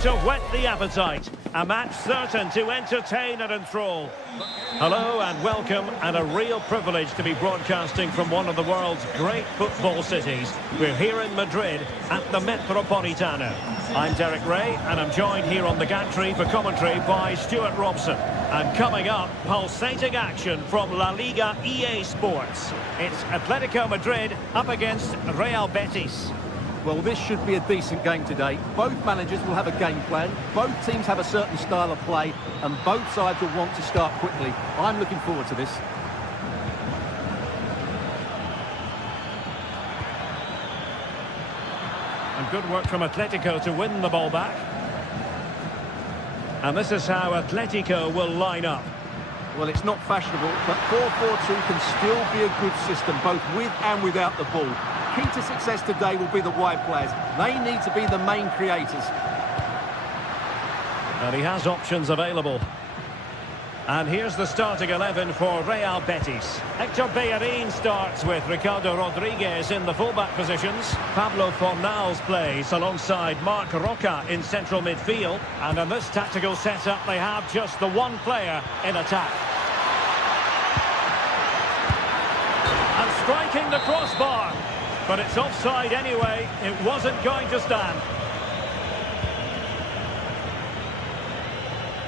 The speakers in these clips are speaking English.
to whet the appetite. A match certain to entertain and enthrall. Hello and welcome, and a real privilege to be broadcasting from one of the world's great football cities. We're here in Madrid at the Metropolitano. I'm Derek Ray, and I'm joined here on the gantry for commentary by Stuart Robson. And coming up, pulsating action from La Liga EA Sports. It's Atletico Madrid up against Real Betis. Well, this should be a decent game today. Both managers will have a game plan. Both teams have a certain style of play, and both sides will want to start quickly. I'm looking forward to this. And good work from Atletico to win the ball back. And this is how Atletico will line up. Well, it's not fashionable, but 4-4-2 can still be a good system, both with and without the ball. Key to success today will be the wide players. They need to be the main creators. And he has options available. And here's the starting 11 for Real Betis. Hector Bellerin starts with Ricardo Rodriguez in the fullback positions. Pablo Fornals plays alongside Marc Roca in central midfield. And in this tactical setup, they have just the one player in attack. And striking the crossbar. But it's offside anyway. It wasn't going to stand.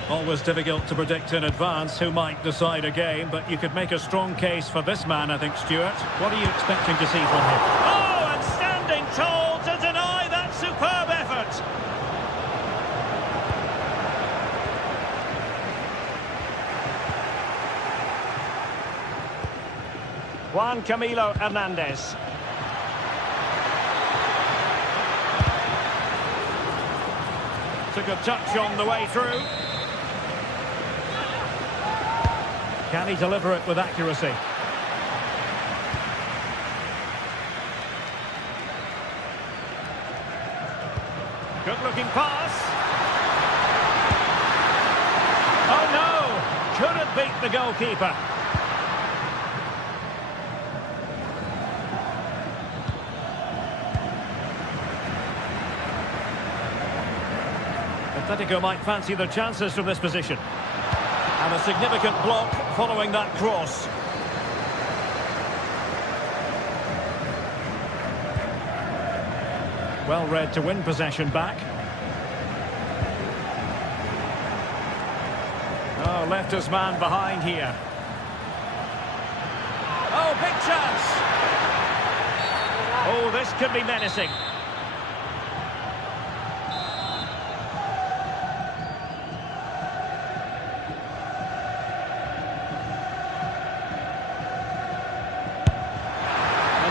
Always difficult to predict in advance who might decide a game, but you could make a strong case for this man, I think, Stuart. What are you expecting to see from him? Oh, and standing tall to deny that superb effort. Juan Camilo Hernandez. Took a touch on the way through. Can he deliver it with accuracy? Good-looking pass. Oh, no! Couldn't beat the goalkeeper. Atletico might fancy their chances from this position. And a significant block following that cross. Well read to win possession back. Oh, left his man behind here. Oh, big chance! Oh, this could be menacing.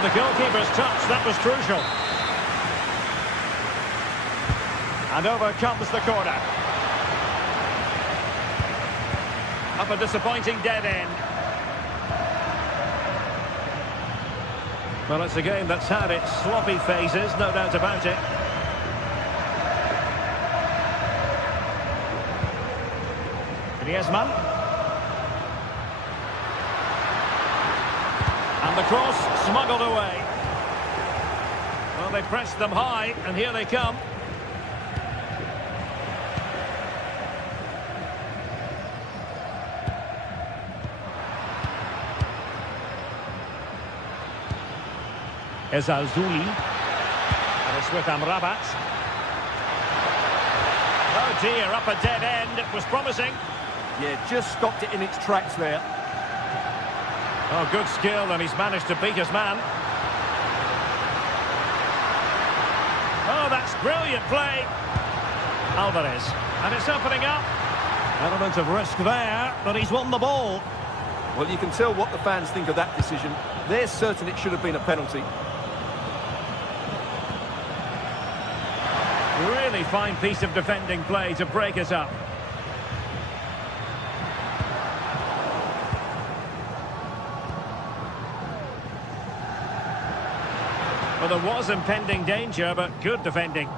The goalkeeper's touch, that was crucial. And over comes the corner. Up a disappointing dead end. Well, it's a game that's had its sloppy phases, no doubt about it. Griezmann. And the cross smuggled away. Well, they pressed them high, and here they come. Es Azuli. And it's with Amrabat. Oh dear, up a dead end. It was promising. Yeah, just stopped it in its tracks there. Oh, good skill, and he's managed to beat his man. Oh, that's brilliant play. Alvarez. And it's opening up. Element of risk there, but he's won the ball. Well, you can tell what the fans think of that decision. They're certain it should have been a penalty. Really fine piece of defending play to break it up. Well, there was impending danger, but good defending.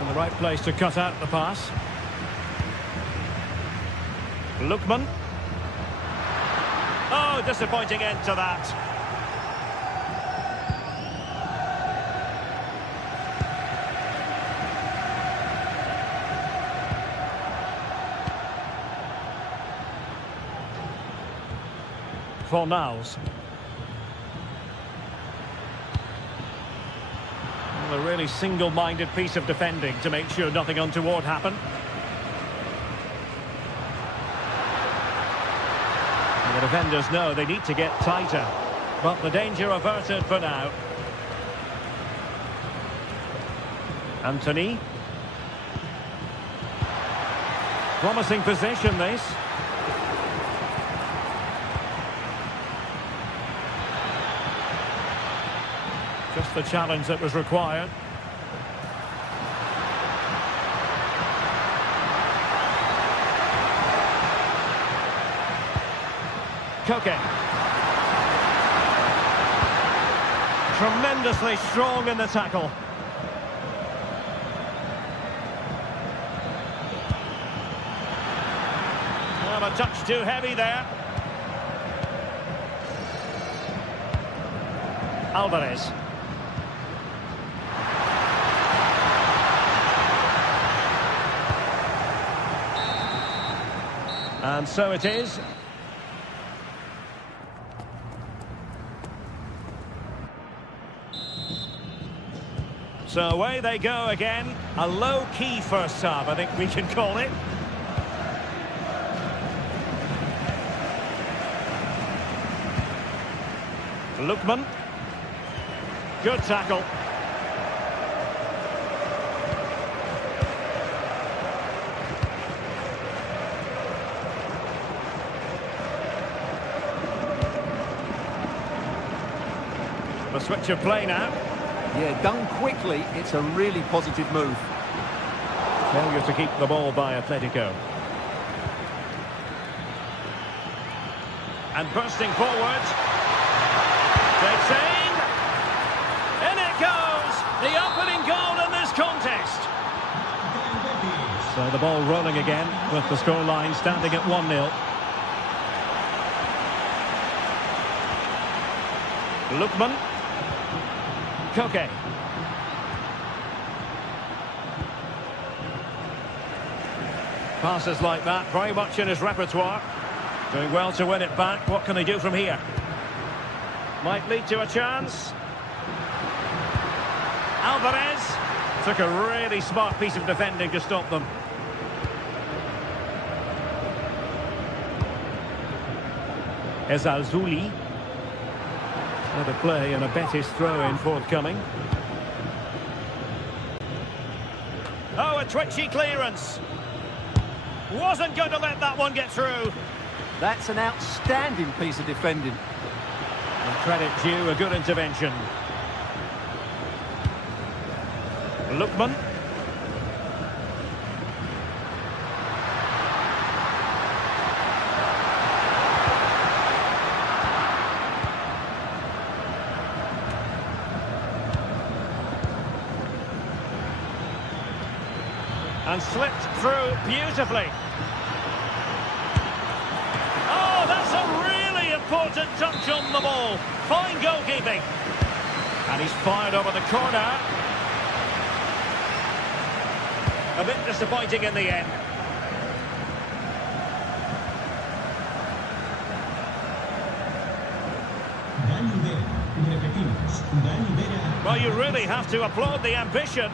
In the right place to cut out the pass. Lookman. Oh, disappointing end to that. Fornals. A really single-minded piece of defending to make sure nothing untoward happened. And the defenders know they need to get tighter, but the danger averted for now. Anthony. Promising position, this. Just the challenge that was required. Koke. Tremendously strong in the tackle. Well, a touch too heavy there. Alvarez. And so it is. So away they go again. A low-key first half, I think we can call it. Lookman. Good tackle. The switch of play now. Yeah, done quickly, it's a really positive move. Failure to keep the ball by Atletico. And bursting forward. Takes aim. In it goes! The opening goal in this contest. So the ball rolling again with the scoreline standing at 1-0. Lookman. Koke. Passes like that, very much in his repertoire. Doing well to win it back. What can they do from here? Might lead to a chance. Alvarez took a really smart piece of defending to stop them. Ezalzouli. Another play and a Betis throw-in forthcoming. Oh, a twitchy clearance. Wasn't going to let that one get through. That's an outstanding piece of defending. And credit due, a good intervention. Lookman. And slipped through beautifully. Oh, that's a really important touch on the ball. Fine goalkeeping. And he's fired over the corner. A bit disappointing in the end. Well, you really have to applaud the ambition.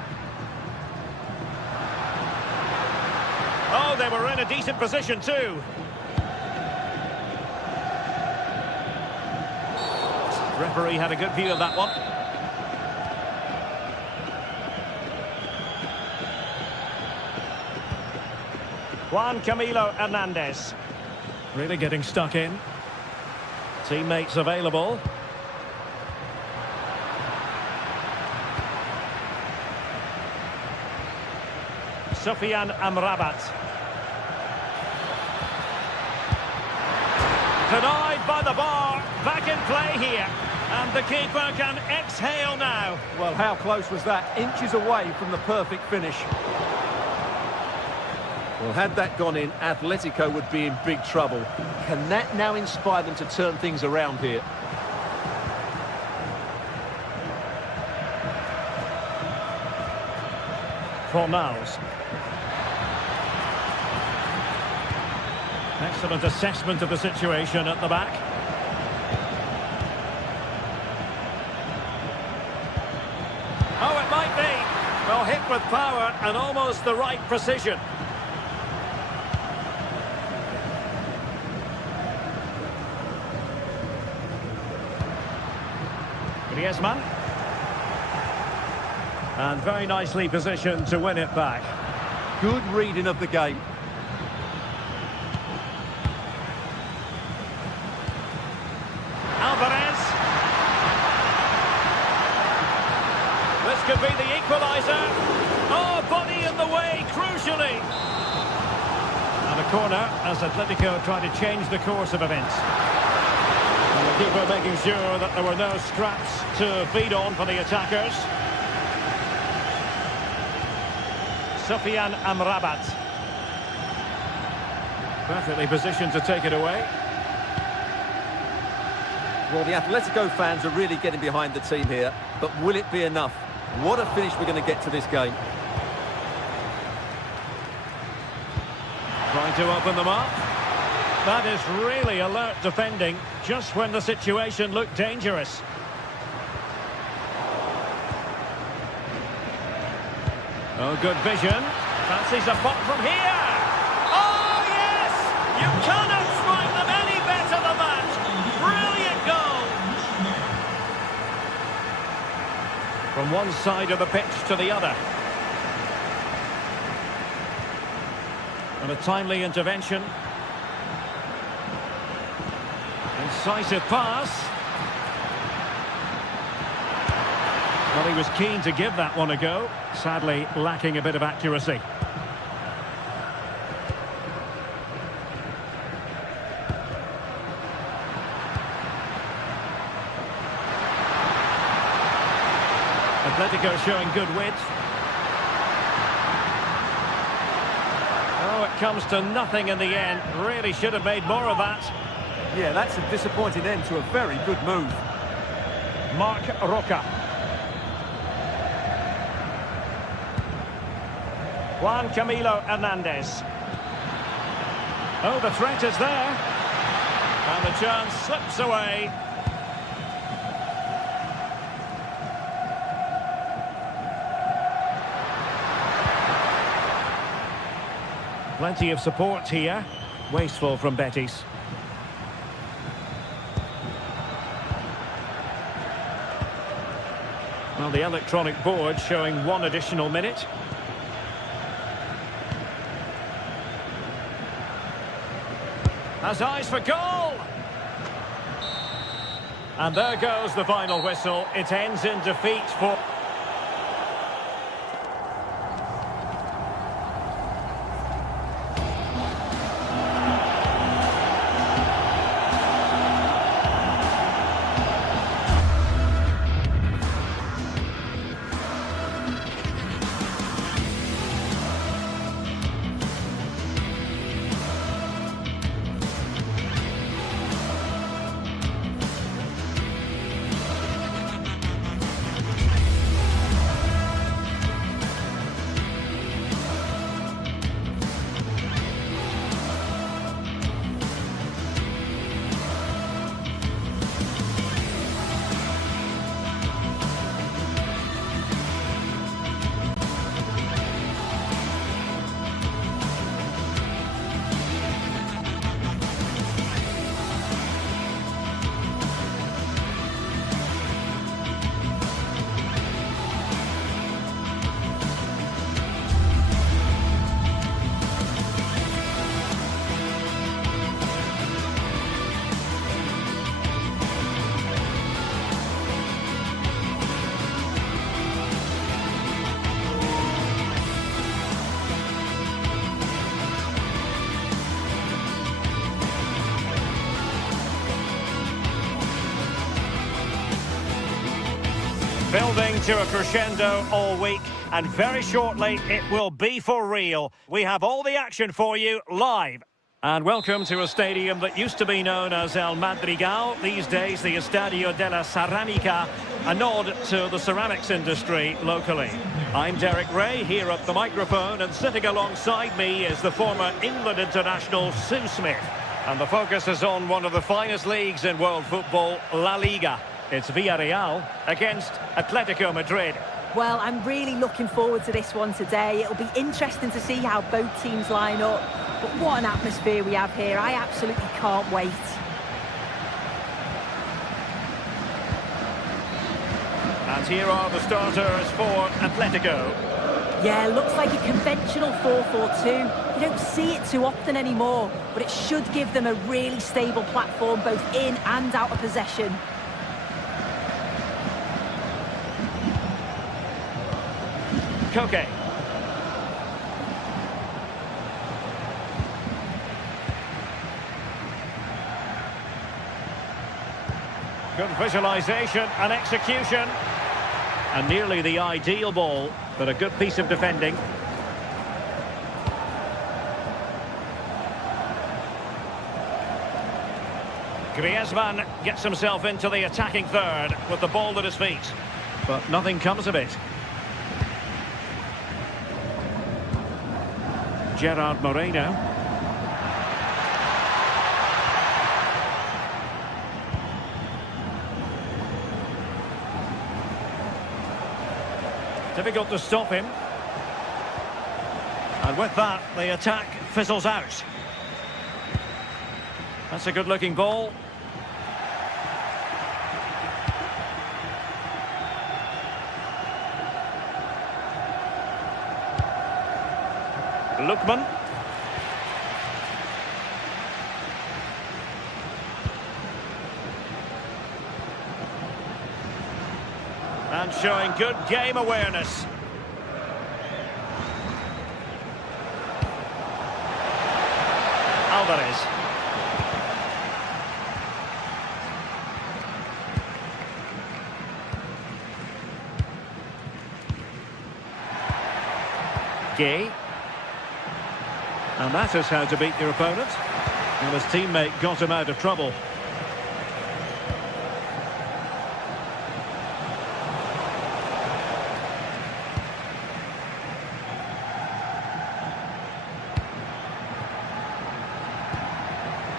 Oh, they were in a decent position too. Referee had a good view of that one. Juan Camilo Hernandez. Really getting stuck in. Teammates available. Sofian Amrabat. Denied by the bar. Back in play here. And the keeper can exhale now. Well, how close was that? Inches away from the perfect finish. Well, had that gone in, Atletico would be in big trouble. Can that now inspire them to turn things around here? Fornals. Excellent assessment of the situation at the back. Oh, it might be. Well, hit with power and almost the right precision. Griezmann. And very nicely positioned to win it back. Good reading of the game. Alvarez. This could be the equaliser. Oh, body in the way, crucially. And a corner as Atletico try to change the course of events. And the keeper making sure that there were no scraps to feed on for the attackers. Sofyan Amrabat. Perfectly positioned to take it away. Well, the Atletico fans are really getting behind the team here, but will it be enough? What a finish we're going to get to this game. Trying to open them up. That is really alert defending, just when the situation looked dangerous. Oh, good vision. Fancies a pop from here. Oh, yes! You cannot strike them any better than that. Brilliant goal. From one side of the pitch to the other. And a timely intervention. Incisive pass. Well, he was keen to give that one a go. Sadly, lacking a bit of accuracy. Atletico showing good width. Oh, it comes to nothing in the end. Really should have made more of that. Yeah, that's a disappointing end to a very good move. Marc Roca. Juan Camilo Hernandez. Oh, the threat is there. And the chance slips away. Plenty of support here. Wasteful from Betis. Well, the electronic board showing one additional minute. Has eyes for goal! And there goes the final whistle. It ends in defeat for... Building to a crescendo all week, and very shortly it will be for real. We have all the action for you live. And welcome to a stadium that used to be known as El Madrigal, these days the Estadio de la Ceramica, a nod to the ceramics industry locally. I'm Derek Ray, here at the microphone, and sitting alongside me is the former England international Sue Smith. And the focus is on one of the finest leagues in world football, La Liga. It's Villarreal against Atletico Madrid. Well, I'm really looking forward to this one today. It'll be interesting to see how both teams line up. But what an atmosphere we have here. I absolutely can't wait. And here are the starters for Atletico. Yeah, looks like a conventional 4-4-2. You don't see it too often anymore, but it should give them a really stable platform both in and out of possession. Koke. Good visualisation and execution. And nearly the ideal ball, but a good piece of defending. Griezmann gets himself into the attacking third with the ball at his feet. But nothing comes of it. Gerard Moreno. Difficult to stop him. And with that, the attack fizzles out. That's a good-looking ball. Lookman. And showing good game awareness. Alvarez. Gay. And that is how to beat your opponent. And his teammate got him out of trouble.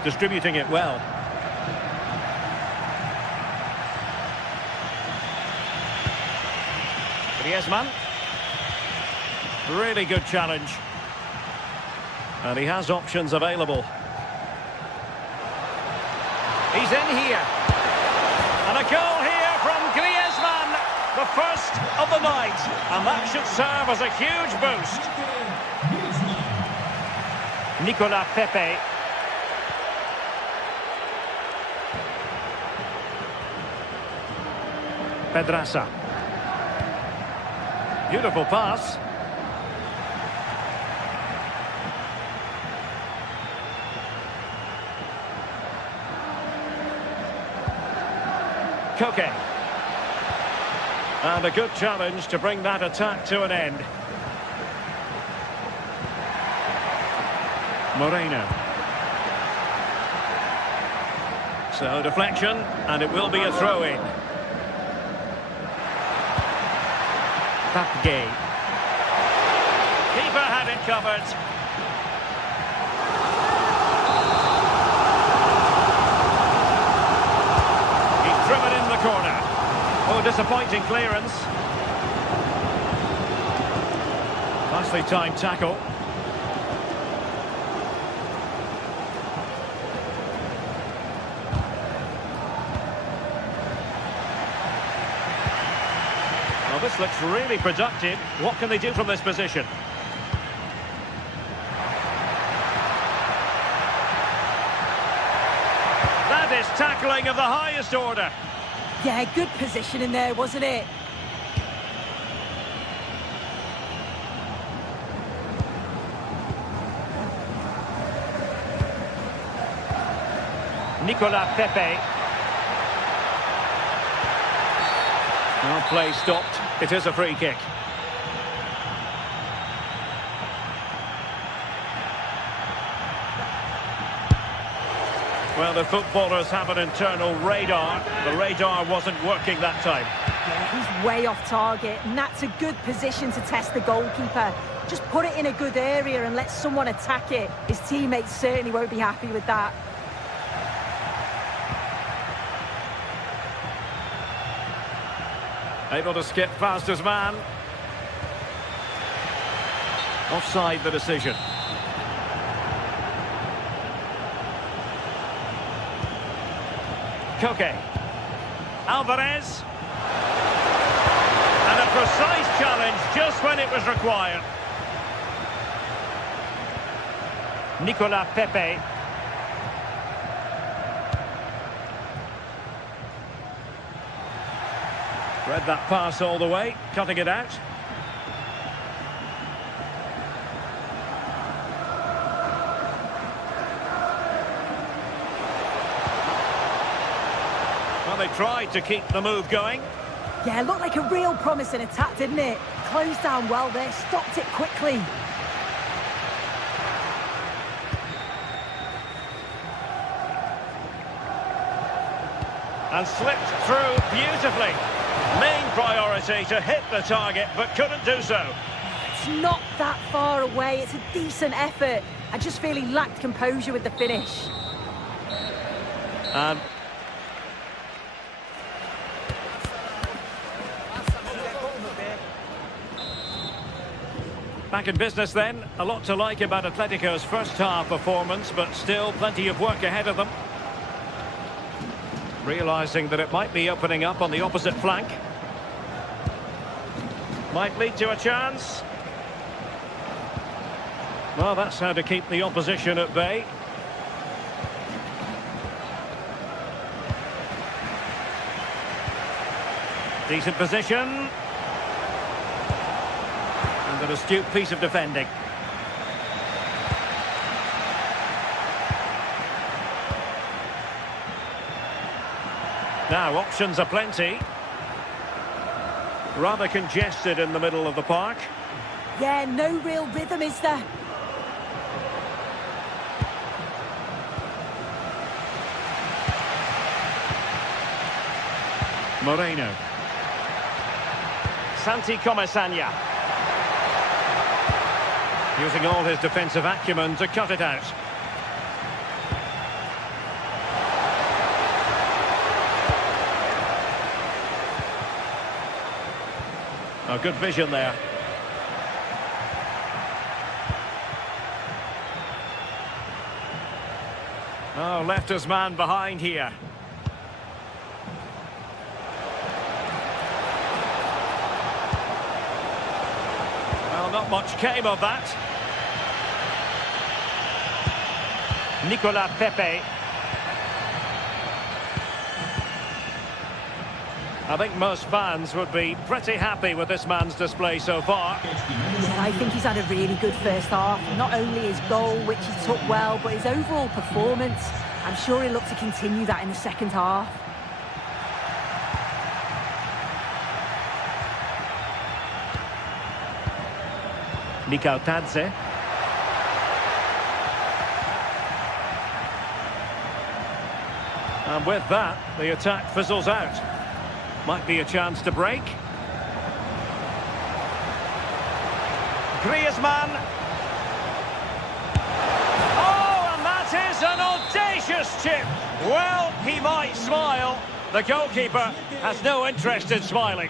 Distributing it well. Griezmann. Really good challenge. And he has options available. He's in here. And a goal here from Griezmann. The first of the night. And that should serve as a huge boost. Nicolas Pepe. Pedraza. Beautiful pass. Koke. And a good challenge to bring that attack to an end. Moreno. So deflection, and it will be a throw-in. Gay. Keeper had it covered. He's driven in the corner. Oh, disappointing clearance. Nicely timed tackle. Well, this looks really productive. What can they do from this position? That is tackling of the highest order. Yeah, good position in there, wasn't it? Nicolas Pepe. Well, play stopped. It is a free kick. Well, the footballers have an internal radar. The radar wasn't working that time. Yeah, he's way off target, and that's a good position to test the goalkeeper. Just put it in a good area and let someone attack it. His teammates certainly won't be happy with that. Able to skip past his man. Offside the decision. Koke. Alvarez. And a precise challenge just when it was required. Nicolas Pepe. Read that pass all the way, cutting it out. Well, they tried to keep the move going. Yeah, looked like a real promising attack, didn't it? Closed down well there, stopped it quickly. And slipped through beautifully. Main priority to hit the target, but couldn't do so. It's not that far away. It's a decent effort. I just feel he lacked composure with the finish. And back in business then. A lot to like about Atletico's first half performance, but still plenty of work ahead of them. Realising that it might be opening up on the opposite flank. Might lead to a chance. Well, that's how to keep the opposition at bay. Decent position. And an astute piece of defending. Now, options are plenty. Rather congested in the middle of the park. Yeah, no real rhythm, is there? Moreno. Santi Comesaña. Using all his defensive acumen to cut it out. Oh, good vision there. Oh, left his man behind here. Well, not much came of that. Nicolas Pepe. I think most fans would be pretty happy with this man's display so far. Yeah, I think he's had a really good first half. Not only his goal, which he took well, but his overall performance. I'm sure he'll look to continue that in the second half. Mikal Tadze. And with that, the attack fizzles out. Might be a chance to break. Griezmann. Oh, and that is an audacious chip. Well, he might smile. The goalkeeper has no interest in smiling.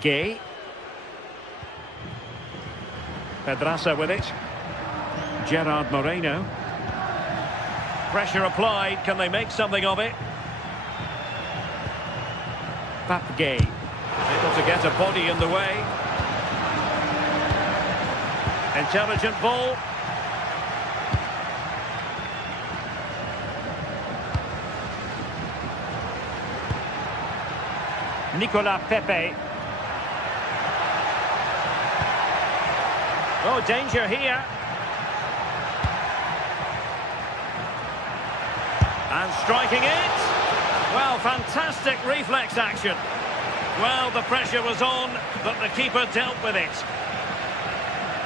Gay. Pedraza with it. Gerard Moreno. Pressure applied. Can they make something of it? Gay, able to get a body in the way. Intelligent ball. Nicolas Pepe. Oh, danger here. And striking it. Well, fantastic reflex action. Well, the pressure was on, but the keeper dealt with it.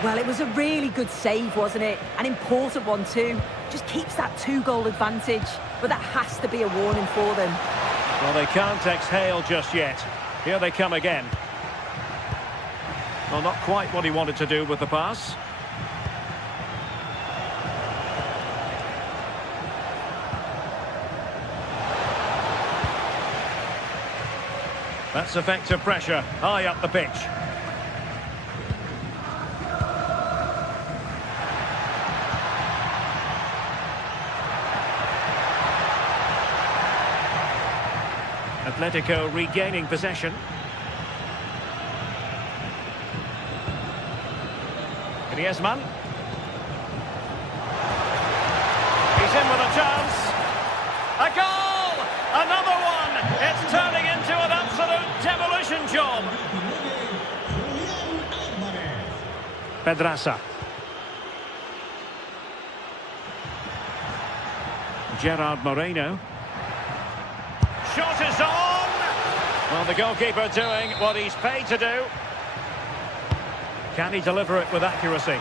Well, it was a really good save, wasn't it? An important one too. Just keeps that 2-goal advantage. But that has to be a warning for them. Well, they can't exhale just yet. Here they come again. Well, not quite what he wanted to do with the pass. That's effective pressure, high up the pitch. Atletico regaining possession. Griezmann. He's in with a chance. A goal! Another one! It's turning into an absolute demolition job. Pedraza. Gerard Moreno. Shot is on! Well, the goalkeeper doing what he's paid to do. Can he deliver it with accuracy?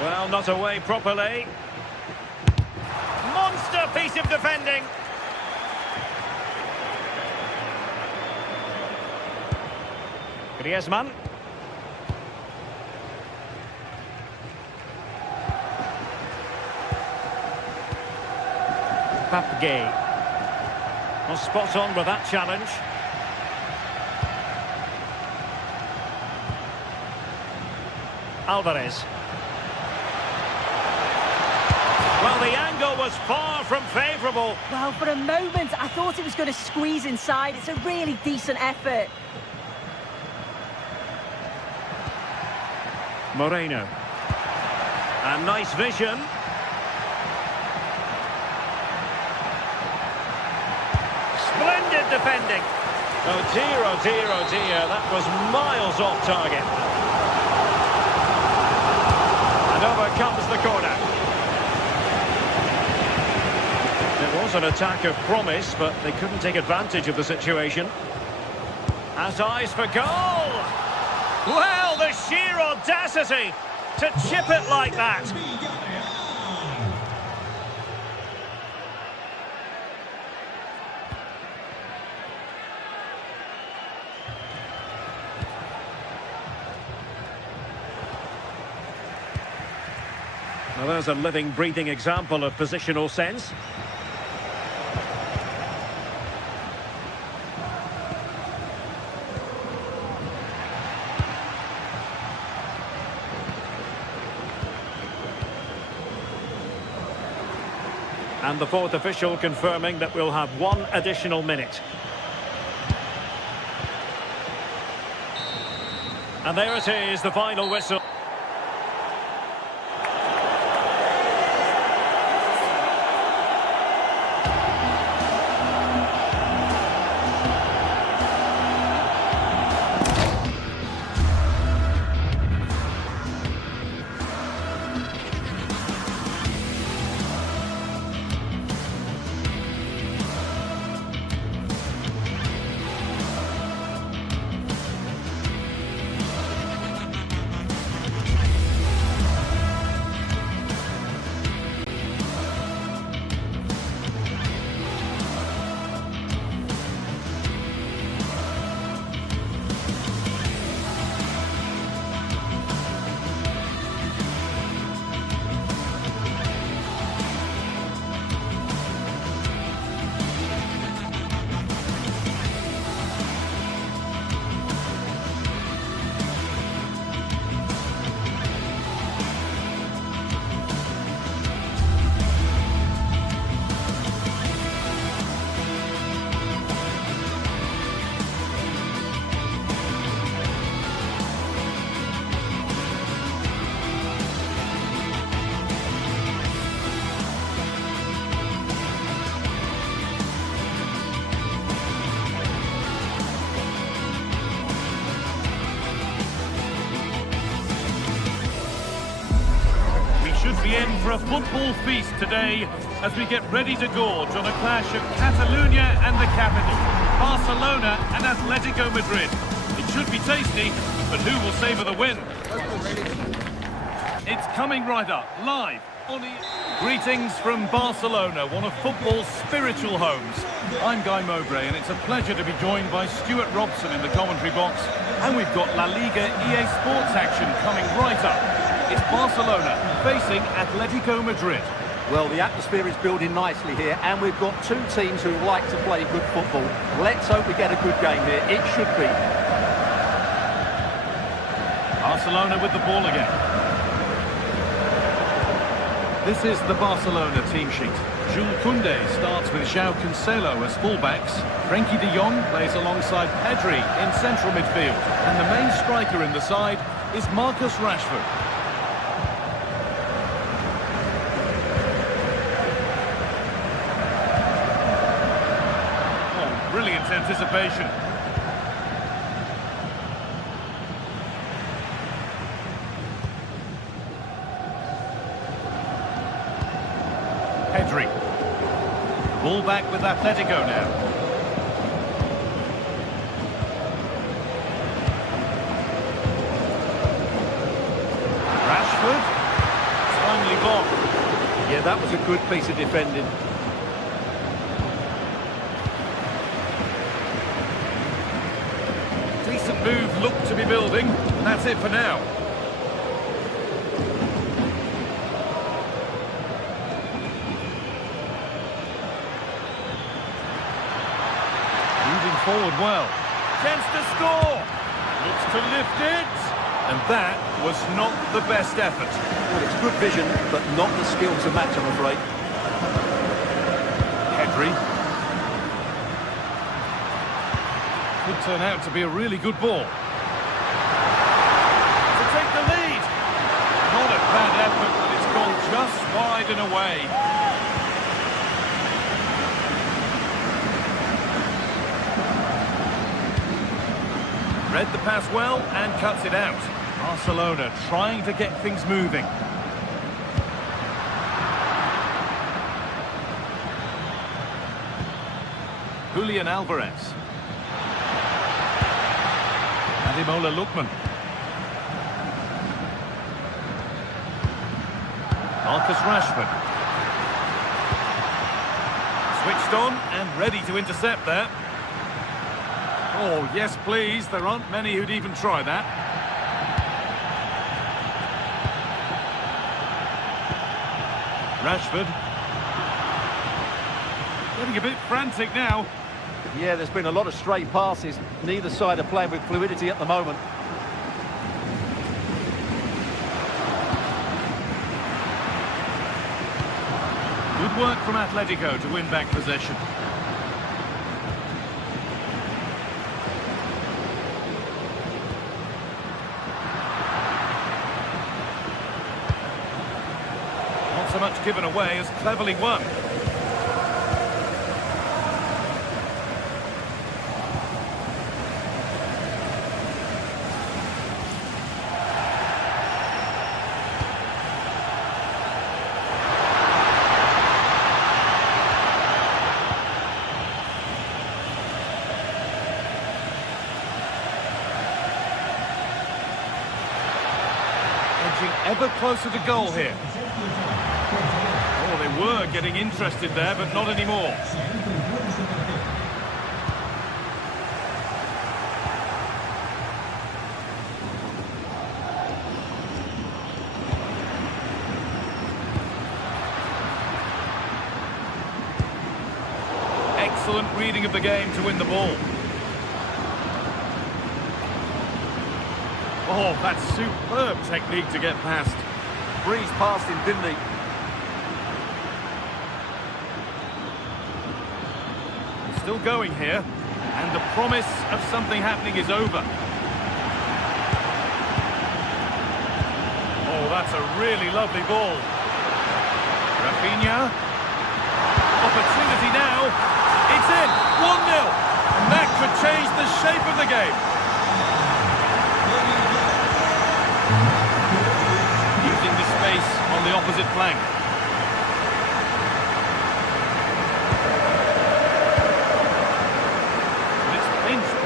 Well, not away properly. Monster piece of defending. Griezmann. Papgay. Well, spot on with that challenge. Alvarez. Well, the angle was far from favourable. Well, for a moment, I thought it was going to squeeze inside. It's a really decent effort. Moreno. And nice vision. Splendid defending. Oh dear, oh dear, oh dear. That was miles off target. And over comes the corner. It was an attack of promise, but they couldn't take advantage of the situation. Has eyes for goal. Well, the sheer audacity to chip it like that. Well, there's a living, breathing example of positional sense. And the fourth official confirming that we'll have one additional minute. And there it is, the final whistle. Should be in for a football feast today. as we get ready to gorge on a clash of Catalonia and the capital, Barcelona and Atletico Madrid. It should be tasty, but who will savour the win? It's coming right up, live on the... Greetings from Barcelona, one of football's spiritual homes. I'm Guy Mowbray, and it's a pleasure to be joined by Stuart Robson in the commentary box. And we've got La Liga EA Sports action coming right up. It's Barcelona facing Atletico Madrid. Well, the atmosphere is building nicely here, and we've got two teams who like to play good football. Let's hope we get a good game here. It should be. Barcelona with the ball again. This is the Barcelona team sheet. Jules Koundé starts with João Cancelo as fullbacks. Frenkie de Jong plays alongside Pedri in central midfield. And the main striker in the side is Marcus Rashford. Oh, brilliant anticipation. Pedri. Ball back with Atletico now. Rashford. Timely block. Yeah, that was a good piece of defending. Decent move looked to be building. And that's it for now. Forward well. Chance to score. Looks to lift it. And that was not the best effort. Well, it's good vision, but not the skill to match, I'm afraid. Pedri. Could turn out to be a really good ball. To take the lead. Not a bad effort, but it's gone just wide and away. Read the pass well and cuts it out. Barcelona trying to get things moving. Julian Alvarez. Ademola Lookman. Marcus Rashford. Switched on and ready to intercept there. Oh, yes, please. There aren't many who'd even try that. Rashford. Getting a bit frantic now. Yeah, there's been a lot of stray passes. Neither side are playing with fluidity at the moment. Good work from Atletico to win back possession. So much given away as cleverly won. Edging ever closer to goal here. Oh, they were getting interested there, but not anymore. Excellent reading of the game to win the ball. Oh, that's superb technique to get past. Breezed past him, didn't he? Still going here, and the promise of something happening is over. Oh, that's a really lovely ball. Rafinha. Opportunity now. It's in. 1-0. And that could change the shape of the game. Using the space on the opposite flank.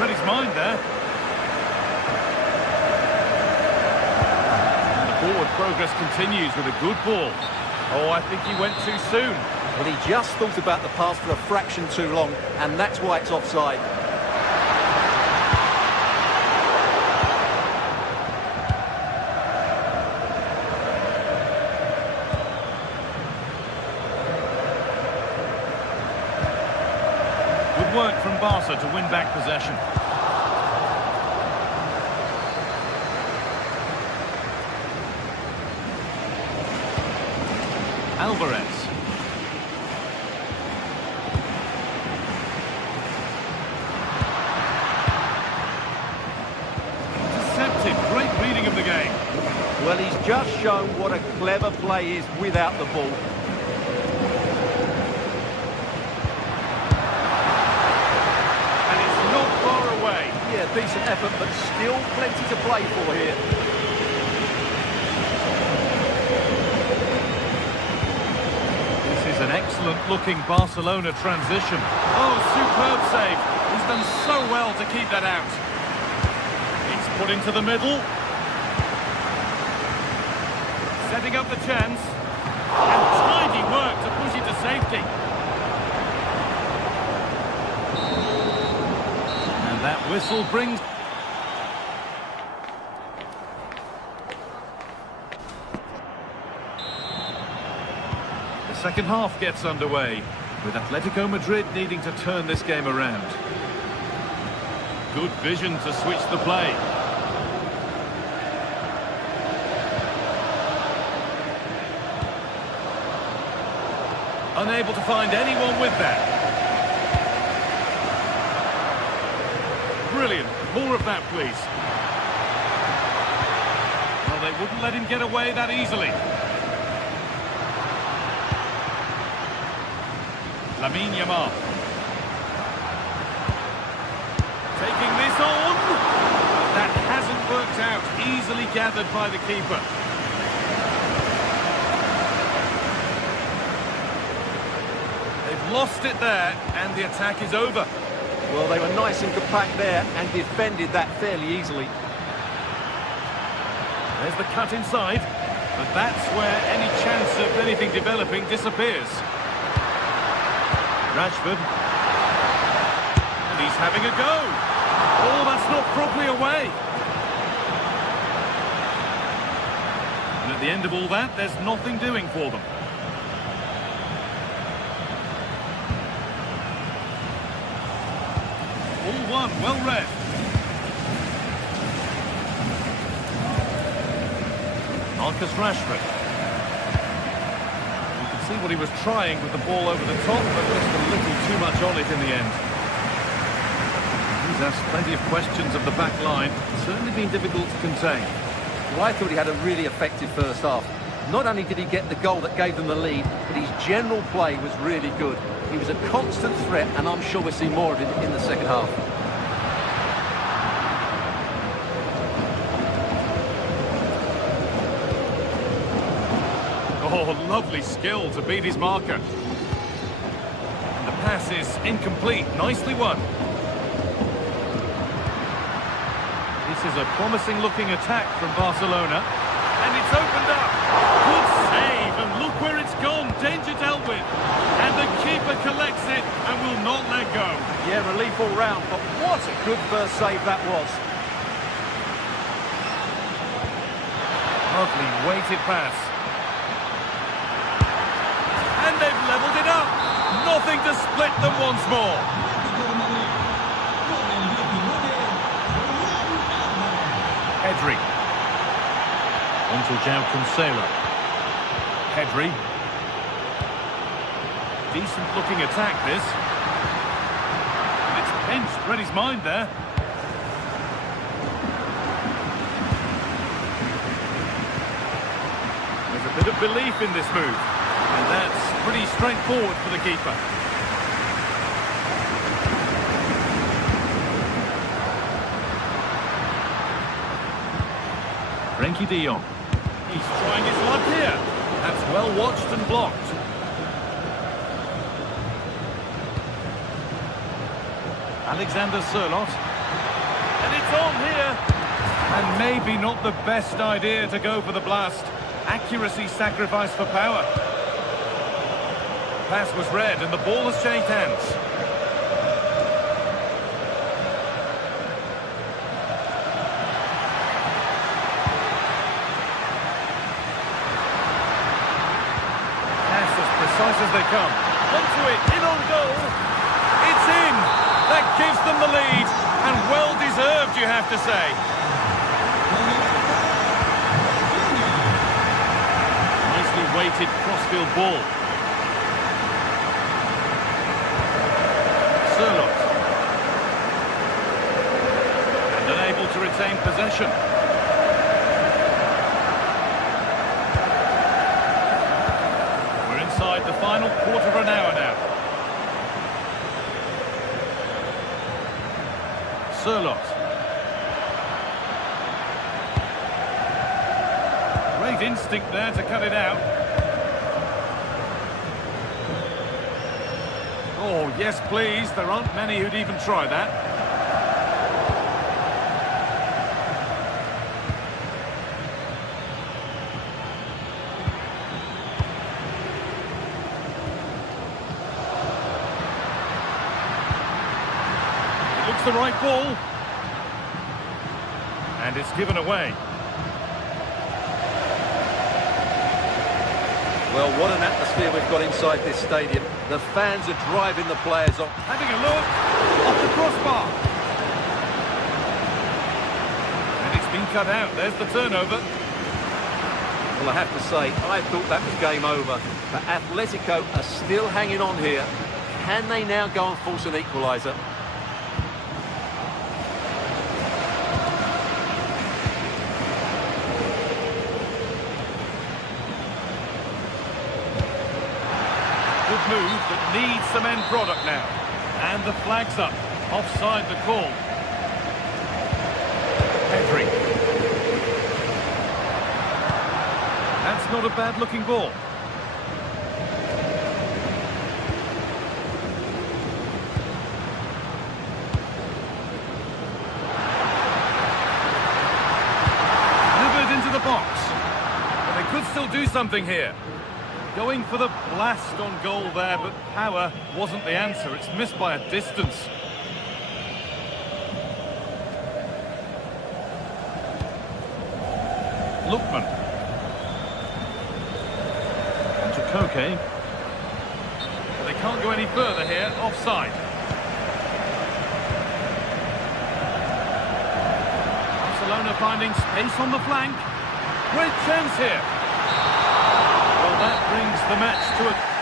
Read his mind there. And the forward progress continues with a good ball. Oh, I think he went too soon. Well, he just thought about the pass for a fraction too long, and that's why it's offside. Good work from Barca to win back possession. Alvarez. Deceptive, great reading of the game. Well, he's just shown what a clever play is without the ball. And it's not far away. Yeah, decent effort, but still plenty to play for here. This is an excellent-looking Barcelona transition. Oh, superb save. He's done so well to keep that out. It's put into the middle. Setting up the chance. And tidy work to push it to safety. And that whistle brings... The second half gets underway, with Atletico Madrid needing to turn this game around. Good vision to switch the play. Unable to find anyone with that. Brilliant. More of that, please. Well, they wouldn't let him get away that easily. Lamine Yamal. Taking this on. But that hasn't worked out. Easily gathered by the keeper. They've lost it there, and the attack is over. Well, they were nice and compact there and defended that fairly easily. There's the cut inside, but that's where any chance of anything developing disappears. Rashford. And he's having a go. Oh, that's not properly away. And at the end of all that, there's nothing doing for them. All one, well read. Marcus Rashford. You can see what he was trying with the ball over the top, but just a little too much on it in the end. He's asked plenty of questions of the back line. It's certainly been difficult to contain. Well, I thought he had a really effective first half. Not only did he get the goal that gave them the lead, but his general play was really good. He was a constant threat, and I'm sure we'll see more of it in the second half. Oh, lovely skill to beat his marker. And the pass is incomplete. Nicely won. This is a promising-looking attack from Barcelona. And it's opened up. Good save, and look where it's gone. Danger dealt with. And the keeper collects it and will not let go. Yeah, relief all round, but what a good first save that was. Lovely weighted pass. And they've levelled it up. Nothing to split them once more. Pedri. On to João Cancelo. Pedri. Decent looking attack, this. And it's pinched, read his mind there. There's a bit of belief in this move. And that's pretty straightforward for the keeper. Frenkie de Jong. He's trying his luck here. That's well watched and blocked. Alexander Sørloth. And it's on here. And maybe not the best idea to go for the blast. Accuracy sacrificed for power. Pass was read and the ball has changed hands. Pass as precise as they come. Onto it, in on goal. It's in. That gives them the lead. And well deserved, you have to say. Nicely weighted crossfield ball. Sørloth. And unable to retain possession. We're inside the final quarter of an hour now. Sørloth. Great instinct there to cut it out. Oh, yes, please. There aren't many who'd even try that. It looks the right ball. And it's given away. Well, what an atmosphere we've got inside this stadium. The fans are driving the players on. Having a look, off the crossbar. And it's been cut out, there's the turnover. Well, I have to say, I thought that was game over. But Atletico are still hanging on here. Can they now go and force an equaliser? Move that needs some end product now. And the flag's up. Offside the call. Pedri. That's not a bad looking ball. Delivered into the box. But they could still do something here. Going for the blast on goal there, but power wasn't the answer. It's missed by a distance. Lookman. And to Koke. But they can't go any further here. Offside. Barcelona finding space on the flank. Great chance here. That brings the match to a...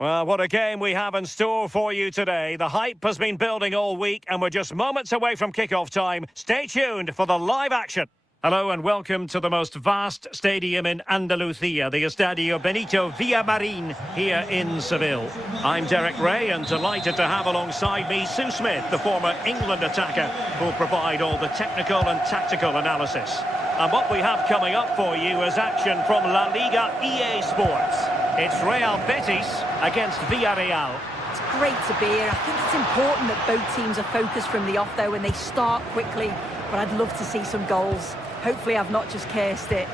Well, what a game we have in store for you today. The hype has been building all week and we're just moments away from kick-off time. Stay tuned for the live action. Hello and welcome to the most vast stadium in Andalusia, the Estadio Benito Villamarín here in Seville. I'm Derek Ray and delighted to have alongside me Sue Smith, the former England attacker, who'll provide all the technical and tactical analysis. And what we have coming up for you is action from La Liga EA Sports. It's Real Betis against Villarreal. It's great to be here. I think it's important that both teams are focused from the off, though, and they start quickly. But I'd love to see some goals. Hopefully I've not just cursed it.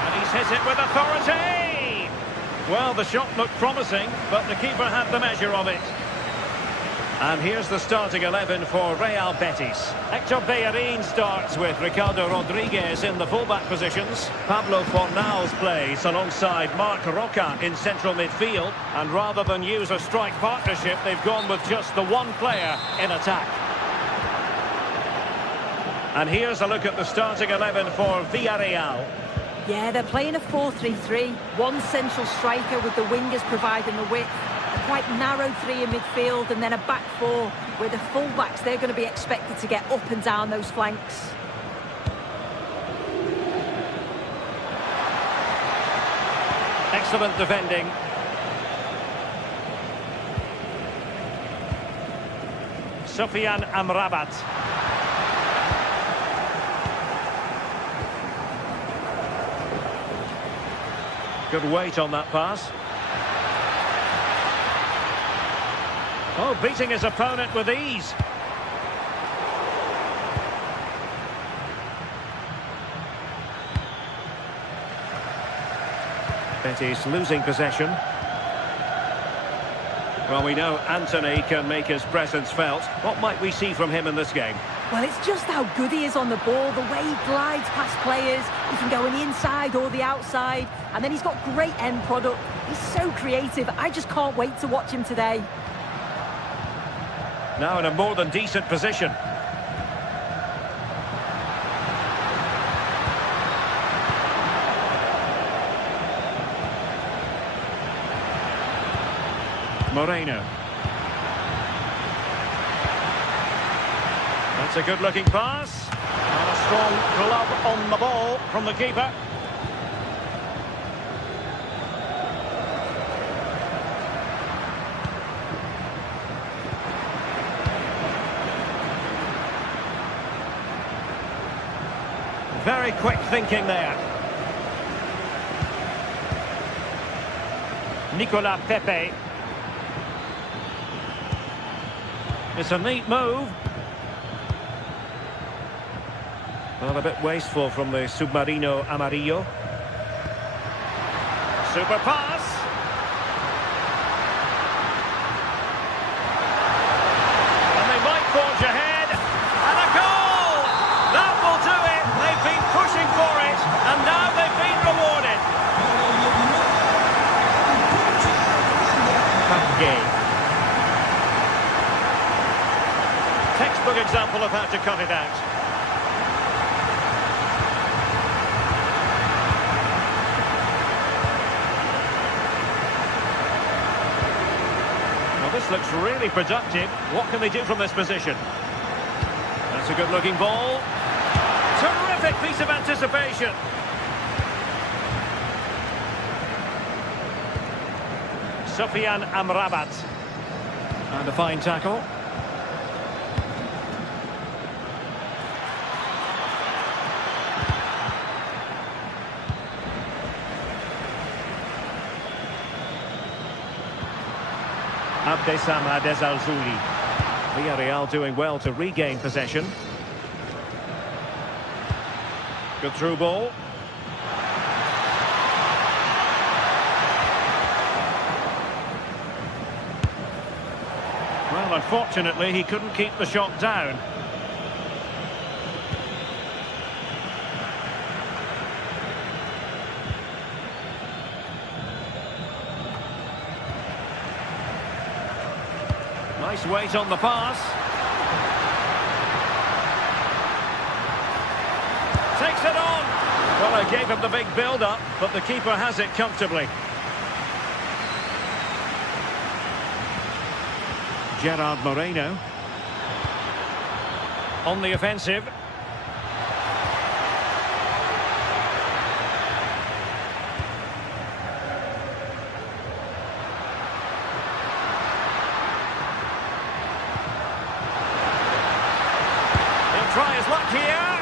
And he's hit it with authority! Well, the shot looked promising, but the keeper had the measure of it. And here's the starting 11 for Real Betis. Hector Bellerin starts with Ricardo Rodriguez in the fullback positions. Pablo Fornals plays alongside Marc Roca in central midfield. And rather than use a strike partnership, they've gone with just the one player in attack. And here's a look at the starting 11 for Villarreal. Yeah, they're playing a 4-3-3. One central striker with the wingers providing the width. A quite narrow three in midfield and then a back four where the fullbacks, they're going to be expected to get up and down those flanks. Excellent defending. Sufyan Amrabat. Good weight on that pass. Oh, beating his opponent with ease. Betis losing possession. Well, we know Anthony can make his presence felt. What might we see from him in this game? Well, it's just how good he is on the ball, the way he glides past players. He can go on the inside or the outside, and then he's got great end product. He's so creative. I just can't wait to watch him today. Now in a more than decent position. Moreno. That's a good-looking pass. And a strong glove on the ball from the keeper. Very quick thinking there. Nicolas Pepe. It's a neat move. Well, a bit wasteful from the Submarino Amarillo. Super pass. And they might forge ahead. And a goal! That will do it. They've been pushing for it. And now they've been rewarded. Game. Textbook example of how to cut it out. Well, this looks really productive. What can they do from this position? That's a good-looking ball. Terrific piece of anticipation. Sufyan Amrabat. And a fine tackle. Abdesama Dezalzouli. Villarreal doing well to regain possession. Good through ball. Well, unfortunately, he couldn't keep the shot down. Nice weight on the pass. Takes it on. Well, I gave him the big build-up, but the keeper has it comfortably. Gerard Moreno. On the offensive. He'll try his luck here.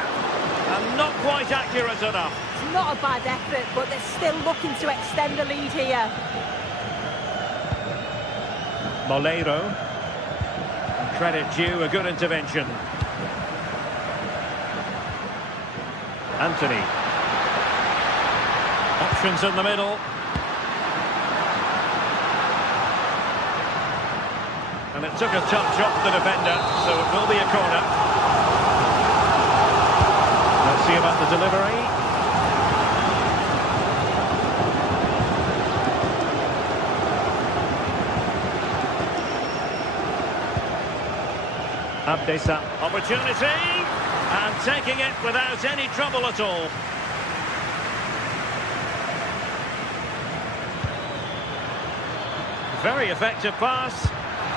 And not quite accurate enough. It's not a bad effort, but they're still looking to extend the lead here. Molero. Credit due, a good intervention. Anthony. Options in the middle. And it took a touch off the defender, so it will be a corner. Let's see about the delivery. Abdesa. Opportunity, and taking it without any trouble at all. Very effective pass.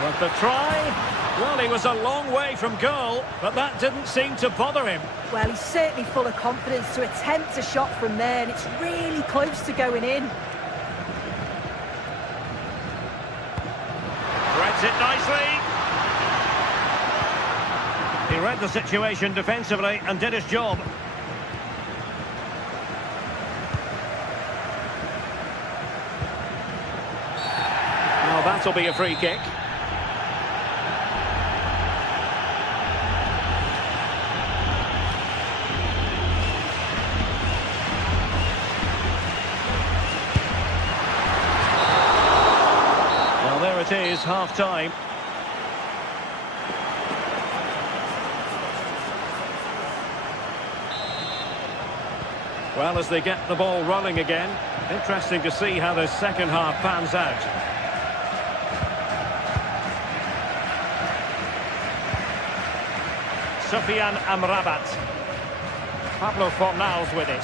But the try, well, he was a long way from goal, but that didn't seem to bother him. Well, he's certainly full of confidence to attempt a shot from there, and it's really close to going in. Threads it nicely. He read the situation defensively and did his job. Now that'll be a free kick. Well, there it is, half-time. Well, as they get the ball rolling again, interesting to see how the second half pans out. Sofiane Amrabat. Pablo Fornals with it.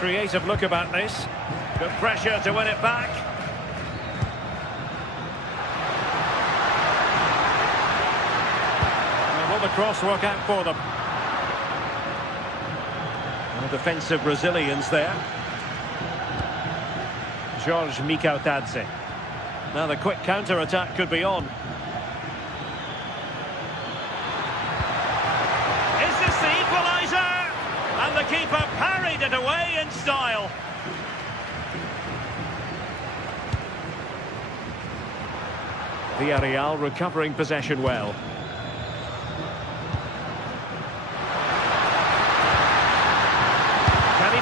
Creative look about this. Good pressure to win it back. And will the cross work out for them? Defensive Brazilians there. Jorge Mikautadze. Now the quick counter-attack could be on. Is this the equaliser? And the keeper parried it away in style. Villarreal recovering possession well.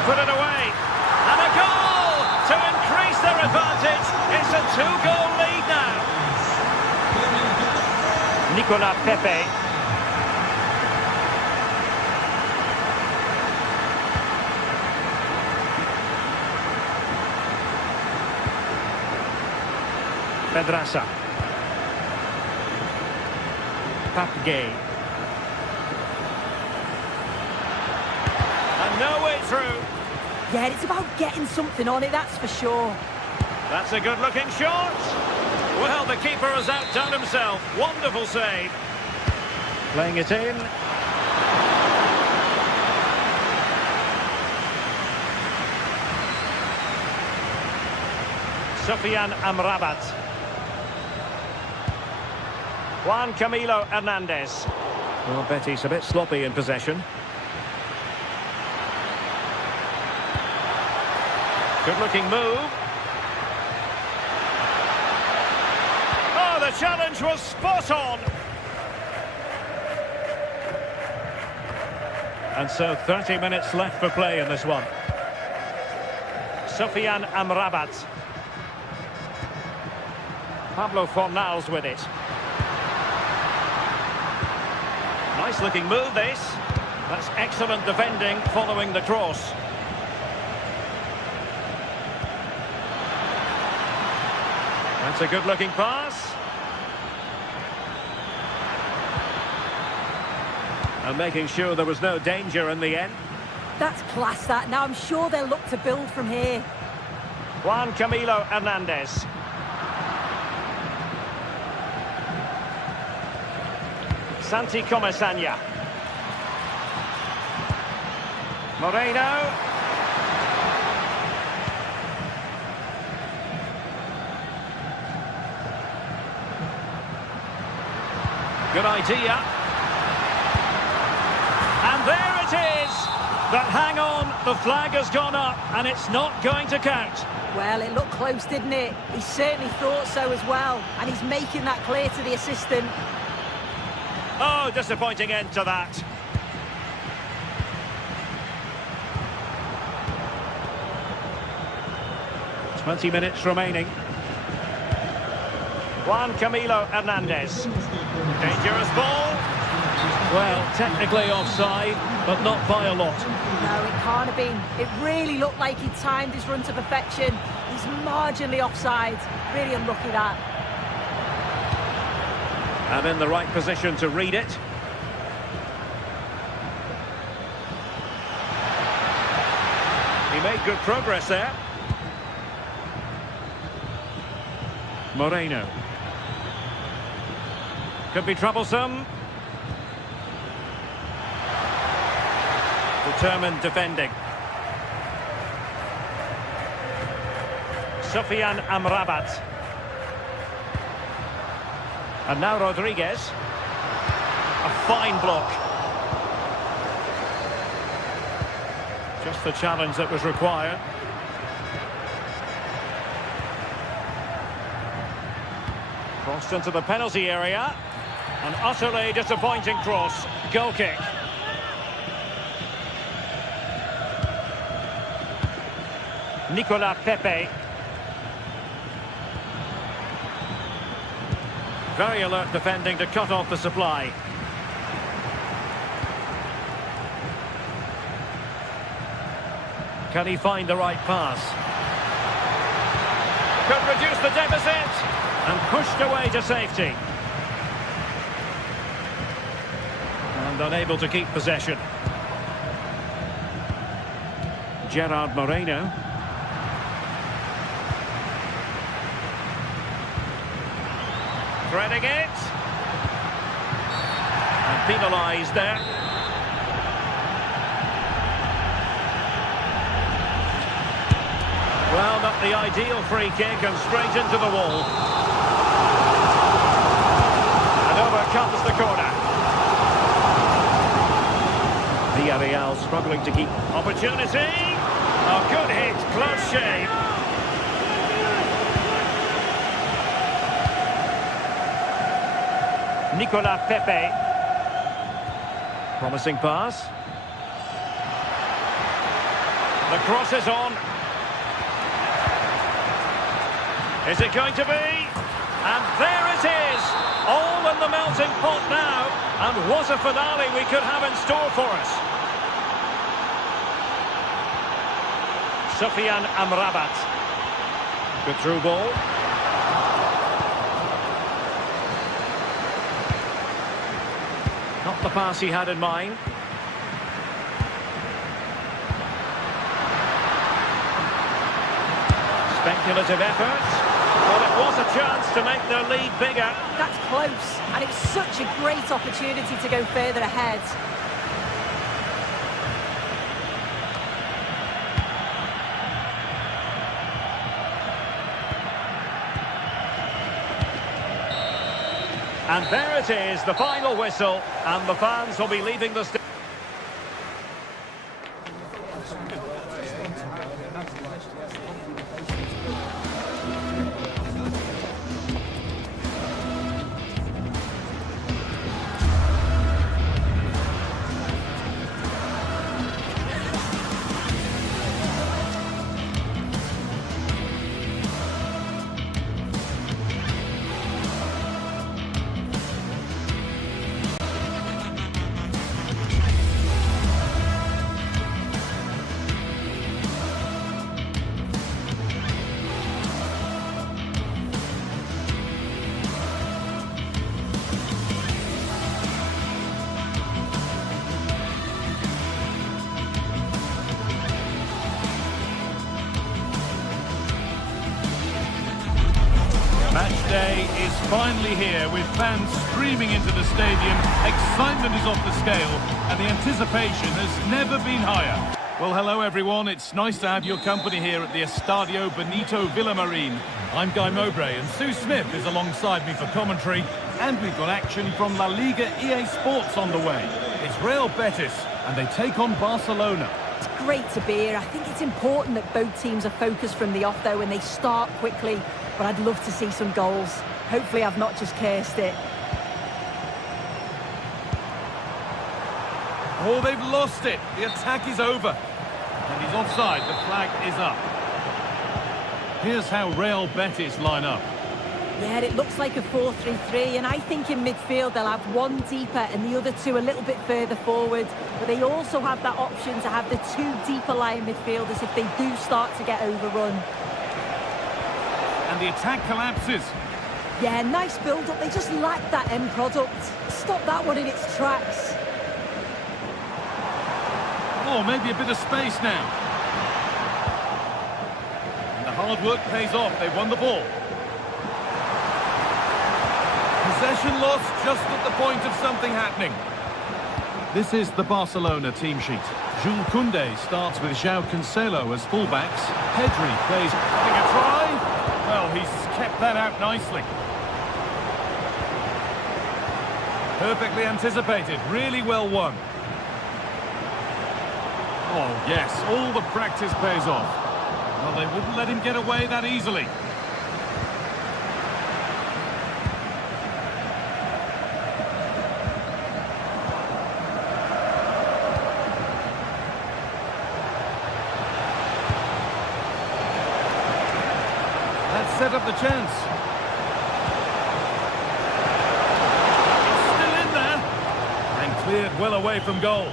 Put it away, and a goal to increase their advantage. It's a two-goal lead now. Nicolas Pepe. Pedraza. Papgay. And no way through. Yeah, it's about getting something on it, that's for sure. That's a good-looking shot. Well, the keeper has outdone himself. Wonderful save. Playing it in. Sofiane Amrabat. Juan Camilo Hernandez. Well, Betis a bit sloppy in possession. Good-looking move. Oh, the challenge was spot on. And so 30 minutes left for play in this one. Sofiane Amrabat. Pablo Fornals with it. Nice-looking move, this. That's excellent defending following the cross. That's a good-looking pass. And making sure there was no danger in the end. That's class, that. Now I'm sure they'll look to build from here. Juan Camilo Hernandez. Santi Comesaña. Moreno. Good idea. And there it is. But hang on, the flag has gone up and it's not going to count. Well, it looked close, didn't it? He certainly thought so as well. And he's making that clear to the assistant. Oh, disappointing end to that. "20 minutes remaining. Juan Camilo Hernandez. Dangerous ball. Well, technically offside, but not by a lot. No, it can't have been. It really looked like he timed his run to perfection. He's marginally offside. Really unlucky that. And in the right position to read it. He made good progress there. Moreno. Could be troublesome. Determined defending. Sufyan Amrabat. And now Rodriguez. A fine block. Just the challenge that was required. Crossed into the penalty area. An utterly disappointing cross. Goal kick. Nicolas Pepe. Very alert defending to cut off the supply. Can he find the right pass? Could reduce the deficit. And pushed away to safety. And unable to keep possession. Gerard Moreno. Threading it. And penalised there. Well, not the ideal free kick and straight into the wall. And over comes the corner. Villarreal struggling to keep opportunity. Oh, good hit, close shave. Nicolas Pepe. Promising pass. The cross is on. Is it going to be? And there it is! All in the melting pot now. And what a finale we could have in store for us. Sufyan Amrabat. Good through ball. Not the pass he had in mind. Speculative effort. Well, it was a chance to make their lead bigger. That's close, and it's such a great opportunity to go further ahead. And there it is, the final whistle, and the fans will be leaving the stadium. day is finally here with fans streaming into the stadium. Excitement is off the scale and the anticipation has never been higher. Well, hello everyone. It's nice to have your company here at the Estadio Benito Villamarín. I'm Guy Mowbray and Sue Smith is alongside me for commentary. And we've got action from La Liga EA Sports on the way. It's Real Betis and they take on Barcelona. It's great to be here. I think it's important that both teams are focused from the off though and they start quickly. But I'd love to see some goals. Hopefully I've not just cursed it. Oh, they've lost it. The attack is over. And he's offside. The flag is up. Here's how Real Betis line up. Yeah, it looks like a 4-3-3, and I think in midfield they'll have one deeper and the other two a little bit further forward. But they also have that option to have the two deeper lying midfielders if they do start to get overrun. And the attack collapses. Yeah, nice build-up. They just lack that end product. Stop that one in its tracks. Oh, maybe a bit of space now. And the hard work pays off. They've won the ball. Possession lost just at the point of something happening. This is the Barcelona team sheet. Jules Koundé starts with João Cancelo as fullbacks. Pedri plays, having a try. Well, he's kept that out nicely. Perfectly anticipated, really well won. Oh, yes, all the practice pays off. Well, they wouldn't let him get away that easily. That set up the chance. It's still in there. And cleared well away from goal.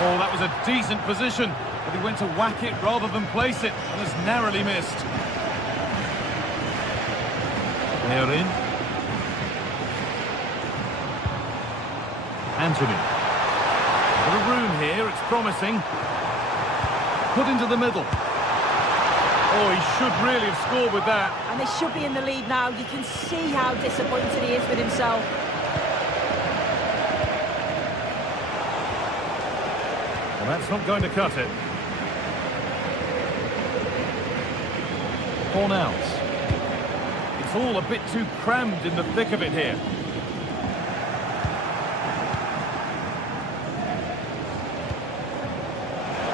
Oh, that was a decent position, but he went to whack it rather than place it, and has narrowly missed. They're in. Anthony. Bit of room here, it's promising. Put into the middle. Oh, he should really have scored with that. And they should be in the lead now. You can see how disappointed he is with himself. That's not going to cut it. Cornels. It's all a bit too crammed in the thick of it here.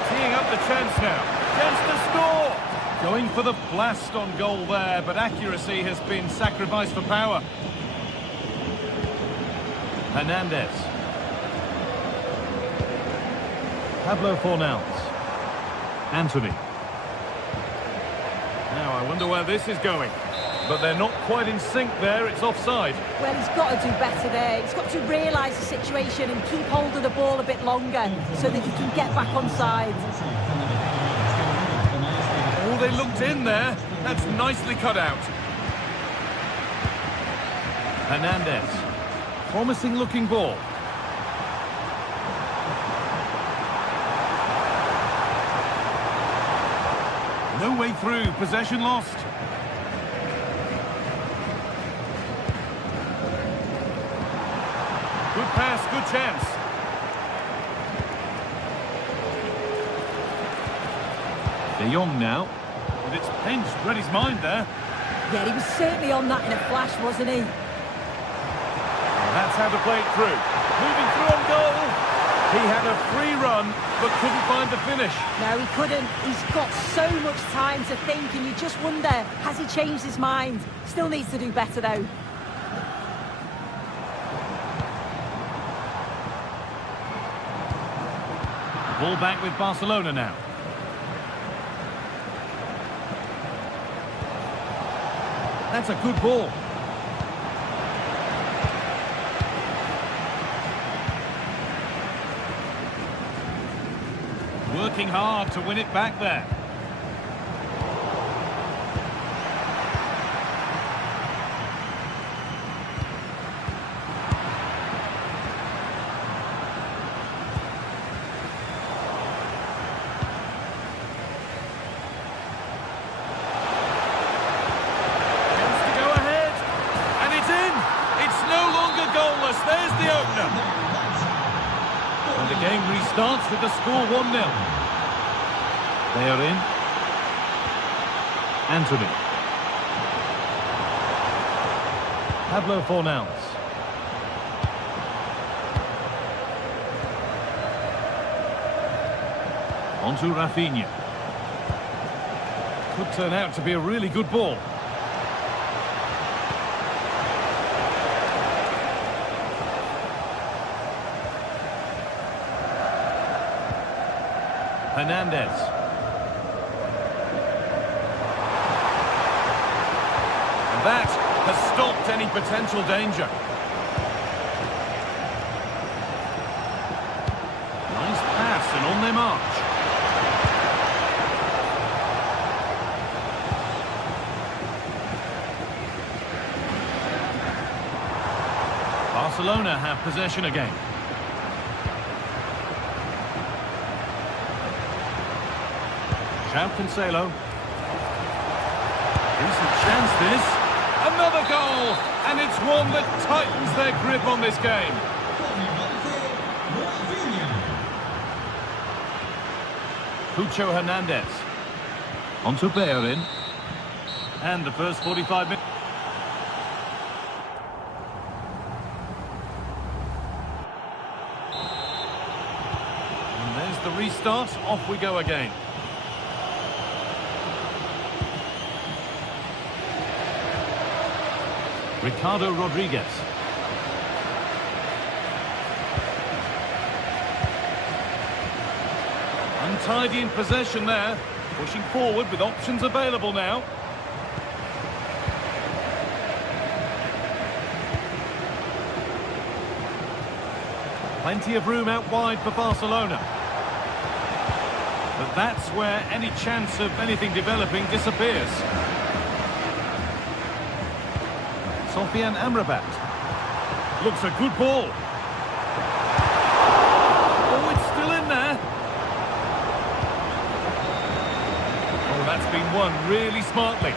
Teeing up the chance now. Chance to score! Going for the blast on goal there, but accuracy has been sacrificed for power. Hernandez. Pablo Fornals. Anthony. Now I wonder where this is going. But they're not quite in sync there, it's offside. Well, he's got to do better there. He's got to realise the situation and keep hold of the ball a bit longer so that he can get back on side. Oh, they looked in there. That's nicely cut out. Hernandez. Promising looking ball. No way through, possession lost. Good pass, good chance. De Jong now. But it's pinched, read his mind there. Yeah, he was certainly on that in a flash, wasn't he? That's how to play it through. Moving through on goal. He had a free run, but couldn't find the finish. No, he couldn't. He's got so much time to think, and you just wonder, has he changed his mind? Still needs to do better, though. Ball back with Barcelona now. That's a good ball. Working hard to win it back there. dangerous. There's the opener. And the game restarts with the score 1-0. They are in. Anthony. Pablo Fornals. On to Rafinha. Could turn out to be a really good ball. Hernandez. And that has stopped any potential danger. Nice pass and on their march. Barcelona have possession again. Cancelo. Decent chance this. Another goal! And it's one that tightens their grip on this game. Cucho Hernandez. On to Bellerin. And the first 45 minutes. And there's the restart. Off we go again. Ricardo Rodriguez. Untidy in possession there. Pushing forward with options available now. Plenty of room out wide for Barcelona. But that's where any chance of anything developing disappears. Sofian Amrabat. Looks a good ball. Oh, it's still in there. Oh, that's been won really smartly.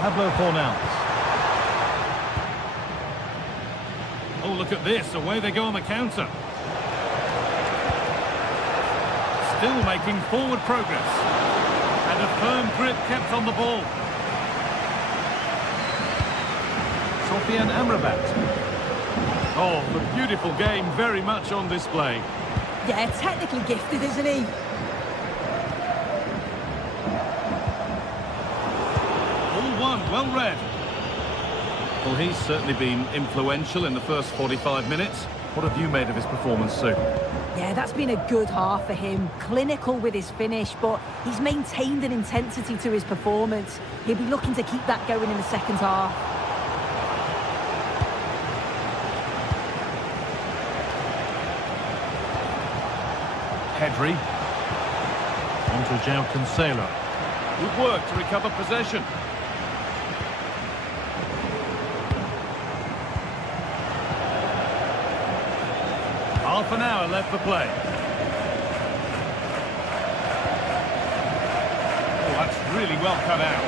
Pablo Fornals. Oh, look at this. Away they go on the counter. Still making forward progress. And a firm grip kept on the ball. Sofian Amrabat. Oh, the beautiful game very much on display. Yeah, technically gifted, isn't he? All one, well read. Well, he's certainly been influential in the first 45 minutes. What have you made of his performance, Sue? Yeah, that's been a good half for him. Clinical with his finish, but he's maintained an intensity to his performance. He'll be looking to keep that going in the second half. Pedri. On to João Cancelo. Good work to recover possession. Half an hour left for play. Oh, that's really well cut out.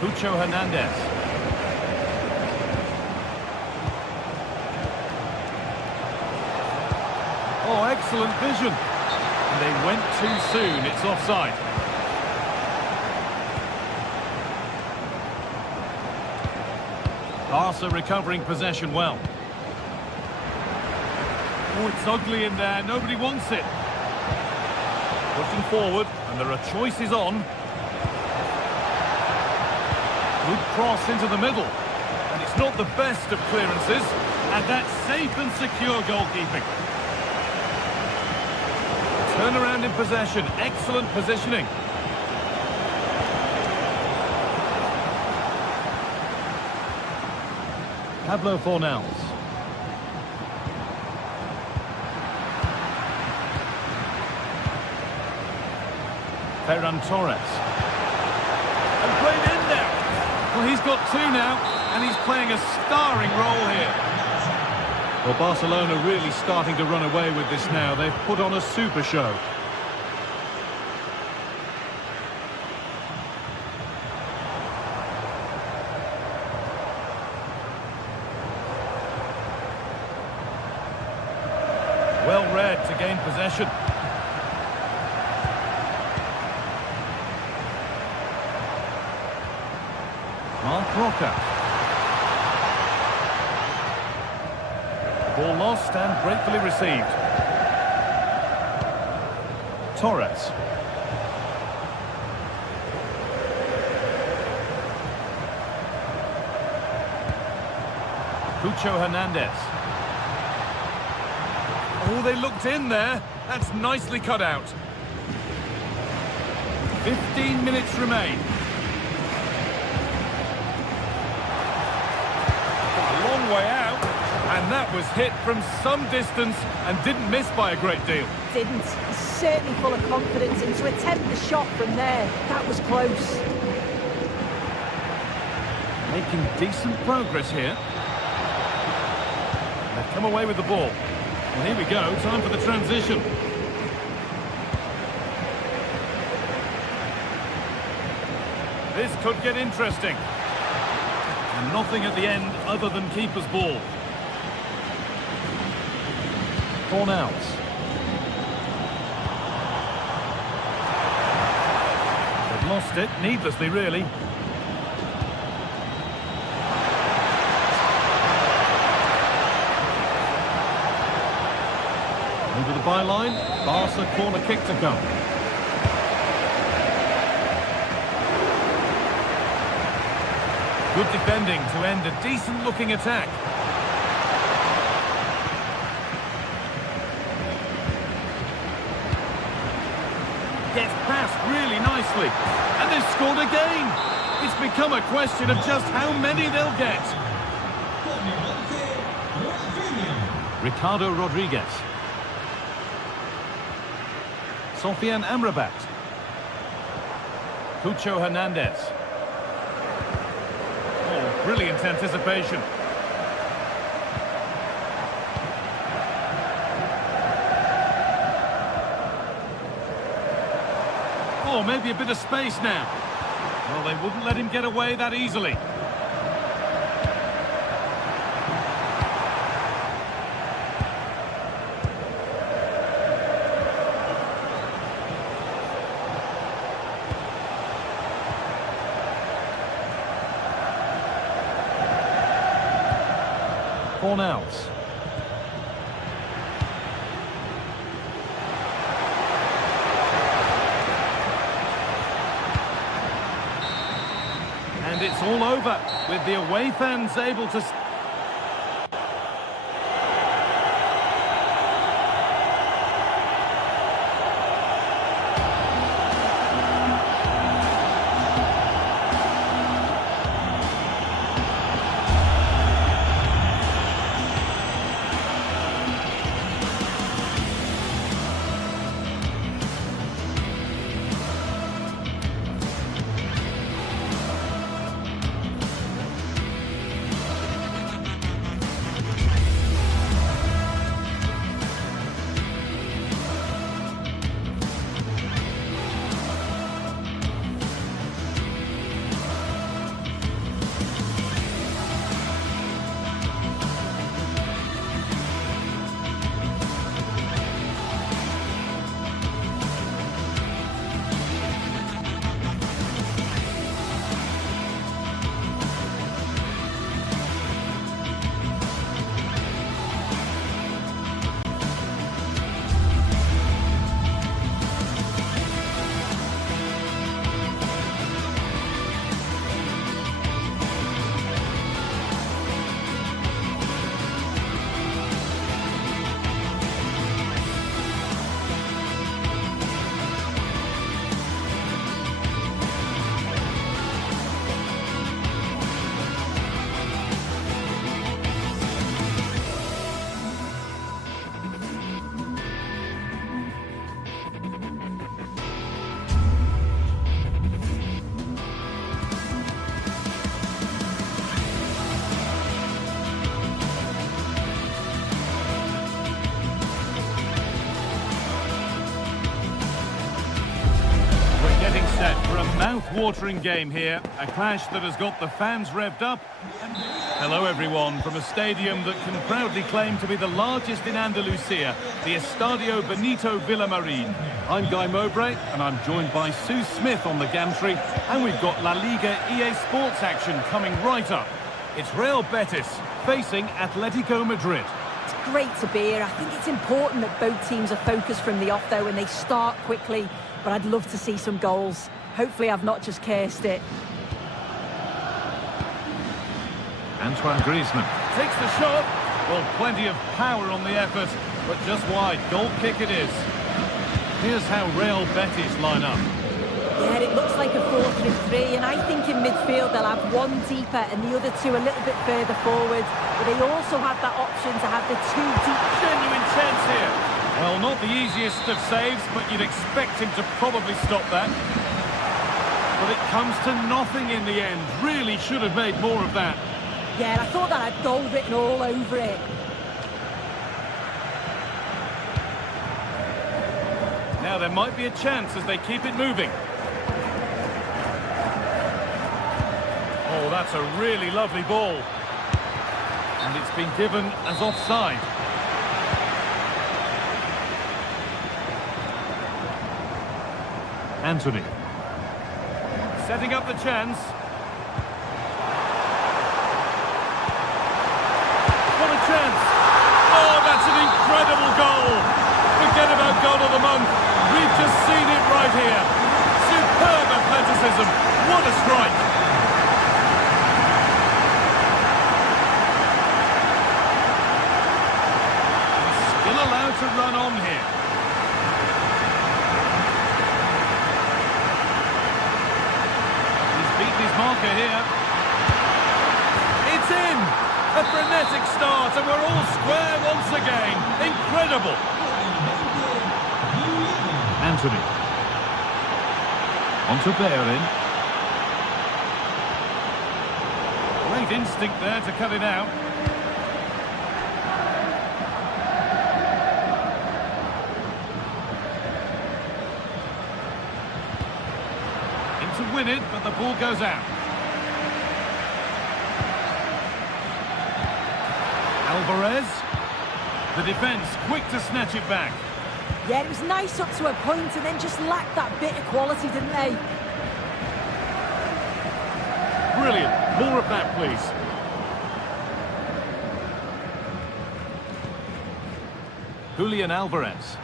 Cucho Hernandez. Oh, excellent vision. And they went too soon. It's offside. Barca recovering possession well. Oh, it's ugly in there. Nobody wants it. Pushing forward, and there are choices on. Good cross into the middle. And it's not the best of clearances. And that's safe and secure goalkeeping. Turnaround in possession. Excellent positioning. Pablo Fornals. Ferran Torres. And played in now. Well, he's got two now, and he's playing a starring role here. Well, Barcelona really starting to run away with this now. They've put on a super show. Well read to gain possession. Mark Roca. Ball lost and gratefully received. Torres. Cucho Hernandez. Oh, they looked in there. That's nicely cut out. 15 minutes remain. A long way out. And that was hit from some distance and didn't miss by a great deal. Didn't. He's certainly full of confidence, and to attempt the shot from there, that was close. Making decent progress here. They've come away with the ball. Well, here we go, time for the transition. This could get interesting. And nothing at the end other than keeper's ball. Cornels. They've lost it, needlessly really. Over the byline, Barca corner kick to come. Good defending to end a decent-looking attack. Gets past really nicely. And they've scored again. It's become a question of just how many they'll get. Ricardo Rodriguez. Sofian Amrabat. Cucho Hernandez. Oh, brilliant anticipation. Oh, maybe a bit of space now. Well, they wouldn't let him get away that easily. Cornels. And it's all over with the away fans able to... mouth-watering game here, a clash that has got the fans revved up. Hello everyone, from a stadium that can proudly claim to be the largest in Andalusia, the Estadio Benito Villamarín. I'm Guy Mowbray, and I'm joined by Sue Smith on the gantry, and we've got La Liga EA Sports action coming right up. It's Real Betis facing Atletico Madrid. It's great to be here. I think it's important that both teams are focused from the off though, and they start quickly, but I'd love to see some goals. Hopefully I've not just cursed it. Antoine Griezmann takes the shot. Well, plenty of power on the effort, but just wide. Goal kick it is. Here's how Real Betis line up. Yeah, it looks like a 4-3-3, and I think in midfield they'll have one deeper and the other two a little bit further forward. But they also have that option to have the two deep. Genuine chance here. Well, not the easiest of saves, but you'd expect him to probably stop that. But it comes to nothing in the end. Really should have made more of that. Yeah, I thought that had goal written all over it. Now there might be a chance as they keep it moving. Oh, that's a really lovely ball. And it's been given as offside. Anthony. Setting up the chance. What a chance! Oh, that's an incredible goal! Forget about goal of the month. We've just seen it right here. Superb athleticism. What a strike! He's still allowed to run on here. He's beaten his marker here. It's in! A frenetic start, and we're all square once again. Incredible! Anthony. On to Bellerin. Great instinct there to cut it out. In to win it, but the ball goes out. Alvarez. The defence quick to snatch it back. Yeah, it was nice up to a point and then just lacked that bit of quality, didn't they? Brilliant. More of that, please. Julian Alvarez.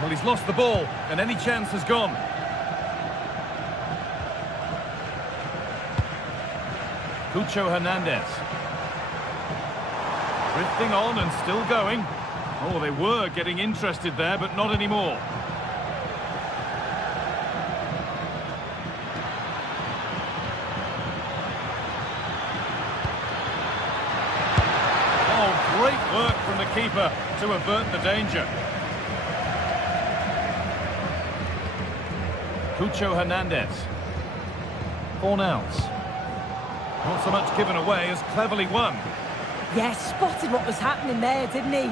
Well, he's lost the ball, and any chance has gone. Cucho Hernandez. Drifting on and still going. Oh, they were getting interested there, but not anymore. Oh, great work from the keeper to avert the danger. Cucho Hernandez. Fornals. Not so much given away as cleverly won. Yeah, spotted what was happening there, didn't he?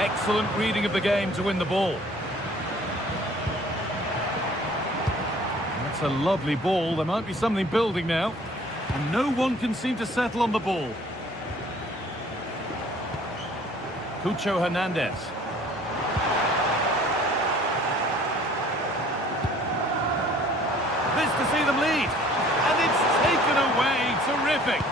Excellent reading of the game to win the ball. That's a lovely ball. There might be something building now. And no one can seem to settle on the ball. Cucho Hernandez. This to see them lead. And it's taken away. Terrific.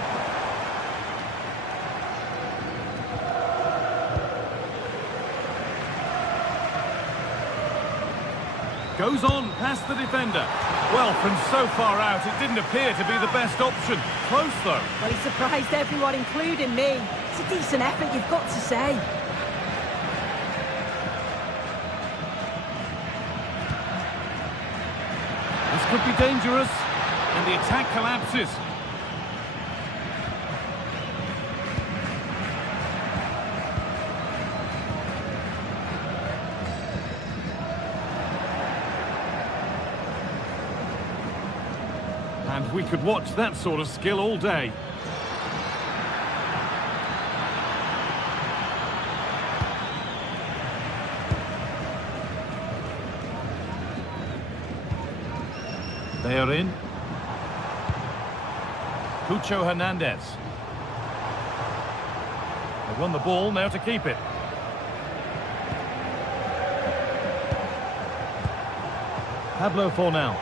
Goes on past the defender. Well, from so far out, it didn't appear to be the best option. Close, though. Well, he surprised everyone, including me. It's a decent effort, you've got to say. This could be dangerous. And the attack collapses. we could watch that sort of skill all day. They are in. Cucho Hernandez. They've won the ball, now to keep it. Pablo Fornals.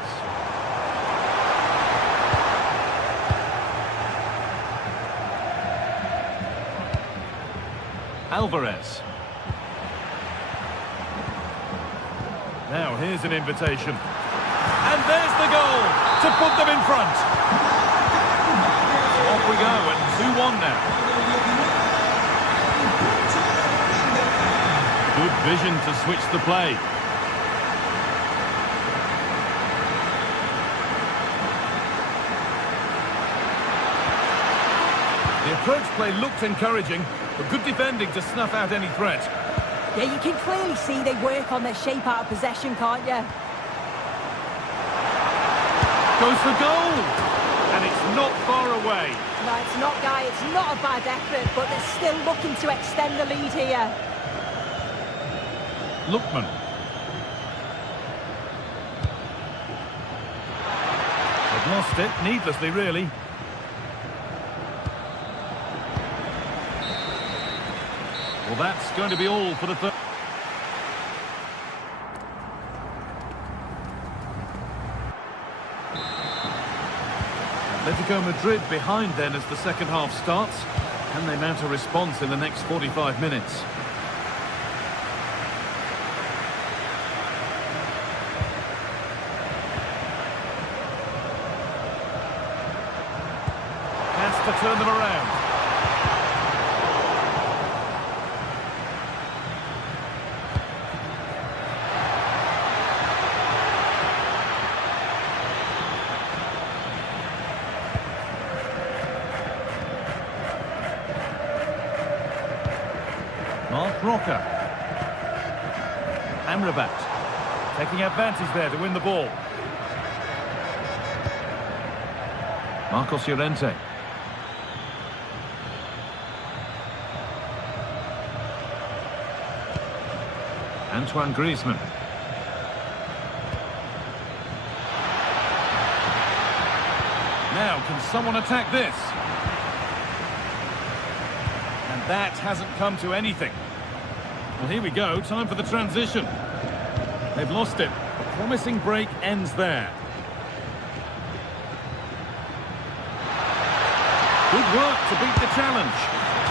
Alvarez. Now here's an invitation. And there's the goal to put them in front. Off we go, and 2-1 now. Good vision to switch the play. The approach play looked encouraging, but good defending to snuff out any threat. Yeah, you can clearly see they work on their shape out of possession, can't you? Goes for goal! And it's not far away. No, it's not, Guy. It's not a bad effort, but they're still looking to extend the lead here. Lookman. They've lost it, needlessly, really. Well, that's going to be all for the third. Atletico Madrid behind then as the second half starts. Can they mount a response in the next 45 minutes? Has to turn them around. Rocker. Amrabat taking advantage there to win the ball. Marcos Llorente. Antoine Griezmann. Now, can someone attack this? And that hasn't come to anything. Well, here we go, time for the transition. They've lost it. A promising break ends there. Good work to beat the challenge.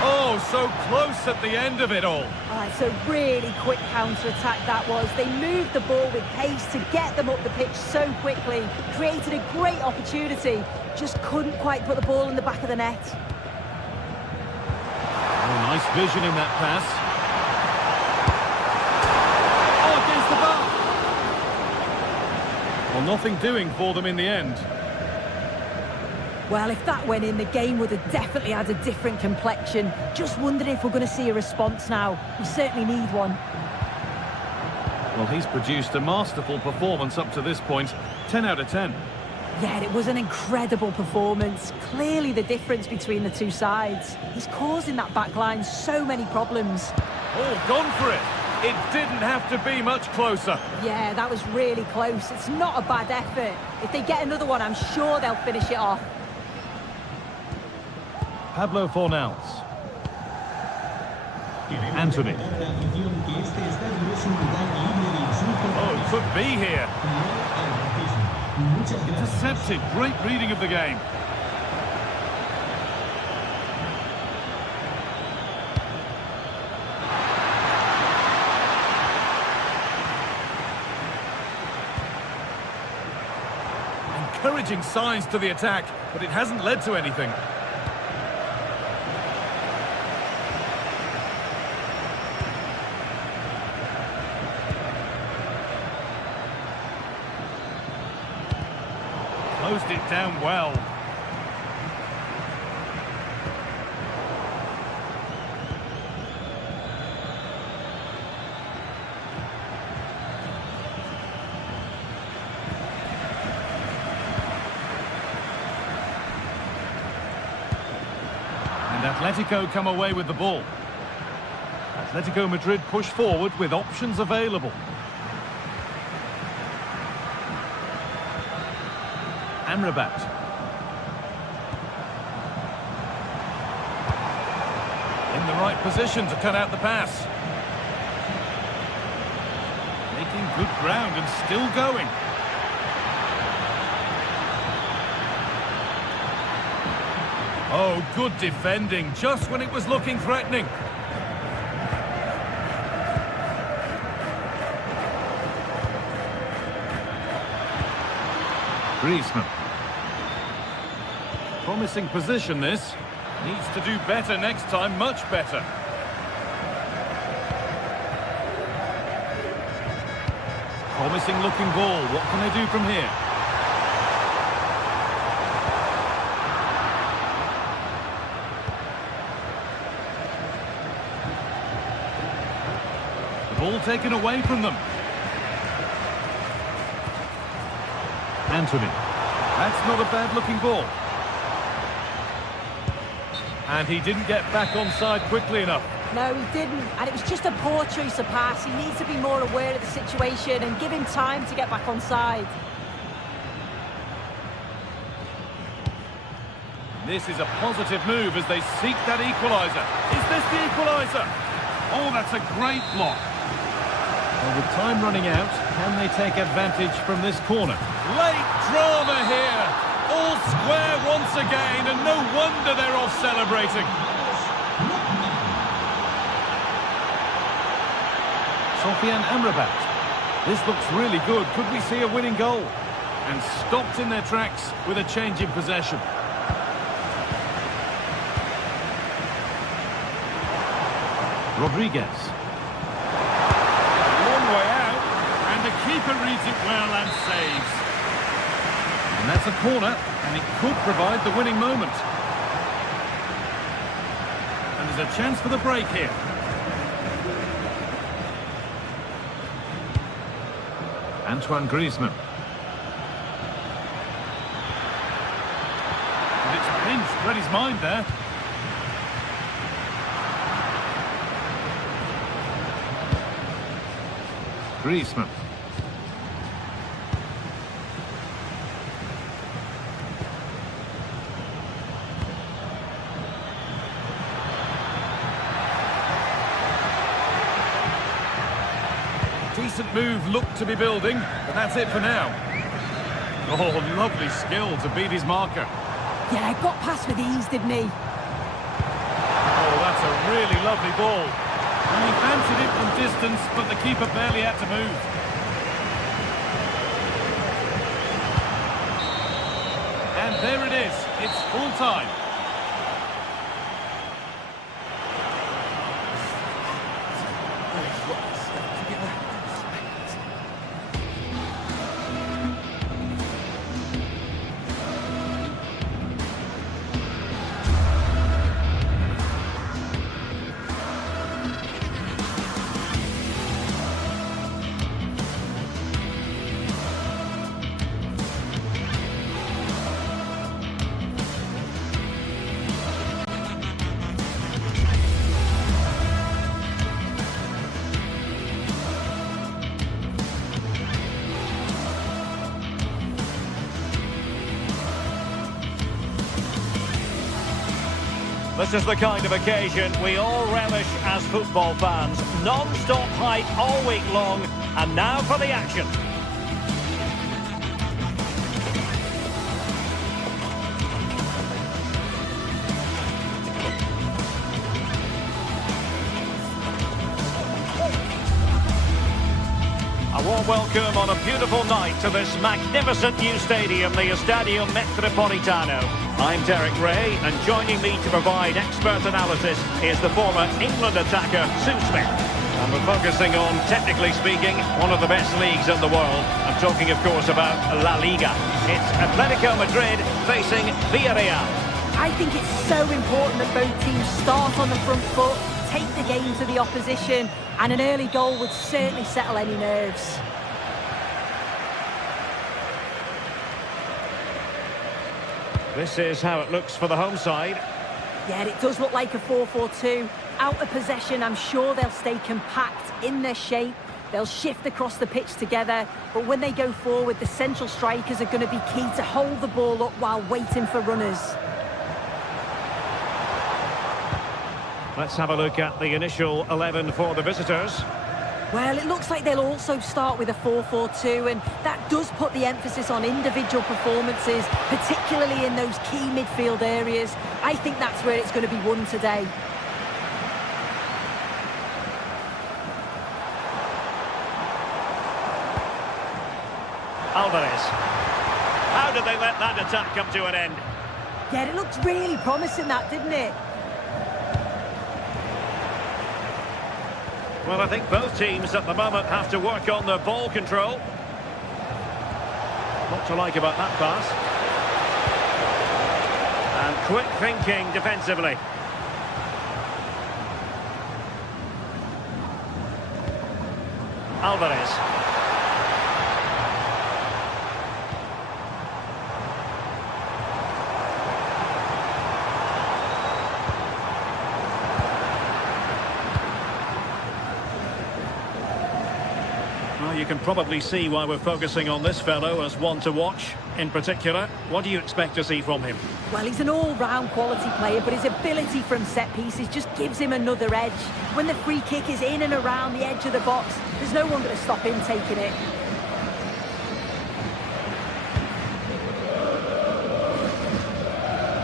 Oh, so close at the end of it all. Oh, it's a really quick counter-attack that was. They moved the ball with pace to get them up the pitch so quickly. Created a great opportunity. Just couldn't quite put the ball in the back of the net. Oh, nice vision in that pass. Well, nothing doing for them in the end. Well, if that went in, the game would have definitely had a different complexion. Just wondering if we're going to see a response now. We certainly need one. Well, he's produced a masterful performance up to this point. 10 out of 10. Yeah, it was an incredible performance. Clearly the difference between the two sides. He's causing that back line so many problems. Oh, gone for it. It didn't have to be much closer. Yeah, that was really close. It's not a bad effort. If they get another one, I'm sure they'll finish it off. Pablo Fornals. Anthony. Oh, could be here. Intercepted. Great reading of the game. Encouraging signs to the attack, but it hasn't led to anything. Closed it down well. Atletico come away with the ball. Atletico Madrid push forward with options available. Amrabat. In the right position to cut out the pass. Making good ground and still going. Oh, good defending, just when it was looking threatening. Griezmann. Promising position, this. Needs to do better next time, much better. Promising looking ball. What can they do from here? The ball taken away from them. Anthony. That's not a bad looking ball. And he didn't get back onside quickly enough. No, he didn't. And it was just a poor choice of pass. He needs to be more aware of the situation and give him time to get back onside. This is a positive move as they seek that equaliser. Is this the equaliser? Oh, that's a great block. Well, with time running out, can they take advantage from this corner? Late drama here. All square once again, and no wonder they're off celebrating. Sofian Amrabat. This looks really good. Could we see a winning goal? And stopped in their tracks with a change in possession. Rodriguez. Long way out, and the keeper reads it well and saves. And that's a corner, and it could provide the winning moment. And there's a chance for the break here. Antoine Griezmann. And it's pinched, read his mind there. Griezmann. Decent move looked to be building, but that's it for now. Oh, lovely skill to beat his marker. Yeah, got past with ease, didn't he? Oh, that's a really lovely ball. And he fancied it from distance, but the keeper barely had to move. And there it is. It's full time. This is the kind of occasion we all relish as football fans. Non-stop hype all week long, and now for the action. A warm welcome on a beautiful night to this magnificent new stadium, the Estadio Metropolitano. I'm Derek Ray, and joining me to provide expert analysis is the former England attacker, Sue Smith. And we're focusing on, technically speaking, one of the best leagues in the world. I'm talking, of course, about La Liga. It's Atletico Madrid facing Villarreal. I think it's so important that both teams start on the front foot, take the game to the opposition, and an early goal would certainly settle any nerves. This is how it looks for the home side. Yeah, it does look like a 4-4-2. Out of possession, I'm sure they'll stay compact in their shape. They'll shift across the pitch together, but when they go forward, the central strikers are going to be key to hold the ball up while waiting for runners. Let's have a look at the initial 11 for the visitors. Well, it looks like they'll also start with a 4-4-2, and that does put the emphasis on individual performances, particularly in those key midfield areas. I think that's where it's going to be won today. Alvarez. How did they let that attack come to an end? Yeah, it looked really promising, that, didn't it? Well, I think both teams at the moment have to work on their ball control. What to like about that pass. And quick thinking defensively. Alvarez. Well, you can probably see why we're focusing on this fellow as one to watch in particular. What do you expect to see from him? Well, he's an all-round quality player, but his ability from set pieces just gives him another edge. When the free kick is in and around the edge of the box, there's no one going to stop him taking it.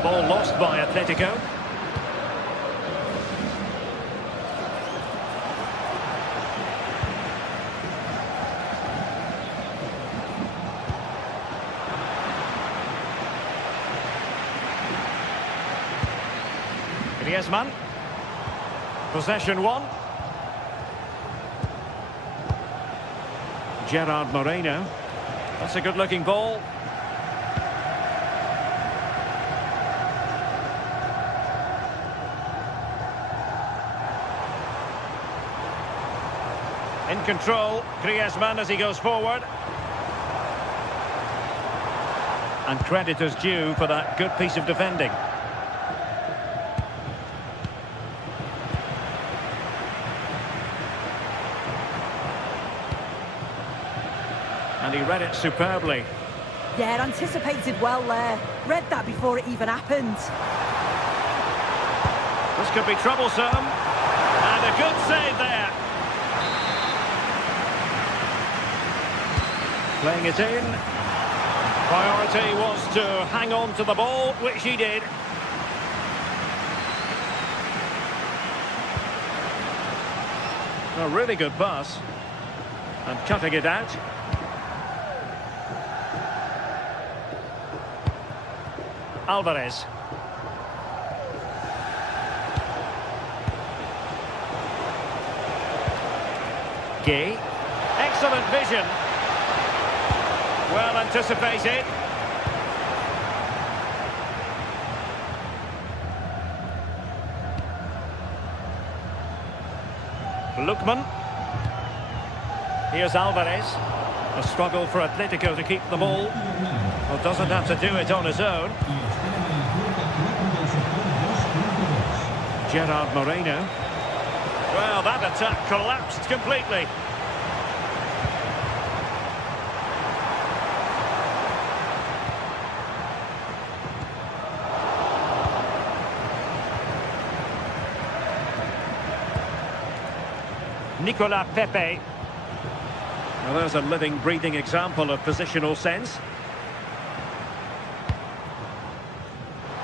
Ball lost by Atletico. Griezmann. Possession one. Gerard Moreno. That's a good-looking ball. In control, Griezmann as he goes forward. And credit is due for that good piece of defending. And he read it superbly. Yeah, anticipated well there. Read that before it even happened. This could be troublesome. And a good save there. Playing it in. Priority was to hang on to the ball, which he did. A really good pass. And cutting it out. Alvarez. Gay. Excellent vision. Well anticipated. Lookman. Here's Alvarez. A struggle for Atletico to keep the ball. Well, doesn't have to do it on his own. Gerard Moreno. Well, that attack collapsed completely. Nicolas Pepe. Well, there's a living, breathing example of positional sense.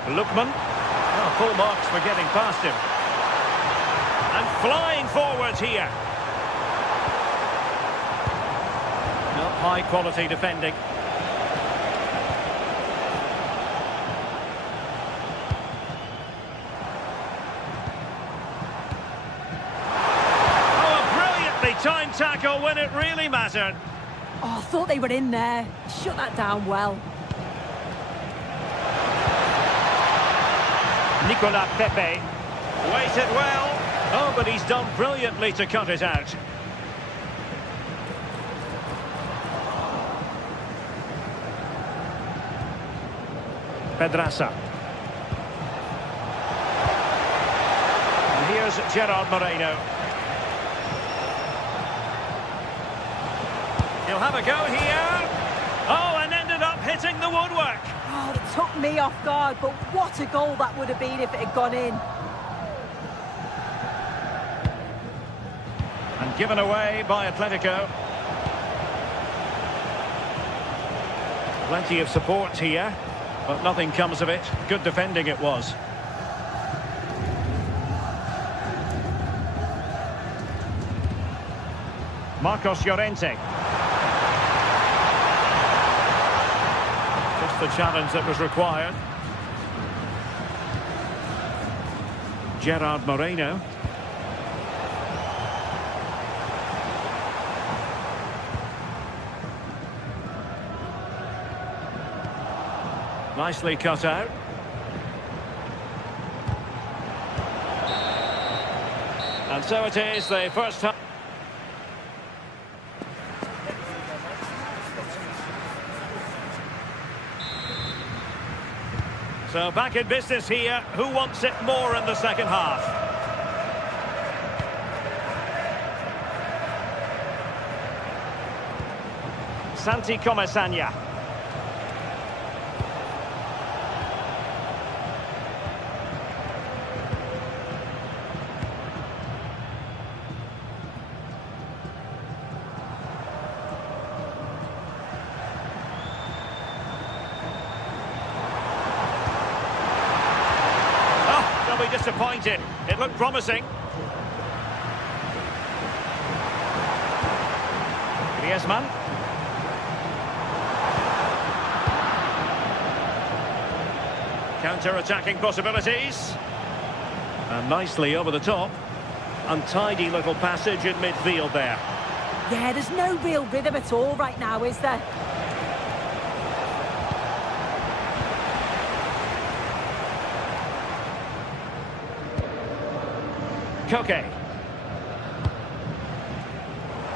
Lookman. Oh, full marks for getting past him. And flying forwards here. Not high quality defending. Oh, a brilliantly timed tackle when it really mattered. Oh, I thought they were in there. Shut that down well. Nicolas Pepe. Waited well. Oh, but he's done brilliantly to cut it out. Pedraza. Gerard Moreno. He'll have a go here. Oh, and ended up hitting the woodwork. Oh, it took me off guard, but what a goal that would have been if it had gone in. And given away by Atletico. Plenty of support here, but nothing comes of it. Good defending it was. Marcos Llorente. Just the challenge that was required. Gerard Moreno. Nicely cut out. And so it is, the first half. So back in business here. Who wants it more in the second half? Santi Comesaña. Disappointed. It looked promising. Griezmann. Counter-attacking possibilities. And nicely over the top. Untidy little passage in midfield there. Yeah, there's no real rhythm at all right now, is there? Koke.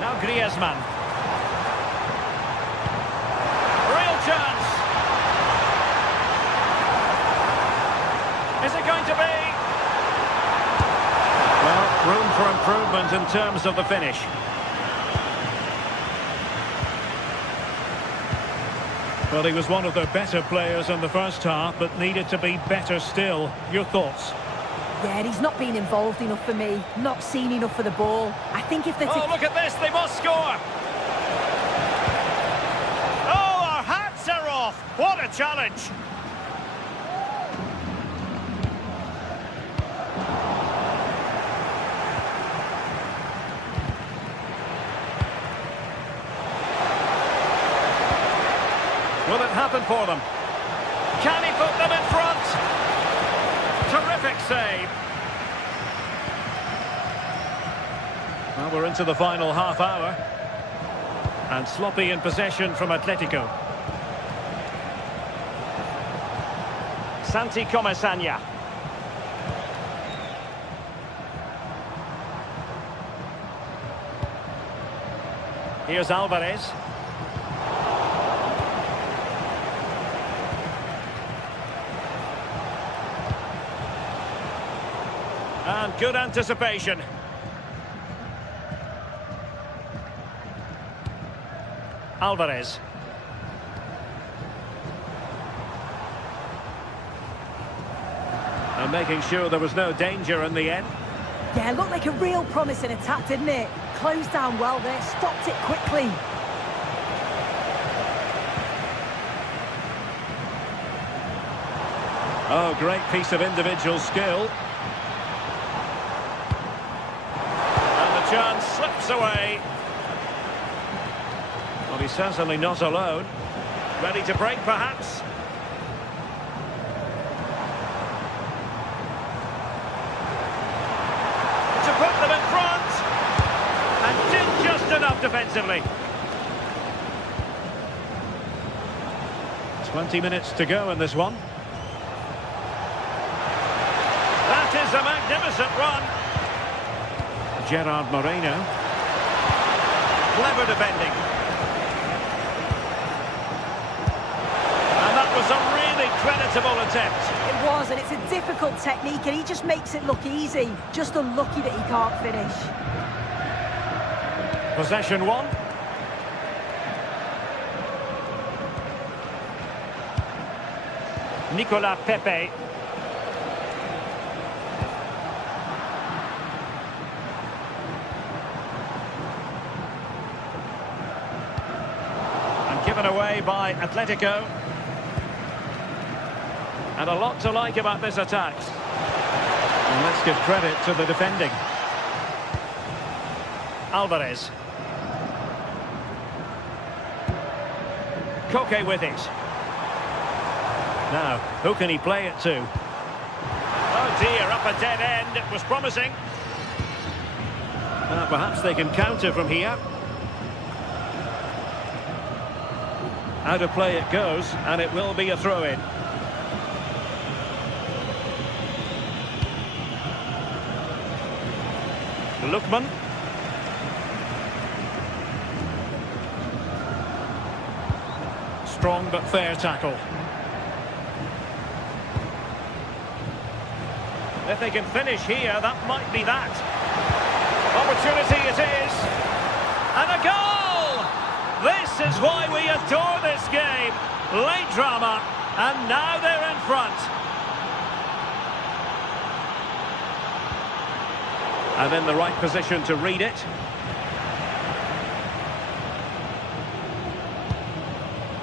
Now Griezmann. Real chance. Is it going to be? Well, room for improvement in terms of the finish. Well, he was one of the better players in the first half, but needed to be better still. Your thoughts? Yeah, he's not been involved enough for me. Not seen enough for the ball. I think if they're... Oh, look at this. They must score. Oh, our hats are off. What a challenge. Will it happen for them? Can he put them in front? Terrific save. Well, we're into the final half hour. And sloppy in possession from Atletico. Santi Comesaña. Here's Alvarez. And good anticipation. Alvarez. And making sure there was no danger in the end. Yeah, looked like a real promising attack, didn't it? Closed down well there, stopped it quickly. Oh, great piece of individual skill. And the chance slips away. Well, he's certainly not alone. Ready to break, perhaps. To put them in front. And did just enough defensively. 20 minutes to go in this one. That is a magnificent run. Gerard Moreno. Clever defending. And that was a really creditable attempt. It was, and it's a difficult technique, and he just makes it look easy. Just unlucky that he can't finish. Possession one. Nicolas Pepe. And given away by Atletico. And a lot to like about this attack. And let's give credit to the defending. Alvarez. Koke with it. Now, who can he play it to? Oh dear, up a dead end. It was promising. Perhaps they can counter from here. Out of play it goes, and it will be a throw-in. Lookman. Strong but fair tackle. If they can finish here, that might be that. Opportunity it is. And a goal! This is why we adore this game. Late drama, and now they're in front. And in the right position to read it.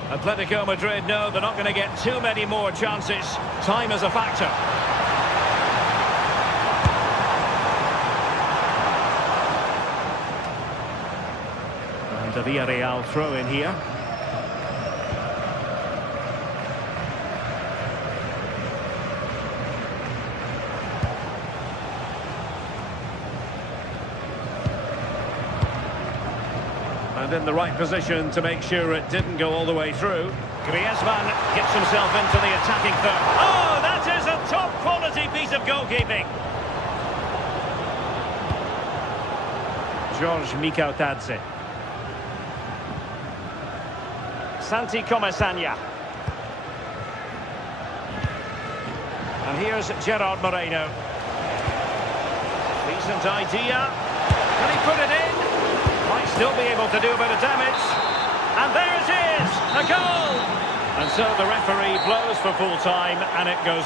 Atletico Madrid know they're not going to get too many more chances. Time is a factor. And the Villarreal throw in here. And in the right position to make sure it didn't go all the way through. Griezmann gets himself into the attacking third. Oh, that is a top-quality piece of goalkeeping. George Mikautadze. Santi Comesaña. And here's Gerard Moreno. Decent idea. Can he put it in? Might still be able to do a bit of damage. And there it is, a goal! And so the referee blows for full time, and it goes...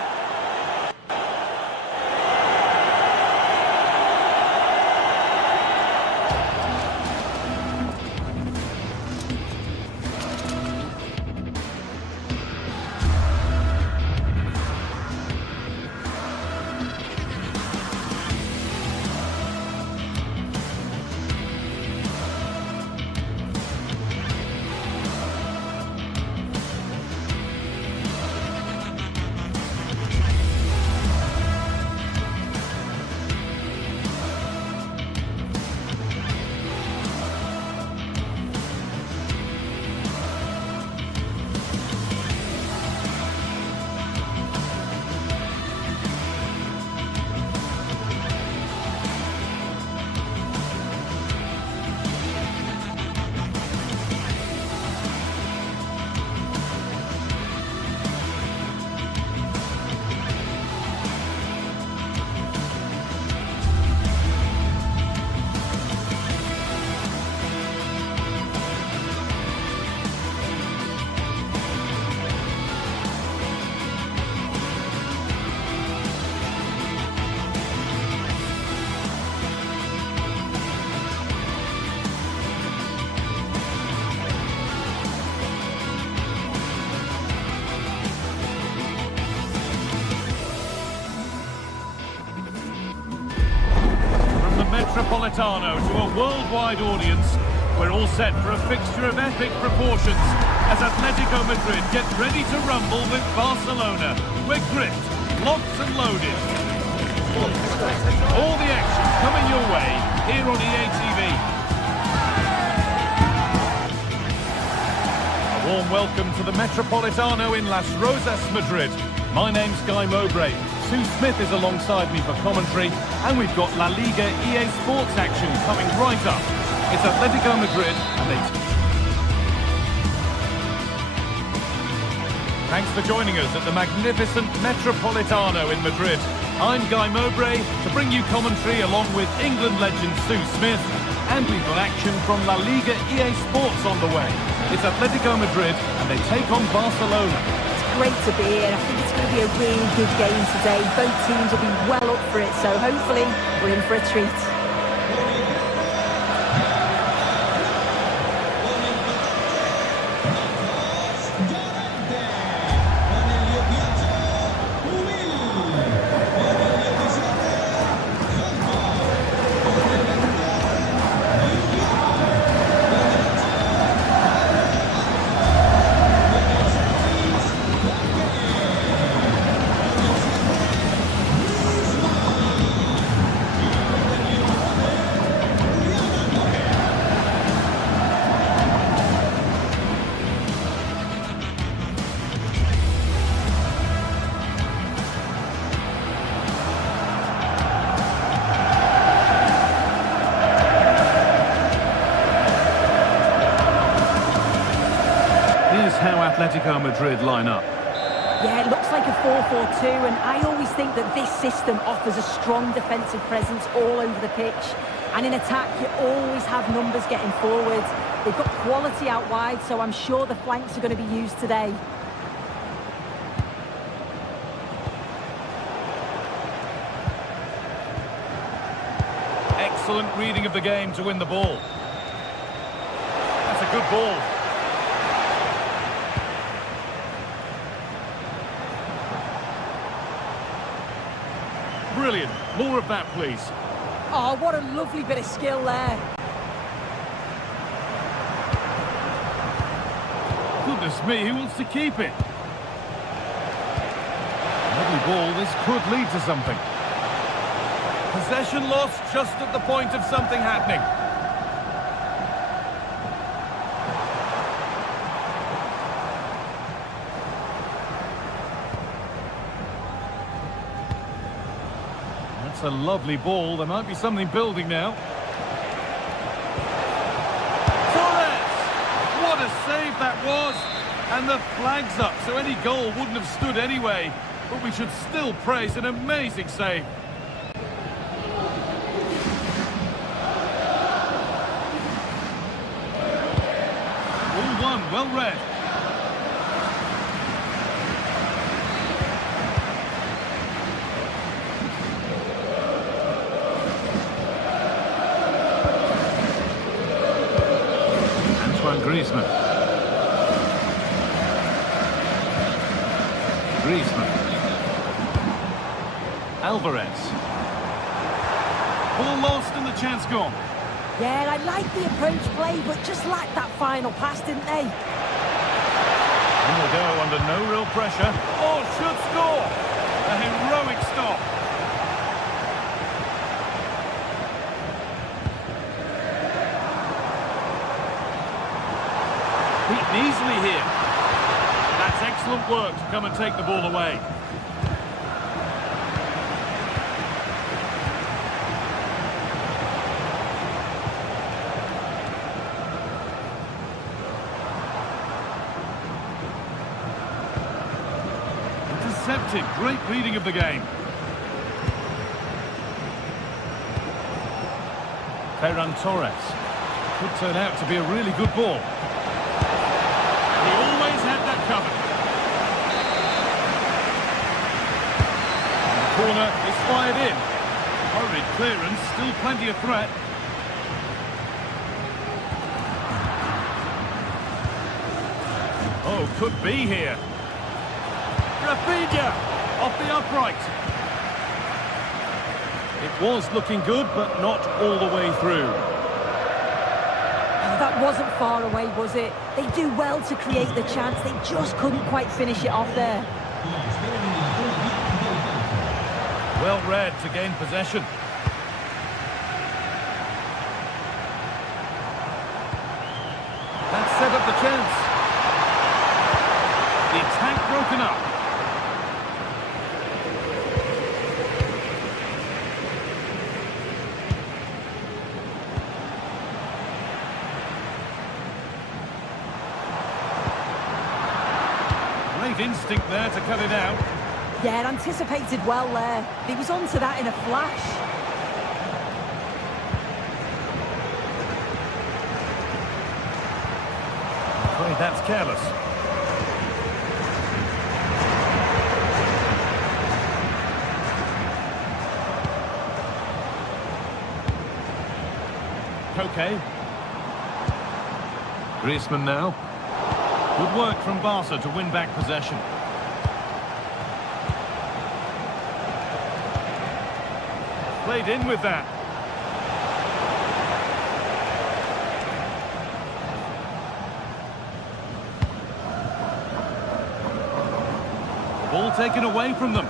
Metropolitano to a worldwide audience. We're all set for a fixture of epic proportions as Atletico Madrid get ready to rumble with Barcelona. We're gripped, locked and loaded. All the action coming your way here on EA TV. A warm welcome to the Metropolitano in Las Rosas, Madrid. My name's Guy Mowbray. Sue Smith is alongside me for commentary, and we've got La Liga EA Sports action coming right up. It's Atletico Madrid, and Thanks for joining us at the magnificent Metropolitano in Madrid. I'm Guy Mowbray to bring you commentary along with England legend Sue Smith, and we've got action from La Liga EA Sports on the way. It's Atletico Madrid and they take on Barcelona. It's great to be here. I think it's going to be a really good game today. Both teams will be well up for it, so hopefully we're in for a treat. How Atletico Madrid line up. Yeah, it looks like a 4-4-2, and I always think that this system offers a strong defensive presence all over the pitch. And in attack, you always have numbers getting forward. They've got quality out wide, so I'm sure the flanks are going to be used today. Excellent reading of the game to win the ball. That's a good ball. Brilliant. More of that, please. Oh, what a lovely bit of skill there. Goodness me, who wants to keep it? Lovely ball. This could lead to something. Possession lost just at the point of something happening. A lovely ball. There might be something building now. Torres! What a save that was! And the flag's up, so any goal wouldn't have stood anyway. But we should still praise an amazing save. All one, well read. Griezmann. Alvarez. Ball lost and the chance gone. Yeah, I like the approach play, but just lacked that final pass, didn't they? And they'll go under no real pressure. Oh, should score! A heroic stop. Beaten easily here. That's excellent work to come and take the ball away. Intercepted. Great reading of the game. Ferran Torres. Could turn out to be a really good ball. He always had that covered. The corner is fired in. Hurried clearance, still plenty of threat. Oh, could be here. Rafinha off the upright. It was looking good, but not all the way through. That wasn't far away, was it? They do well to create the chance. They just couldn't quite finish it off there. Well read to gain possession. That set up the chance. The attack broken up. great instinct there to cut it out. Yeah, anticipated well there. He was onto that in a flash. I'm afraid that's careless. Okay. Griezmann now. Good work from Barca to win back possession. Played in with that. Ball taken away from them.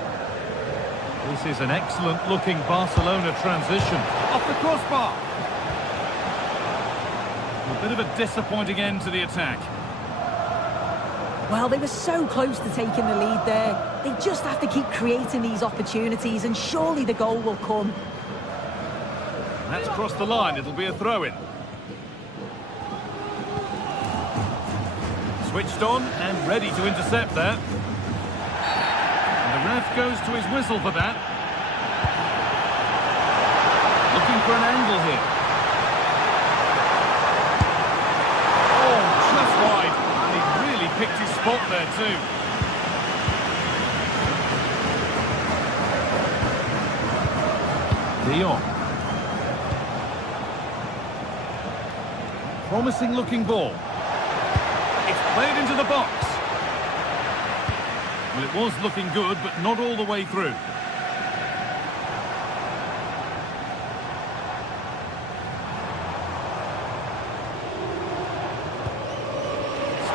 This is an excellent looking Barcelona transition. Off the crossbar. A bit of a disappointing end to the attack. Well, they were so close to taking the lead there. They just have to keep creating these opportunities and surely the goal will come. That's crossed the line. It'll be a throw-in. Switched on and ready to intercept there. And the ref goes to his whistle for that. Looking for an angle here. Oh, just wide. And he's really picked his spot there too. De Jong. Promising looking ball. It's played into the box. Well, it was looking good, but not all the way through.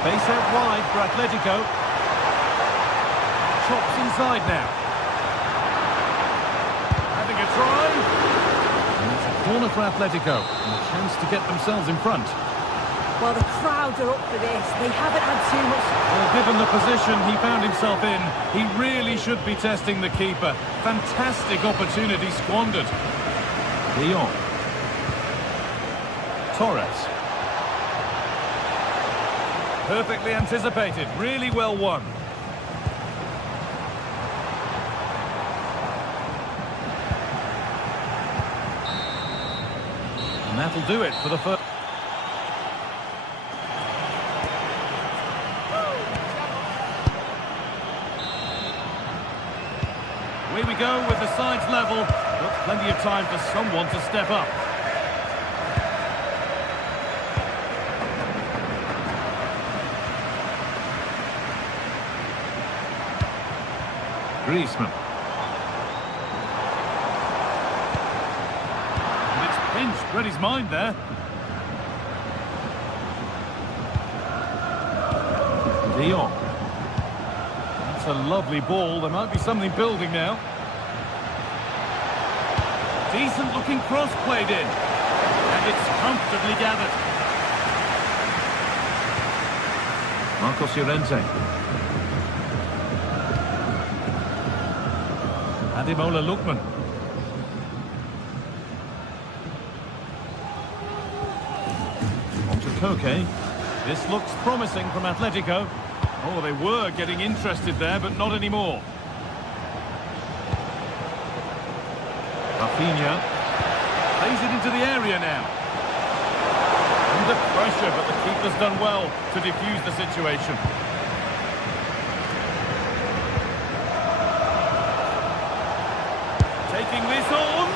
Space out wide for Atletico. Chops inside now. Having a try. And it's a corner for Atletico. And a chance to get themselves in front. Well, the crowd are up for this. They haven't had too much... Well, given the position he found himself in, he really should be testing the keeper. Fantastic opportunity squandered. De Jong. Torres. Perfectly anticipated. Really well won. And that'll do it for the first... Away we go with the sides level, but plenty of time for someone to step up. Griezmann. And it's pinched, read his mind there. De Jong. That's a lovely ball. There might be something building now. Decent looking cross played in. And it's comfortably gathered. Marcos Llorente. Ademola Lookman. On to Koke. This looks promising from Atletico. Oh, they were getting interested there, but not anymore. Rafinha plays it into the area now. Under pressure, but the keeper's done well to defuse the situation. Taking this on.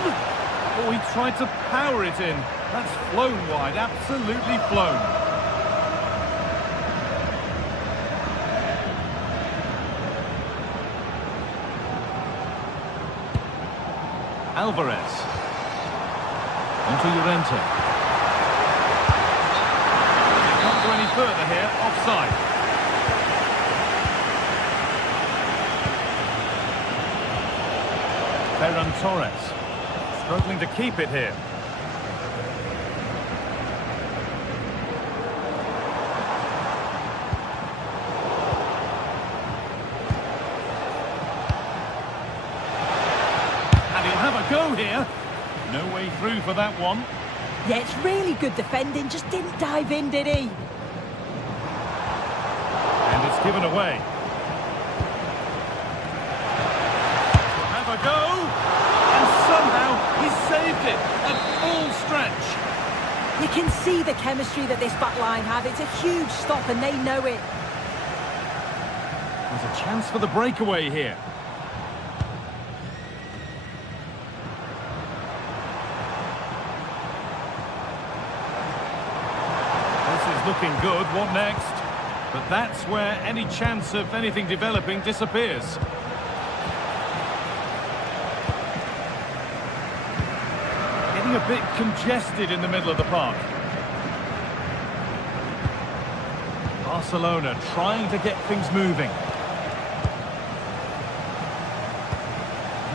Oh, he tried to power it in. That's flown wide, absolutely flown. Alvarez. Onto Llorente. Can't go any further here. Offside. Ferran Torres. Struggling to keep it here. Go here. No way through for that one. Yeah, it's really good defending. Just didn't dive in, did he? And it's given away. can see the chemistry that this back line have. It's a huge stop and they know it. There's a chance for the breakaway here. This is looking good. What next? But that's where any chance of anything developing disappears. Getting a bit congested in the middle of the park. Barcelona trying to get things moving.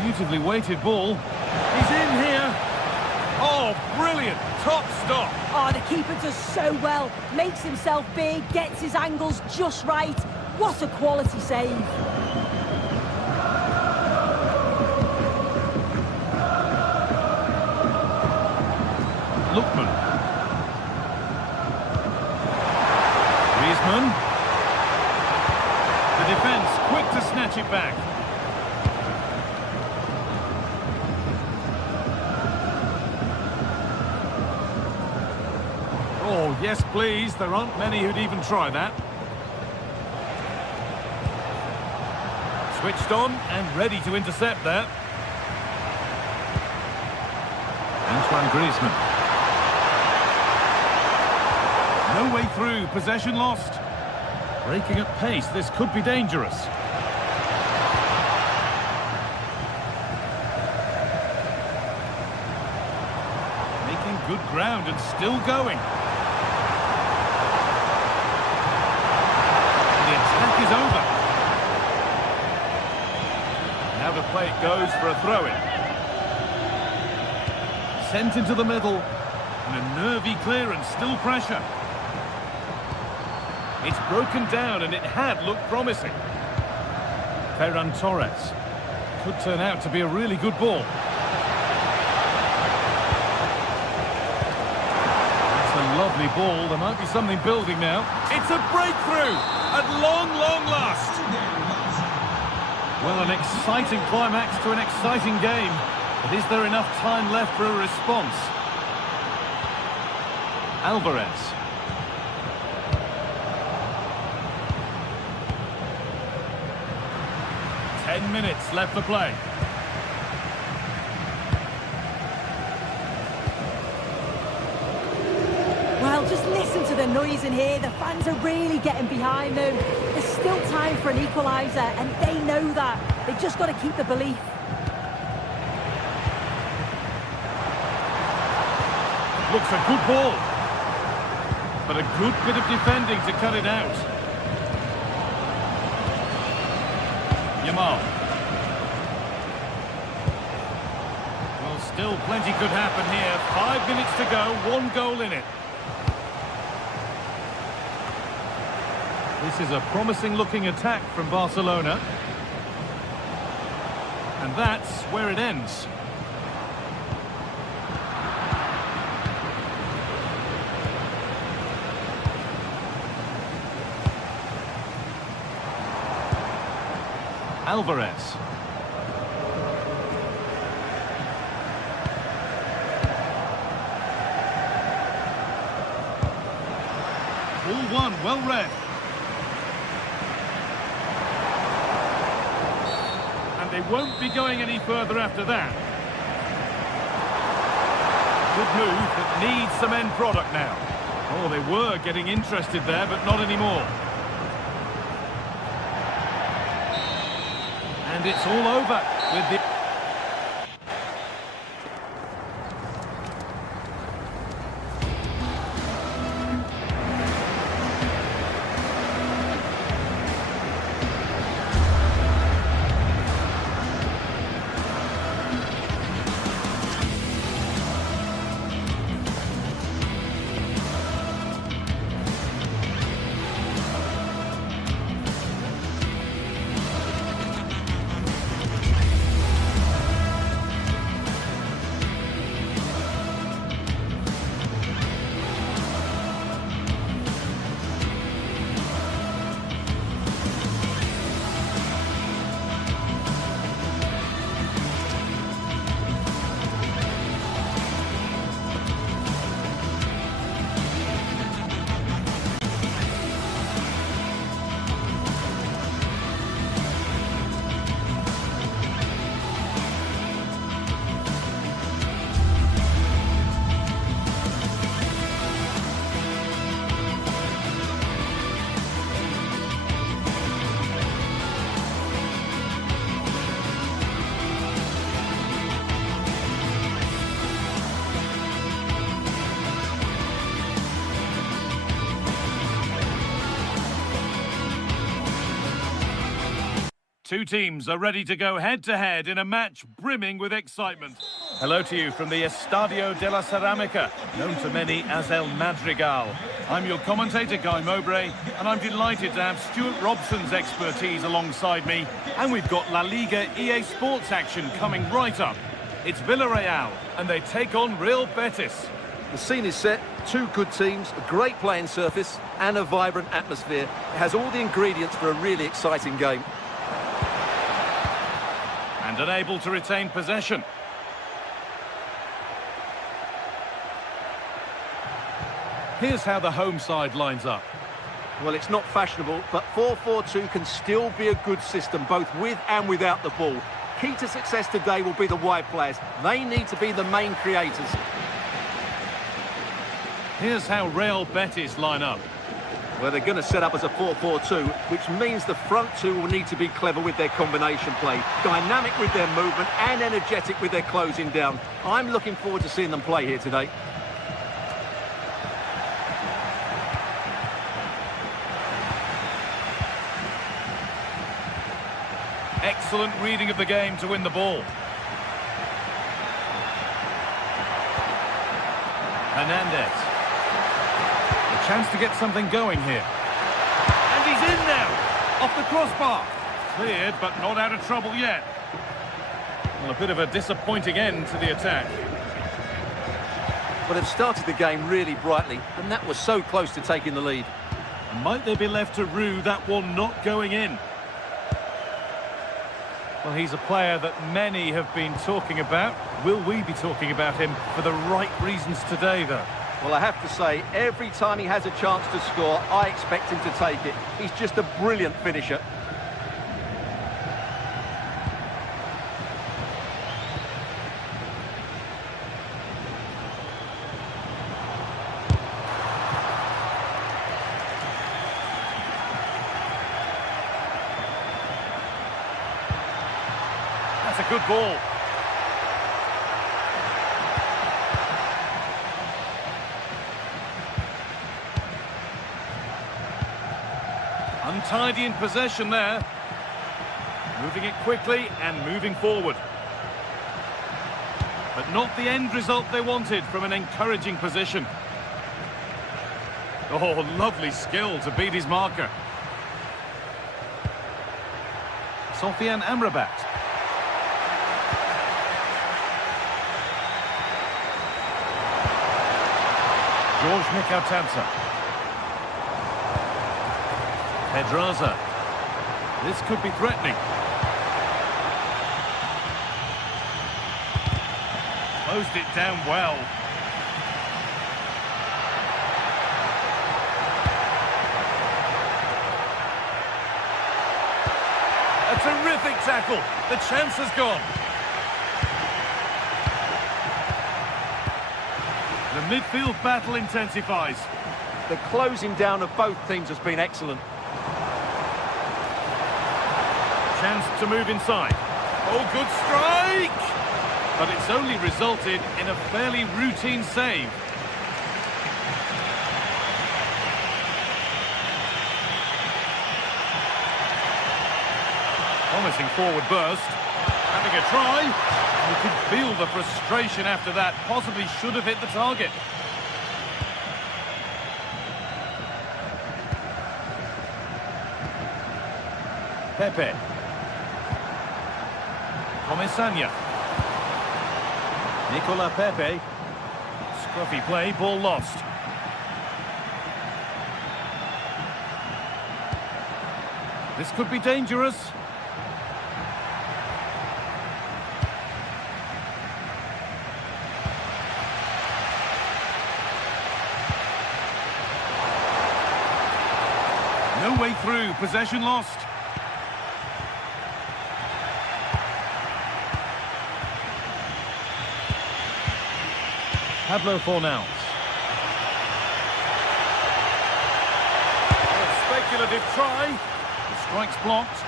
Beautifully weighted ball. He's in here. Oh, brilliant. Top stop. Oh, the keeper does so well. Makes himself big, gets his angles just right. What a quality save. Lookman. Griezmann. The defence quick to snatch it back. Oh, yes, please. There aren't many who'd even try that. Switched on and ready to intercept that. Antoine Griezmann. No way through. Possession lost. Breaking at pace. This could be dangerous. Making good ground and still going. Is over. Now the play it goes for a throw-in. Sent into the middle. And a nervy clearance, still pressure. It's broken down and it had looked promising. Ferran Torres. Could turn out to be a really good ball. That's a lovely ball. There might be something building now. It's a breakthrough! At long, long last. Well, an exciting climax to an exciting game. But is there enough time left for a response? Alvarez. Ten minutes left to play. Well, just listen to the noise in here. The fans are really getting behind them. There's still time for an equaliser, and they know that. They've just got to keep the belief. Looks a good ball. But a good bit of defending to cut it out. Yamal. Well, still plenty could happen here. 5 minutes to go, 1 goal in it. This is a promising-looking attack from Barcelona. And that's where it ends. Alvarez. Ball one, well read. And they won't be going any further after that. Good move that needs some end product now. Oh, they were getting interested there, but not anymore. And it's all over with the... Two teams are ready to go head-to-head in a match brimming with excitement. Hello to you from the Estadio de la Ceramica, known to many as El Madrigal. I'm your commentator, Guy Mowbray, and I'm delighted to have Stuart Robson's expertise alongside me. And we've got La Liga EA Sports action coming right up. It's Villarreal, and they take on Real Betis. The scene is set, two good teams, a great playing surface and a vibrant atmosphere. It has all the ingredients for a really exciting game. And unable to retain possession. Here's how the home side lines up. Well, it's not fashionable, but 4-4-2 can still be a good system, both with and without the ball. Key to success today will be the wide players. They need to be the main creators. Here's how Real Betis line up. Well, they're going to set up as a 4-4-2, which means the front two will need to be clever with their combination play, dynamic with their movement and energetic with their closing down. I'm looking forward to seeing them play here today. Excellent reading of the game to win the ball. Hernandez. A chance to get something going here. And he's in now! Off the crossbar. Cleared, but not out of trouble yet. Well, a bit of a disappointing end to the attack. But they've started the game really brightly, and that was so close to taking the lead. Might they be left to rue that one not going in? Well, he's a player that many have been talking about. Will we be talking about him for the right reasons today, though? Well, I have to say, every time he has a chance to score, I expect him to take it. He's just a brilliant finisher. That's a good ball. Untidy in possession there. Moving it quickly and moving forward. But not the end result they wanted from an encouraging position. Oh, lovely skill to beat his marker. Sofian Amrabat. George Mikautanza. Pedraza. This could be threatening. Closed it down well. A terrific tackle. The chance has gone. The midfield battle intensifies. The closing down of both teams has been excellent. Chance to move inside. Oh, good strike! But it's only resulted in a fairly routine save. Promising forward burst. Having a try. You could feel the frustration after that. Possibly should have hit the target. Pepe. Comesaña. Nicola Pepe. Scruffy play, ball lost. This could be dangerous. No way through, possession lost. Pablo Fornals. Speculative try. The strike's blocked.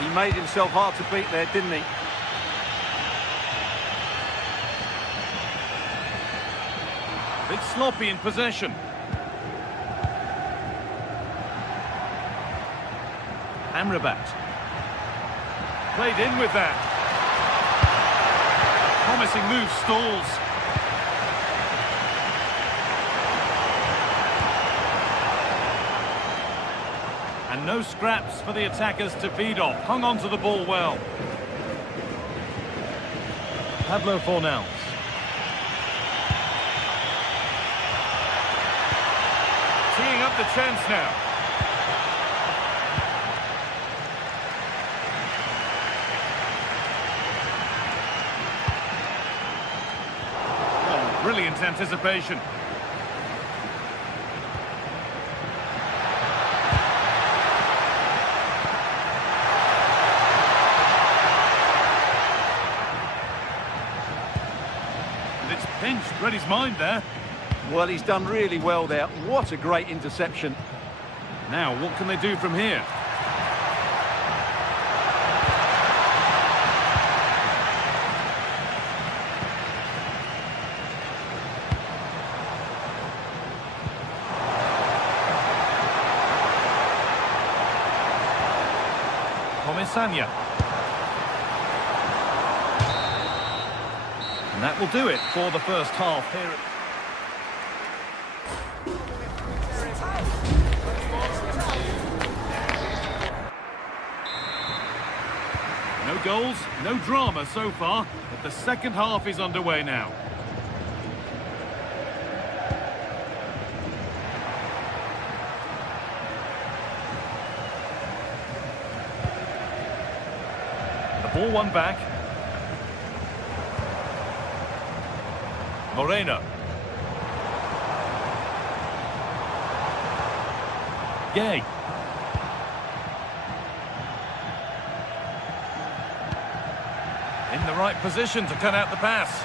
He made himself hard to beat there, didn't he? A bit sloppy in possession. Amrabat. played in with that. Promising move stalls. And no scraps for the attackers to feed off. Hung on to the ball well. Pablo Fornals. Teeing up the chance now. Oh, brilliant anticipation. And it's pinched, read his mind there. Well, he's done really well there. What a great interception. Now, what can they do from here? Comesaña. And that will do it for the first half here. No goals, no drama so far, but the second half is underway now. The ball won back. Moreno. Gay. In the right position to cut out the pass.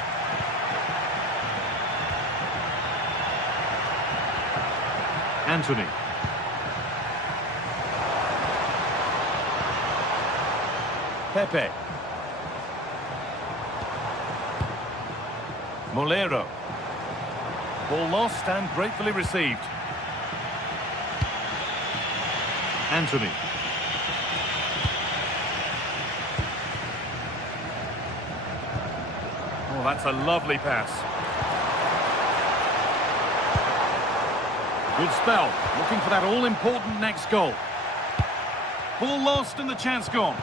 Anthony. Pepe. Molero. Ball lost and gratefully received. Anthony. Oh, that's a lovely pass. Good spell. Looking for that all-important next goal. Ball lost and the chance gone.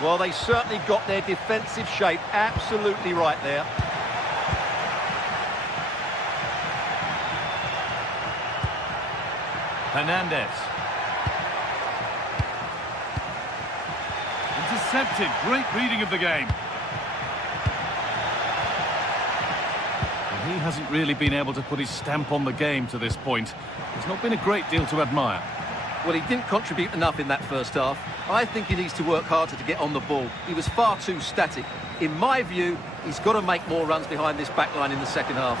Well, they certainly got their defensive shape absolutely right there. Hernandez. Intercepted. Great reading of the game. And he hasn't really been able to put his stamp on the game to this point. There's not been a great deal to admire. Well, he didn't contribute enough in that first half. I think he needs to work harder to get on the ball. He was far too static. In my view, he's got to make more runs behind this back line in the second half.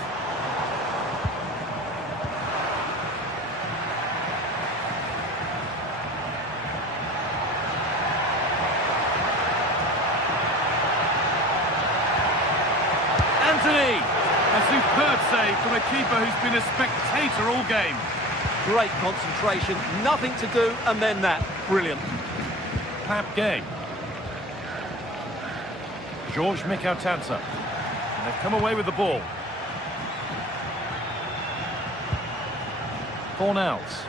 Anthony! A superb save from a keeper who's been a spectator all game. Great concentration, nothing to do, and then that. Brilliant. Pap Gay. George Mikautanza. And they've come away with the ball. Fornals.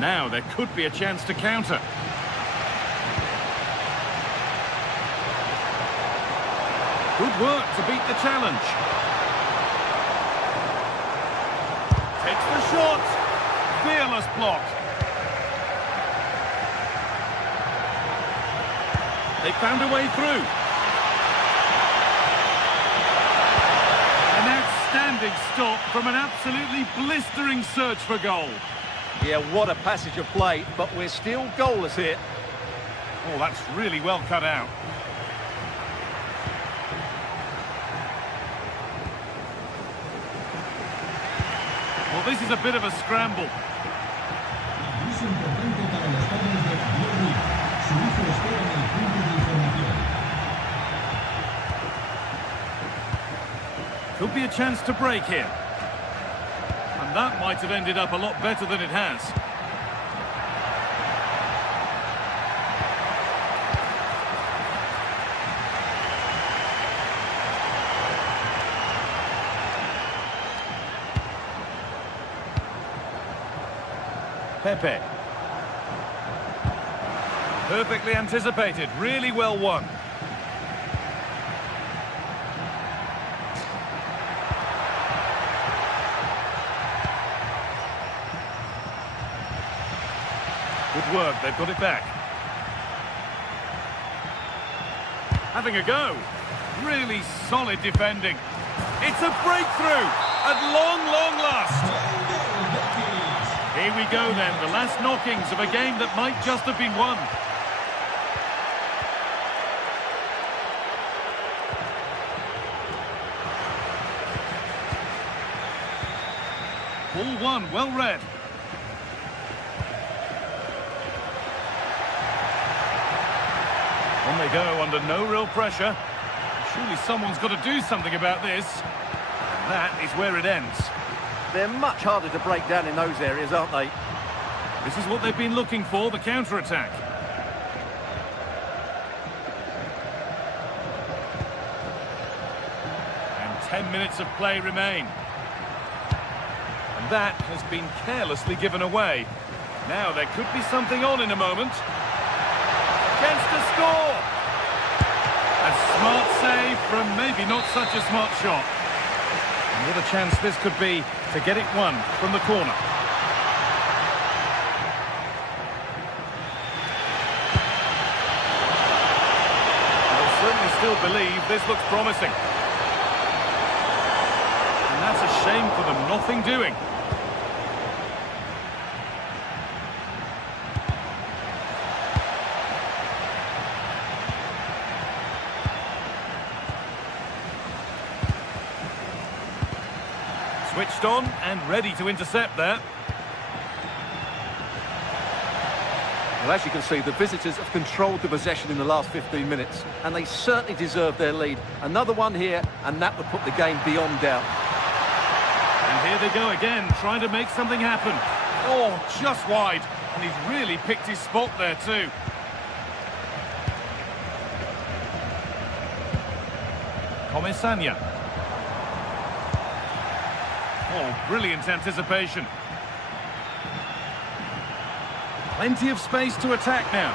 Now there could be a chance to counter. Good work to beat the challenge. Takes the shot. Fearless block. They found a way through. An outstanding stop from an absolutely blistering search for goal. Yeah, what a passage of play, but we're still goalless here. Oh, that's really well cut out. Well, this is a bit of a scramble. Could be a chance to break here. And that might have ended up a lot better than it has. Pepe. Perfectly anticipated, really well won. Good work, they've got it back. Having a go. Really solid defending. It's a breakthrough at long, long last. Here we go then, the last knockings of a game that might just have been won. Ball one, well read. On they go, under no real pressure. Surely someone's got to do something about this. That is where it ends. They're much harder to break down in those areas, aren't they? This is what they've been looking for, the counter-attack. And 10 minutes of play remain. And that has been carelessly given away. Now there could be something on in a moment. Chance to score! A smart save from maybe not such a smart shot. And what a chance this could be to get it won from the corner. They'll certainly still believe this looks promising. And that's a shame for them, nothing doing. Switched on and ready to intercept there. Well, as you can see, the visitors have controlled the possession in the last 15 minutes, and they certainly deserve their lead. Another one here, and that would put the game beyond doubt. And here they go again, trying to make something happen. Oh, just wide. And he's really picked his spot there too. Comesaña. Oh, brilliant anticipation. Plenty of space to attack now.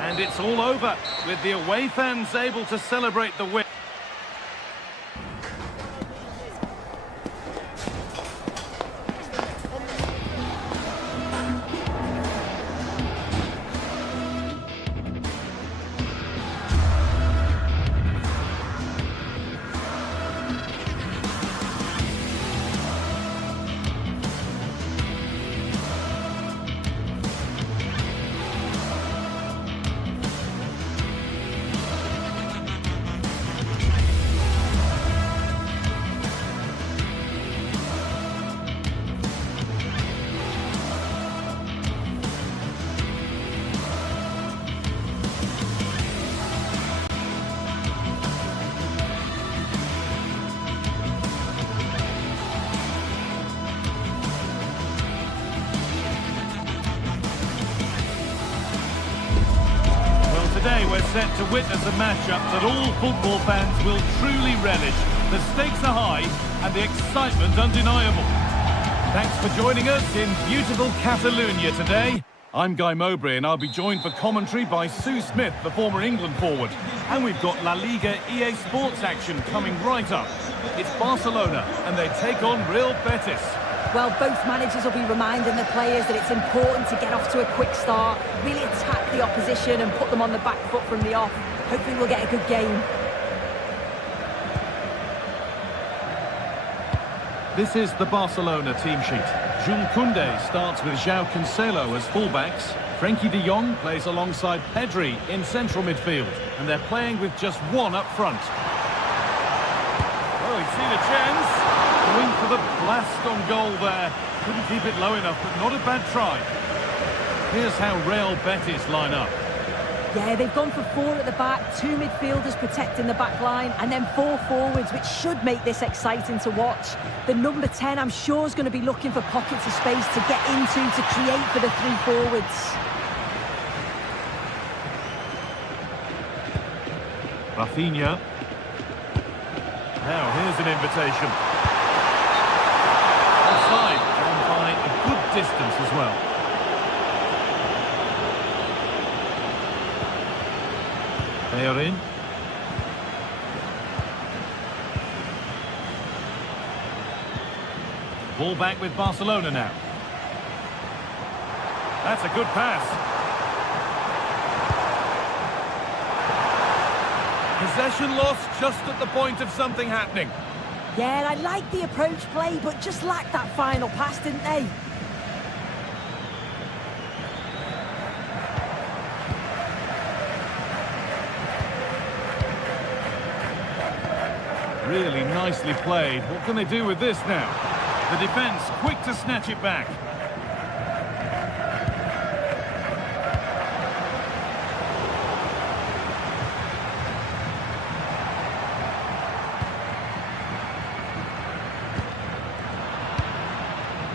And it's all over, with the away fans able to celebrate the win. Today we're set to witness a matchup that all football fans will truly relish. The stakes are high and the excitement undeniable. Thanks for joining us in beautiful Catalonia today. I'm Guy Mowbray and I'll be joined for commentary by Sue Smith, the former England forward. And we've got La Liga EA Sports action coming right up. It's Barcelona and they take on Real Betis. Well, both managers will be reminding the players that it's important to get off to a quick start, really attack the opposition and put them on the back foot from the off. Hopefully we'll get a good game. This is the Barcelona team sheet. Jules Koundé starts with João Cancelo as fullbacks. Frenkie de Jong plays alongside Pedri in central midfield. And they're playing with just one up front. Oh, he's seen a chance. Going for the blast on goal there. Couldn't keep it low enough, but not a bad try. Here's how Real Betis line up. Yeah, they've gone for four at the back, two midfielders protecting the back line, and then four forwards, which should make this exciting to watch. The number 10, I'm sure, is going to be looking for pockets of space to get into, to create for the three forwards. Rafinha. Now, here's an invitation. distance as well. They are in. Ball back with Barcelona now. That's a good pass. Possession lost just at the point of something happening. Yeah, I like the approach play, but just lacked that final pass, didn't they? Really nicely played. What can they do with this now? The defence quick to snatch it back.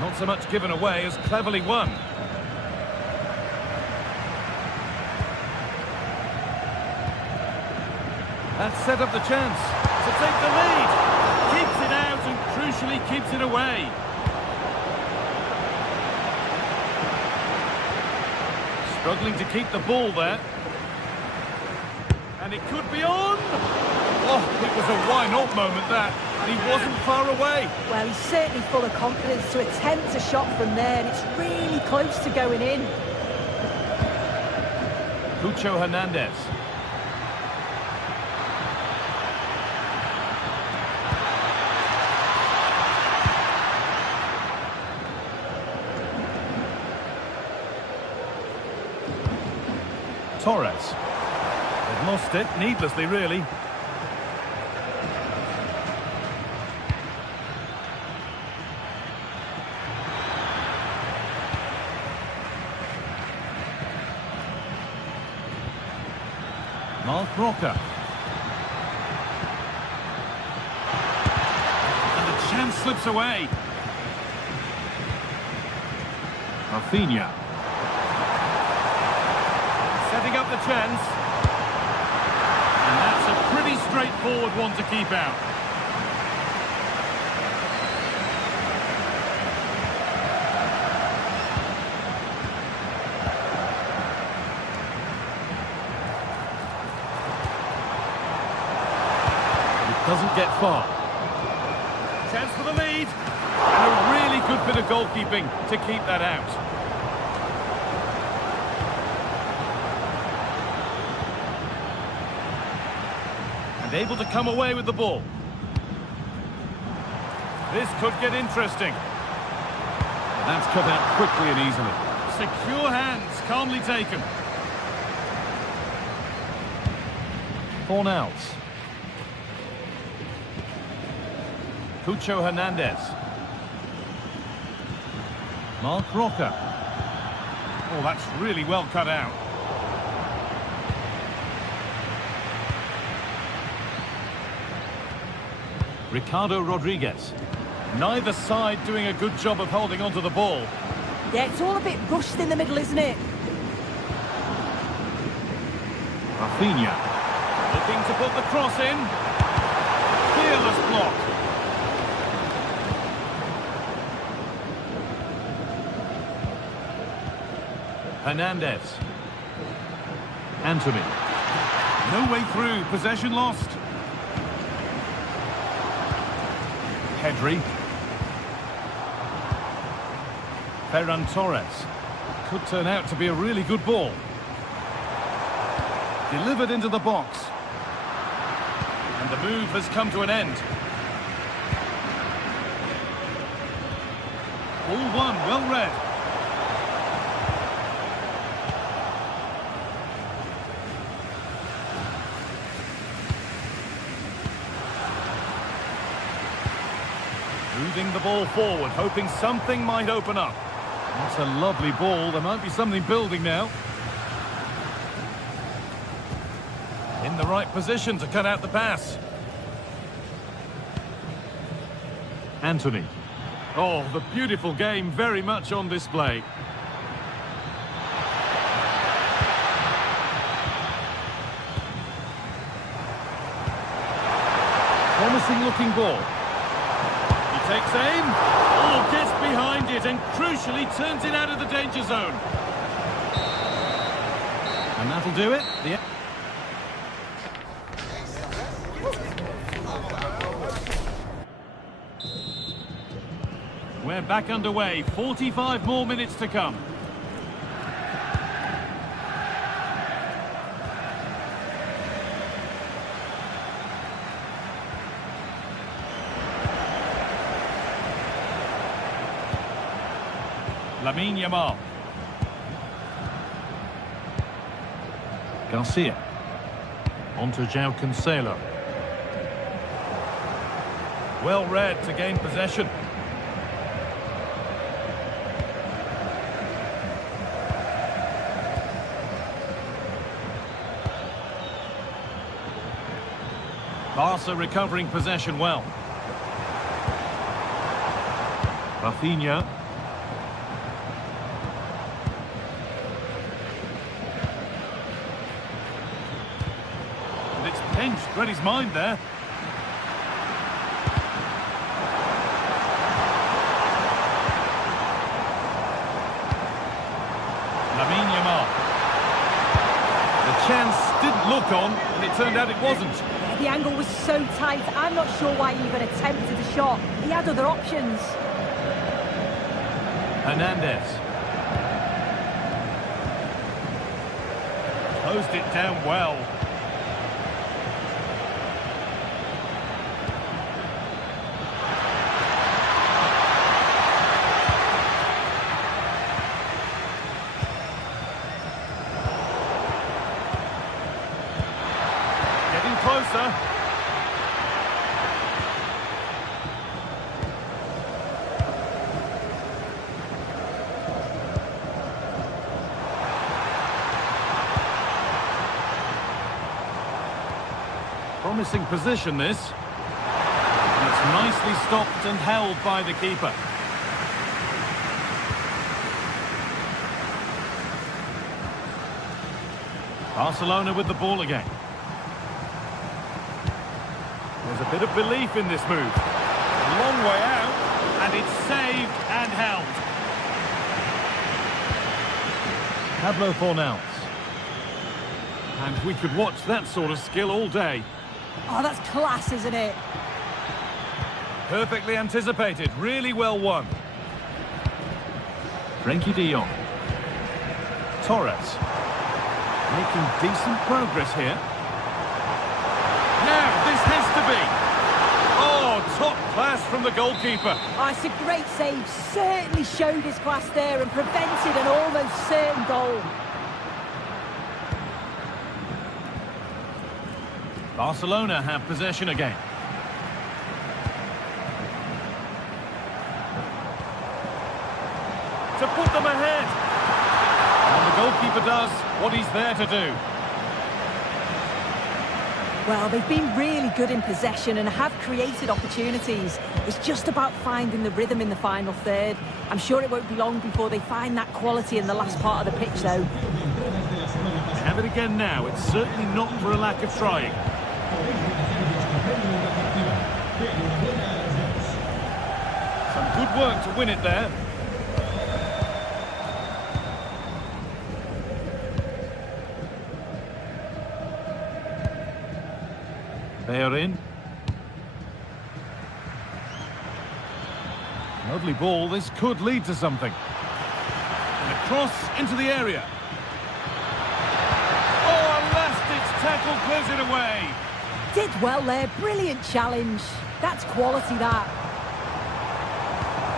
Not so much given away as cleverly won. That set up the chance to take the lead. Keeps it out and crucially keeps it away. Struggling to keep the ball there. And it could be on. Oh, it was a why-not moment that. And he wasn't far away. Well, he's certainly full of confidence to attempt a shot from there, and it's really close to going in. Cucho Hernandez. Torres. They've lost it, needlessly really. Mark Roca. And the chance slips away. Rafinha. Setting up the chance. And that's a pretty straightforward one to keep out. It doesn't get far. Chance for the lead. And a really good bit of goalkeeping to keep that out. And able to come away with the ball. This could get interesting. That's cut out quickly and easily. Secure hands, calmly taken. Fornals. Cucho Hernandez. Mark Roca. Oh, that's really well cut out. Ricardo Rodriguez. Neither side doing a good job of holding onto the ball. Yeah, it's all a bit rushed in the middle, isn't it? Rafinha. Looking to put the cross in. Fearless block. Hernandez. Anthony. No way through. Possession lost. Pedri. Ferran Torres. Could turn out to be a really good ball. Delivered into the box. And the move has come to an end. All one, well read. Moving the ball forward, hoping something might open up. That's a lovely ball. There might be something building now. In the right position to cut out the pass. Anthony. Oh, the beautiful game very much on display. Promising looking ball. He takes aim. Oh, gets behind it and crucially turns it out of the danger zone. And that'll do it. We're back underway. 45 more minutes to come. Lamine Yamal. Garcia. On to João Cancelo. Well read to gain possession. Barca recovering possession well. Rafinha. And it's pinched, read his mind there. Lamine Yamal. The chance didn't look on, and it turned out it wasn't. The angle was so tight, I'm not sure why he even attempted a shot. He had other options. Hernandez. Closed it down well. Getting closer. Promising position, this. And it's nicely stopped and held by the keeper. Barcelona with the ball again. There's a bit of belief in this move. A long way out, and it's saved and held. Pablo Fornals. And we could watch that sort of skill all day. Oh, that's class, isn't it? Perfectly anticipated, really well won. Frenkie de Jong. Torres. Making decent progress here. Now, this has to be. Oh, top class from the goalkeeper. Oh, it's a great save. Certainly showed his class there and prevented an almost certain goal. Barcelona have possession again. To put them ahead. And the goalkeeper does what he's there to do. Well, they've been really good in possession and have created opportunities. It's just about finding the rhythm in the final third. I'm sure it won't be long before they find that quality in the last part of the pitch, though. Have it again now. It's certainly not for a lack of trying. Some good work to win it there. They're in. Lovely ball. This could lead to something. And a cross into the area. Oh, a last-ditch tackle clears it away. Did well there. Brilliant challenge. That's quality, that.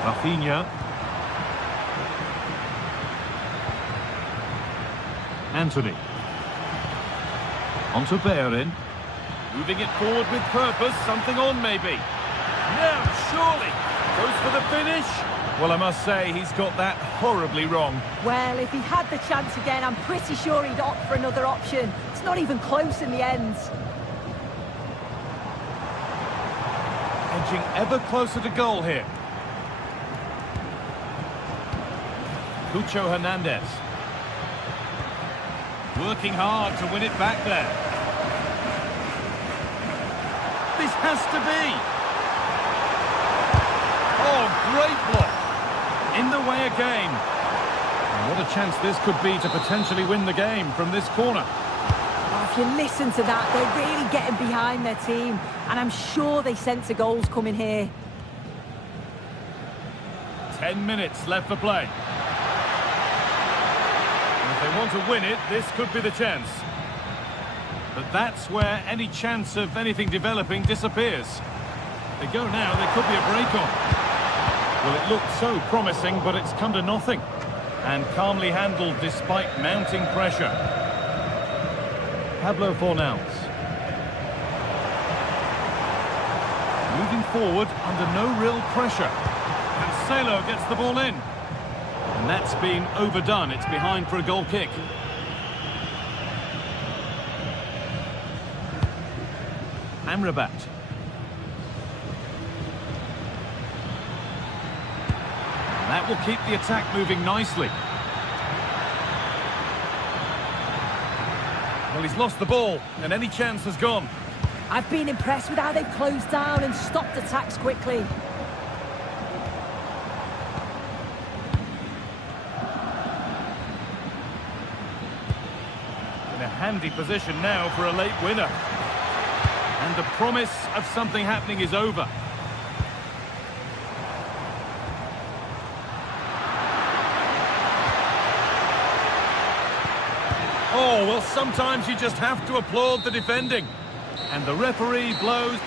Rafinha. Anthony. On to Bellerin. Moving it forward with purpose. Something on, maybe. Now, surely. Goes for the finish. Well, I must say, he's got that horribly wrong. Well, if he had the chance again, I'm pretty sure he'd opt for another option. It's not even close in the end. Edging ever closer to goal here. Cucho Hernandez. Working hard to win it back there. This has to be. Oh, great block. In the way again. And what a chance this could be to potentially win the game from this corner. Oh, if you listen to that, they're really getting behind their team. And I'm sure they sense a goal's coming here. 10 minutes left for play. And if they want to win it, this could be the chance. But that's where any chance of anything developing disappears. They go now, there could be a break on. Well, it looked so promising, but it's come to nothing. And calmly handled despite mounting pressure. Pablo Fornals. Moving forward under no real pressure. Cancelo gets the ball in. And that's been overdone. It's behind for a goal kick. Amrabat. That will keep the attack moving nicely. Well, he's lost the ball, and any chance has gone. I've been impressed with how they've closed down and stopped attacks quickly. In a handy position now for a late winner. And the promise of something happening is over. Oh, well, sometimes you just have to applaud the defending. And the referee blows.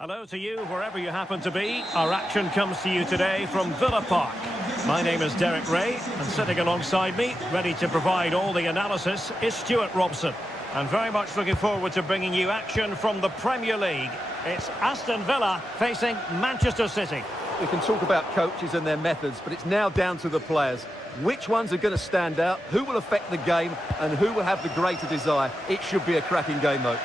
Hello to you, wherever you happen to be. Our action comes to you today from Villa Park. My name is Derek Ray, and sitting alongside me, ready to provide all the analysis, is Stuart Robson. And very much looking forward to bringing you action from the Premier League. It's Aston Villa facing Manchester City. We can talk about coaches and their methods, but it's now down to the players. Which ones are going to stand out, who will affect the game, and who will have the greater desire? It should be a cracking game, though.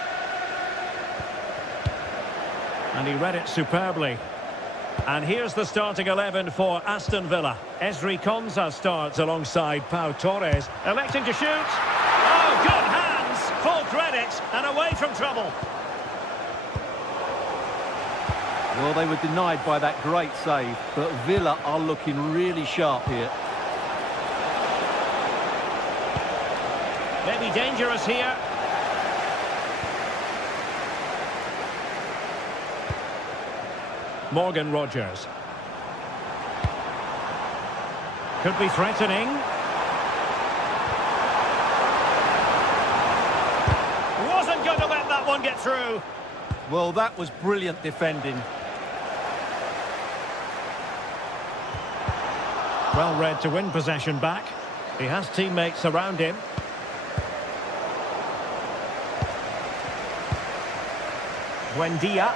And he read it superbly. And here's the starting 11 for Aston Villa. Ezri Konsa starts alongside Pau Torres, electing to shoot. Oh, good hands! Full credit, and away from trouble. Well, they were denied by that great save, but Villa are looking really sharp here. Maybe dangerous here. Morgan Rogers. Could be threatening. Wasn't going to let that one get through. Well, that was brilliant defending. Well read to win possession back. He has teammates around him. Buendia.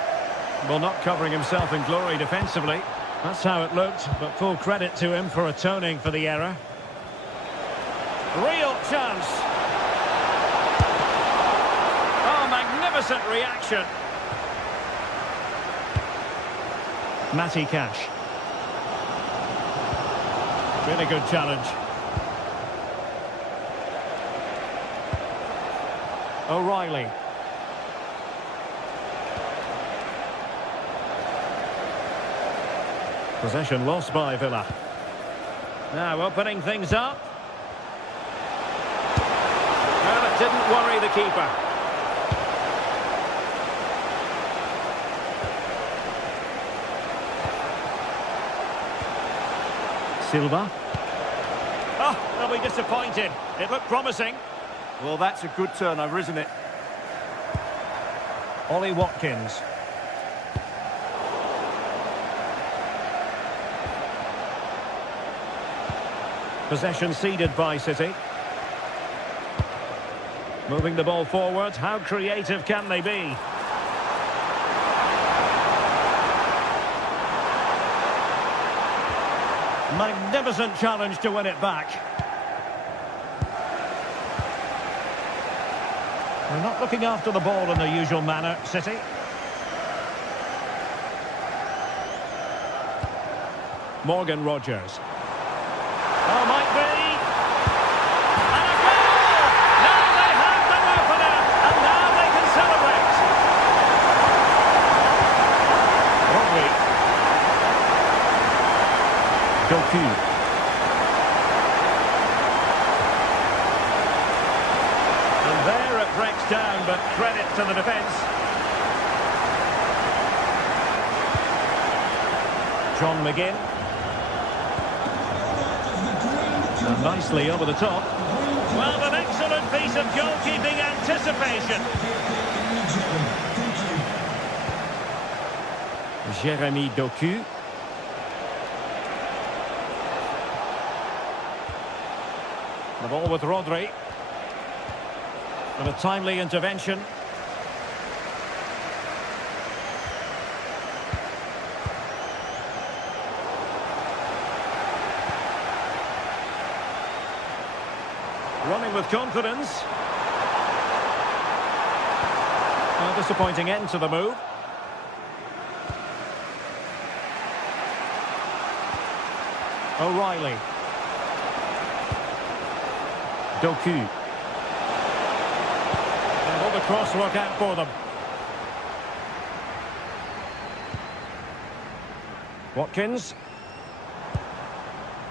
Well, not covering himself in glory defensively. That's how it looked, but full credit to him for atoning for the error. Real chance. Oh, magnificent reaction. Matty Cash. Really good challenge. O'Reilly. Possession lost by Villa. Now opening things up. Well, it didn't worry the keeper. Silva. Oh, they'll be disappointed. It looked promising. Well, that's a good turnover, isn't it? Ollie Watkins. Possession ceded by City. Moving the ball forward. How creative can they be? Magnificent challenge to win it back. They're not looking after the ball in the usual manner, City. Morgan Rogers. Oh, might be. And a goal! Now they have the opener, and now they can celebrate. Rodri. Doku. And there it breaks down, but credit to the defence. John McGinn. And nicely over the top. Well, an excellent piece of goalkeeping anticipation. Jeremy Doku. The ball with Rodri. And a timely intervention. Running with confidence. A disappointing end to the move. O'Reilly. Doku. And will the cross work out for them? Watkins.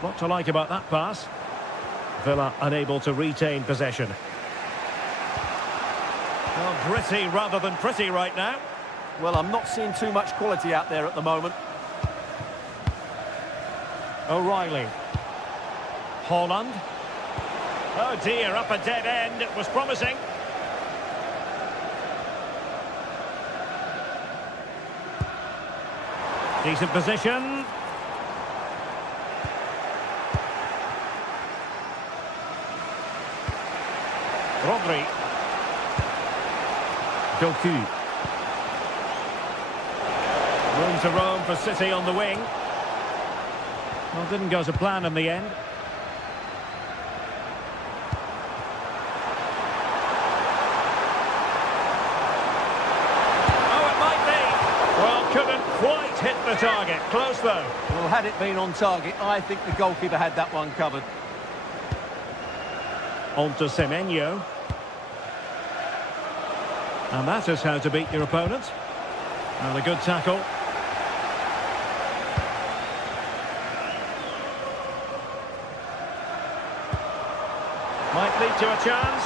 What to like about that pass? Villa unable to retain possession. Well, gritty rather than pretty right now. Well, I'm not seeing too much quality out there at the moment. O'Reilly. Holland. Oh dear, up a dead end. It was promising. Decent position. Rodri. Doku. Room to roam for City on the wing. Well, didn't go to plan in the end. Oh, it might be. Well, couldn't quite hit the target. Close, though. Well, had it been on target, I think the goalkeeper had that one covered. On to Semenyo. And that is how to beat your opponent. And a good tackle. Might lead to a chance.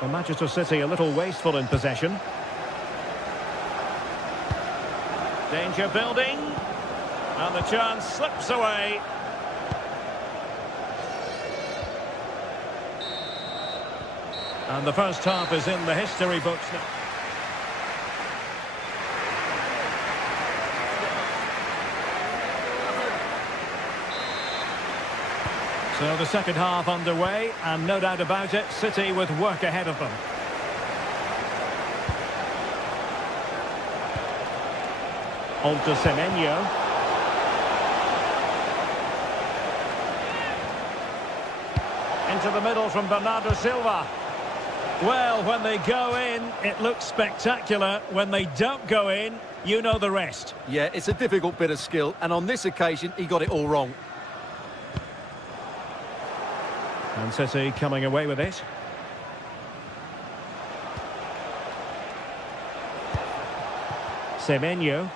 Well, Manchester City a little wasteful in possession. Danger building. And the chance slips away. And the first half is in the history books now. So the second half underway, and no doubt about it, City with work ahead of them. On to Semenyo. Into the middle from Bernardo Silva. Well, when they go in, it looks spectacular. When they don't go in, you know the rest. Yeah, it's a difficult bit of skill, and on this occasion, he got it all wrong. And City coming away with it. Semenyo.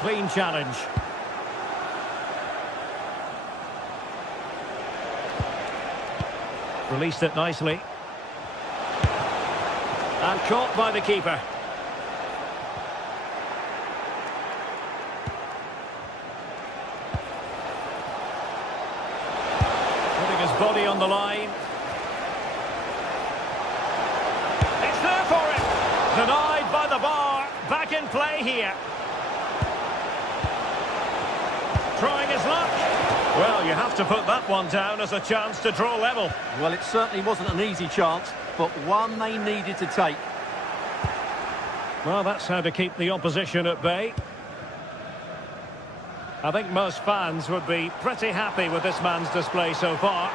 Clean challenge. Released it nicely. And caught by the keeper. Putting his body on the line. It's there for him. Denied by the bar. Back in play here. Trying his luck. Well, you have to put that one down as a chance to draw level. Well, it certainly wasn't an easy chance, but one they needed to take. Well, that's how to keep the opposition at bay. I think most fans would be pretty happy with this man's display so far.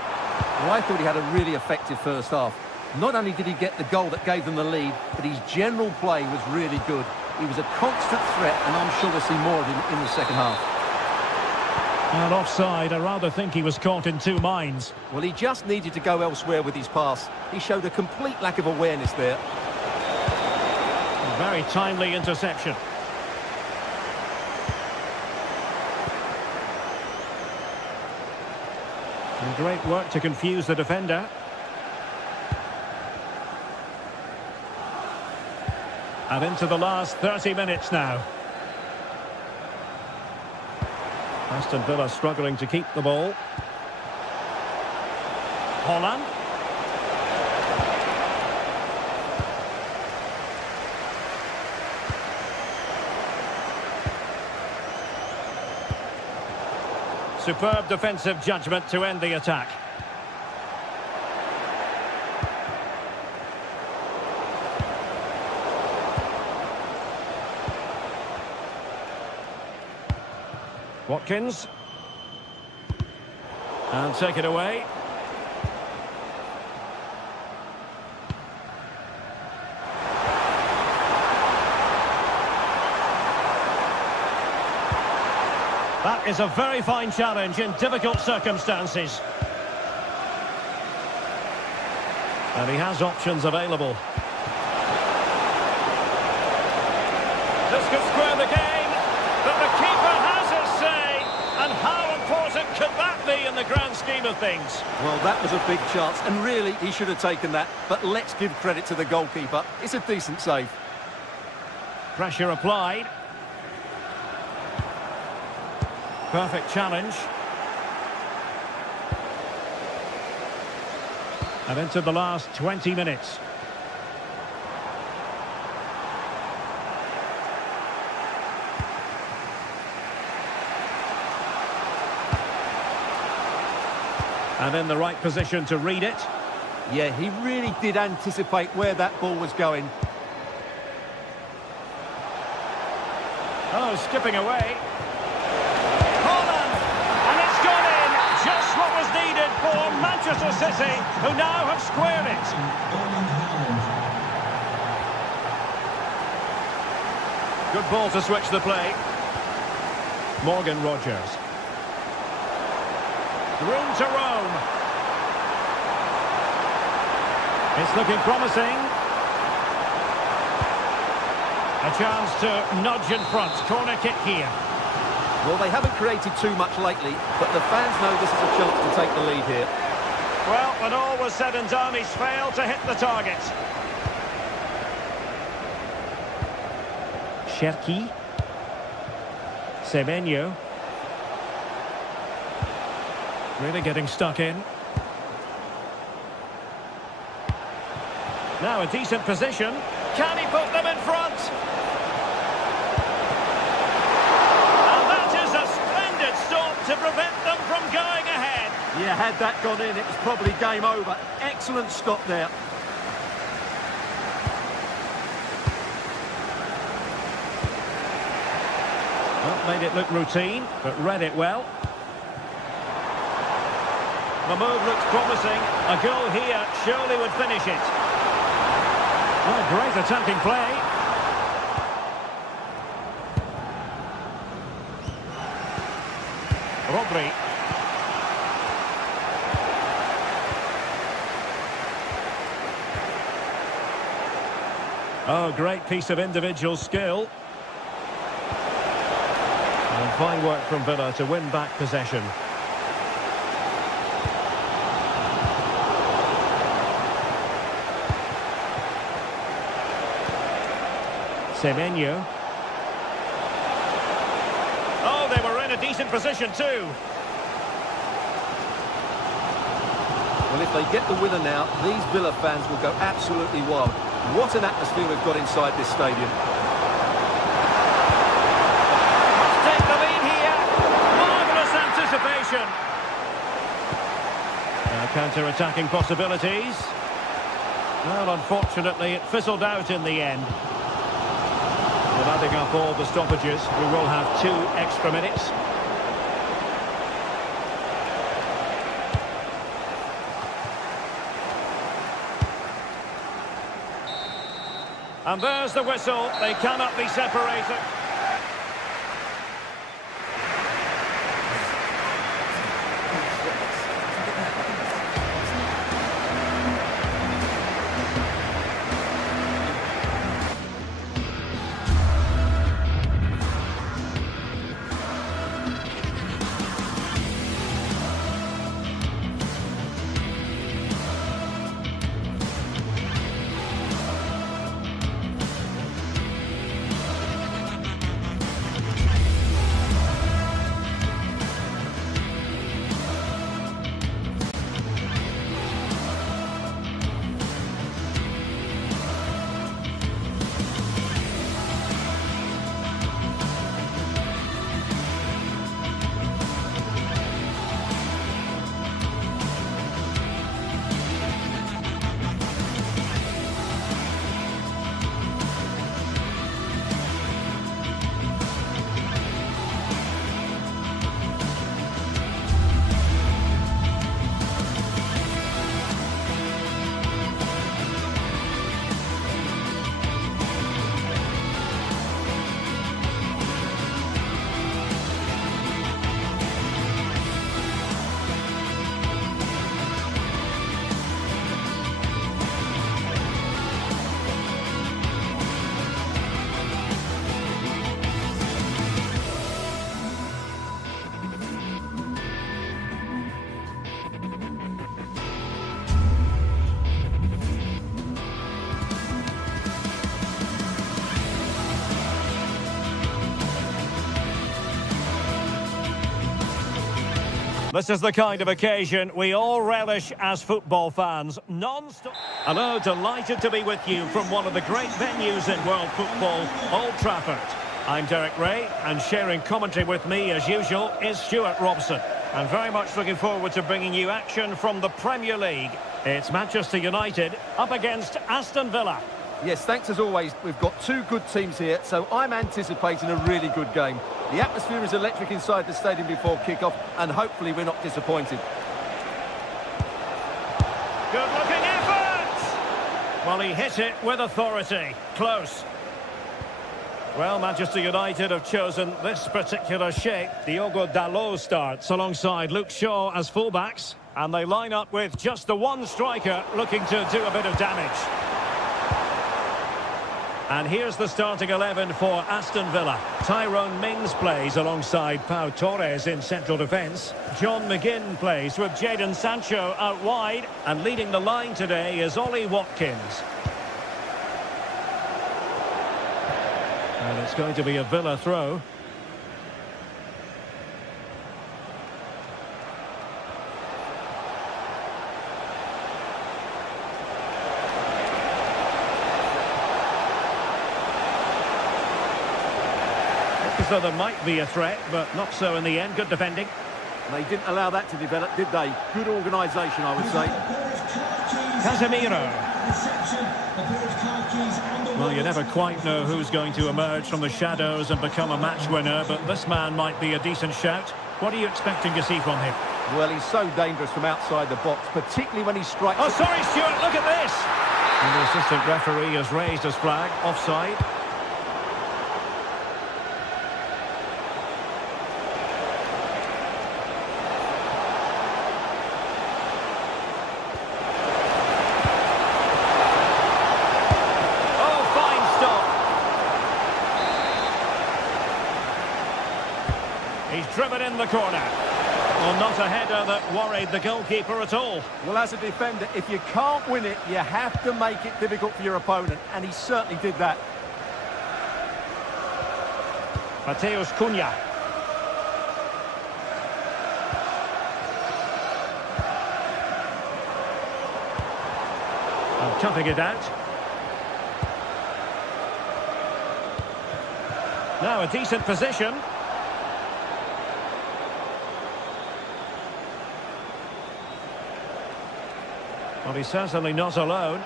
Well, I thought he had a really effective first half. Not only did he get the goal that gave them the lead, but his general play was really good. He was a constant threat, and I'm sure we'll see more of him in the second half. And offside, I rather think he was caught in two minds. Well, he just needed to go elsewhere with his pass. He showed a complete lack of awareness there. A very timely interception. And great work to confuse the defender. And into the last 30 minutes now. Aston Villa struggling to keep the ball. Holland. Superb defensive judgment to end the attack. Watkins. And take it away. That is a very fine challenge in difficult circumstances. And he has options available. This could square the game, but the keeper has his say. And how important could that be in the grand scheme of things? Well, that was a big chance, and really, he should have taken that. But let's give credit to the goalkeeper. It's a decent save. Pressure applied. Perfect challenge. And into the last 20 minutes. And in the right position to read it. Yeah, he really did anticipate where that ball was going. Oh, skipping away. Holland! And it's gone in! Just what was needed for Manchester City, who now have squared it. Good ball to switch the play. Morgan Rogers. Room to roam. It's looking promising. A chance to nudge in front. Corner kick here. Well, they haven't created too much lately, but the fans know this is a chance to take the lead here. Well, when all was said and done, he's failed to hit the target. Cherki. Semenyo. Really getting stuck in. Now a decent position. Can he put them in front? had that gone in, it was probably game over. Excellent stop there. Well, made it look routine, but read it well. The move looks promising. A goal here surely would finish it. Oh, great attacking play. Rodri. Oh, great piece of individual skill. And fine work from Villa to win back possession. Semenyo. Oh, they were in a decent position too. Well, if they get the winner now, these Villa fans will go absolutely wild. What an atmosphere we've got inside this stadium. Let's take the lead here. Marvellous anticipation. Now counter-attacking possibilities. Well, unfortunately, it fizzled out in the end. Well, adding up all the stoppages, we will have 2 extra minutes. And there's the whistle. They cannot be separated. This is the kind of occasion we all relish as football fans. Non-stop. Hello, delighted to be with you from one of the great venues in world football, Old Trafford. I'm Derek Ray, and sharing commentary with me, as usual, is Stuart Robson. And very much looking forward to bringing you action from the Premier League. It's Manchester United up against Aston Villa. Yes, thanks as always. We've got 2 good teams here, so I'm anticipating a really good game. The atmosphere is electric inside the stadium before kick-off, and hopefully we're not disappointed. Good-looking effort! Well, he hit it with authority. Close. Well, Manchester United have chosen this particular shape. Diogo Dalot starts alongside Luke Shaw as fullbacks, and they line up with just the one striker looking to do a bit of damage. And here's the starting 11 for Aston Villa. Tyrone Mings plays alongside Pau Torres in central defence. John McGinn plays with Jadon Sancho out wide. And leading the line today is Ollie Watkins. And it's going to be a Villa throw. So there might be a threat, but not so in the end. Good defending. They didn't allow that to develop, did they? Good organisation, I would say. Casemiro. Well, you never quite know who's going to emerge from the shadows and become a match winner, but this man might be a decent shout. What are you expecting to see from him? Well, he's so dangerous from outside the box, particularly when he strikes... Oh, sorry, Stuart, look at this! And the assistant referee has raised his flag, offside. Oh, fine stop. He's driven in the corner. Well, not a header that worried the goalkeeper at all. Well, as a defender, if you can't win it, you have to make it difficult for your opponent, and he certainly did that. Matheus Cunha. And cutting it out. Now a decent position. Well, he's certainly not alone.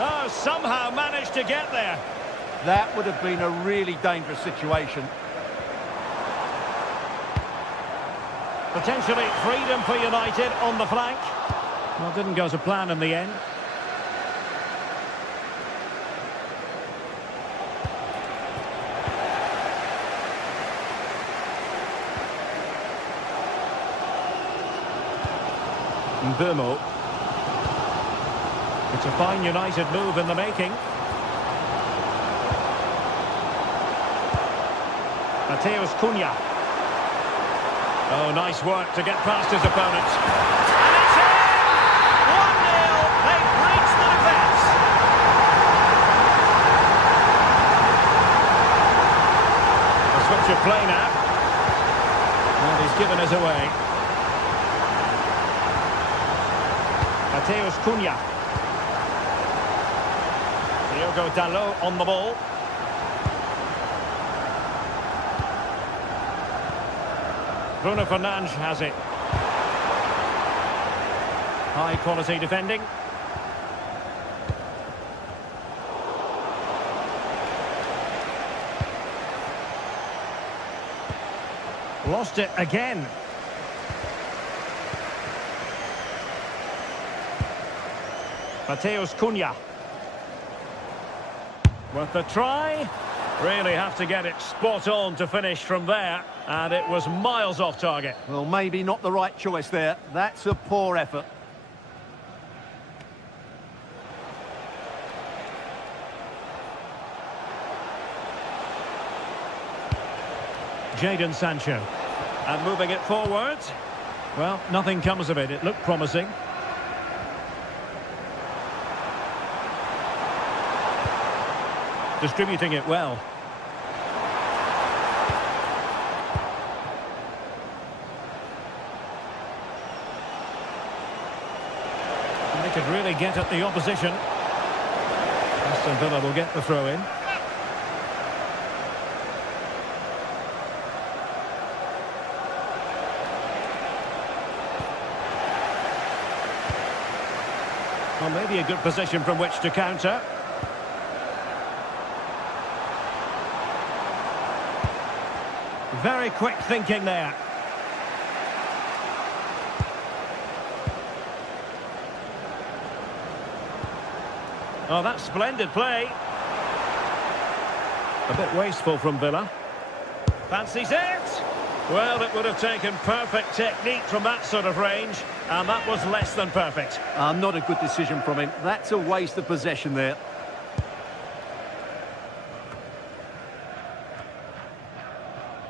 Oh, somehow managed to get there. That would have been a really dangerous situation. Potentially freedom for United on the flank. Well, didn't go to plan in the end. Mbeumo. It's a fine United move in the making. Matheus Cunha. Oh, nice work to get past his opponent. And it's in! 1-0. They've breached the defence. A switch of play now. And he's given us away. Matheus Cunha. Diogo Dalot on the ball. Bruno Fernandes has it. High quality defending. Lost it again. Matheus Cunha. Worth a try. Really have to get it spot on to finish from there. And it was miles off target. Well, maybe not the right choice there. That's a poor effort. Jadon Sancho. And moving it forward. Well, nothing comes of it. It looked promising. Distributing it well. And they could really get at the opposition. Aston Villa will get the throw in. Well, maybe a good position from which to counter. Very quick thinking there. Oh, that's splendid play. A bit wasteful from Villa. Fancies it. Well, it would have taken perfect technique from that sort of range, and that was less than perfect. Not a good decision from him. That's a waste of possession there.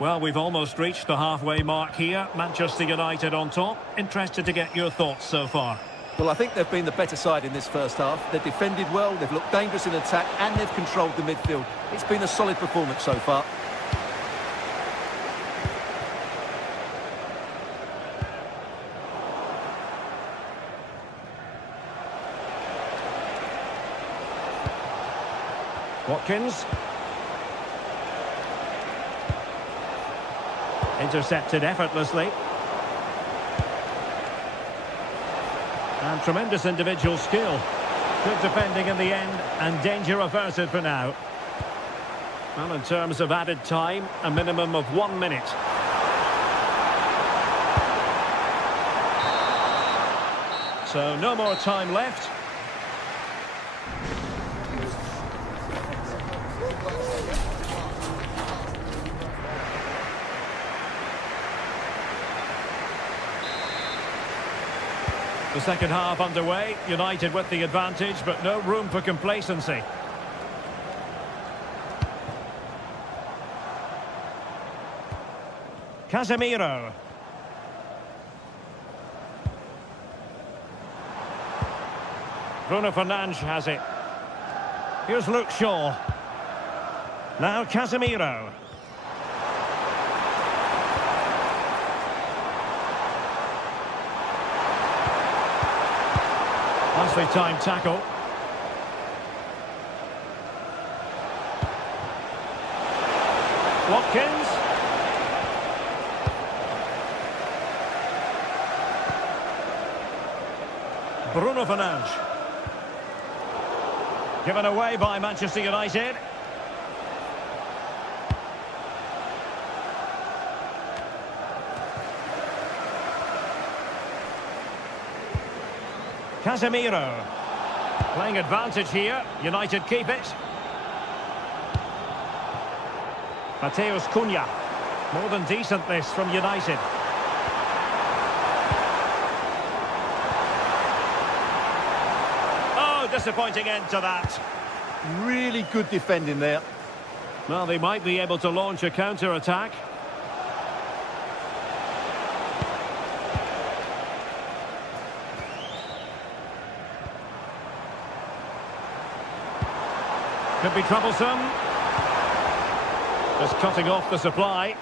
Well, we've almost reached the halfway mark here. Manchester United on top. Interested to get your thoughts so far. Well, I think they've been the better side in this first half. They've defended well, they've looked dangerous in attack, and they've controlled the midfield. It's been a solid performance so far. Intercepted effortlessly. And tremendous individual skill. Good defending in the end, and danger averted for now. Well, in terms of added time, a minimum of 1 minute. So no more time left. The second half underway, United with the advantage, but no room for complacency. Casemiro. Bruno Fernandes has it. Here's Luke Shaw. Now Casemiro. Nicely timed tackle. Watkins. Bruno Fernandes. Given away by Manchester United. Casemiro. Playing advantage here. United keep it. Mateus Cunha. More than decent this from United. Oh, disappointing end to that. Really good defending there. Well, they might be able to launch a counter-attack. Could be troublesome. Just cutting off the supply.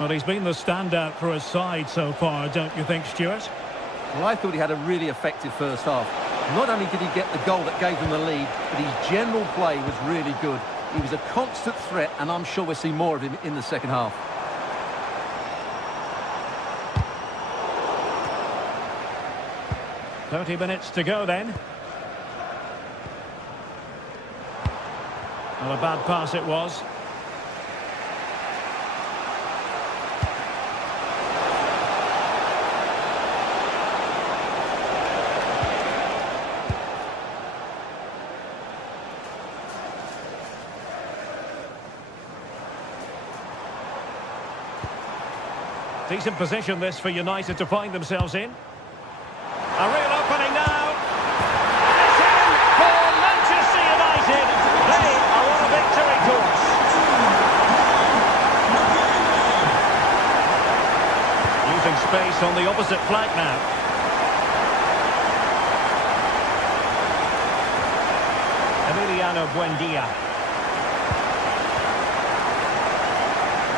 Well, he's been the standout for his side so far, don't you think, Stuart? Well, I thought he had a really effective first half. Not only did he get the goal that gave them the lead, but his general play was really good. He was a constant threat, and I'm sure we'll see more of him in the second half. "30 minutes to go then. Well, a bad pass it was. Decent position this for United to find themselves in. A real opening now. It's in for Manchester United. They are on a victory course. Using space on the opposite flank now. Emiliano Buendia.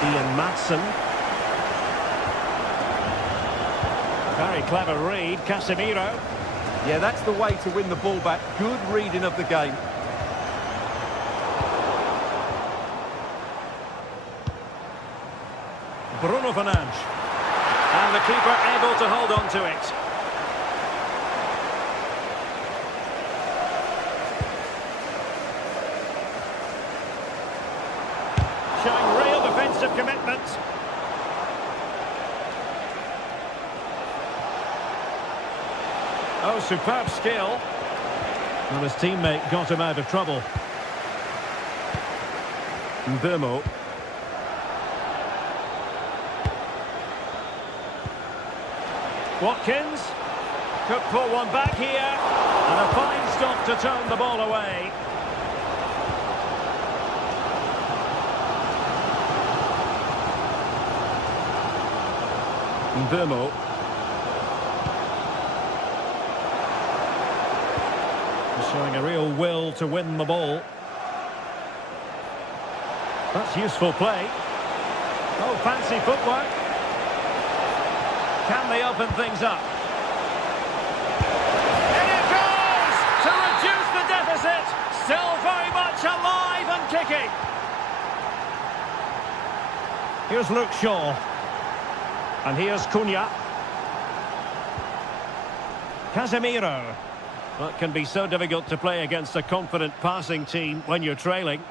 Ian Maatsen. Very clever read, Casemiro. Yeah, that's the way to win the ball back. Good reading of the game. Bruno Fernandes. And the keeper able to hold on to it. Showing real defensive commitment. Oh, superb skill. Well, his teammate got him out of trouble. Mbeumo. Watkins. Could pull one back here. And a fine stop to turn the ball away. Mbeumo. Showing a real will to win the ball. That's useful play. Oh, fancy footwork. Can they open things up? And it goes! To reduce the deficit. Still very much alive and kicking. Here's Luke Shaw. And here's Cunha. Casemiro. That can be so difficult to play against a confident passing team when you're trailing.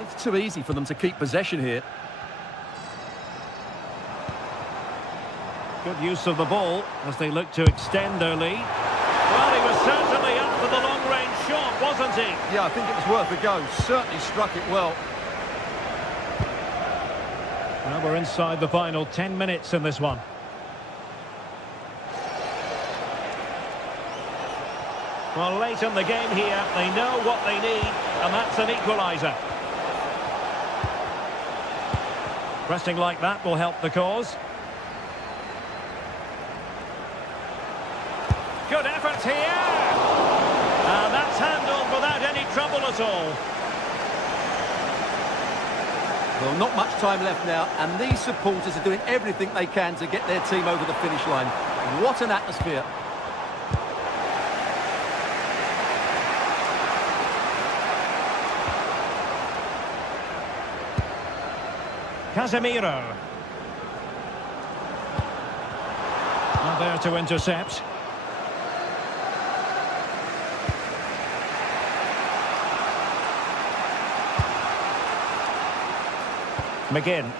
It's too easy for them to keep possession here. Good use of the ball as they look to extend their lead. Well, he was certainly up for the long-range shot, wasn't he? Yeah, I think it was worth a go. Certainly struck it well. Now we're inside the final 10 minutes in this one. Well, late in the game here, they know what they need, and that's an equaliser. Pressing like that will help the cause. Good effort here! And that's handled without any trouble at all. Well, not much time left now, and these supporters are doing everything they can to get their team over the finish line. What an atmosphere. Casemiro. Not there to intercept. McGinn.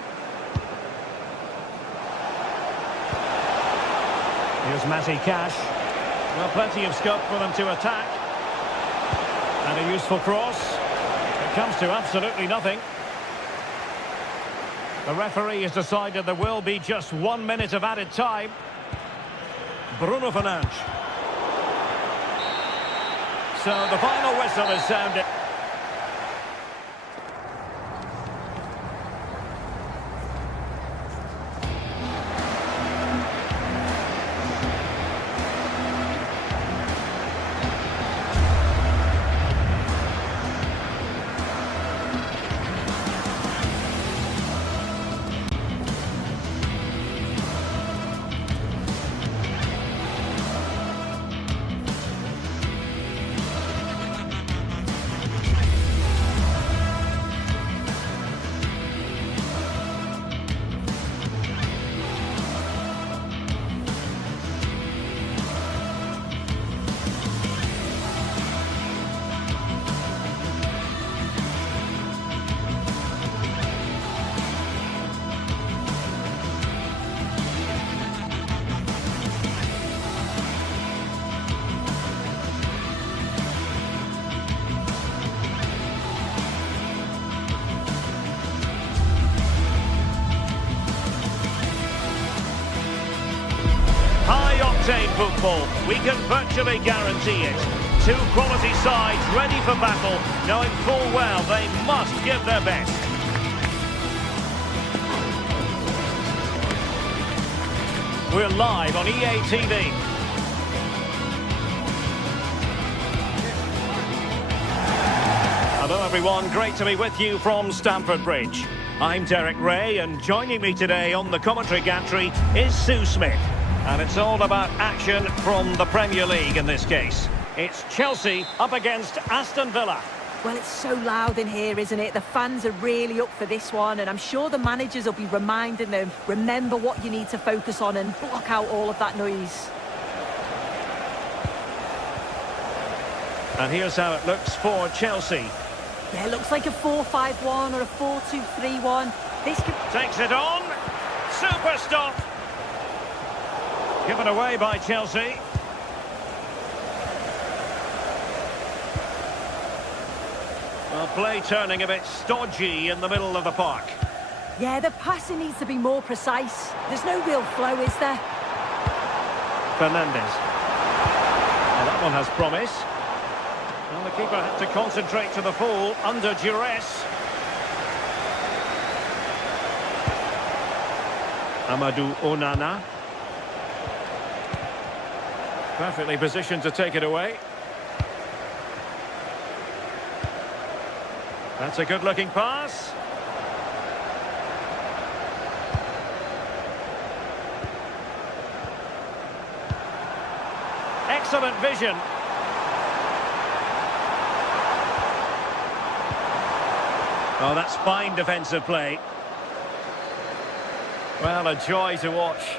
Here's Matty Cash. Well, plenty of scope for them to attack. And a useful cross. It comes to absolutely nothing. The referee has decided there will be just 1 minute of added time. Bruno Fernandes. So the final whistle is sounded. High-octane football, we can virtually guarantee it. Two quality sides ready for battle, knowing full well they must give their best. We're live on EA TV. Hello everyone, great to be with you from Stamford Bridge. I'm Derek Ray, and joining me today on the commentary gantry is Sue Smith. And it's all about action from the Premier League in this case. It's Chelsea up against Aston Villa. Well, it's so loud in here, isn't it? The fans are really up for this one, and I'm sure the managers will be reminding them, remember what you need to focus on and block out all of that noise. And here's how it looks for Chelsea. Yeah, it looks like a 4-5-1 or a 4-2-3-1. This could... Takes it on. Super stop. Given away by Chelsea. Well, play turning a bit stodgy in the middle of the park. Yeah, the passing needs to be more precise. There's no real flow, is there? Fernandes. Well, that one has promise. Well, the keeper had to concentrate to the full under duress. Amadou Onana. Perfectly positioned to take it away. That's a good-looking pass. Excellent vision. Oh, that's fine defensive play. Well, a joy to watch.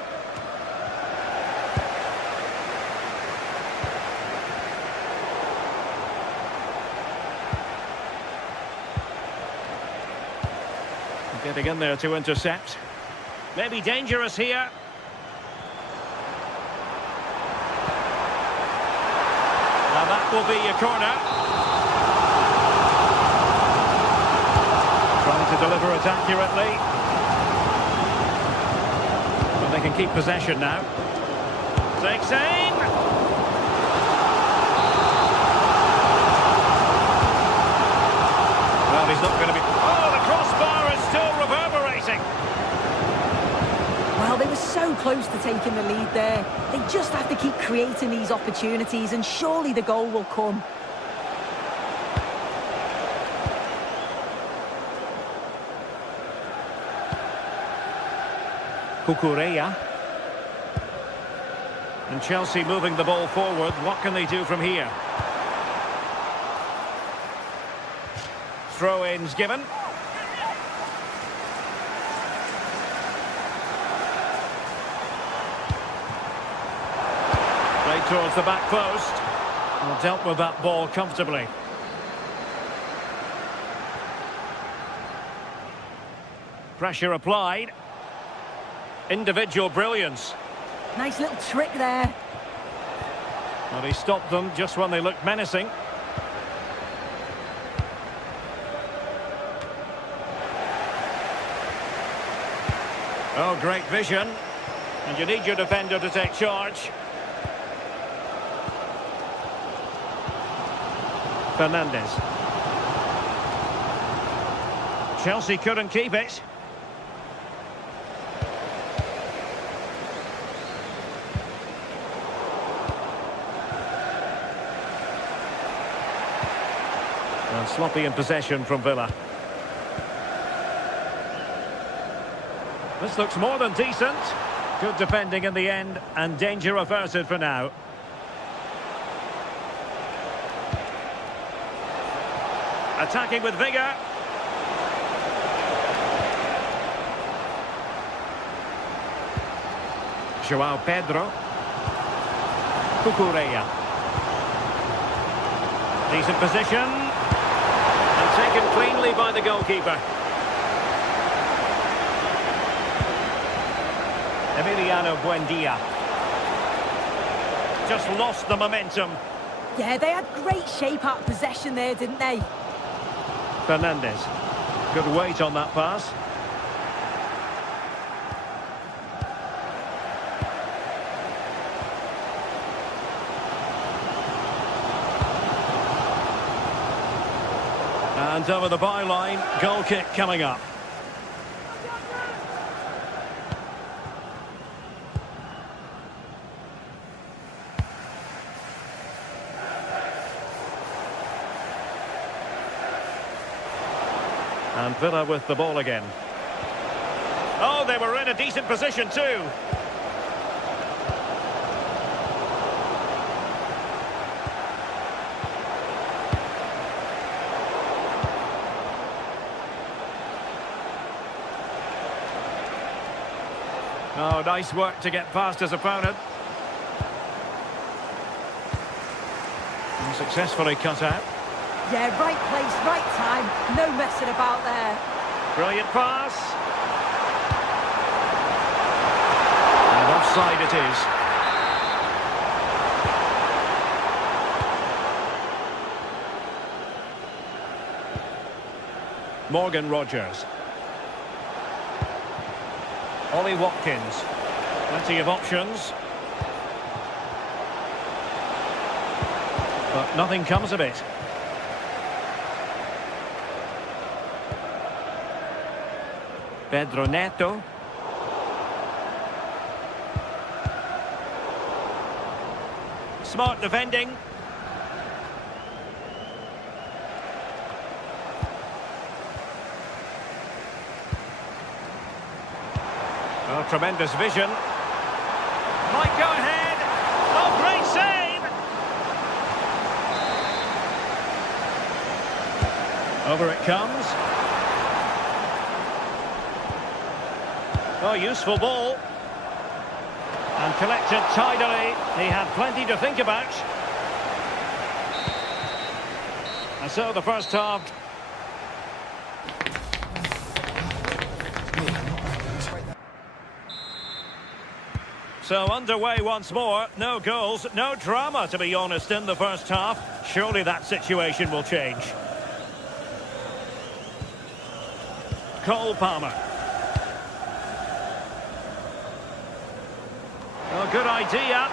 Getting in there to intercept. Maybe dangerous here. Now that will be a corner. Trying to deliver it accurately. Well, they can keep possession now. Takes aim. Well, he's not going to be... Oh, the crossbar is still reverberating. Well, they were so close to taking the lead there. They just have to keep creating these opportunities and surely the goal will come. Cucurella. And Chelsea moving the ball forward. What can they do from here? Throw-ins given. Played towards the back post. Well, dealt with that ball comfortably. Pressure applied. Individual brilliance. Nice little trick there. Well, he stopped them just when they looked menacing. Oh, great vision. And you need your defender to take charge. Fernandes. Chelsea couldn't keep it. And sloppy in possession from Villa. This looks more than decent. Good defending in the end, and danger averted for now. Attacking with vigour. João Pedro. Cucurella. Decent position. And taken cleanly by the goalkeeper. Emiliano Buendia. Just lost the momentum. Yeah, they had great shape out of possession there, didn't they? Fernandes. Good weight on that pass. And over the byline, goal kick coming up. And Villa with the ball again. Oh, they were in a decent position too. Oh, nice work to get past his opponent. And successfully cut out. Yeah, right place, right time. No messing about there. Brilliant pass. And offside it is. Morgan Rogers. Ollie Watkins. Plenty of options. But nothing comes of it. Pedro Neto. Smart defending. Oh, tremendous vision. Might go ahead. Oh, great save. Over it comes. Oh, useful ball. And collected tidily. He had plenty to think about. And so the first half. So underway once more. No goals, no drama, to be honest, in the first half. Surely that situation will change. Cole Palmer. Oh, good idea.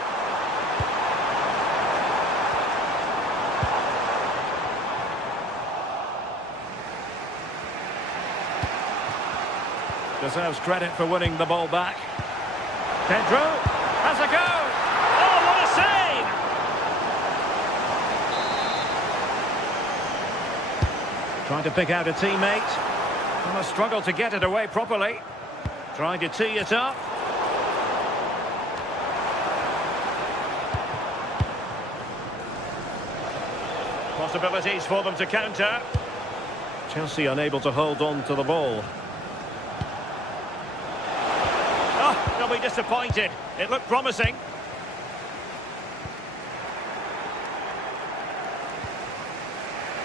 Deserves credit for winning the ball back. Pedro has a go. Oh, what a save! Trying to pick out a teammate. And a struggle to get it away properly. Trying to tee it up. Possibilities for them to counter. Chelsea unable to hold on to the ball. Oh, they'll be disappointed. It looked promising.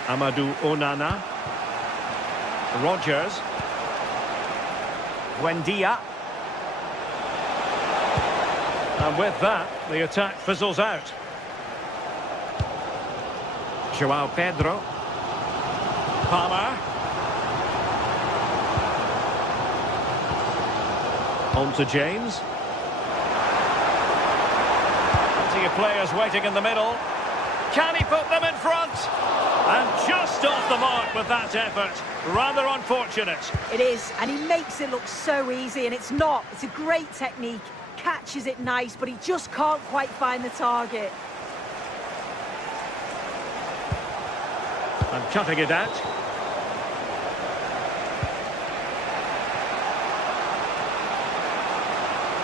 Amadou Onana. Rodgers. Buendia. And with that, the attack fizzles out. Joao Pedro. Palmer. On to James. Plenty of players waiting in the middle. Can he put them in front? And just off the mark with that effort. Rather unfortunate. It is, and he makes it look so easy, and it's not. It's a great technique. Catches it nice, but he just can't quite find the target. And cutting it out.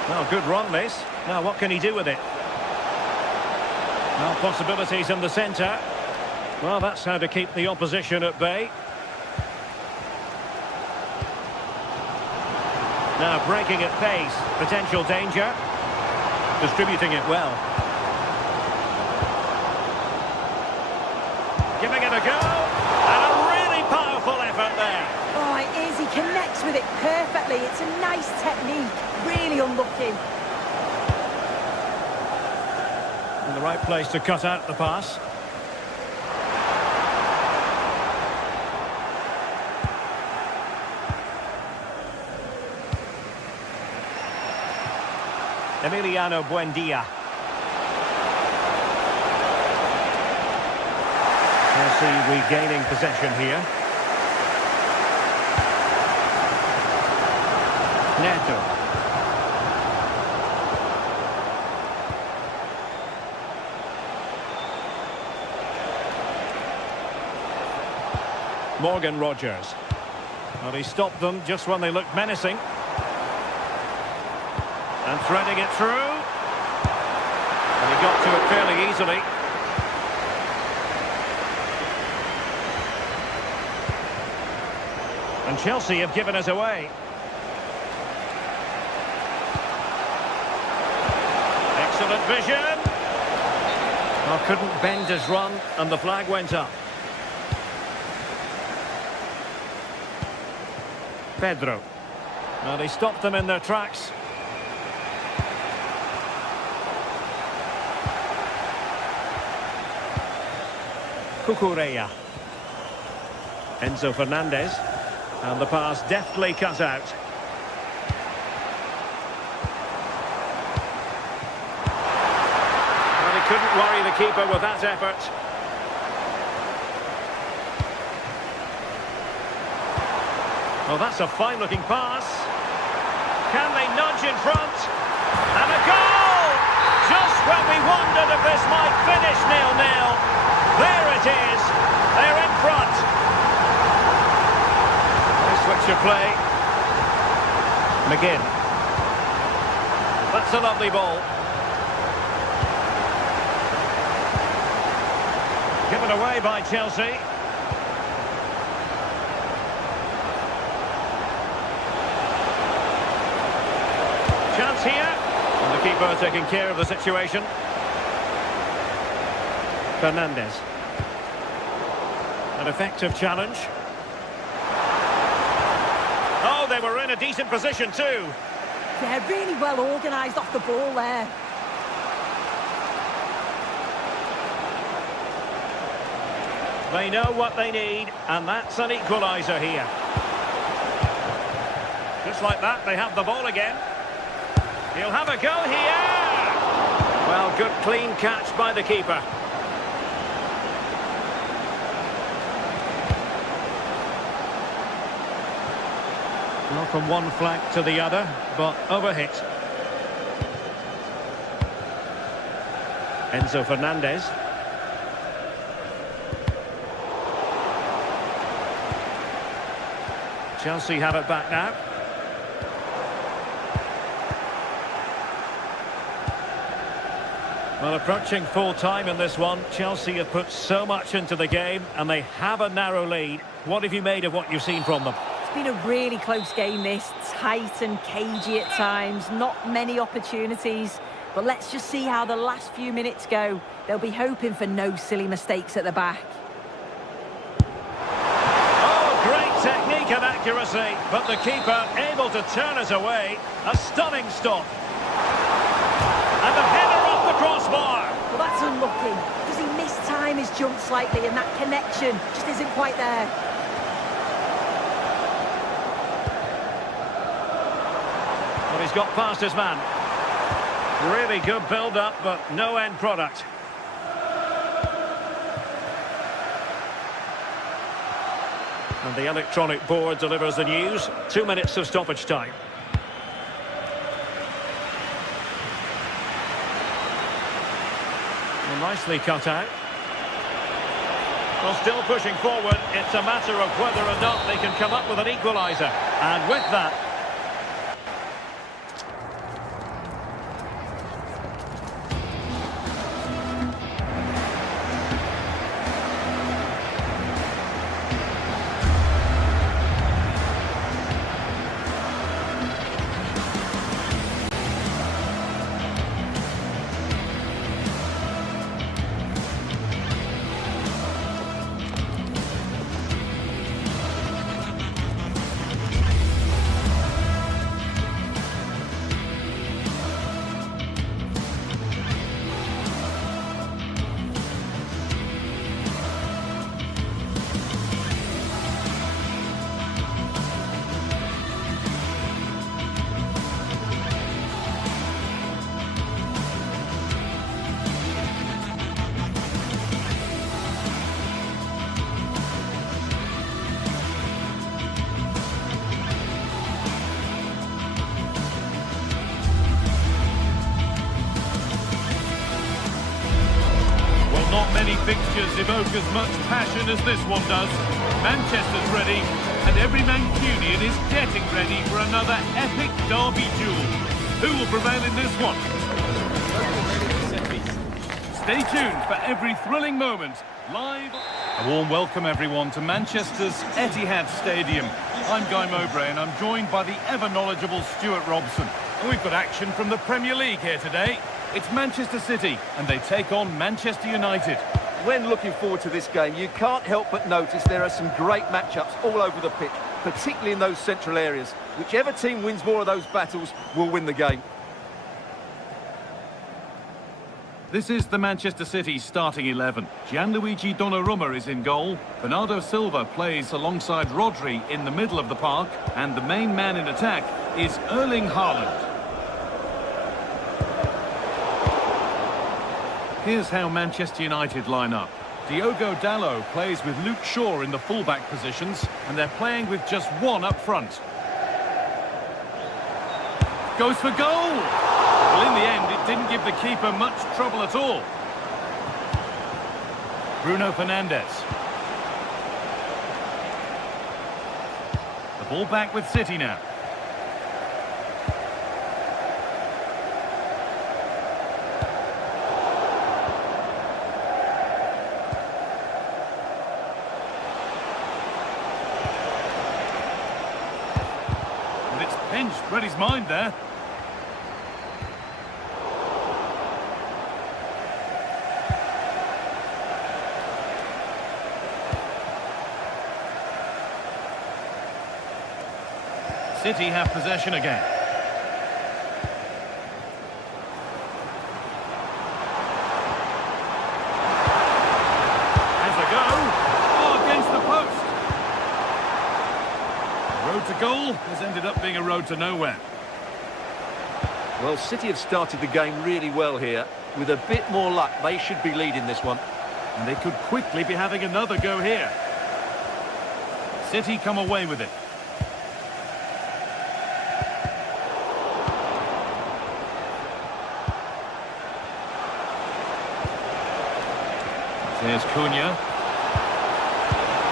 Well, good run, this. Now, what can he do with it? Well, possibilities in the centre. Well, that's how to keep the opposition at bay. Now, breaking at pace. Potential danger. Distributing it well. Giving it a go. And a really powerful effort there. Oh, it is. He connects with it perfectly. It's a nice technique. Really unlucky. In the right place to cut out the pass. Emiliano Buendia. Chelsea regaining possession here. Neto. Morgan Rodgers. Well, he stopped them just when they looked menacing. And threading it through. And he got to it fairly easily. And Chelsea have given us away. Excellent vision. Well, couldn't bend his run, and the flag went up. Pedro. Well, they stopped them in their tracks. Cucurella. Enzo Fernandez. And the pass deftly cut out. Well, he couldn't worry the keeper with that effort. Well, that's a fine-looking pass. Can they nudge in front? And a goal! Just when we wondered if this might finish 0-0. There it is. They're in front. Nice switch of play. McGinn. That's a lovely ball. Given away by Chelsea. chance here. And the keeper taking care of the situation. Fernandez. An effective challenge. Oh, they were in a decent position too. Yeah, really well organised off the ball there. They know what they need, and that's an equaliser here. Just like that, they have the ball again. He'll have a go here! Well, good clean catch by the keeper. Well, from one flank to the other, but overhit. Enzo Fernandez. Chelsea have it back now. Well, approaching full time in this one. Chelsea have put so much into the game, and they have a narrow lead. What have you made of what you've seen from them? It's been a really close game, this. Tight and cagey at times. Not many opportunities. But let's just see how the last few minutes go. They'll be hoping for no silly mistakes at the back. Technique and accuracy, but the keeper able to turn it away. A stunning stop. And the header off the crossbar. Well, that's unlucky. Does he mistime his jump slightly, and that connection just isn't quite there? Well, he's got past his man. Really good build-up, but no end product. And the electronic board delivers the news. 2 minutes of stoppage time. Well, nicely cut out. Well, still pushing forward. It's a matter of whether or not they can come up with an equaliser. And with that... Not many fixtures evoke as much passion as this one does. Manchester's ready, and every Mancunian is getting ready for another epic derby duel. Who will prevail in this one? Stay tuned for every thrilling moment, live. A warm welcome, everyone, to Manchester's Etihad Stadium. I'm Guy Mowbray, and I'm joined by the ever-knowledgeable Stuart Robson. And we've got action from the Premier League here today. It's Manchester City, and they take on Manchester United. When looking forward to this game, you can't help but notice there are some great matchups all over the pitch, particularly in those central areas. Whichever team wins more of those battles will win the game. This is the Manchester City starting 11. Gianluigi Donnarumma is in goal. Bernardo Silva plays alongside Rodri in the middle of the park. And the main man in attack is Erling Haaland. Here's how Manchester United line up. Diogo Dalot plays with Luke Shaw in the fullback positions, and they're playing with just one up front. Goes for goal! Well, in the end, it didn't give the keeper much trouble at all. Bruno Fernandes. The ball back with City now. Read his mind there. City have possession again. Has a go. Oh, against the post. The road to goal has ended up being a road to nowhere. Well, City have started the game really well here. With a bit more luck, they should be leading this one. And they could quickly be having another go here. City come away with it. There's Cunha.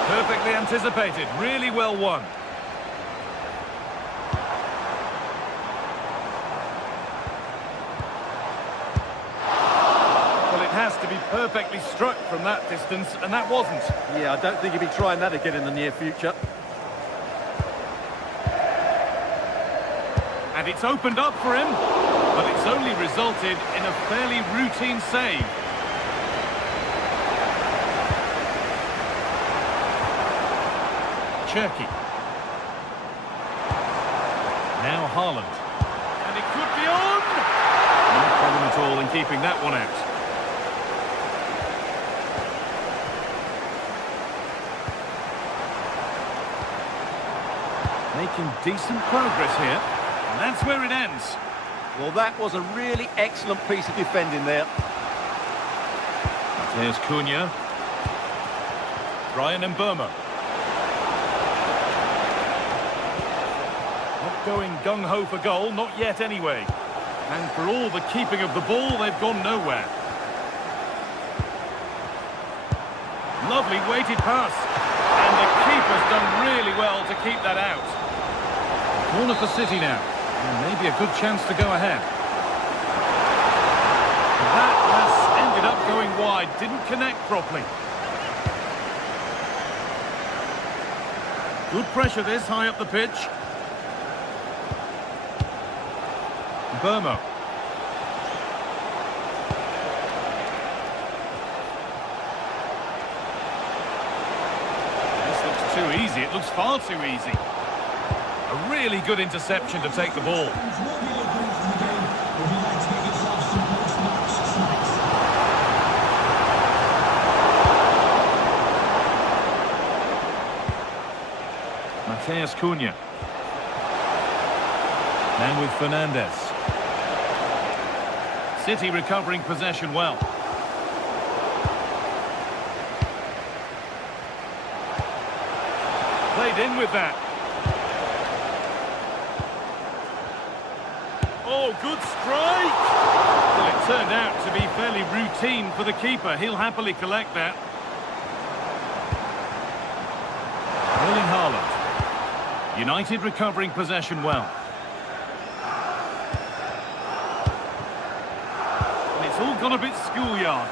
Perfectly anticipated. Really well won. Well, it has to be perfectly struck from that distance, and that wasn't. Yeah, I don't think he'll be trying that again in the near future. And it's opened up for him, but it's only resulted in a fairly routine save. Cherki. Now Haaland. And it could be on! No problem at all in keeping that one out. Making decent progress here. And that's where it ends. Well, that was a really excellent piece of defending there. There's Cunha. Brian Mbeumo. Not going gung-ho for goal, not yet anyway. And for all the keeping of the ball, they've gone nowhere. Lovely weighted pass. And the keeper's done really well to keep that out. Corner for City now. And maybe a good chance to go ahead. That has ended up going wide. Didn't connect properly. Good pressure this, high up the pitch. Mbeumo. This looks too easy. It looks far too easy. A really good interception to take the ball. Mateus Cunha. Now with Fernandez. City recovering possession well. Played in with that. Oh, good strike! Well, it turned out to be fairly routine for the keeper. He'll happily collect that. Erling Haaland. United recovering possession well. And it's all gone a bit schoolyard.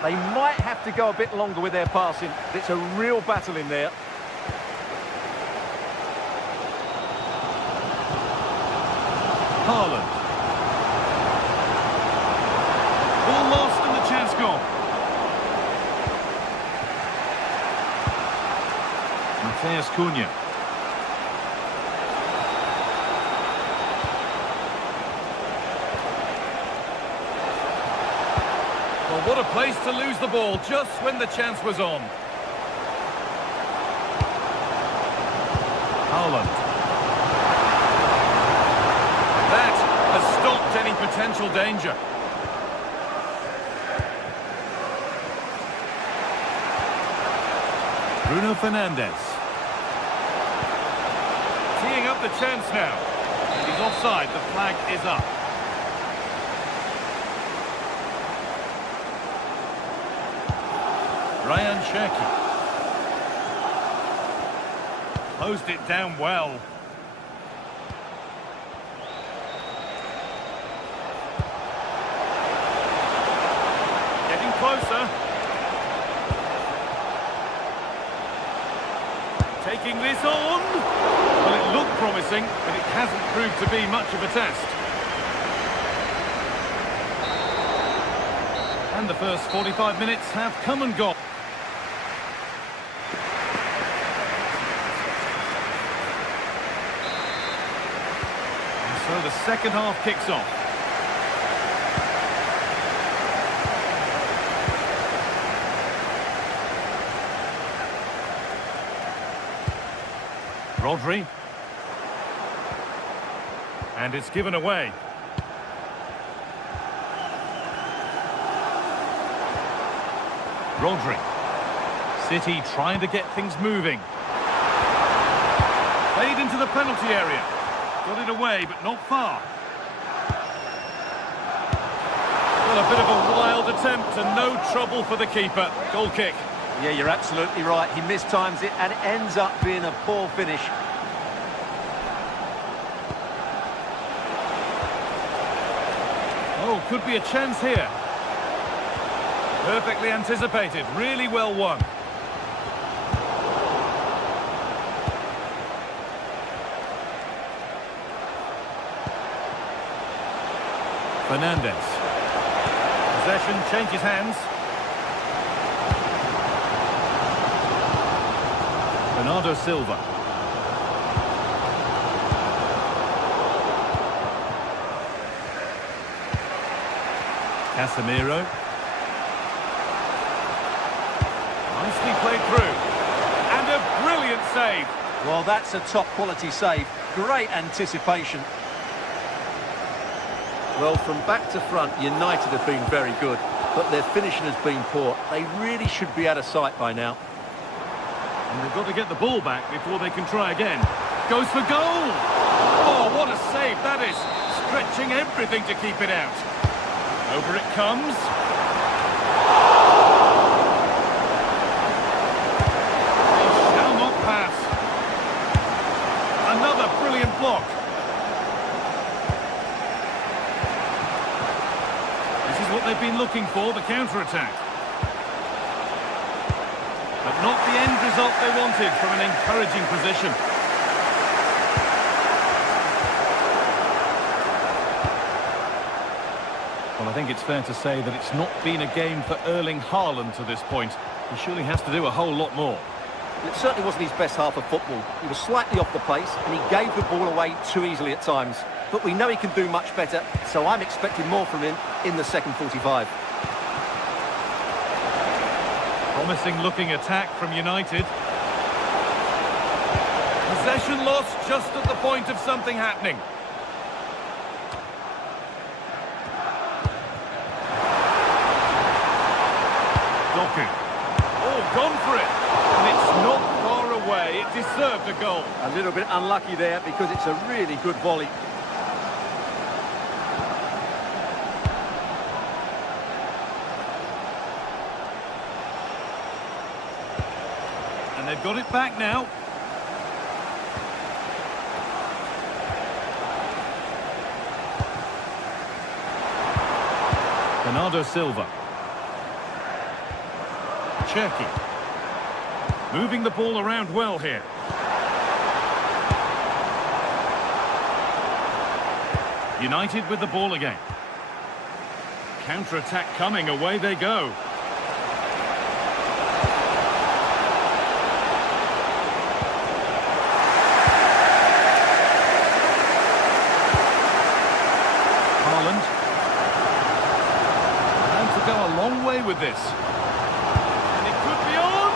They might have to go a bit longer with their passing. It's a real battle in there. Haaland. Ball lost and the chance gone. Mateus Cunha. Well, what a place to lose the ball just when the chance was on. Haaland. Has stopped any potential danger. Bruno Fernandes. Teeing up the chance now. And he's offside. The flag is up. Ryan Cherki. Closed it down well. Closer. Taking this on. Well, it looked promising, but it hasn't proved to be much of a test. And the first 45 minutes have come and gone. the second half kicks off. Rodri. And it's given away. Rodri. City trying to get things moving. Played into the penalty area. Got it away, but not far. Well, a bit of a wild attempt and no trouble for the keeper. Goal kick. Yeah, you're absolutely right. He mistimes it and it ends up being a poor finish. Oh, could be a chance here. Perfectly anticipated. Really well won. Fernandez. Possession changes hands. Bernardo Silva. Casemiro. Nicely played through. And a brilliant save. Well, that's a top quality save. Great anticipation. Well, from back to front, United have been very good, but their finishing has been poor. They really should be out of sight by now. And they've got to get the ball back before they can try again. Goes for goal! Oh, what a save that is! Stretching everything to keep it out. Over it comes. He shall not pass. Another brilliant block. This is what they've been looking for, the counter-attack. But not the end result they wanted from an encouraging position. Well, I think it's fair to say that it's not been a game for Erling Haaland to this point. He surely has to do a whole lot more. It certainly wasn't his best half of football. He was slightly off the pace and he gave the ball away too easily at times. But we know he can do much better, so I'm expecting more from him in the second 45. Promising looking attack from United. Possession lost just at the point of something happening. Doku. Oh, gone for it. And it's not far away. It deserved a goal. A little bit unlucky there because it's a really good volley. And they've got it back now. Bernardo Silva. Cherki. Moving the ball around well here. United with the ball again. Counter-attack coming, away they go. Haaland. Going to go a long way with this. And it could be on!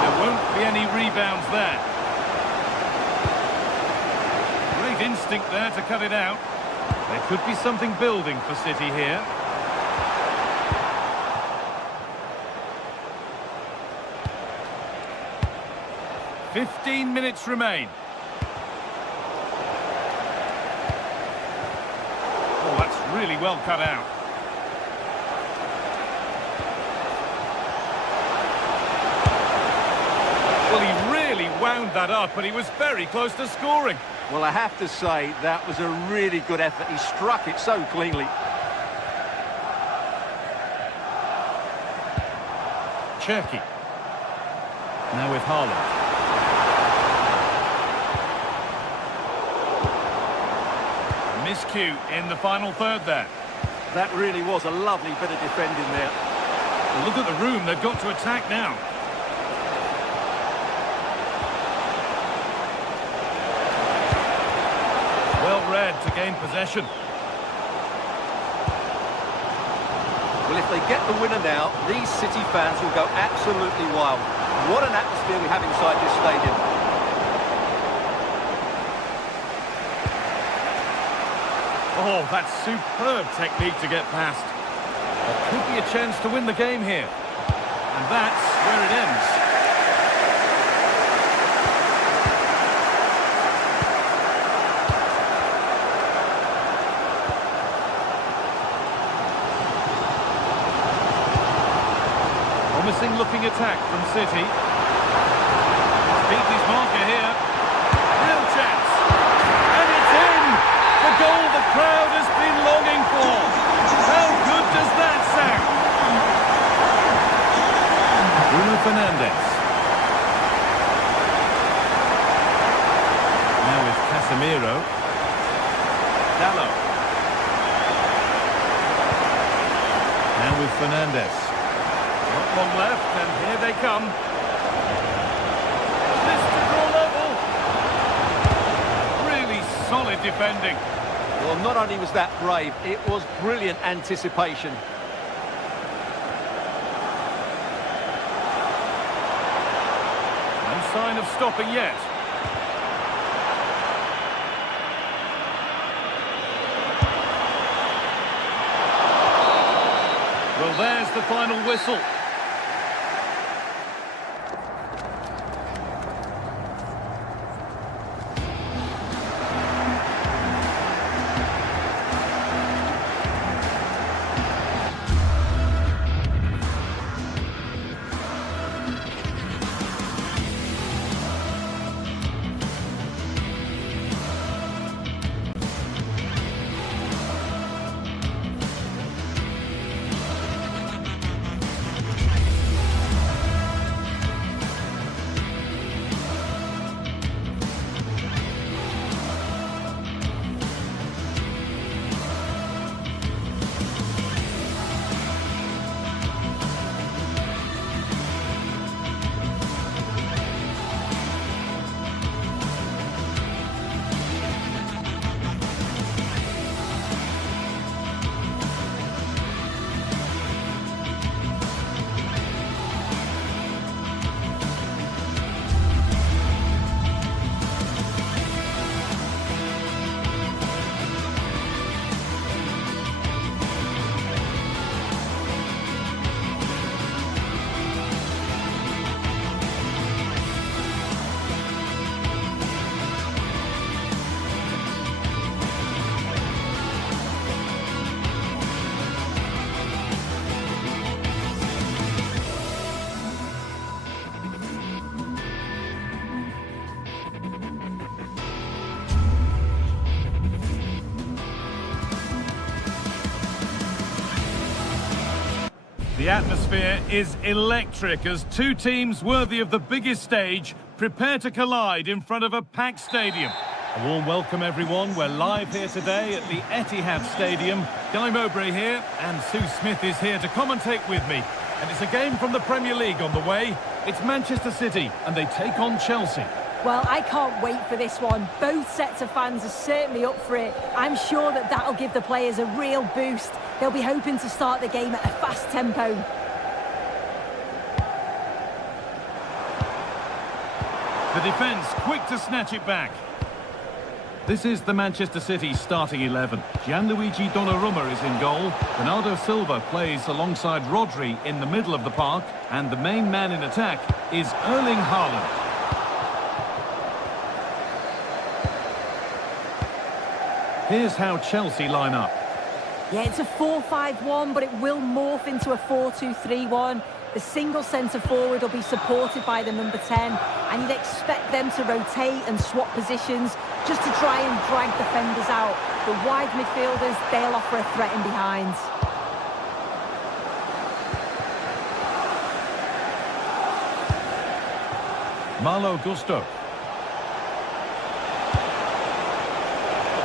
There won't be any rebounds there. Great instinct there to cut it out. There could be something building for City here. "15 minutes remain. Oh, that's really well cut out. Well, he really wound that up, and he was very close to scoring. Well, I have to say, that was a really good effort. He struck it so cleanly. Cherki. Now with Haaland. Miscue in the final third there. That really was a lovely bit of defending there. Well, look at the room they've got to attack now. Well read. led to gain possession. Well, if they get the winner now, these City fans will go absolutely wild. What an atmosphere we have inside this stadium. Oh, that's superb technique to get past. There could be a chance to win the game here. And that's where it ends. Promising looking attack from City. He's beat his marker here. Real chance. And it's in! The goal the crowd has been longing for. How good does that sound? Bruno Fernandes. Now with Casemiro. Dallo. Now with Fernandes. Not long left, and here they come. This to draw level. Really solid defending. Well, not only was that brave, it was brilliant anticipation. No sign of stopping yet. Well, there's the final whistle. The atmosphere is electric as two teams worthy of the biggest stage prepare to collide in front of a packed stadium. A warm welcome, everyone. We're live here today at the Etihad Stadium. Guy Mowbray here, and Sue Smith is here to commentate with me. And it's a game from the Premier League on the way. It's Manchester City, and they take on Chelsea. Well, I can't wait for this one. Both sets of fans are certainly up for it. I'm sure that that'll give the players a real boost. They'll be hoping to start the game at a fast tempo. The defence quick to snatch it back. This is the Manchester City starting 11. Gianluigi Donnarumma is in goal. Bernardo Silva plays alongside Rodri in the middle of the park. And the main man in attack is Erling Haaland. Here's how Chelsea line up. Yeah, it's a 4-5-1, but it will morph into a 4-2-3-1. The single centre-forward will be supported by the number 10, and you'd expect them to rotate and swap positions just to try and drag defenders out. The wide midfielders, they'll offer a threat in behind. Malo Gusto.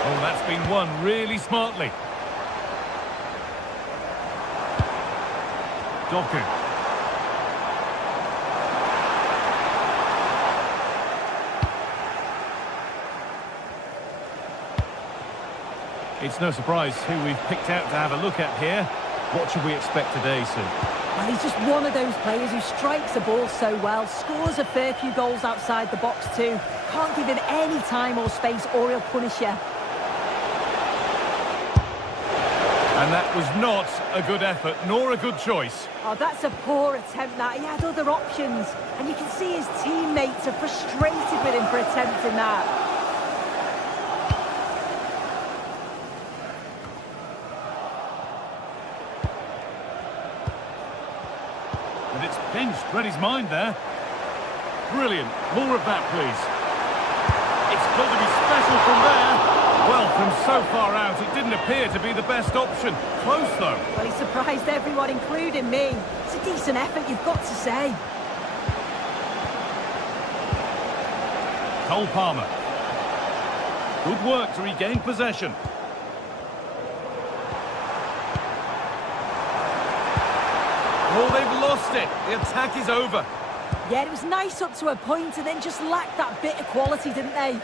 Oh, that's been won really smartly. Doku. It's no surprise who we've picked out to have a look at here. What should we expect today, Sue? Well, he's just one of those players who strikes the ball so well, scores a fair few goals outside the box too. Can't give him any time or space or he'll punish you. And that was not a good effort, nor a good choice. Oh, that's a poor attempt, that. He had other options. And you can see his teammates are frustrated with him for attempting that. And it's pinched, read his mind there. Brilliant. More of that, please. It's got to be special from there. Well, from so far out, it didn't appear to be the best option. Close, though. Well, he surprised everyone, including me. It's a decent effort, you've got to say. Cole Palmer. Good work to regain possession. Oh, they've lost it. The attack is over. Yeah, it was nice up to a point and then just lacked that bit of quality, didn't they?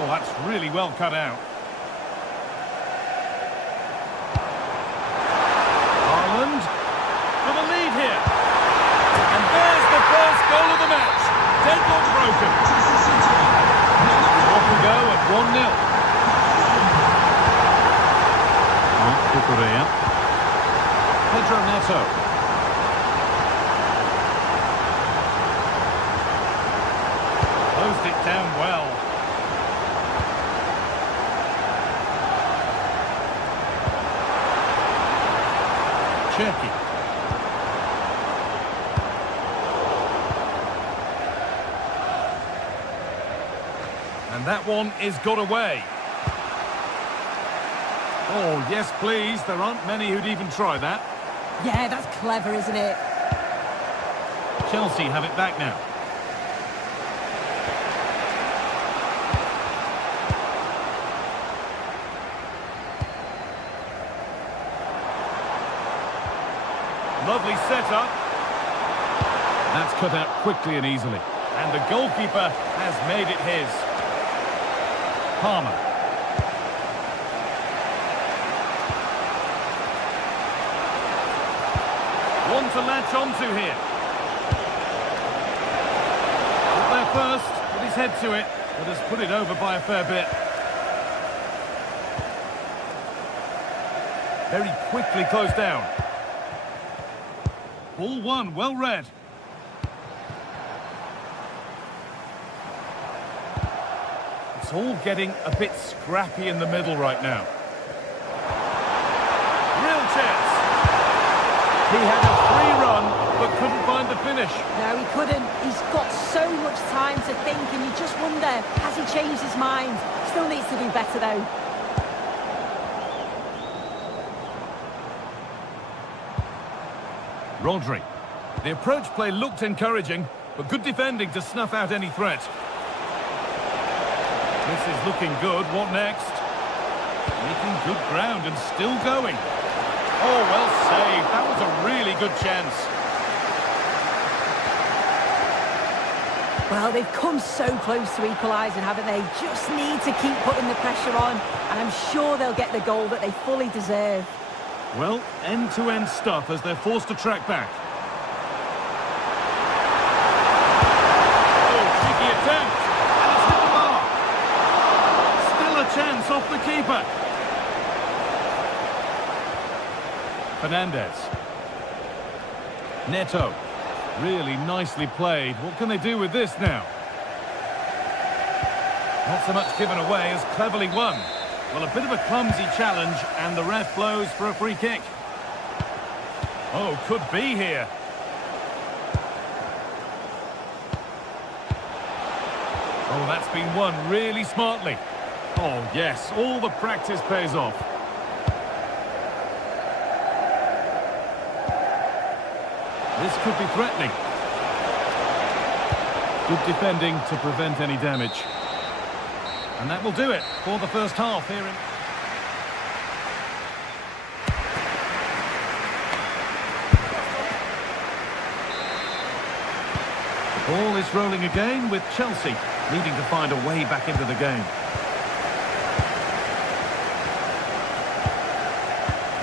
Oh, that's really well cut out. Haaland for the lead here. And there's the first goal of the match. Deadlock broken. Off we go at 1-0. Pedro Neto. Closed it down well. Cherky. And that one is got away. Oh, yes, please. There aren't many who'd even try that. Yeah, that's clever, isn't it? Chelsea have it back now. Lovely setup. That's cut out quickly and easily. And the goalkeeper has made it his. Palmer. One to latch onto here. Got there first, with his head to it, but has put it over by a fair bit. Very quickly closed down. Ball one, well read. It's all getting a bit scrappy in the middle right now. Real chance. He had a free run, but couldn't find the finish. No, he couldn't. He's got so much time to think, and you just wonder, has he changed his mind? Still needs to do better, though. Rodri. The approach play looked encouraging, but good defending to snuff out any threat. This is looking good. What next? Making good ground and still going. Oh, well saved. That was a really good chance. Well, they've come so close to equalising, haven't they? Just need to keep putting the pressure on, and I'm sure they'll get the goal that they fully deserve. Well, end-to-end stuff as they're forced to track back. Oh, cheeky attempt. And it's hit the bar. Still a chance off the keeper. Fernandez. Neto. Really nicely played. What can they do with this now? Not so much given away as cleverly won. Well, a bit of a clumsy challenge, and the ref blows for a free kick. Oh, could be here. Oh, that's been won really smartly. Oh, yes, all the practice pays off. This could be threatening. Good defending to prevent any damage. And that will do it for the first half here in... Ball is rolling again with Chelsea needing to find a way back into the game.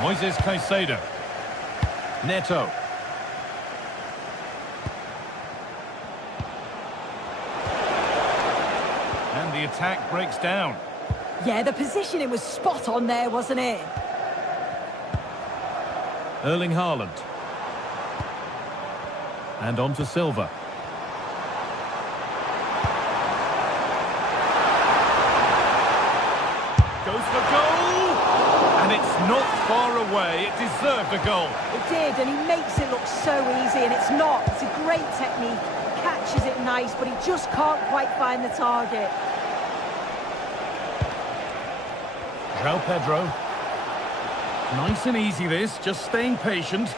Moises Caicedo. Neto. And the attack breaks down. Yeah, the positioning was spot on there, wasn't it? Erling Haaland. And on to Silva. Goes for goal! And it's not far away. It deserved a goal. It did, and he makes it look so easy, and it's not. It's a great technique. Catches it nice, but he just can't quite find the target. João Pedro. Nice and easy this, just staying patient.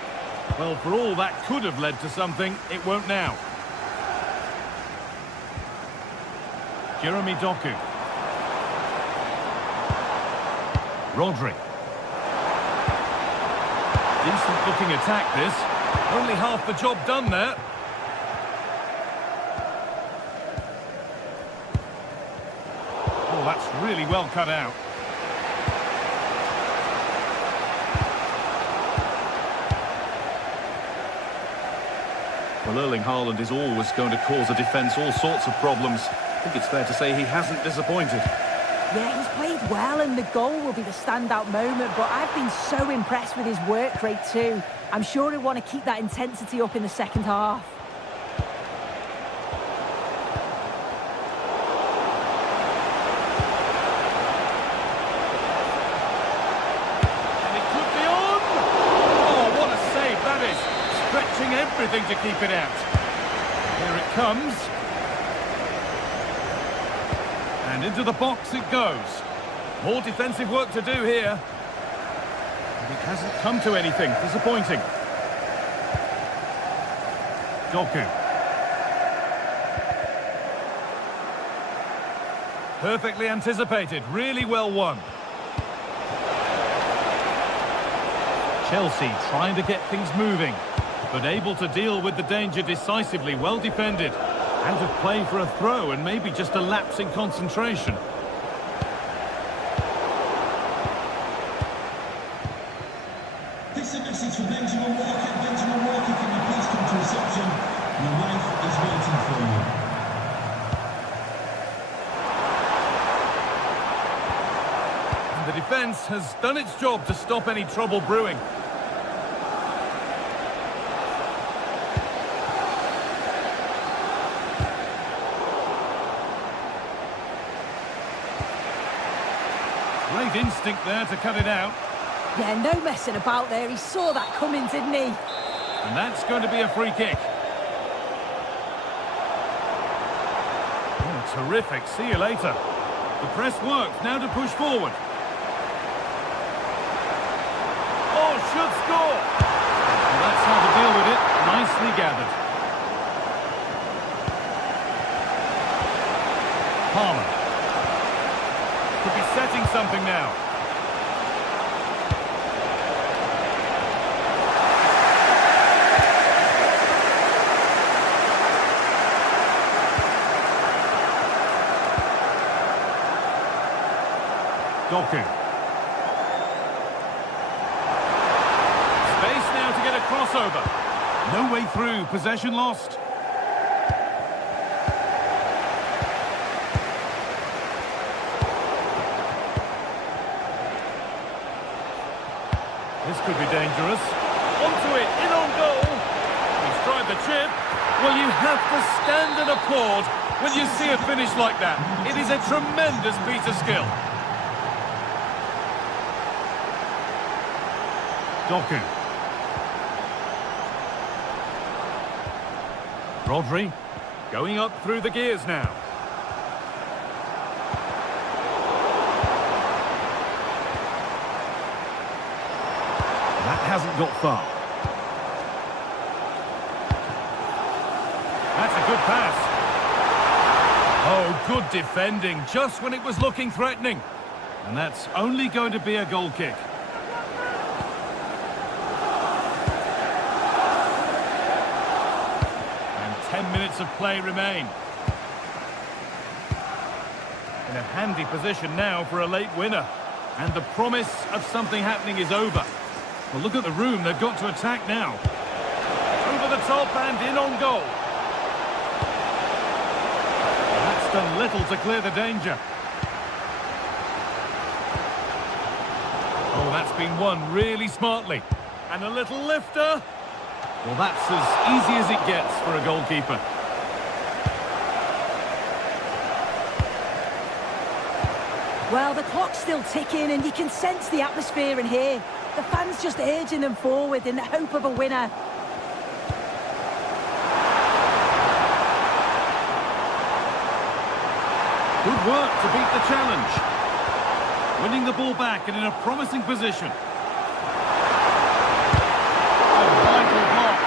Well, for all that could have led to something, it won't now. Jeremy Doku. Rodri. Decent looking attack this. Only half the job done there. Oh, that's really well cut out. Well, Erling Haaland is always going to cause a defence all sorts of problems. I think it's fair to say he hasn't disappointed. Yeah, he's played well, and the goal will be the standout moment, but I've been so impressed with his work rate too. I'm sure he'll want to keep that intensity up in the second half. And it could be on! Oh, what a save that is! Stretching everything to keep it out. Here it comes. And into the box it goes. More defensive work to do here. And it hasn't come to anything. Disappointing. Doku. Perfectly anticipated. Really well won. Chelsea trying to get things moving, but able to deal with the danger decisively. Well defended. Out of play for a throw, and maybe just a lapse in concentration. This is a message for Benjamin Walker. Benjamin Walker, can you please come to reception? Your wife is waiting for you. And the defence has done its job to stop any trouble brewing. Great instinct there to cut it out. Yeah, no messing about there. He saw that coming, didn't he? And that's going to be a free kick. Oh, terrific. See you later. The press works. Now to push forward. Oh, should score. And that's how to deal with it. Nicely gathered. Palmer. Could be setting something now. Doku. Space now to get a crossover. No way through. Possession lost. This could be dangerous. Onto it, in on goal. He's tried the chip. Well, you have to stand and applaud when you see a finish like that. It is a tremendous piece of skill. Doku. Rodri going up through the gears now. That hasn't got far. That's a good pass. Oh, good defending, just when it was looking threatening. And that's only going to be a goal kick. And 10 minutes minutes of play remain. In a handy position now for a late winner. And the promise of something happening is over. Well, look at the room they've got to attack now. Over the top and in on goal. That's done little to clear the danger. Oh, that's been won really smartly. And a little lifter. Well, that's as easy as it gets for a goalkeeper. Well, the clock's still ticking and you can sense the atmosphere in here. The fans just urging them forward in the hope of a winner. Good work to beat the challenge. Winning the ball back and in a promising position. A vital block.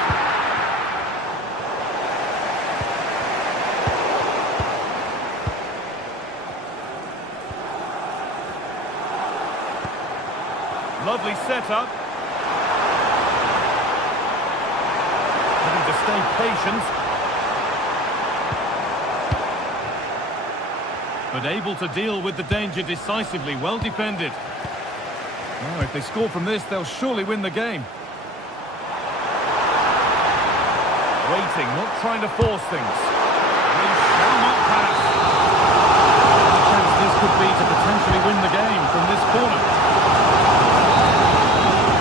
Lovely setup. Having to stay patient. But able to deal with the danger decisively. Well defended. Oh, if they score from this, they'll surely win the game. Waiting, not trying to force things. They shall not pass. The chance this could be to potentially win the game from this corner.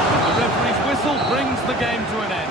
And the referee's whistle brings the game to an end.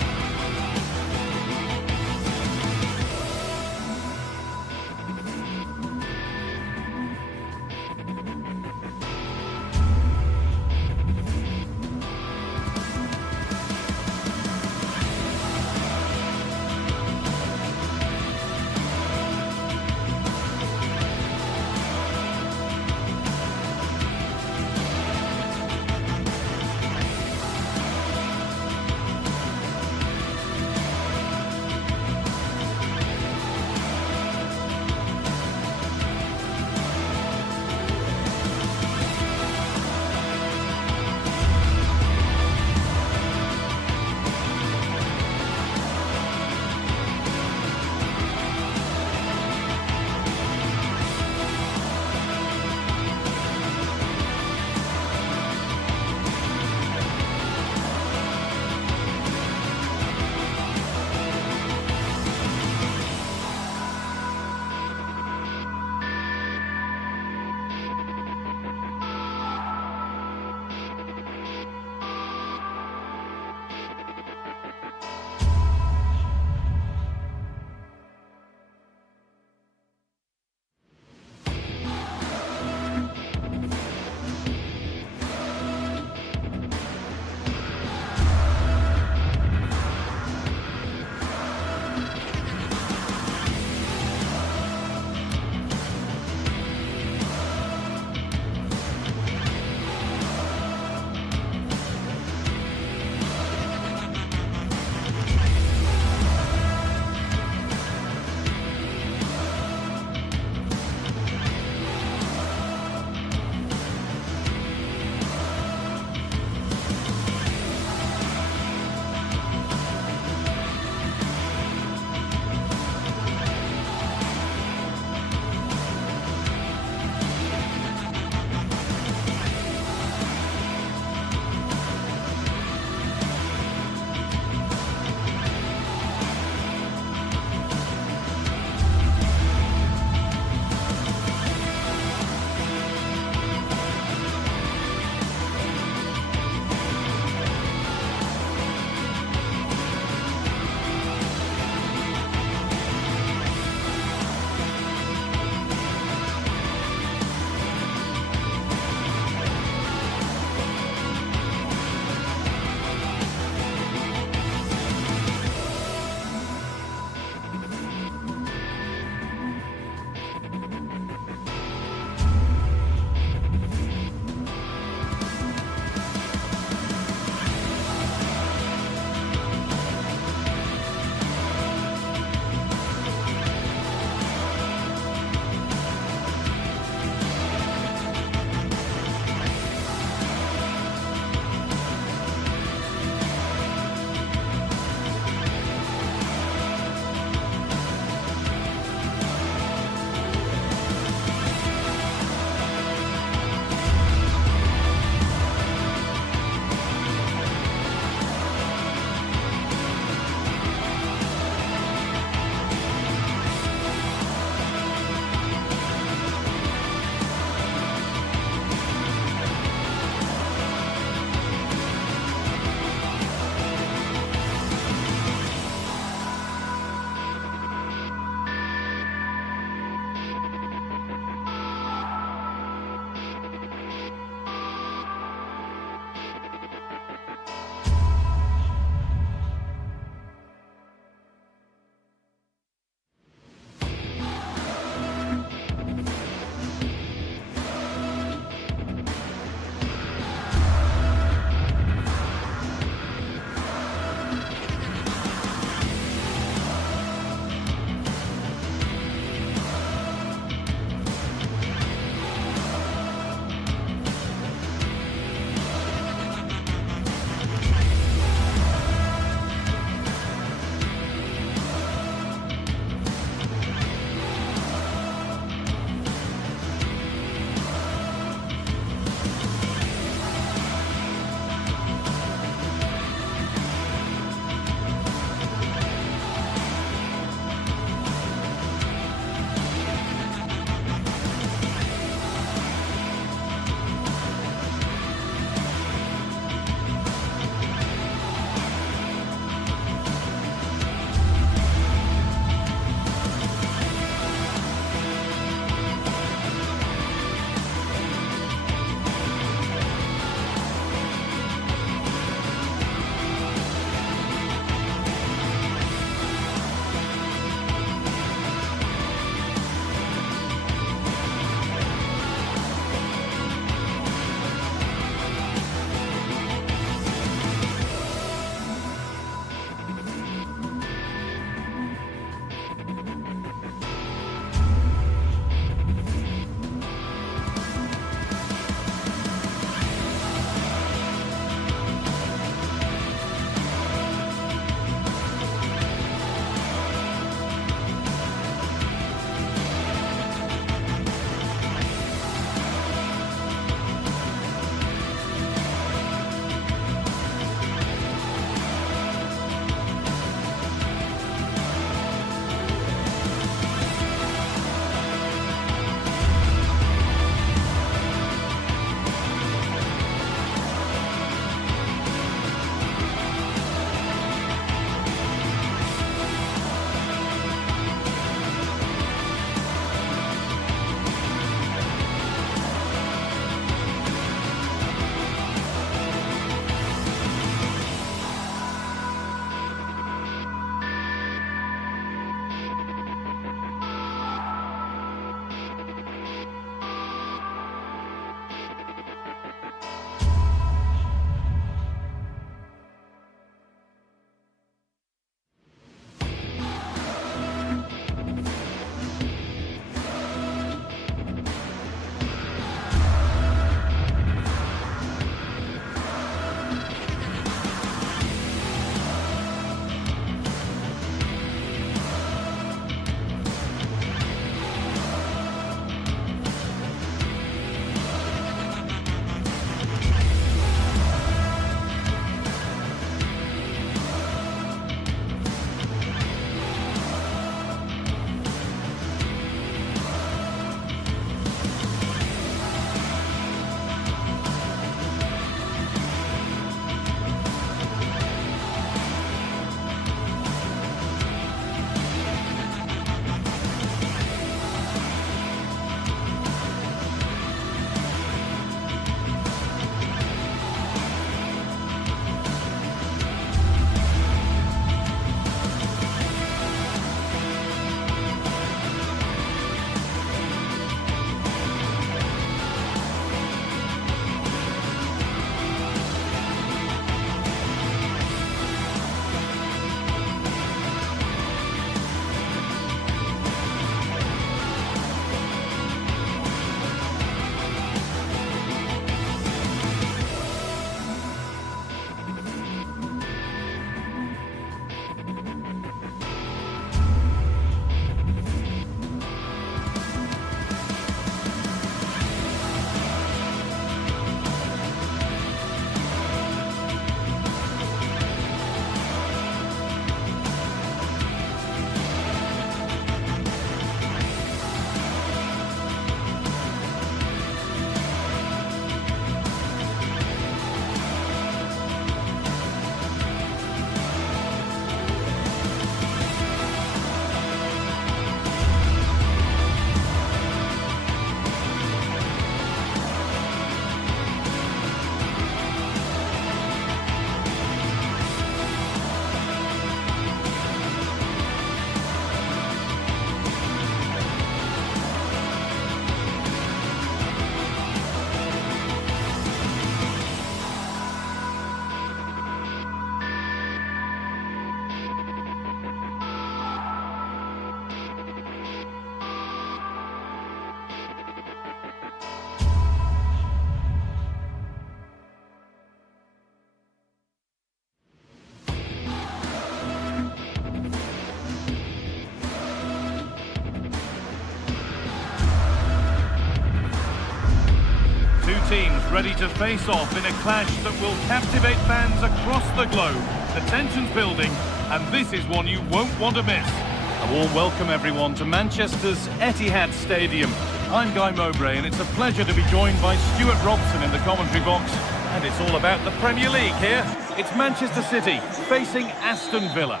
teams ready to face off in a clash that will captivate fans across the globe. The tension's building, and this is one you won't want to miss. A warm welcome, everyone, to Manchester's Etihad Stadium. I'm Guy Mowbray, and it's a pleasure to be joined by Stuart Robson in the commentary box. And it's all about the Premier League here. It's Manchester City facing Aston Villa.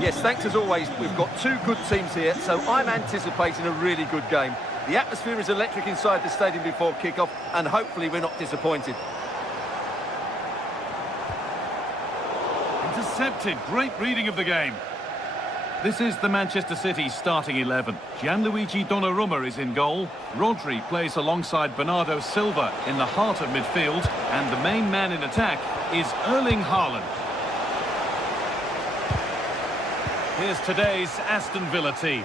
Yes, thanks as always. We've got two good teams here, so I'm anticipating a really good game. The atmosphere is electric inside the stadium before kick-off, and hopefully we're not disappointed. Intercepted. Great reading of the game. This is the Manchester City starting 11. Gianluigi Donnarumma is in goal. Rodri plays alongside Bernardo Silva in the heart of midfield. And the main man in attack is Erling Haaland. Here's today's Aston Villa team.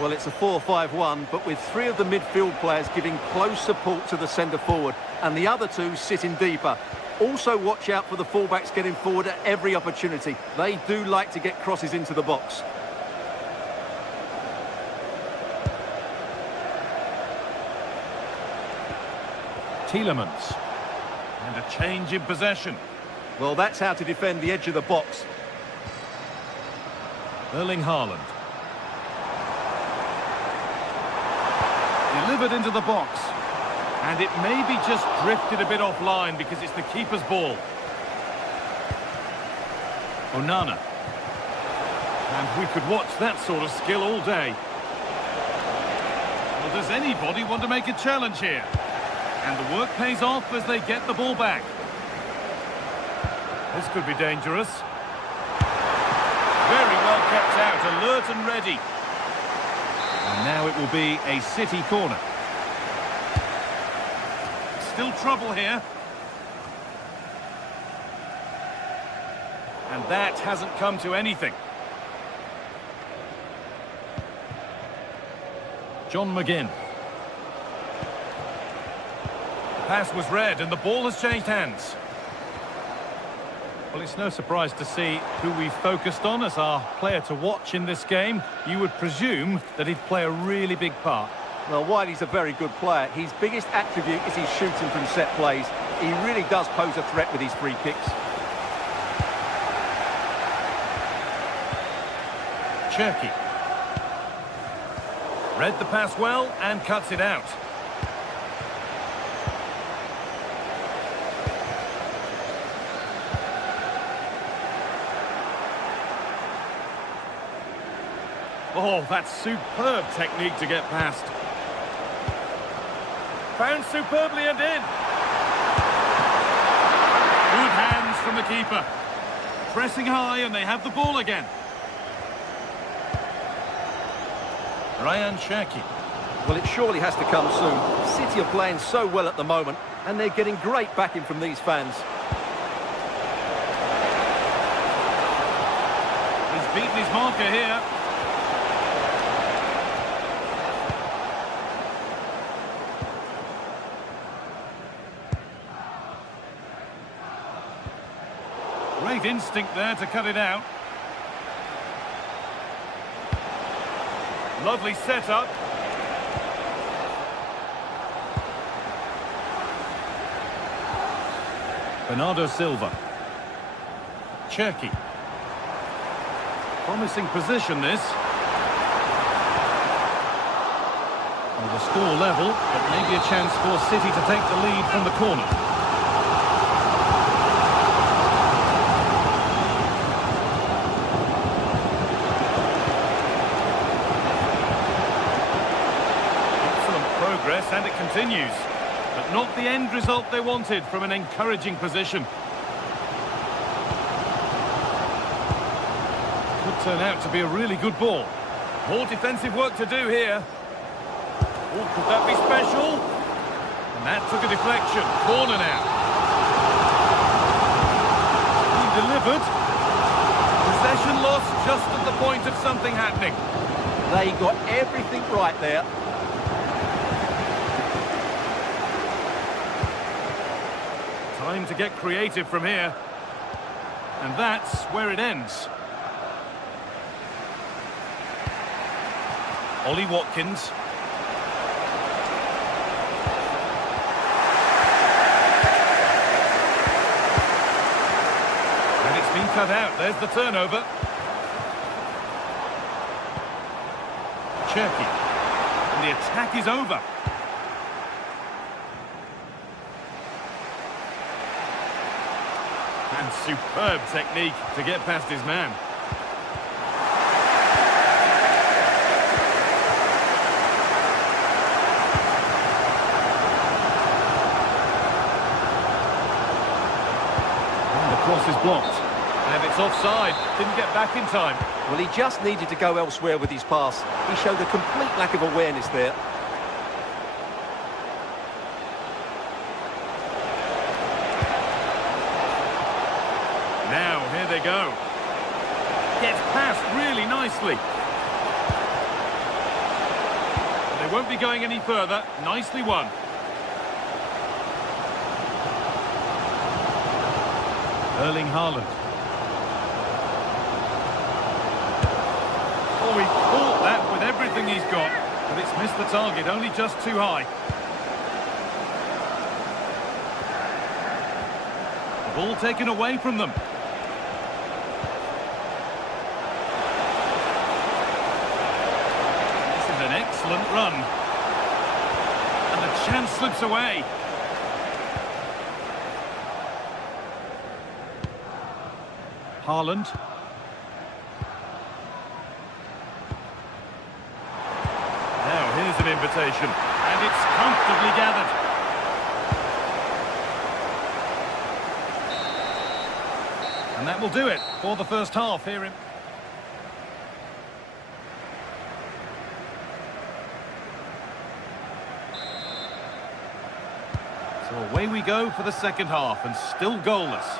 Well, it's a 4-5-1, but with three of the midfield players giving close support to the centre-forward, and the other two sitting deeper. Also watch out for the fullbacks getting forward at every opportunity. They do like to get crosses into the box. Tielemans. And a change in possession. Well, that's how to defend the edge of the box. Erling Haaland. Delivered into the box. And it maybe just drifted a bit offline because it's the keeper's ball. Onana. And we could watch that sort of skill all day. Well, does anybody want to make a challenge here? And the work pays off as they get the ball back. This could be dangerous. Very well kept out, alert and ready. And now it will be a City corner. Still trouble here. And that hasn't come to anything. John McGinn. The pass was read and the ball has changed hands. Well, it's no surprise to see who we focused on as our player to watch in this game. You would presume that he'd play a really big part. Well, while he's a very good player, his biggest attribute is his shooting from set plays. He really does pose a threat with his free kicks. Cherki. Read the pass well and cuts it out. Oh, that's superb technique to get past. Found superbly and in. Good hands from the keeper. Pressing high and they have the ball again. Ryan Cherki. Well, it surely has to come soon. City are playing so well at the moment, and they're getting great backing from these fans. He's beaten his marker here. Great instinct there to cut it out. Lovely setup. Bernardo Silva. Cherki. Promising position this. Well, the score level, but maybe a chance for City to take the lead from the corner. And it continues, but not the end result they wanted from an encouraging position. Could turn out to be a really good ball. More defensive work to do here. Oh, could that be special? And that took a deflection. Corner now. He delivered. Possession lost just at the point of something happening. They got everything right there. Time to get creative from here. And that's where it ends. Ollie Watkins. cut out. There's the turnover. Cherky. And the attack is over. And superb technique to get past his man. And the cross is blocked. And it's offside. Didn't get back in time. Well, he just needed to go elsewhere with his pass. He showed a complete lack of awareness there. Now, here they go. Gets past really nicely. They won't be going any further. Nicely won. Erling Haaland. Oh, he caught that with everything he's got, but it's missed the target, only just too high. The ball taken away from them. This is an excellent run. And the chance slips away. Haaland. Now here's an invitation, and it's comfortably gathered. And that will do it for the first half here in... So away we go for the second half, and still goalless.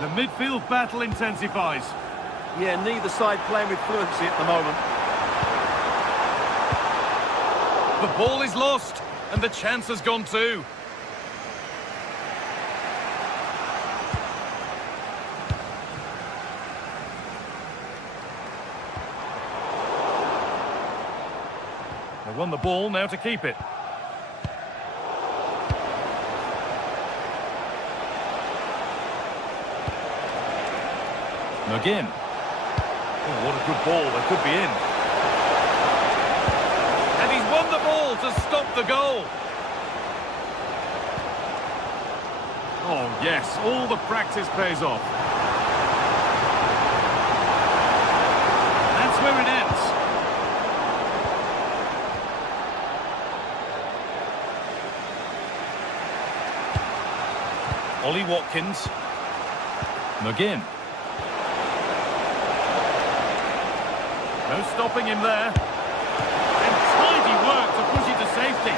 The midfield battle intensifies. Yeah, neither side playing with fluency at the moment. The ball is lost, and the chance has gone too. They won the ball, now to keep it. Again. Oh, what a good ball. They could be in. And he's won the ball to stop the goal. Oh, yes. All the practice pays off. That's where it ends. Ollie Watkins. McGinn. No stopping him there. And tidy work to push it to safety.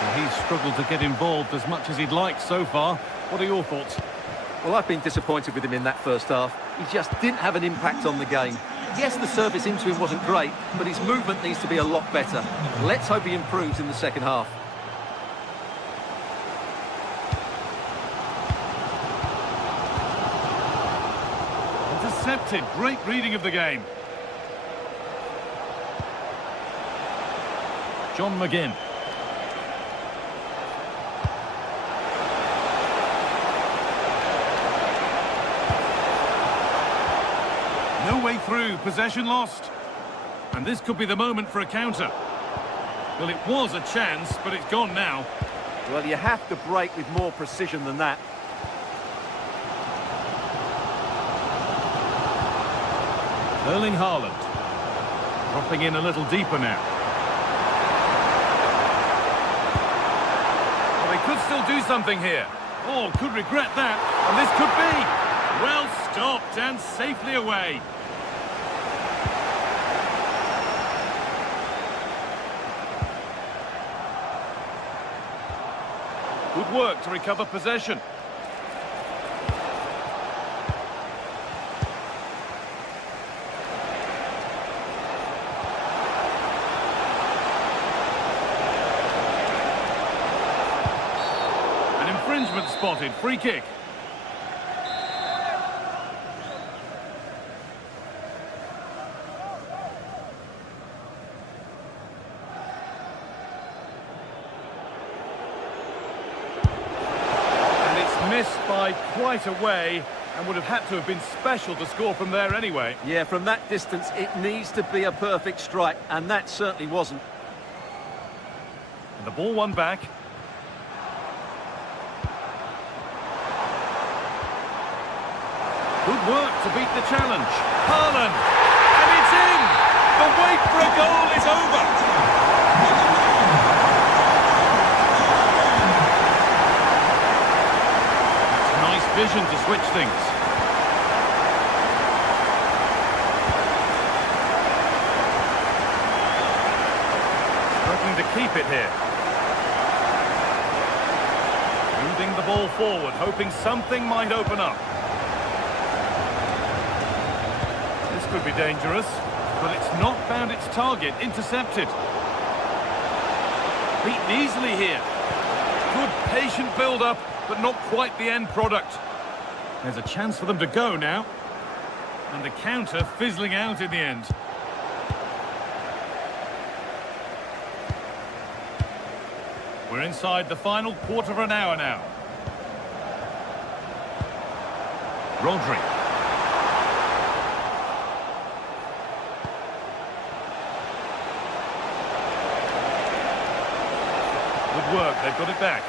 Well, he's struggled to get involved as much as he'd like so far. What are your thoughts? Well, I've been disappointed with him in that first half. He just didn't have an impact on the game. Yes, the service into him wasn't great, but his movement needs to be a lot better. Let's hope he improves in the second half. Intercepted. Great reading of the game. John McGinn. No way through. Possession lost. And this could be the moment for a counter. Well, it was a chance, but it's gone now. Well, you have to break with more precision than that. Erling Haaland. Dropping in a little deeper now. Well, they could still do something here. Oh, could regret that. And this could be. Well stopped and safely away. Good work to recover possession. An infringement spotted. Free kick. Missed by quite a way, and would have had to have been special to score from there anyway. Yeah, from that distance, it needs to be a perfect strike, and that certainly wasn't. And the ball won back. Good work to beat the challenge. Haaland! And it's in! The wait for a goal is over! It's nice vision to switch things. Struggling to keep it here. Moving the ball forward, hoping something might open up. This could be dangerous, but it's not found its target. Intercepted. Beaten easily here. Good patient build-up, but not quite the end product. There's a chance for them to go now. And the counter fizzling out in the end. We're inside the final quarter of an hour now. Rodri. Good work, they've got it back.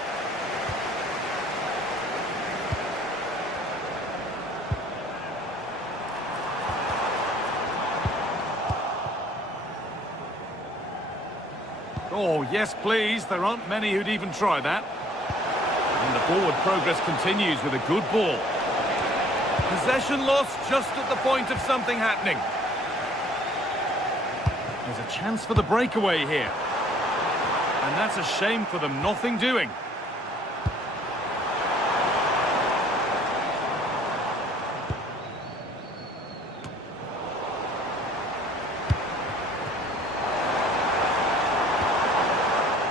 Oh, yes, please. There aren't many who'd even try that. And the forward progress continues with a good ball. Possession lost just at the point of something happening. There's a chance for the breakaway here. And that's a shame for them, nothing doing.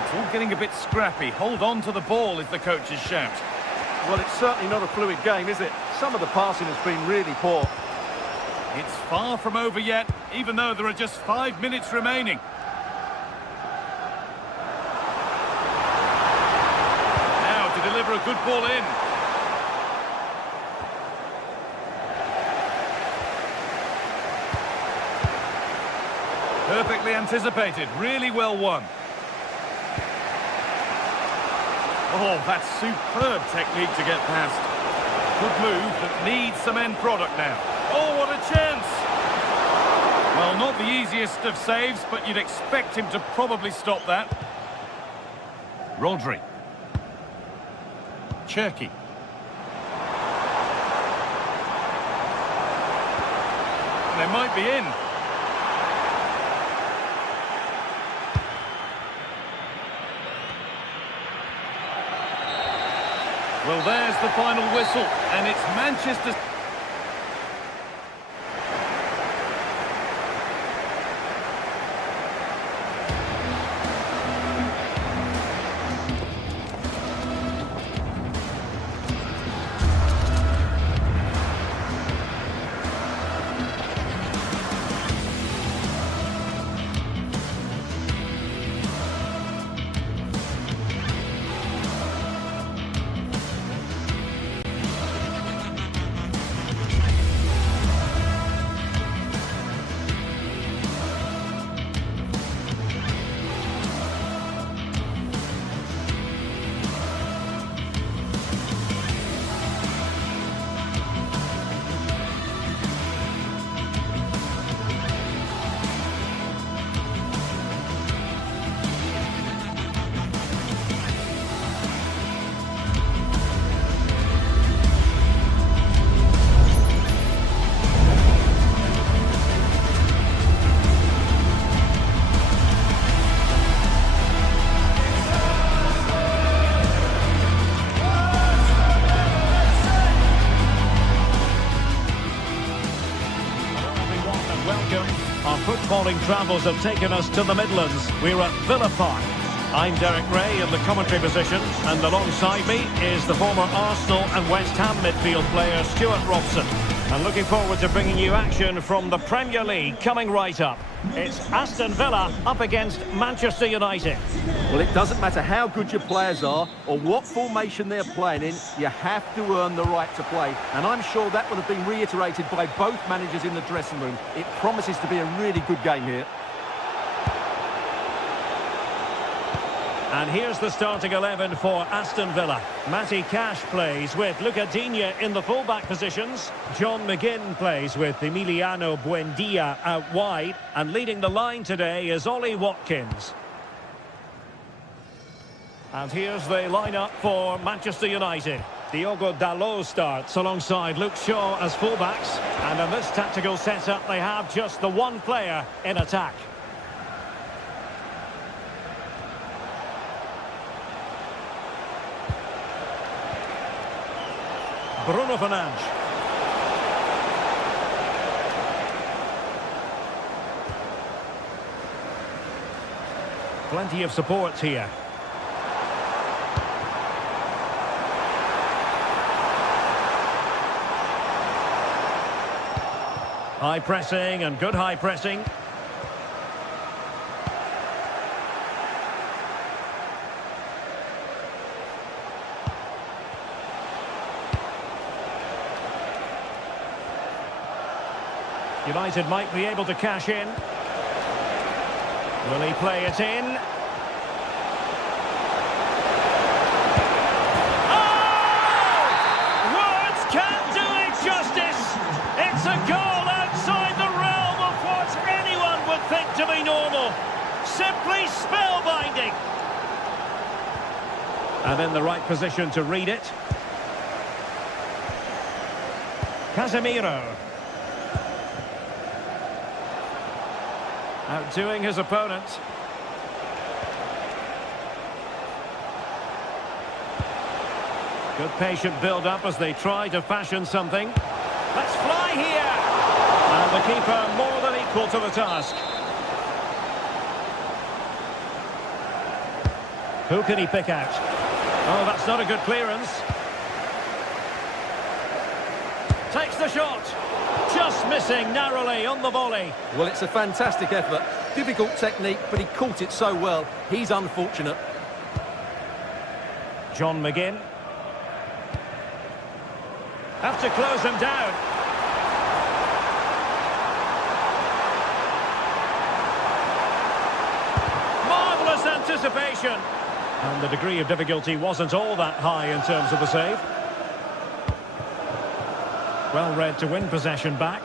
It's all getting a bit scrappy. Hold on to the ball is the coach's shout. Well, it's certainly not a fluid game, is it? Some of the passing has been really poor. It's far from over yet, even though there are just 5 minutes remaining. Now to deliver a good ball in. Perfectly anticipated, really well won. Oh, that's superb technique to get past. Good move that needs some end product now. Oh, what a chance! Well, not the easiest of saves, but you'd expect him to probably stop that. Rodri. Cherky. They might be in. Well, there's the final whistle, and it's Manchester... Our footballing travels have taken us to the Midlands. We're at Villa Park. I'm Derek Ray in the commentary position, and alongside me is the former Arsenal and West Ham midfield player Stuart Robson. And looking forward to bringing you action from the Premier League coming right up. It's Aston Villa up against Manchester United. Well, it doesn't matter how good your players are or what formation they're playing in, you have to earn the right to play. And I'm sure that would have been reiterated by both managers in the dressing room. It promises to be a really good game here. And here's the starting 11 for Aston Villa. Matty Cash plays with Luca Digne in the full-back positions. John McGinn plays with Emiliano Buendia out wide. And leading the line today is Ollie Watkins. And here's the lineup for Manchester United. Diogo Dalot starts alongside Luke Shaw as fullbacks. And in this tactical setup, they have just the one player in attack. Bruno Fernandes. Plenty of support here. High pressing and good high pressing. United might be able to cash in. Will he play it in? Oh! Words can't do it justice! It's a goal outside the realm of what anyone would think to be normal. Simply spellbinding. And in the right position to read it. Casemiro. Outdoing his opponent. Good patient build-up as they try to fashion something. Let's fly here! And the keeper more than equal to the task. Who can he pick out? Oh, that's not a good clearance. Takes the shot. Just missing narrowly on the volley. Well, it's a fantastic effort. Difficult technique, but he caught it so well. He's unfortunate. John McGinn. Have to close him down. Marvellous anticipation. And the degree of difficulty wasn't all that high in terms of the save. Well read to win possession back.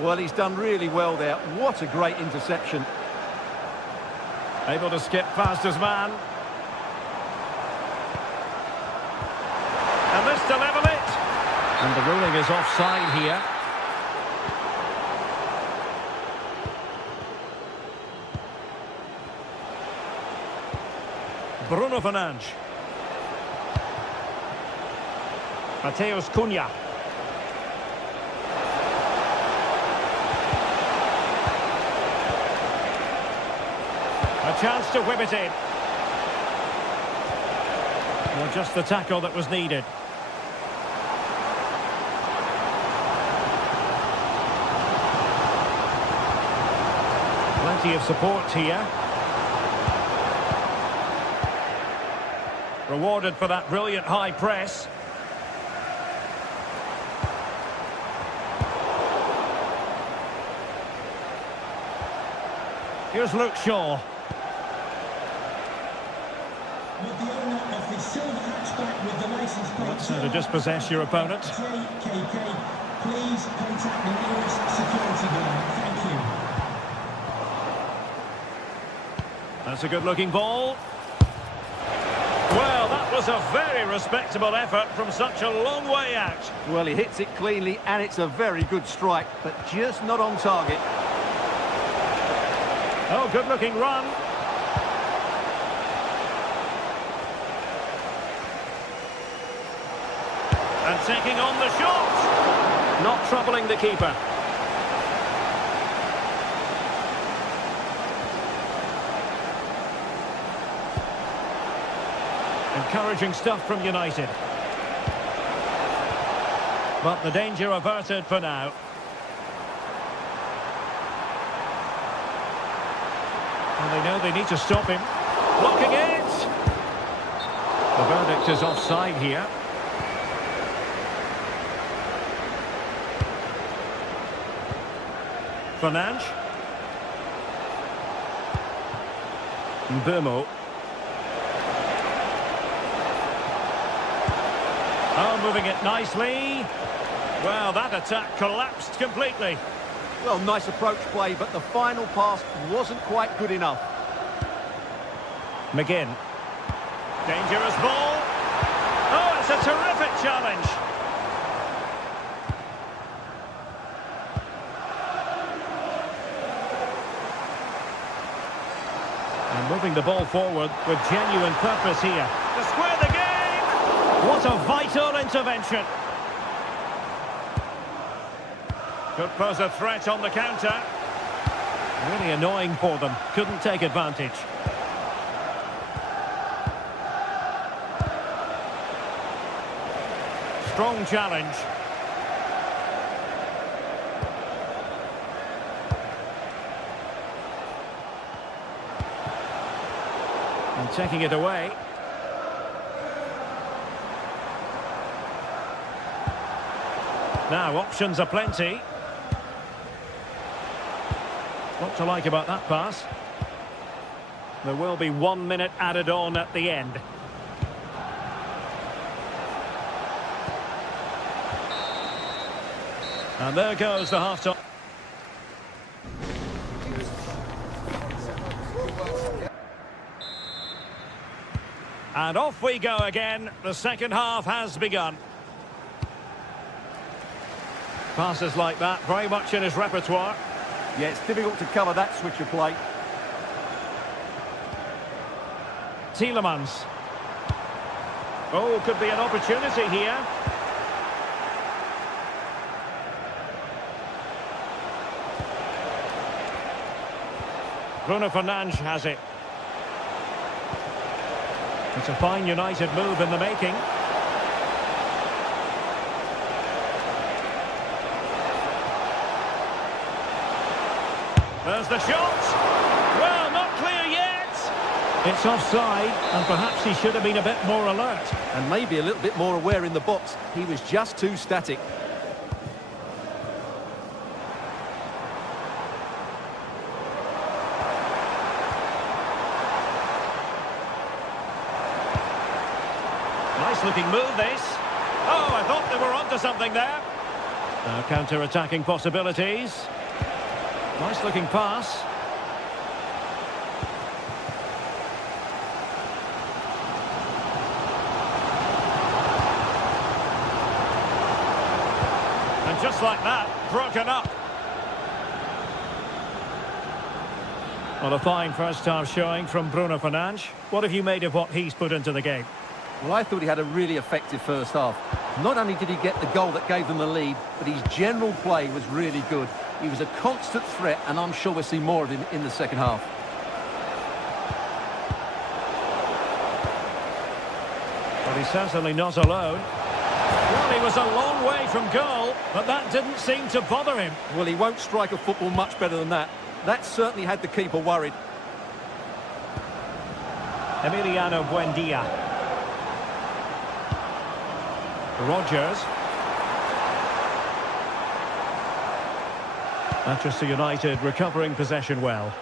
Well, he's done really well there. What a great interception. Able to skip past his man. And this to level it. And the ruling is offside here. Bruno Fernandes. Mateus Cunha. A chance to whip it in. Well, just the tackle that was needed. Plenty of support here. Rewarded for that brilliant high press. Here's Luke Shaw. With the owner of the silver hatchback with the license plate. That's how to dispossess your opponent. JKK, please contact the nearest security guard. Thank you. That's a good-looking ball. Well, that was a very respectable effort from such a long way out. Well, he hits it cleanly, and it's a very good strike, but just not on target. Oh, good-looking run. And taking on the shot. Not troubling the keeper. Encouraging stuff from United. But the danger averted for now. And they know they need to stop him. Blocking it! The verdict is offside here. Fernandes. Mbeumo. Oh, moving it nicely. Well, that attack collapsed completely. Well, nice approach play, but the final pass wasn't quite good enough. McGinn. Dangerous ball. Oh, it's a terrific challenge. And moving the ball forward with genuine purpose here. To square the game! What a vital intervention. Could pose a threat on the counter. Really annoying for them. Couldn't take advantage. Strong challenge. And taking it away. Now, options are plenty. What to like about that pass? There will be 1 minute added on at the end. And there goes the half-time. And off we go again. The second half has begun. Passes like that, very much in his repertoire. Yeah, it's difficult to cover that switch of play. Tielemans. Oh, could be an opportunity here. Bruno Fernandes has it. It's a fine United move in the making. There's the shot. Well, not clear yet. It's offside, and perhaps he should have been a bit more alert. And maybe a little bit more aware in the box. He was just too static. Nice looking move, this. Oh, I thought they were onto something there. Now counter-attacking possibilities. Nice looking pass. And just like that, broken up. Well, a fine first half showing from Bruno Fernandes. What have you made of what he's put into the game? Well, I thought he had a really effective first half. Not only did he get the goal that gave them the lead, but his general play was really good. He was a constant threat, and I'm sure we'll see more of him in the second half. But he's certainly not alone. Well, he was a long way from goal, but that didn't seem to bother him. Well, he won't strike a football much better than that. That certainly had the keeper worried. Emiliano Buendia. Rodgers. Manchester United recovering possession well.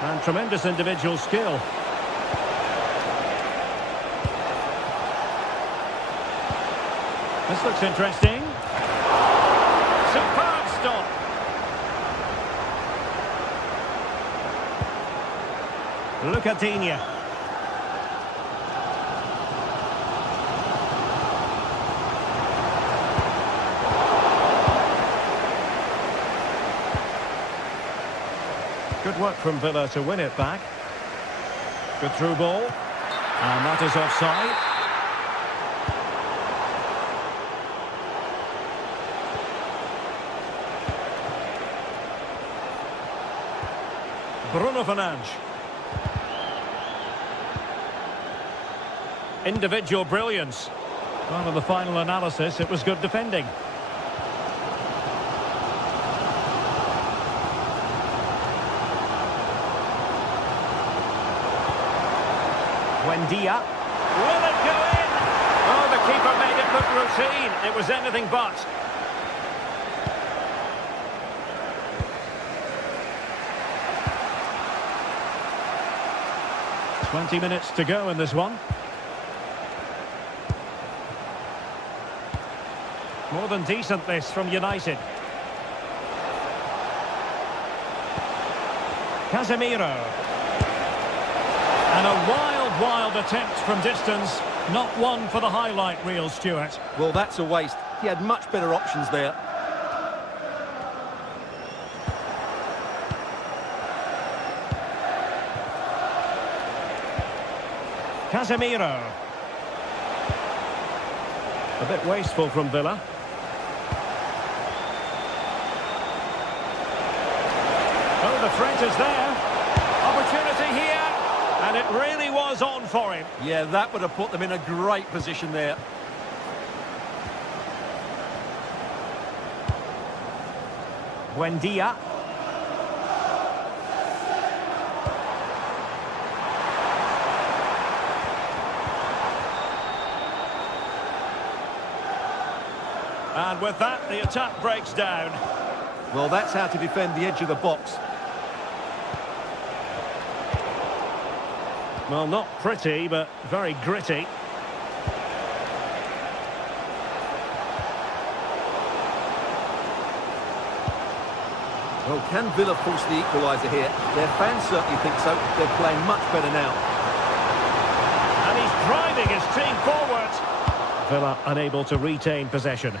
And tremendous individual skill. This looks interesting. Superb stop. Lucadinha. Good work from Villa to win it back. Good through ball. And that is offside. Bruno Fernandes. Individual brilliance. Well, in the final analysis, it was good defending. Buendia. Will it go in? Oh, the keeper made it look routine. It was anything but. "20 minutes to go in this one. More than decent this from United. Casemiro. And a wild attempt from distance. Not one for the highlight reel, Stuart. Well, that's a waste. He had much better options there. Casemiro. A bit wasteful from Villa. Oh, the threat is there. Opportunity here. And it really was on for him. Yeah, that would have put them in a great position there. Buendia. And with that, the attack breaks down. Well, that's how to defend the edge of the box. Well, not pretty, but very gritty. Well, can Villa force the equaliser here? Their fans certainly think so. They're playing much better now. And he's driving his team forward. Villa unable to retain possession.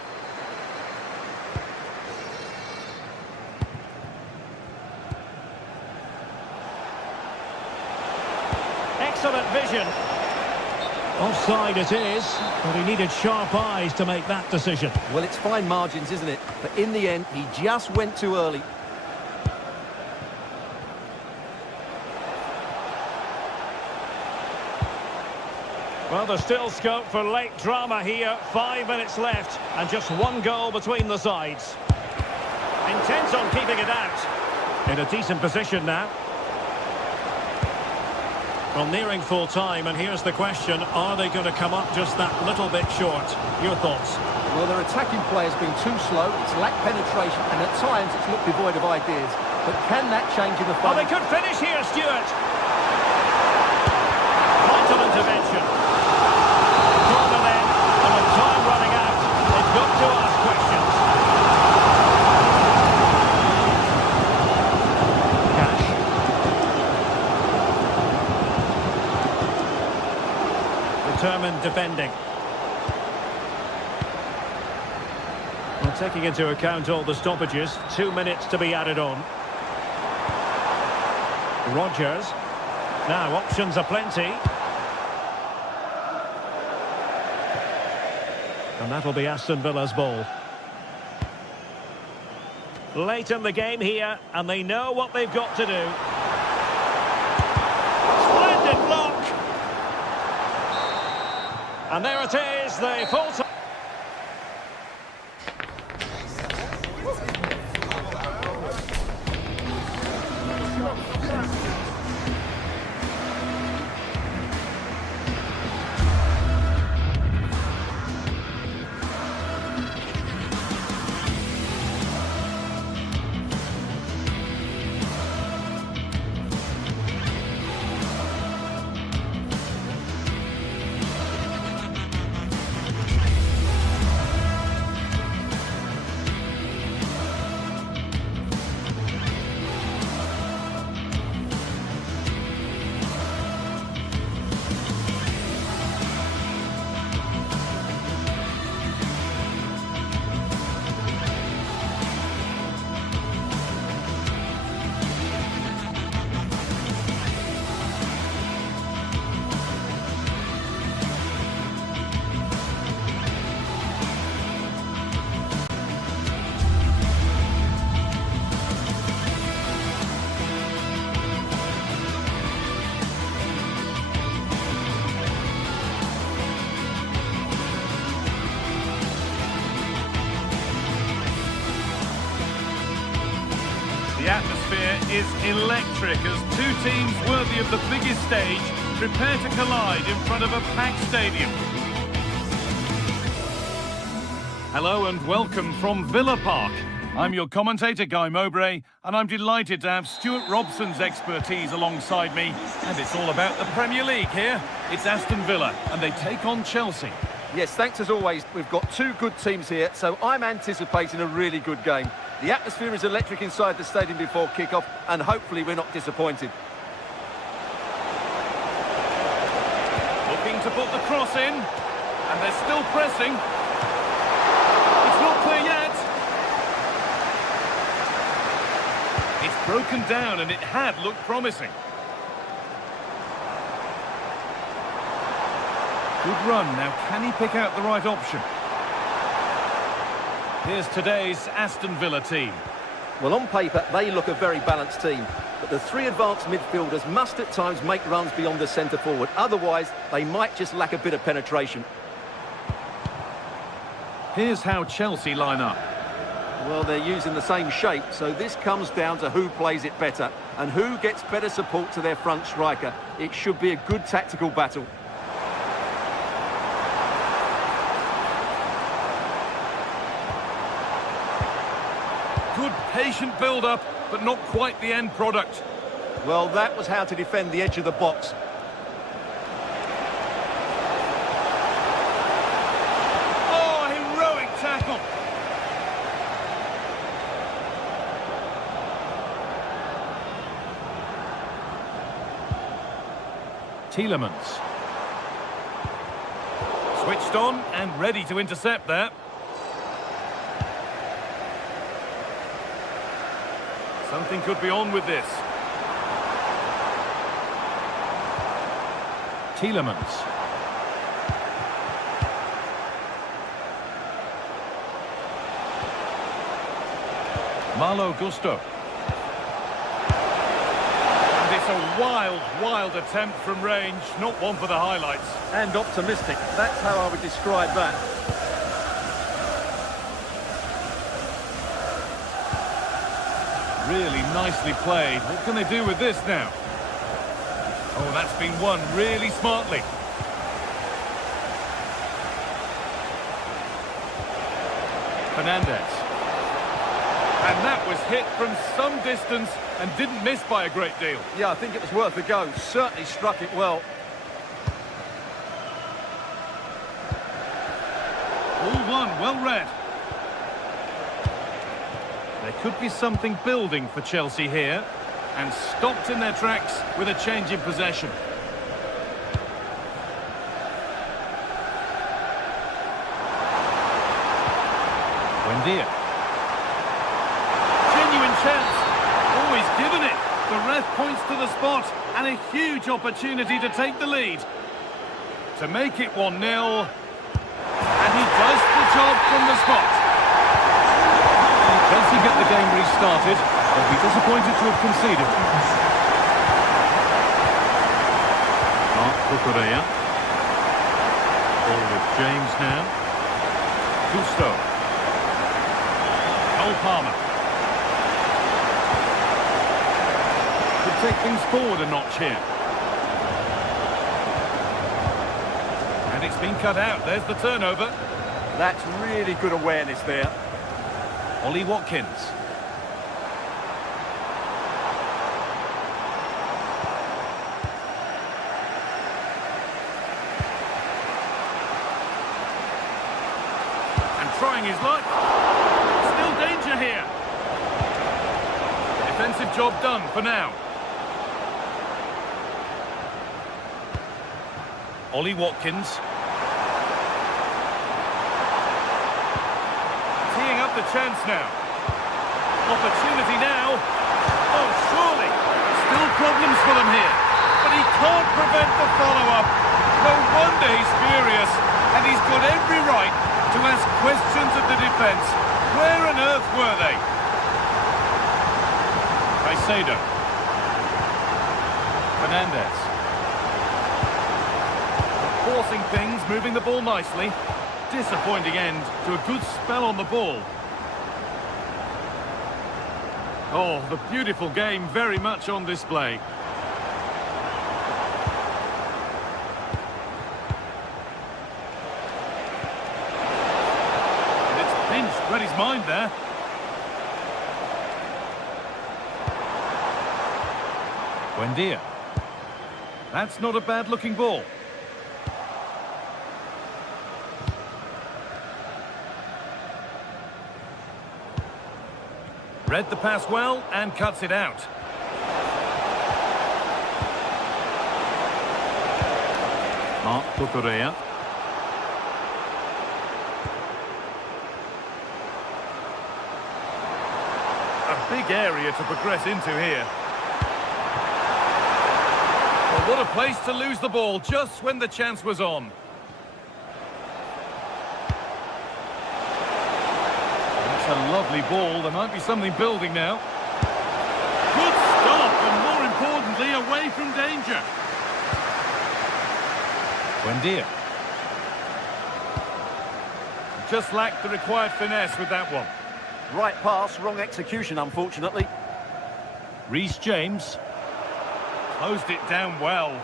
Excellent vision. Offside it is, but he needed sharp eyes to make that decision. Well, it's fine margins, isn't it? But in the end, he just went too early. Well, there's still scope for late drama here. 5 minutes left, and just one goal between the sides. Intent on keeping it out. In a decent position now. Well, nearing full time, and here's the question, are they going to come up just that little bit short? Your thoughts? Well, their attacking play has been too slow, it's lacked penetration, and at times it's looked devoid of ideas. But can that change in the Oh, final? they could finish here, Stuart! Vital intervention. Corner then, and with time running out, they've got to ask questions. Determined defending. Well, taking into account all the stoppages, 2 minutes to be added on. Rodgers. Now, options are plenty. And that'll be Aston Villa's ball. Late in the game here, and they know what they've got to do. Splendid block! And there it is, the full time. is electric as two teams worthy of the biggest stage prepare to collide in front of a packed stadium. Hello and welcome from Villa Park. I'm your commentator, Guy Mowbray, and I'm delighted to have Stuart Robson's expertise alongside me. And it's all about the Premier League here. It's Aston Villa, and they take on Chelsea. Yes, thanks as always. We've got two good teams here, so I'm anticipating a really good game. The atmosphere is electric inside the stadium before kick-off, and hopefully we're not disappointed. Looking to put the cross in, and they're still pressing. It's not clear yet. It's broken down, and it had looked promising. Good run. Now, can he pick out the right option? Here's today's Aston Villa team. Well, on paper, they look a very balanced team. But the three advanced midfielders must at times make runs beyond the centre-forward. Otherwise, they might just lack a bit of penetration. Here's how Chelsea line up. Well, they're using the same shape, so this comes down to who plays it better and who gets better support to their front striker. It should be a good tactical battle. Good patient build-up, but not quite the end product. Well, that was how to defend the edge of the box. Oh, heroic tackle. Tielemans. Switched on and ready to intercept there. Something could be on with this. Tielemans. Malo Gusto. And it's a wild, wild attempt from range. Not one for the highlights. And optimistic. That's how I would describe that. Really nicely played. What can they do with this now? Oh, that's been won really smartly. Fernandez. And that was hit from some distance and didn't miss by a great deal. Yeah, I think it was worth a go. Certainly struck it well. All one, well read. There could be something building for Chelsea here, and stopped in their tracks with a change in possession. Buendia. Genuine chance. Always given it. The ref points to the spot, and a huge opportunity to take the lead. To make it 1-0, and he does the job from the spot. Chelsea get the game restarted. They'll be disappointed to have conceded. Mark Cucurella. Ball with James now. Gusto. Cole Palmer. Could take things forward a notch here. And it's been cut out. There's the turnover. That's really good awareness there. Ollie Watkins. And trying his luck. Still danger here. Defensive job done for now. Ollie Watkins. Teeing up the chance now. Opportunity now. Oh, surely. Still problems for them here. But he can't prevent the follow-up. No wonder he's furious. And he's got every right to ask questions of the defence. Where on earth were they? Caicedo. Fernandez. Forcing things, moving the ball nicely. Disappointing end to a good spell on the ball. Oh, the beautiful game very much on display. And it's pinched, read his mind there. Buendia. That's not a bad-looking ball. Read the pass well and cuts it out. Marc Cucurella. A big area to progress into here. Well, what a place to lose the ball just when the chance was on. A lovely ball. There might be something building now. Good stop, and more importantly, away from danger. Buendia. Just lacked the required finesse with that one. Right pass, wrong execution, unfortunately. Reece James. Closed it down well.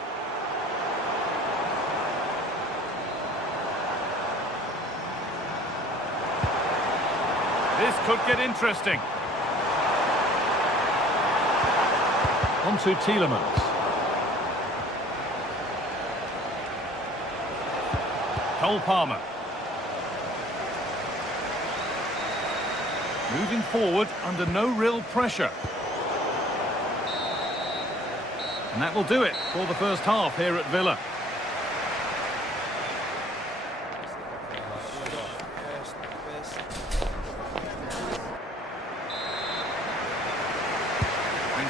This could get interesting. On to Tielemans. Cole Palmer. Moving forward under no real pressure. And that will do it for the first half here at Villa.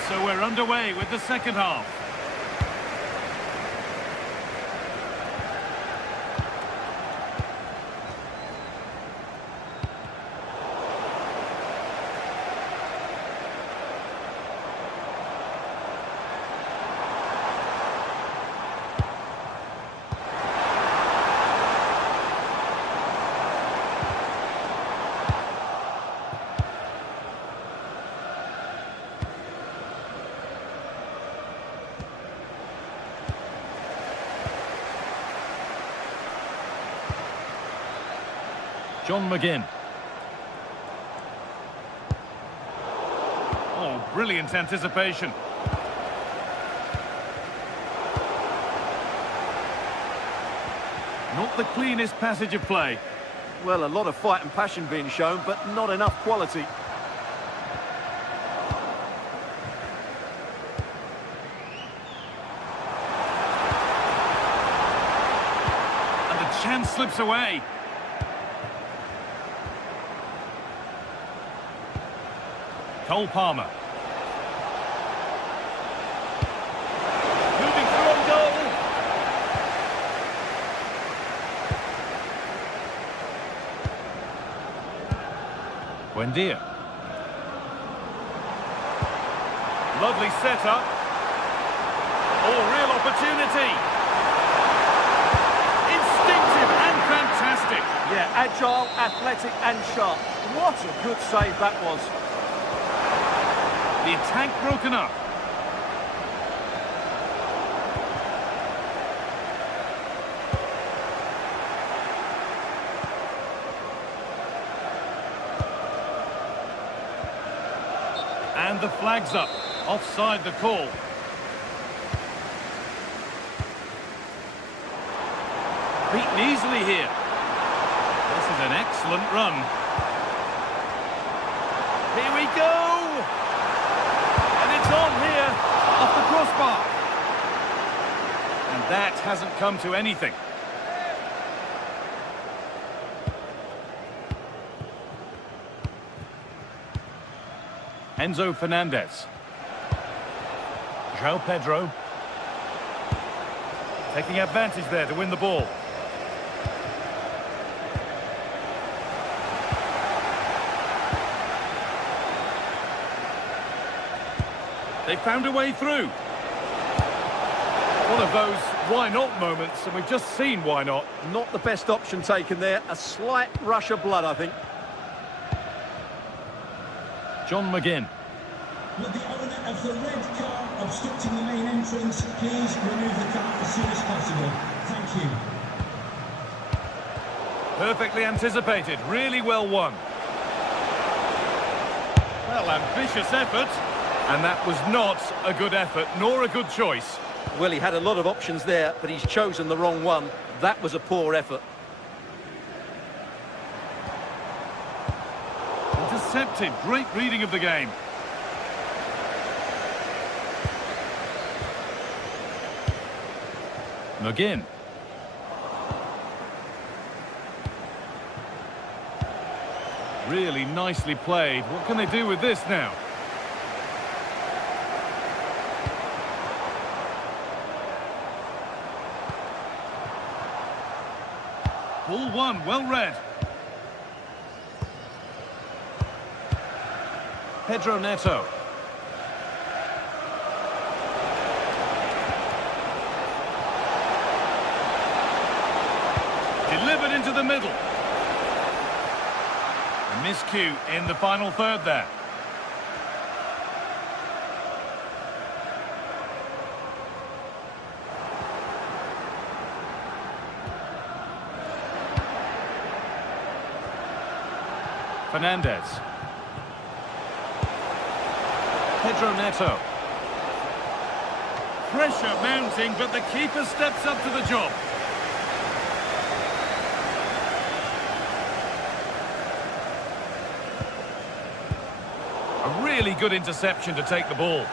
So we're underway with the second half. John McGinn. Oh, brilliant anticipation. Not the cleanest passage of play. Well, a lot of fight and passion being shown, but not enough quality. And the chance slips away. Cole Palmer. Moving through on goal. Buendia. Lovely setup. Oh, real opportunity. Instinctive and fantastic. Yeah, agile, athletic and sharp. What a good save that was. The attack broken up. And the flag's up. Offside the call. Beaten easily here. This is an excellent run. Here we go! On here, off the crossbar. And that hasn't come to anything. Enzo Fernandez. João Pedro. Taking advantage there to win the ball. They found a way through. One of those why-not moments, and we've just seen why not. Not the best option taken there. A slight rush of blood, I think. John McGinn. Would the owner of the red car obstructing the main entrance please remove the car as soon as possible? Thank you. Perfectly anticipated, really well won. Well, ambitious effort. And that was not a good effort, nor a good choice. Well, he had a lot of options there, but he's chosen the wrong one. That was a poor effort. Intercepted, great reading of the game. McGinn. Really nicely played. What can they do with this now? Ball one, well read. Pedro Neto. Delivered into the middle. A miscue in the final third there. Fernandez. Pedro Neto. Pressure mounting, but the keeper steps up to the job. A really good interception to take the ball.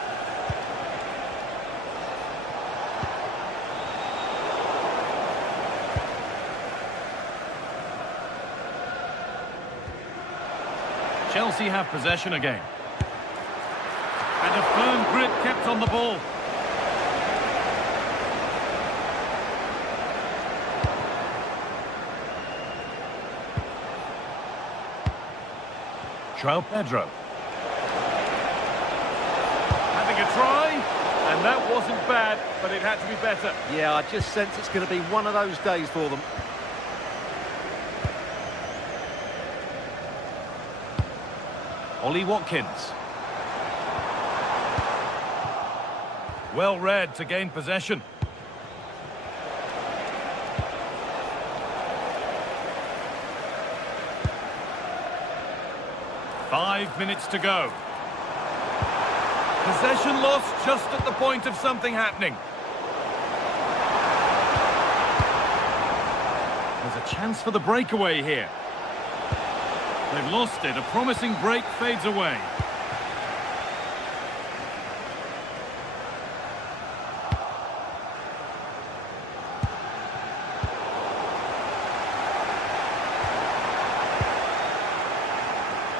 Chelsea have possession again. And a firm grip kept on the ball. João Pedro. Having a try, and that wasn't bad, but it had to be better. Yeah, I just sense it's going to be one of those days for them. Ollie Watkins. Well read to gain possession. Five minutes to go. Possession lost just at the point of something happening. There's a chance for the breakaway here. They've lost it. A promising break fades away.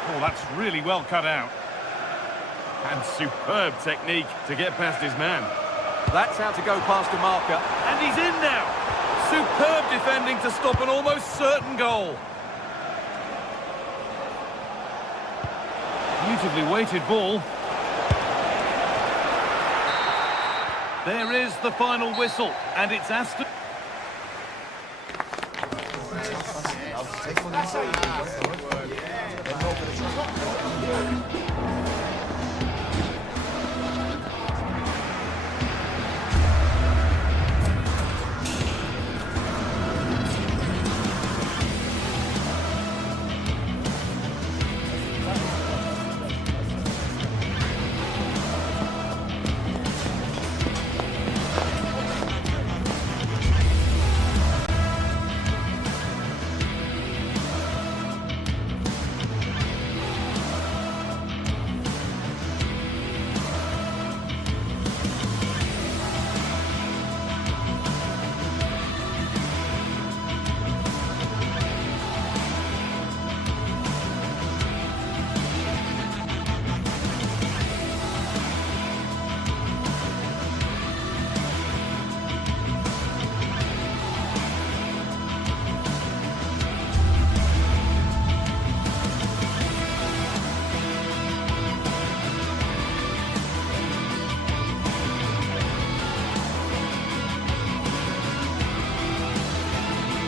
Oh, that's really well cut out. And superb technique to get past his man. That's how to go past the marker. And he's in now. Superb defending to stop an almost certain goal. Beautifully weighted ball. There is the final whistle, and it's Aston.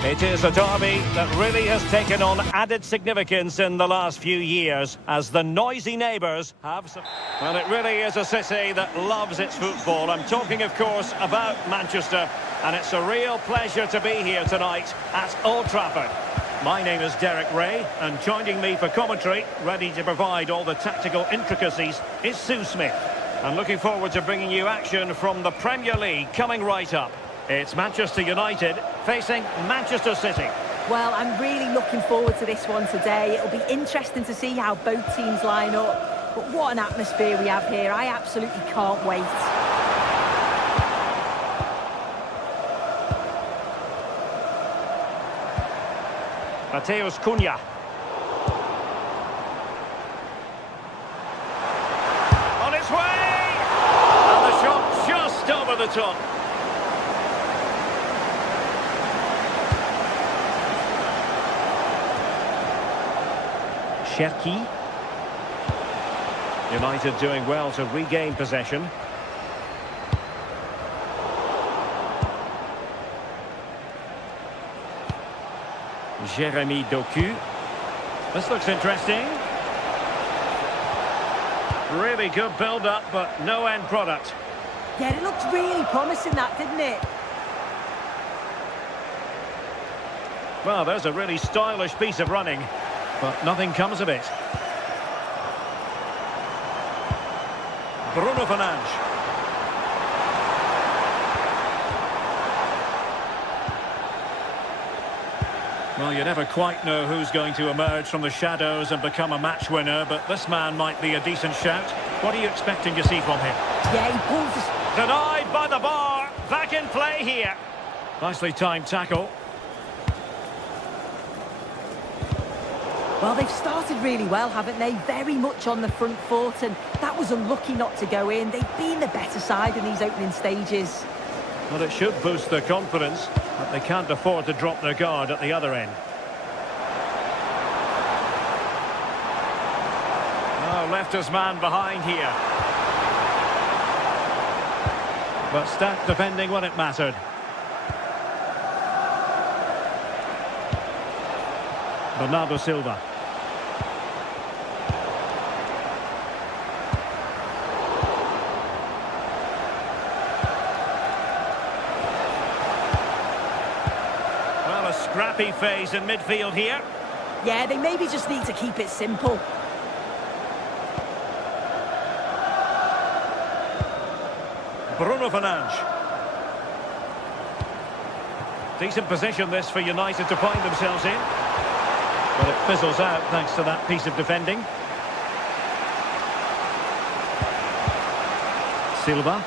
It is a derby that really has taken on added significance in the last few years as the noisy neighbours have some... Well, it really is a city that loves its football. I'm talking, of course, about Manchester, and it's a real pleasure to be here tonight at Old Trafford. My name is Derek Ray, and joining me for commentary, ready to provide all the tactical intricacies, is Sue Smith. I'm looking forward to bringing you action from the Premier League coming right up. It's Manchester United facing Manchester City. Well, I'm really looking forward to this one today. It'll be interesting to see how both teams line up. But what an atmosphere we have here. I absolutely can't wait. Matheus Cunha. On its way! And the shot just over the top. Cherki. United doing well to regain possession. Jeremy Doku. This looks interesting. Really good build-up, but no end product. Yeah, it looked really promising, that, didn't it? Well, there's a really stylish piece of running, but nothing comes of it. Bruno Fernandes. Well, you never quite know who's going to emerge from the shadows and become a match winner, but this man might be a decent shout. What are you expecting to see from him? Yeah, he pulls us. Denied by the bar. Back in play here. Nicely timed tackle. Well, they've started really well, haven't they? Very much on the front foot, and that was unlucky not to go in. They've been the better side in these opening stages. Well, it should boost their confidence, but they can't afford to drop their guard at the other end. Oh, left his man behind here. But stacked defending when it mattered. Bernardo Silva. Well, a scrappy phase in midfield here. Yeah, they maybe just need to keep it simple. Bruno Fernandes. Decent position this for United to find themselves in. But it fizzles out thanks to that piece of defending. Silva.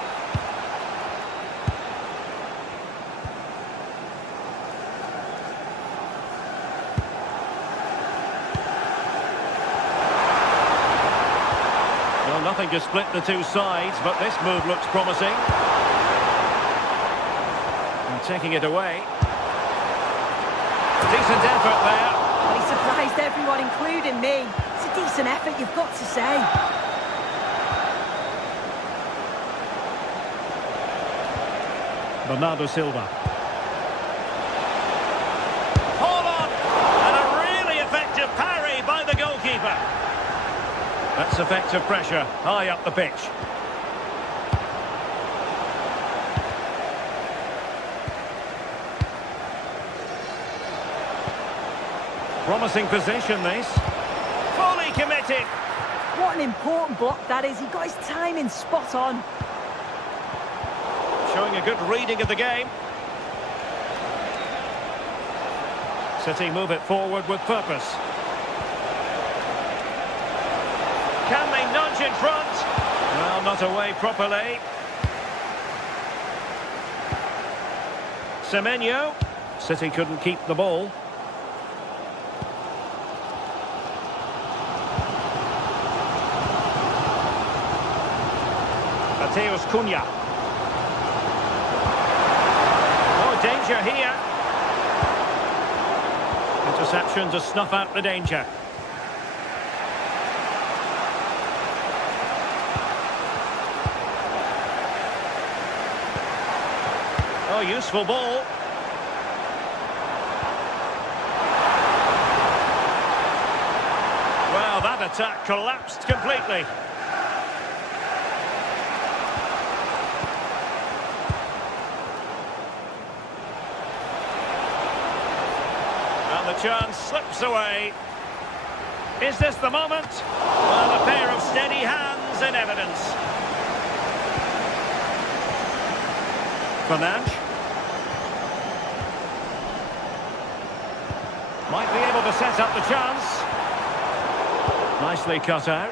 Well, nothing to split the two sides, but this move looks promising. And taking it away. Decent effort there. Well, he surprised everyone, including me. It's a decent effort, you've got to say. Bernardo Silva. Hold on! And a really effective parry by the goalkeeper. That's effective pressure, high up the pitch. Promising position, this. Fully committed. What an important block that is. He got his timing spot on. Showing a good reading of the game. City move it forward with purpose. Can they nudge in front? Well, not away properly. Semenyo. City couldn't keep the ball. Matheus Cunha. Oh, danger here. Interception to snuff out the danger. Oh, useful ball. Well, that attack collapsed completely. And the chance slips away. Is this the moment? Well, a pair of steady hands in evidence. Fernandes. Might be able to set up the chance. Nicely cut out.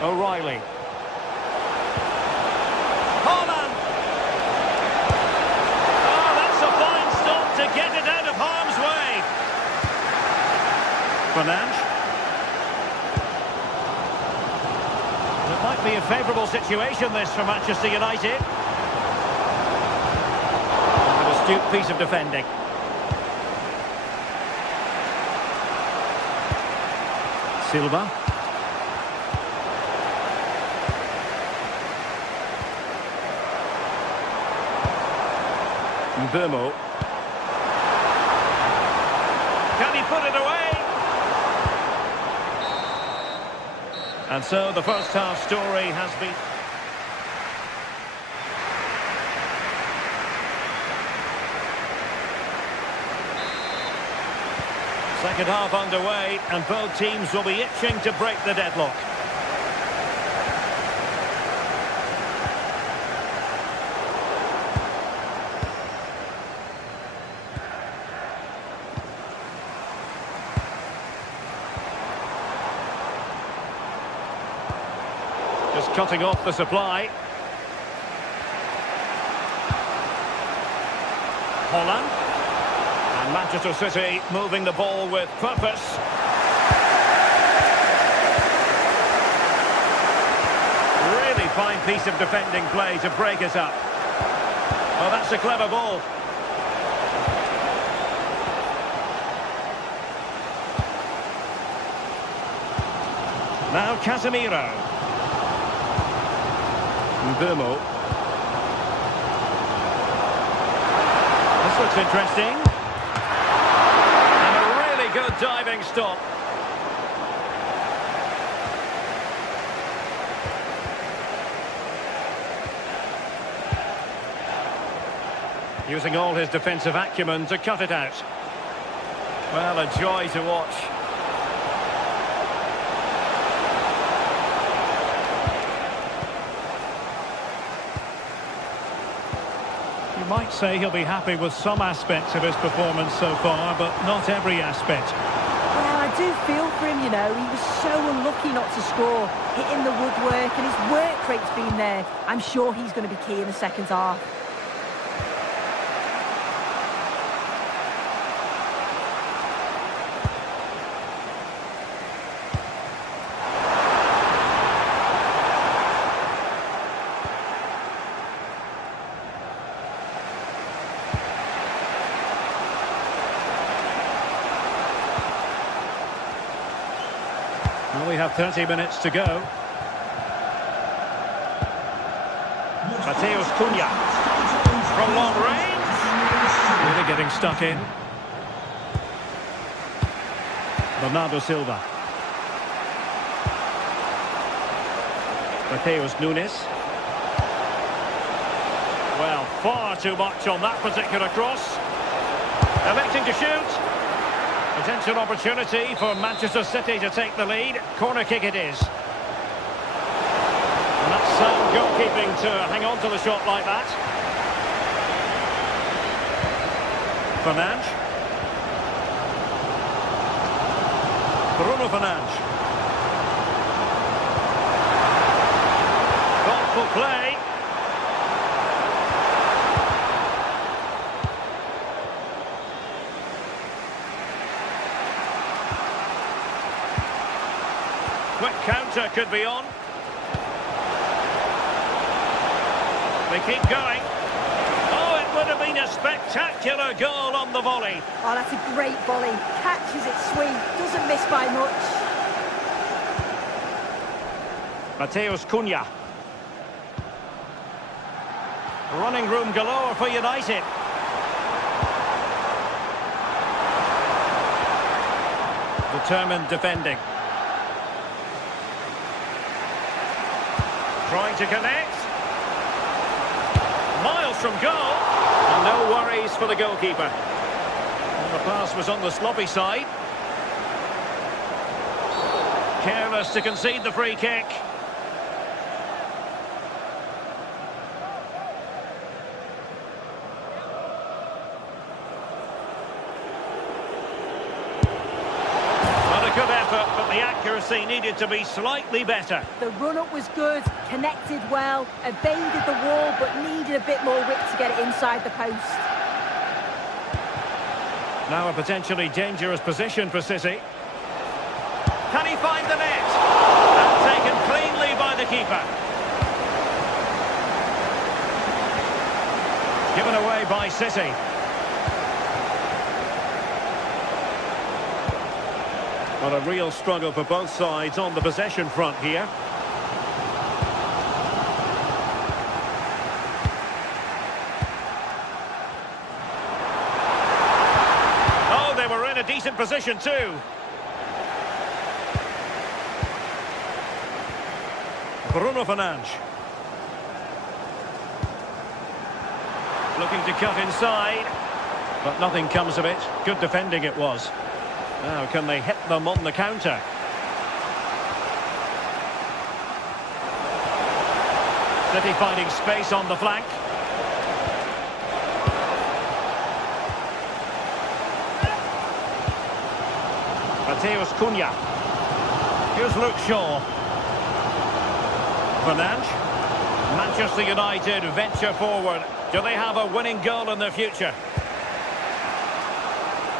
O'Reilly. Haaland! Oh, that's a fine stop to get it out of harm's way. Fernandes. It might be a favourable situation, this, for Manchester United. An astute piece of defending. Silva. Mbeumo. Can he put it away? And so the first half story has been... Second half underway, and both teams will be itching to break the deadlock. Just cutting off the supply. Holland. And Manchester City moving the ball with purpose. Really fine piece of defending play to break us up. Well, that's a clever ball. Now Casemiro. Mbeumo. This looks interesting. Good diving stop. Using all his defensive acumen to cut it out. Well, a joy to watch. You might say he'll be happy with some aspects of his performance so far, but not every aspect. Well, I do feel for him, you know. He was so unlucky not to score, hitting the woodwork, and his work rate's been there. I'm sure he's going to be key in the second half. Well, we have 30 minutes to go. Matheus Cunha from long range. Really getting stuck in. Bernardo Silva. Matheus Nunes. Well, far too much on that particular cross. Electing to shoot. Potential opportunity for Manchester City to take the lead. Corner kick it is. And that's sound goalkeeping to hang on to the shot like that. Fernandes. Bruno Fernandes. Thoughtful play. Quick counter could be on. They keep going. Oh, it would have been a spectacular goal on the volley. Oh, that's a great volley. Catches it sweet. Doesn't miss by much. Matheus Cunha. Running room galore for United. Determined defending. Trying to connect. Miles from goal. And no worries for the goalkeeper. And the pass was on the sloppy side. Careless to concede the free kick. Good effort, but the accuracy needed to be slightly better. The run-up was good, connected well, evaded the wall, but needed a bit more width to get it inside the post. Now a potentially dangerous position for City. Can he find the net? And taken cleanly by the keeper. Given away by City. Well, a real struggle for both sides on the possession front here. Oh, they were in a decent position too. Bruno Fernandes. Looking to cut inside, but nothing comes of it. Good defending it was. Now, can they hit them on the counter? City finding space on the flank. Mateus Cunha. Here's Luke Shaw. Fernandes. Manchester United venture forward. Do they have a winning goal in their future?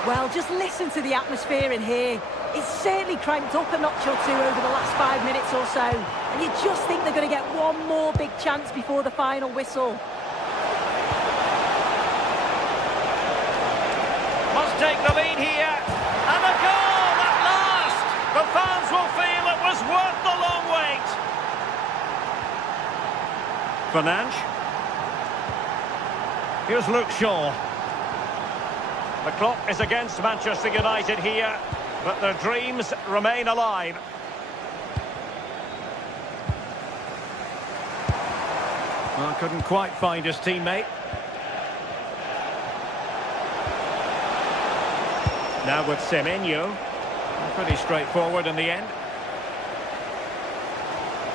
Well, just listen to the atmosphere in here. It's certainly cranked up a notch or two over the last 5 minutes or so. And you just think they're going to get one more big chance before the final whistle. Must take the lead here. And a goal at last! The fans will feel it was worth the long wait. Fernandes. Here's Luke Shaw. The clock is against Manchester United here, but their dreams remain alive. Well, couldn't quite find his teammate. Now with Semenyo. Pretty straightforward in the end.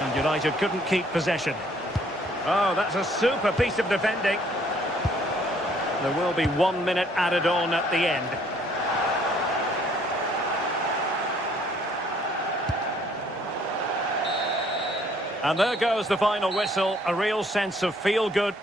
And United couldn't keep possession. Oh, that's a super piece of defending. There will be 1 minute added on at the end. And there goes the final whistle. A real sense of feel-good.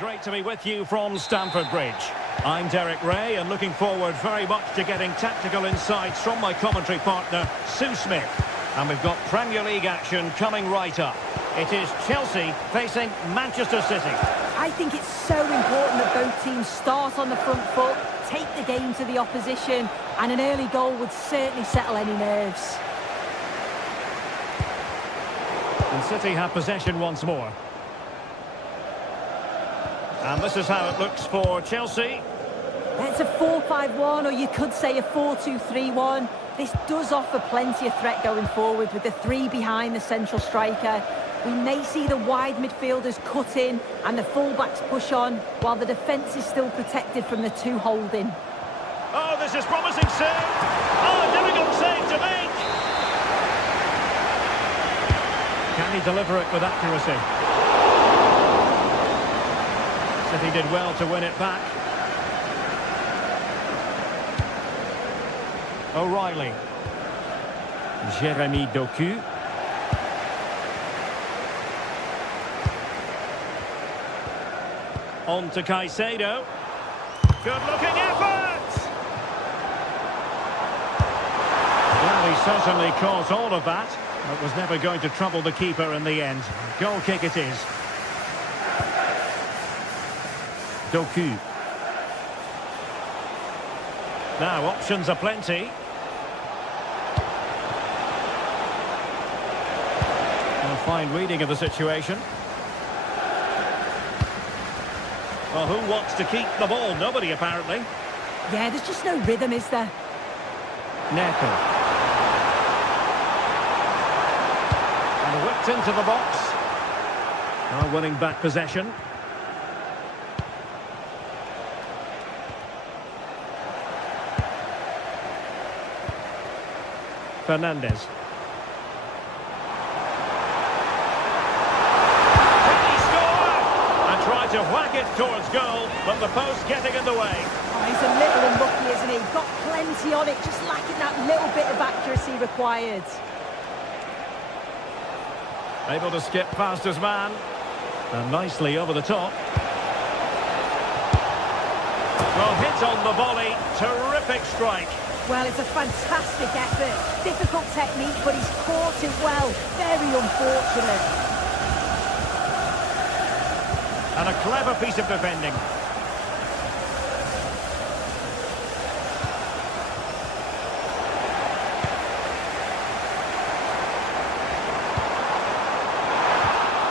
great to be with you from Stamford Bridge. I'm Derek Ray and looking forward very much to getting tactical insights from my commentary partner, Sue Smith. And we've got Premier League action coming right up. It is Chelsea facing Manchester City. I think it's so important that both teams start on the front foot, take the game to the opposition, and an early goal would certainly settle any nerves. And City have possession once more. And this is how it looks for Chelsea. It's a 4-5-1, or you could say a 4-2-3-1. This does offer plenty of threat going forward with the three behind the central striker. We may see the wide midfielders cut in and the fullbacks push on, while the defence is still protected from the two holding. Oh, this is promising soon. Oh, difficult save to make. Can he deliver it with accuracy? City did well to win it back. O'Reilly. Jeremy Doku. On to Caicedo. Good-looking effort! Well, he certainly caught all of that, but was never going to trouble the keeper in the end. Goal kick it is. Doku. Now, options are plenty. A fine reading of the situation. Well, who wants to keep the ball? Nobody, apparently. Yeah, there's just no rhythm, is there? Neto. And whipped into the box. Now winning back possession. Fernandes. To whack it towards goal, but the post getting in the way. Oh, he's a little unlucky, isn't he? Got plenty on it, just lacking that little bit of accuracy required. Able to skip past his man. And nicely over the top. Well, hit on the volley. Terrific strike. Well, it's a fantastic effort. Difficult technique, but he's caught it well. Very unfortunate. And a clever piece of defending.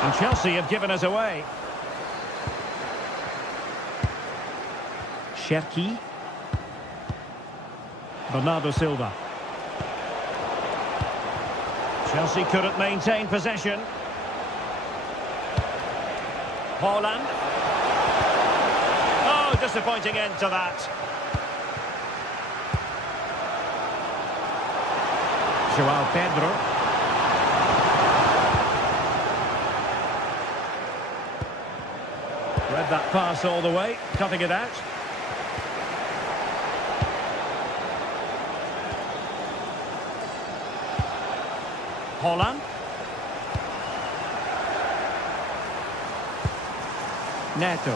And Chelsea have given us away. Cherki. Bernardo Silva. Chelsea couldn't maintain possession. Haaland. Oh, disappointing end to that. João Pedro. Read that pass all the way, cutting it out. Haaland. Neto.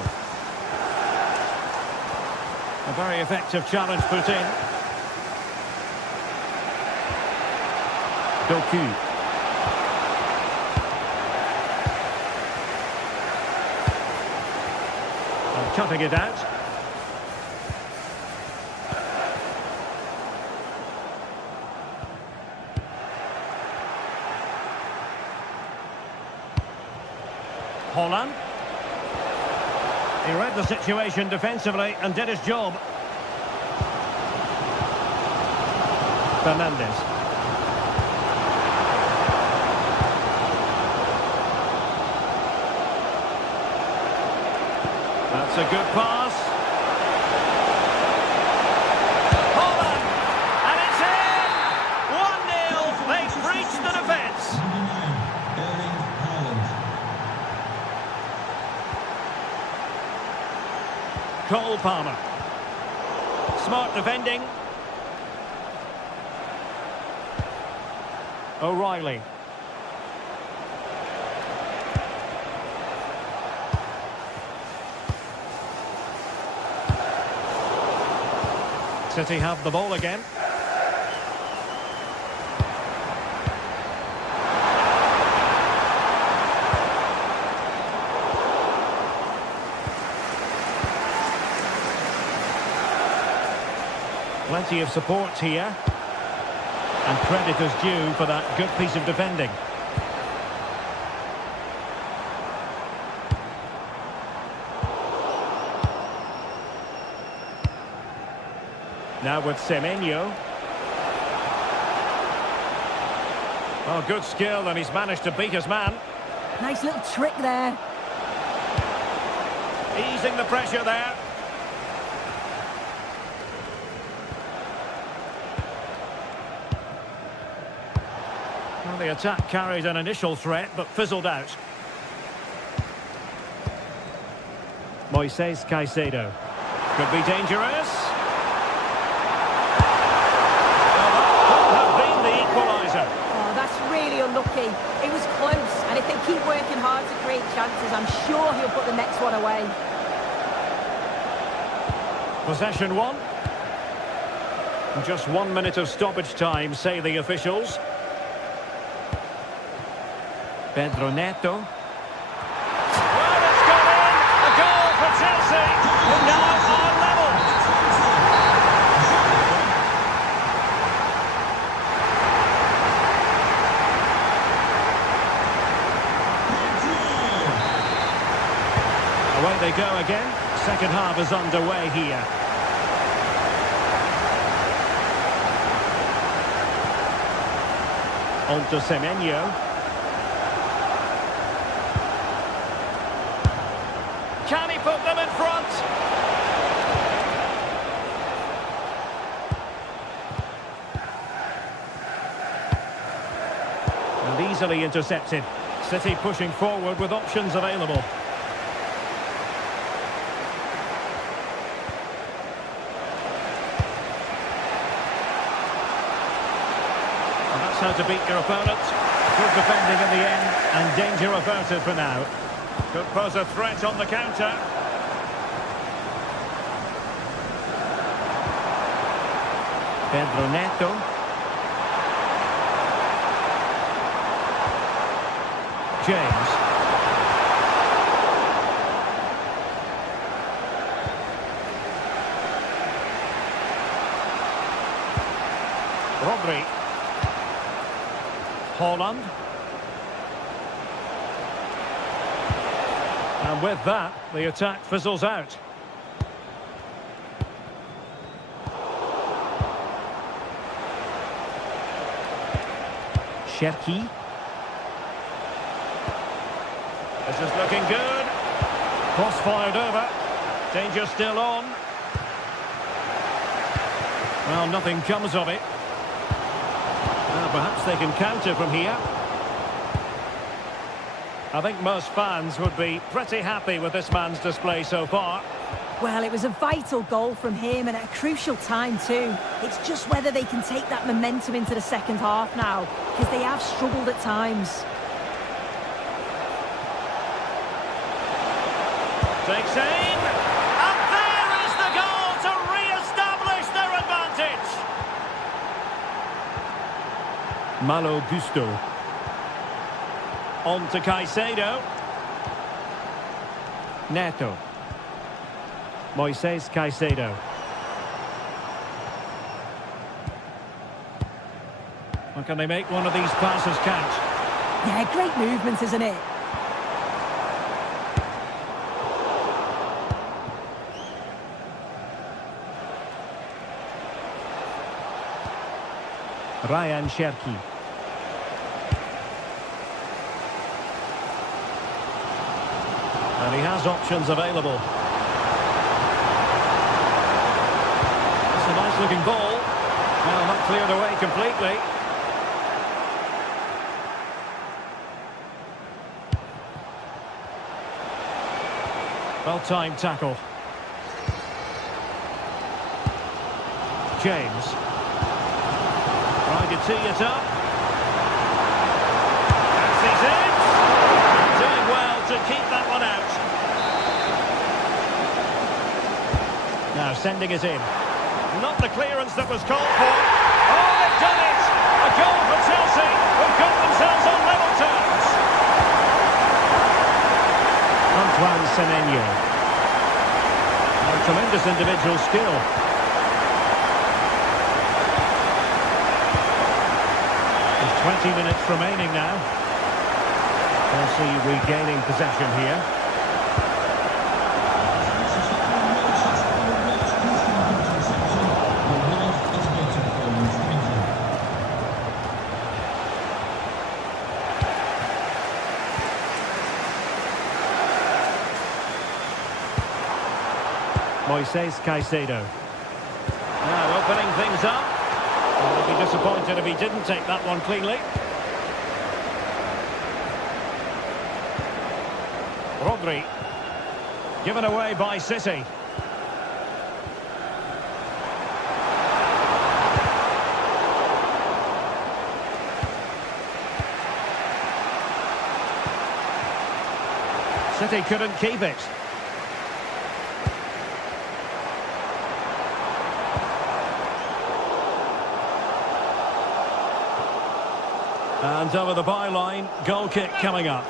A very effective challenge put in. Doku. And cutting it out. Haaland. He read the situation defensively and did his job. Fernandes. That's a good pass. Haaland! And it's in! 1-0. They've breached the defence. Cole Palmer. Smart defending. O'Reilly. City have the ball again. Plenty of support here. And credit is due for that good piece of defending. Now with Semenyo. Oh, good skill, and he's managed to beat his man. Nice little trick there. Easing the pressure there. Well, the attack carried an initial threat, but fizzled out. Moises Caicedo. Could be dangerous. Oh, that's really unlucky. It was close, and if they keep working hard to create chances, I'm sure he'll put the next one away. Possession one. Just 1 minute of stoppage time, say the officials. Pedro Neto. Well, it's gone in! A goal for Chelsea, who now are level. Away they go again. Second half is underway here. On to Semenyo. Can he put them in front? And easily intercepted. City pushing forward with options available. How to beat your opponent. Good defending in the end, and danger averted for now. Could pose a threat on the counter. Pedro Neto. James. Rodri. Holland. And with that, the attack fizzles out. Cherki. This is looking good. Cross fired over. Danger still on. Well, nothing comes of it. Well, perhaps they can counter from here. I think most fans would be pretty happy with this man's display so far. Well, it was a vital goal from him and at a crucial time too. It's just whether they can take that momentum into the second half now, because they have struggled at times. Takes aim, and there is the goal to re-establish their advantage. Malo Gusto. On to Caicedo. Neto. Moises Caicedo. Well, can they make one of these passes count? Yeah, great movement, isn't it? Ryan Cherki. And he has options available. It's a nice looking ball. Well, not cleared away completely. Well-timed tackle. James. Trying to tee it up. And he's in. Doing well to keep that one out. Now sending it in. Not the clearance that was called for. Oh, they've done it! A goal for Chelsea, who've got themselves on level terms. Antoine Semenyo. Tremendous individual skill. There's 20 minutes remaining now. Chelsea regaining possession here. Moises Caicedo. Now opening things up. I'd be disappointed if he didn't take that one cleanly. Rodri. Given away by City. City couldn't keep it. And over the byline, goal kick coming up.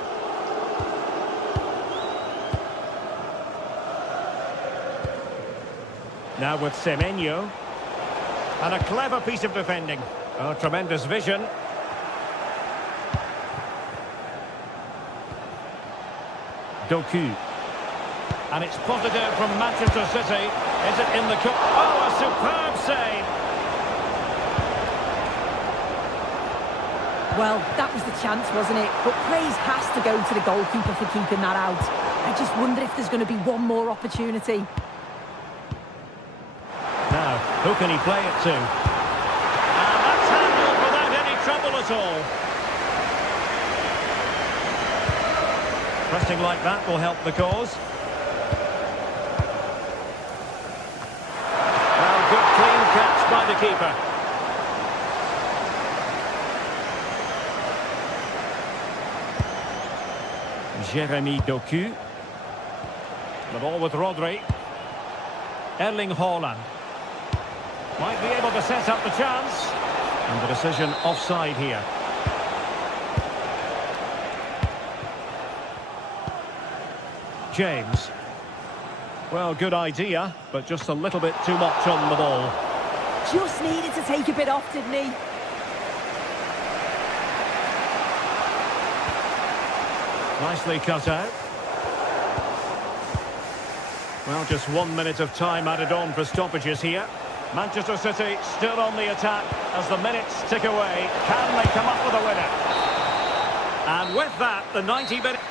Now with Semenyo. And a clever piece of defending. Oh, tremendous vision. Doku. And it's positive from Manchester City. Is it in the cup? Oh, a superb save. Well, that was the chance, wasn't it? But praise has to go to the goalkeeper for keeping that out. I just wonder if there's going to be one more opportunity. Now, who can he play it to? And that's handled without any trouble at all. Pressing like that will help the cause. Well, good clean catch by the keeper. Jeremy Doku. The ball with Rodri. Erling Haaland. Might be able to set up the chance. And the decision offside here. James. Well, good idea, but just a little bit too much on the ball. Just needed to take a bit off, didn't he? Nicely cut out. Well, just 1 minute of time added on for stoppages here. Manchester City still on the attack as the minutes tick away. Can they come up with a winner? And with that, the 90 minutes...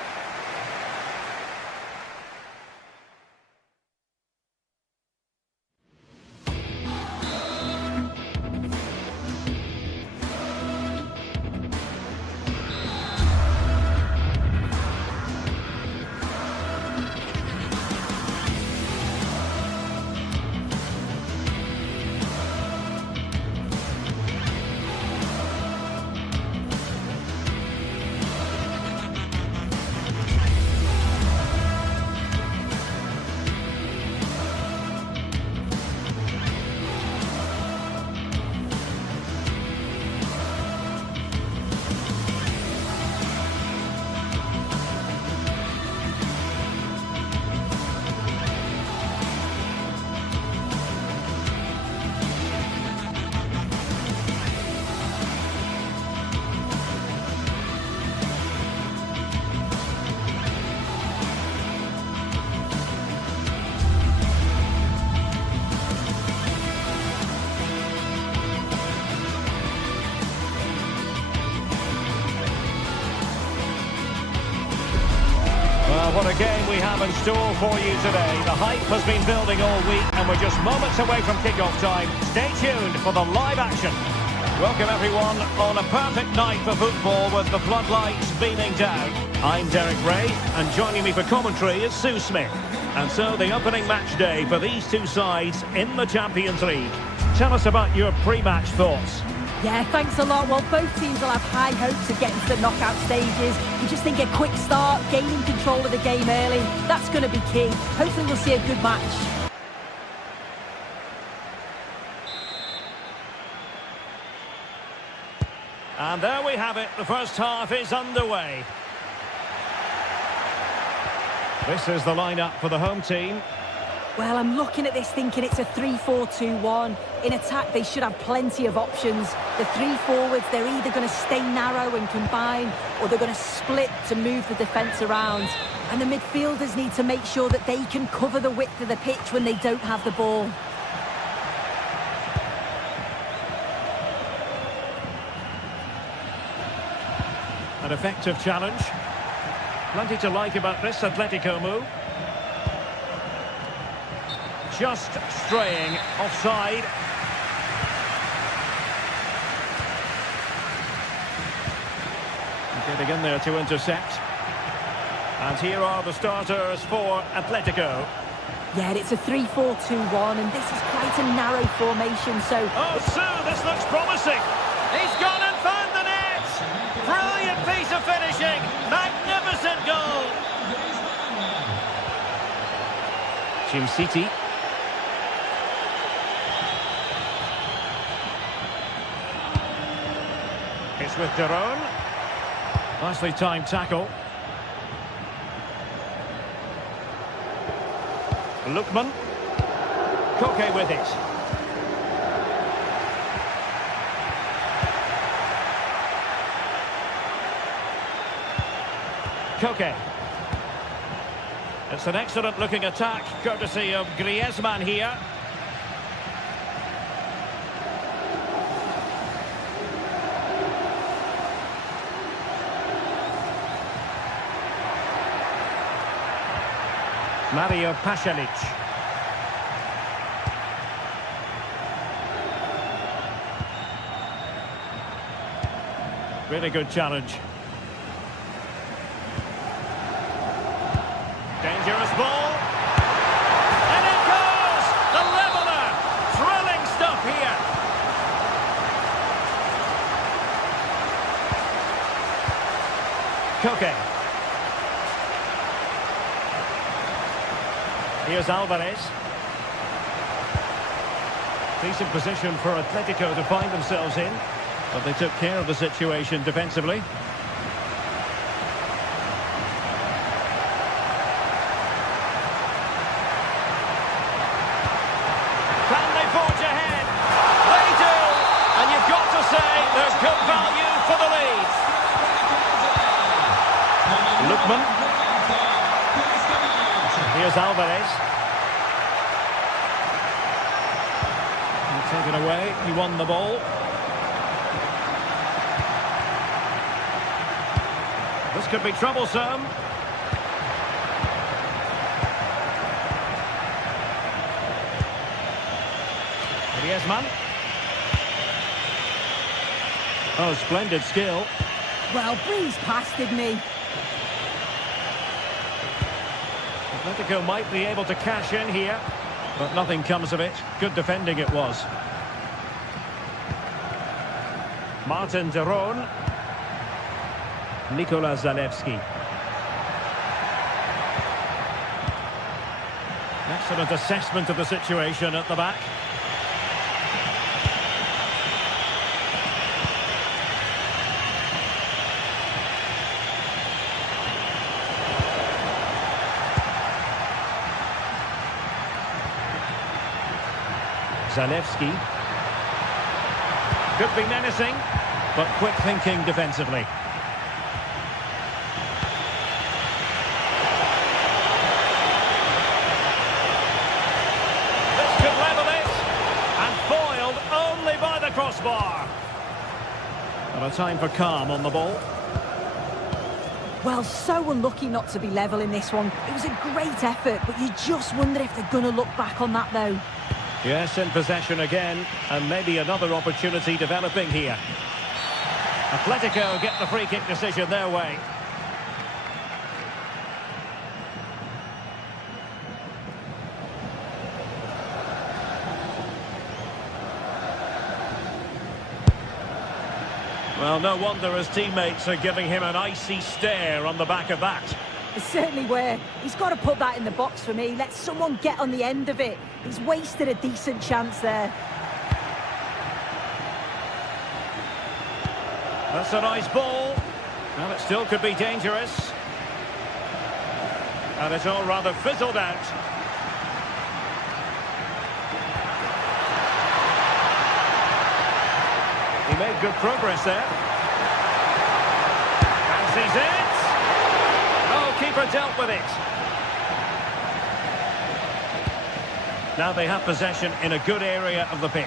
What a game we have in store for you today. The hype has been building all week and we're just moments away from kick-off time. Stay tuned for the live action. Welcome everyone on a perfect night for football with the floodlights beaming down. I'm Derek Ray and joining me for commentary is Sue Smith. And so the opening match day for these two sides in the Champions League. Tell us about your pre-match thoughts. Yeah, thanks a lot. Well, both teams will have high hopes of getting to the knockout stages. We just think a quick start, gaining control of the game early, that's going to be key. Hopefully we'll see a good match. And there we have it. The first half is underway. This is the lineup for the home team. Well, I'm looking at this thinking it's a 3-4-2-1. In attack, they should have plenty of options. The three forwards, they're either going to stay narrow and combine, or they're going to split to move the defence around. And the midfielders need to make sure that they can cover the width of the pitch when they don't have the ball. An effective challenge. Plenty to like about this Atletico move. Just straying offside. Getting in there to intercept. And here are the starters for Atletico. Yeah, it's a 3-4-2-1, and this is quite a narrow formation, so... Oh, Sue, this looks promising. He's gone and found the net. Brilliant piece of finishing. Magnificent goal. Jim City. It's with Daron. Nicely timed tackle. Lookman. Koke with it. Koke. It's an excellent looking attack, courtesy of Griezmann here. Mario Pasalic. Really good challenge. Dangerous ball. And it goes! The leveller! Thrilling stuff here. Koke. Here's Alvarez. Decent position for Atletico to find themselves in, but they took care of the situation defensively. Can they forge ahead? They do! And you've got to say there's good value for the lead. Lookman. Here's Alvarez. Taken away, he won the ball. This could be troublesome. Griezmann. Oh, splendid skill. Well, breeze past, didn't he? Atletico might be able to cash in here, but nothing comes of it. Good defending it was. Martin Daron. Nikola Zalewski. Excellent assessment of the situation at the back. Zalewski. Could be menacing, but quick thinking defensively. This could level it, and foiled only by the crossbar. And a time for calm on the ball. Well, so unlucky not to be level in this one. It was a great effort, but you just wonder if they're going to look back on that, though. Yes, in possession again, and maybe another opportunity developing here. Atletico get the free kick decision their way. Well, no wonder his teammates are giving him an icy stare on the back of that. They certainly were. He's got to put that in the box for me. Let someone get on the end of it. He's wasted a decent chance there. That's a nice ball. Well, it still could be dangerous. And it's all rather fizzled out. He made good progress there. Fancies it. Oh, keeper dealt with it. Now they have possession in a good area of the pitch.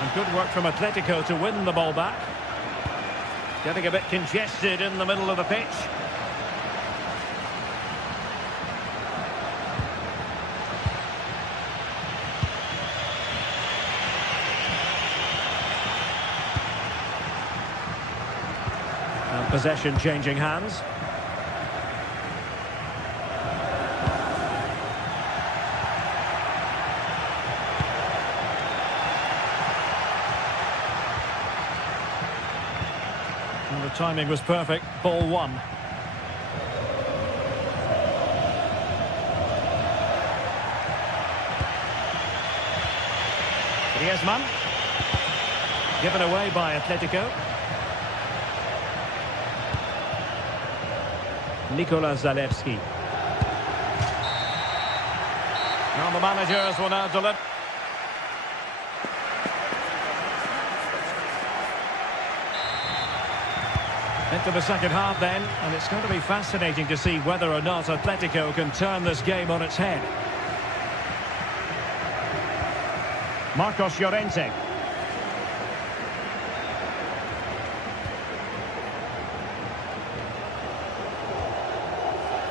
And good work from Atletico to win the ball back. Getting a bit congested in the middle of the pitch. And possession changing hands. The timing was perfect. Ball one. Griezmann. Given away by Atletico. Zalewski. Now the managers will now deliver. Into the second half then, and it's going to be fascinating to see whether or not Atletico can turn this game on its head. Marcos Llorente.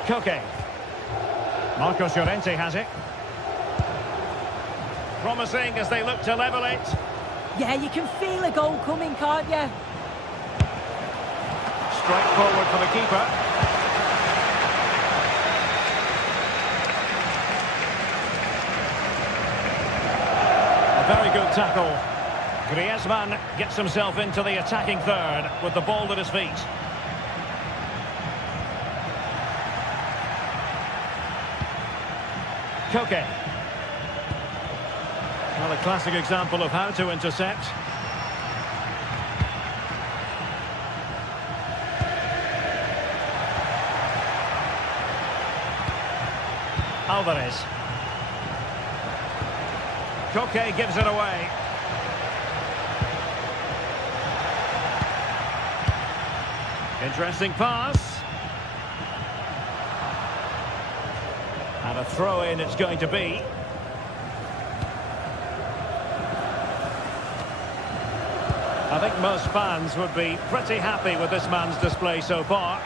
Koke. Marcos Llorente has it. Promising as they look to level it. Yeah, you can feel a goal coming, can't you? Straight forward for the keeper. A very good tackle. Griezmann gets himself into the attacking third with the ball at his feet. Koke. Well, a classic example of how to intercept. Alvarez. Koke gives it away. Interesting pass. And a throw-in it's going to be. I think most fans would be pretty happy with this man's display so far.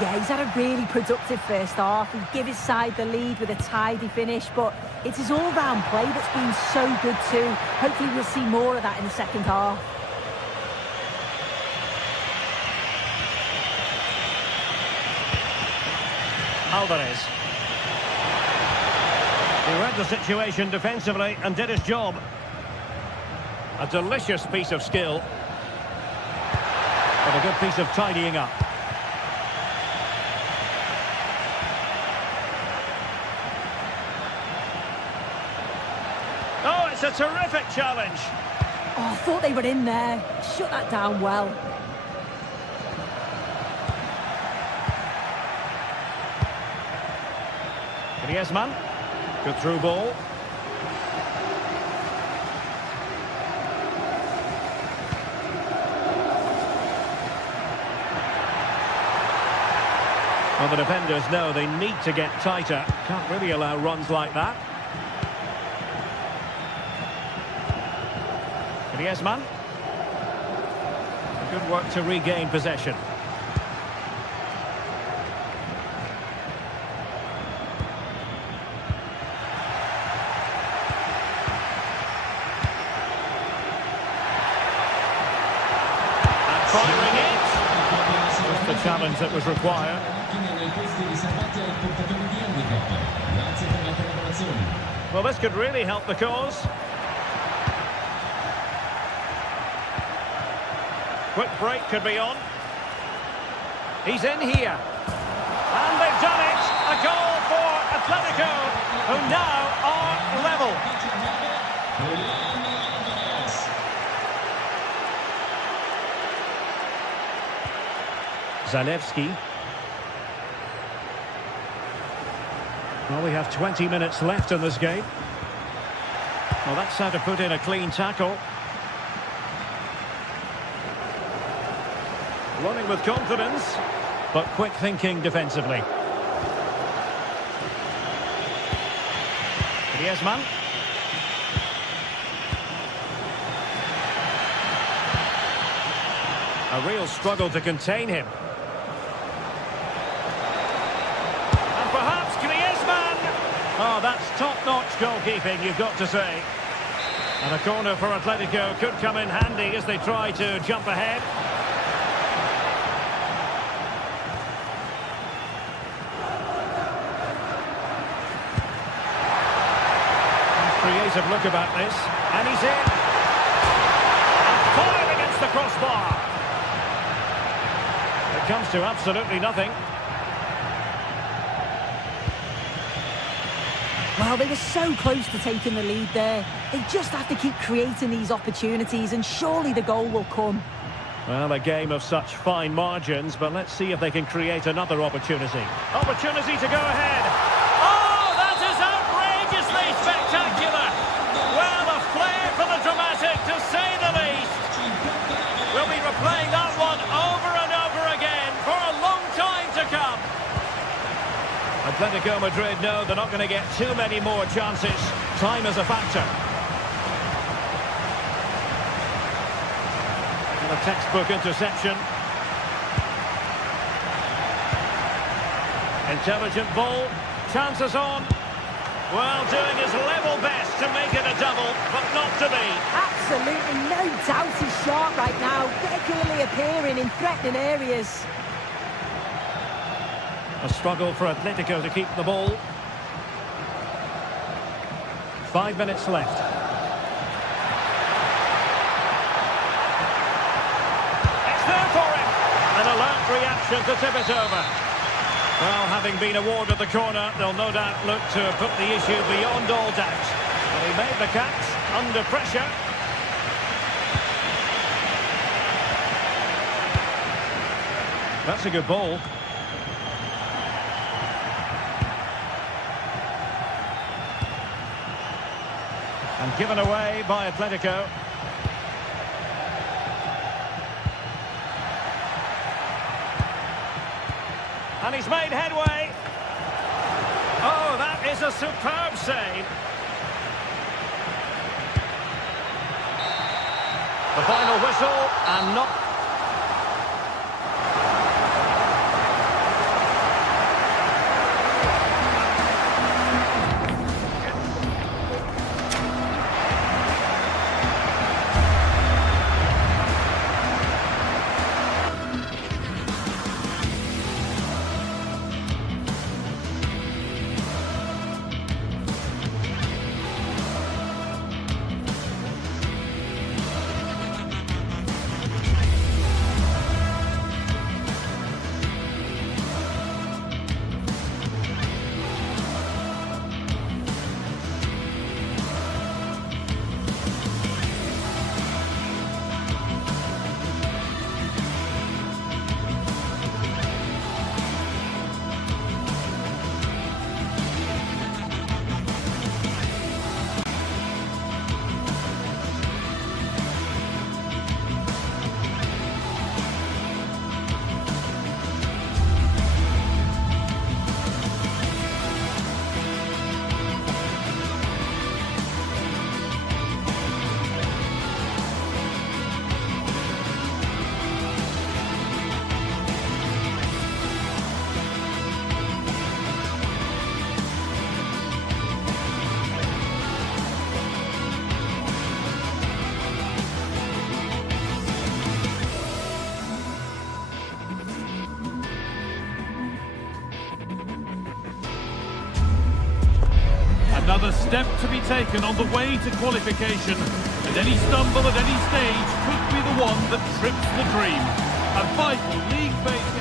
Yeah, he's had a really productive first half. He gave his side the lead with a tidy finish, but it's his all-round play that's been so good too. Hopefully we'll see more of that in the second half. Alvarez. He read the situation defensively and did his job. A delicious piece of skill. But a good piece of tidying up. Oh, it's a terrific challenge. Oh, I thought they were in there. Shut that down well. Griezmann. Good through ball. Well, the defenders know they need to get tighter. Can't really allow runs like that. Griezmann. Good work to regain possession. And firing it. Just the challenge that was required. Well, this could really help the cause. Quick break could be on. He's in here. And they've done Zalewski. Well, we have 20 minutes left in this game. Well, that's how to put in a clean tackle. Running with confidence, but quick thinking defensively. Griezmann. A real struggle to contain him. And perhaps Griezmann! Oh, that's top-notch goalkeeping, you've got to say. And a corner for Atletico could come in handy as they try to jump ahead. Creative look about this, and he's in. And fired against the crossbar. It comes to absolutely nothing. Well, they were so close to taking the lead there. They just have to keep creating these opportunities, and surely the goal will come. Well, a game of such fine margins, but let's see if they can create another opportunity. Opportunity to go ahead. Oh, that is outrageously spectacular. Well, a flair for the dramatic, to say the least. We'll be replaying that one over and over again for a long time to come. Atletico Madrid know they're not going to get too many more chances. Time is a factor. And a textbook interception. Intelligent ball. Chances on. Well, doing his level best to make it a double, but not to be. Absolutely no doubt he's sharp right now, regularly appearing in threatening areas. A struggle for Atletico to keep the ball. 5 minutes left. It's there for him. An alert reaction to tip it over. Well, having been awarded the corner, they'll no doubt look to put the issue beyond all doubt. And he made the catch under pressure. That's a good ball. And given away by Atletico. And he's made headway. Oh, that is a superb save. The final whistle, and not... Another step to be taken on the way to qualification, and any stumble at any stage could be the one that trips the dream. A vital league phase.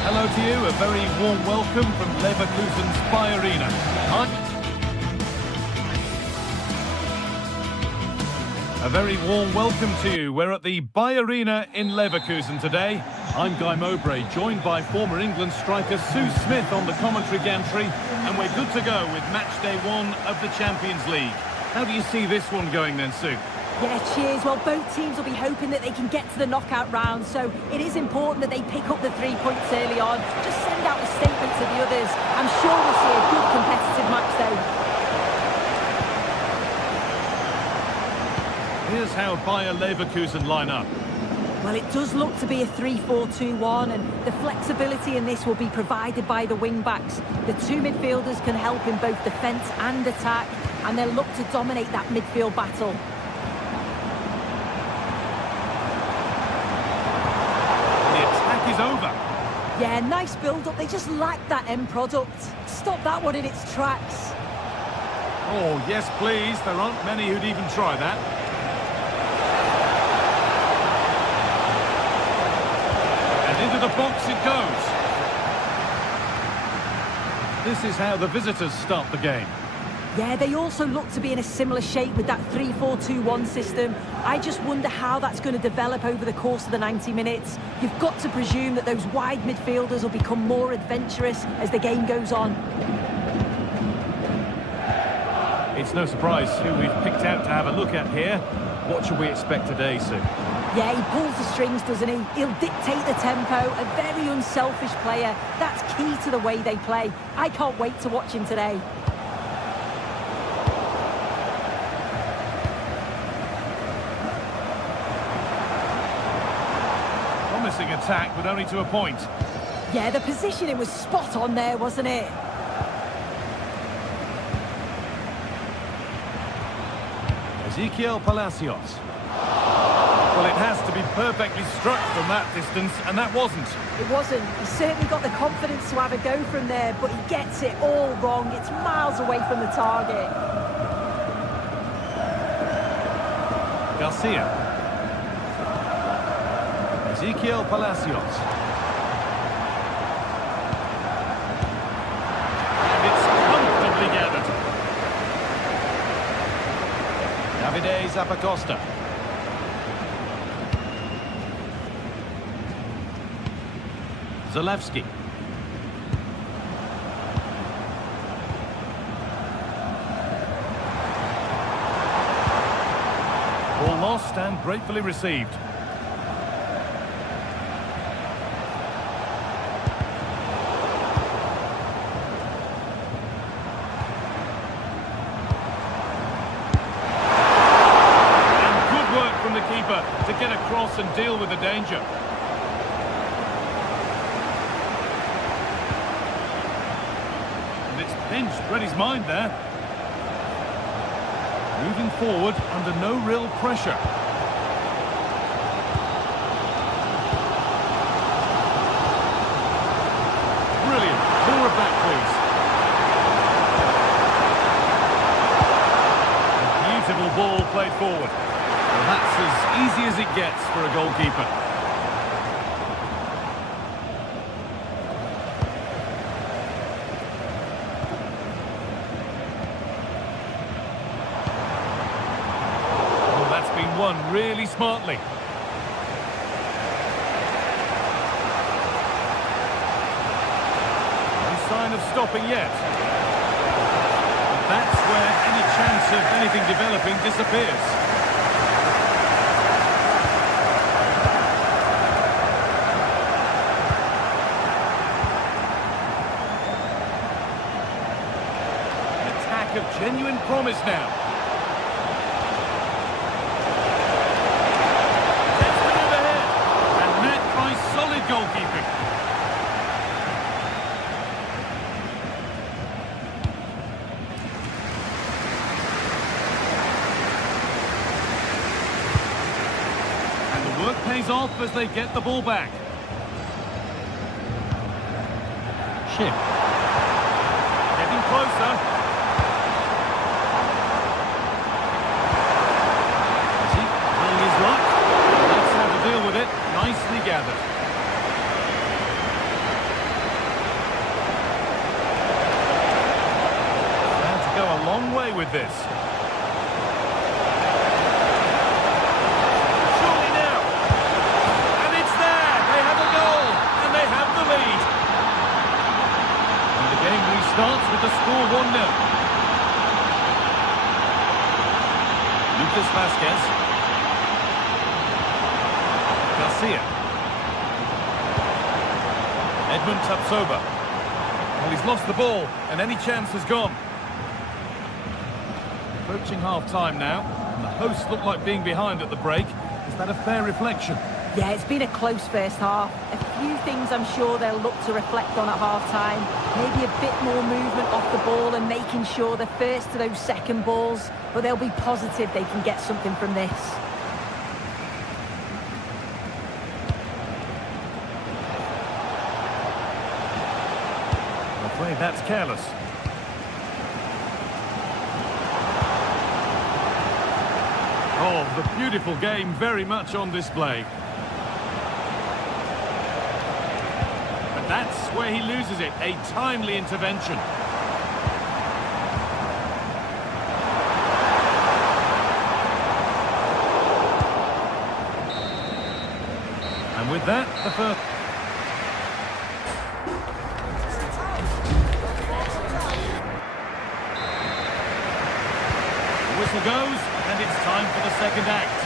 Hello to you, a very warm welcome from Leverkusen's Bayarena. A very warm welcome to you. We're at the Bayarena in Leverkusen today. I'm Guy Mowbray, joined by former England striker Sue Smith on the commentary gantry, and we're good to go with match day 1 of the Champions League. How do you see this one going then, Sue? Yeah, cheers. Well, both teams will be hoping that they can get to the knockout round, so it is important that they pick up the 3 points early on. Just send out a statement to the others. I'm sure we'll see a good competitive match, though. Here's how Bayer Leverkusen line up. Well, it does look to be a 3-4-2-1, and the flexibility in this will be provided by the wing-backs. The 2 midfielders can help in both defence and attack, and they'll look to dominate that midfield battle. The attack is over. Yeah, nice build-up. They just lack that end product. Stop that one in its tracks. Oh, yes, please. There aren't many who'd even try that. Into the box it goes. This is how the visitors start the game. Yeah, they also look to be in a similar shape with that 3-4-2-1 system. I just wonder how that's going to develop over the course of the 90 minutes. You've got to presume that those wide midfielders will become more adventurous as the game goes on. It's no surprise who we've picked out to have a look at here. What should we expect today, Sue? Yeah, he pulls the strings, doesn't he? He'll dictate the tempo, a very unselfish player. That's key to the way they play. I can't wait to watch him today. Promising attack, but only to a point. Yeah, the positioning was spot on there, wasn't it? Ezequiel Palacios. Well, it has to be perfectly struck from that distance, and that wasn't. It wasn't. He certainly got the confidence to have a go from there, but he gets it all wrong. It's miles away from the target. Garcia. Ezequiel Palacios. And it's comfortably gathered. Davide Zappacosta. Zalewski. Ball lost and gratefully received. And good work from the keeper to get across and deal with the danger. Pinched, read his mind there. Moving forward under no real pressure. Brilliant. More of that, please. A beautiful ball played forward. Well, that's as easy as it gets for a goalkeeper. Won really smartly. No sign of stopping yet. That's where any chance of anything developing disappears. An attack of genuine promise now. Goalkeeping. And the work pays off as they get the ball back. Chip. Getting closer. Is he pulling his luck? That's how to deal with it. Nicely gathered. A long way with this. Surely now. And it's there. They have a goal. starts with the score 1-0. Lucas Vazquez. Garcia. Edmund Tapsoba. Well, he's lost the ball, and any chance has gone. Approaching half-time now, and the hosts look like being behind at the break. Is that a fair reflection? Yeah, it's been a close first half. A few things I'm sure they'll look to reflect on at half-time. Maybe a bit more movement off the ball and making sure they're first to those second balls. But they'll be positive they can get something from this. I'm afraid that's careless. Oh, the beautiful game very much on display. But that's where he loses it. A timely intervention. And with that, the first... The whistle goes, and it's time for the second act.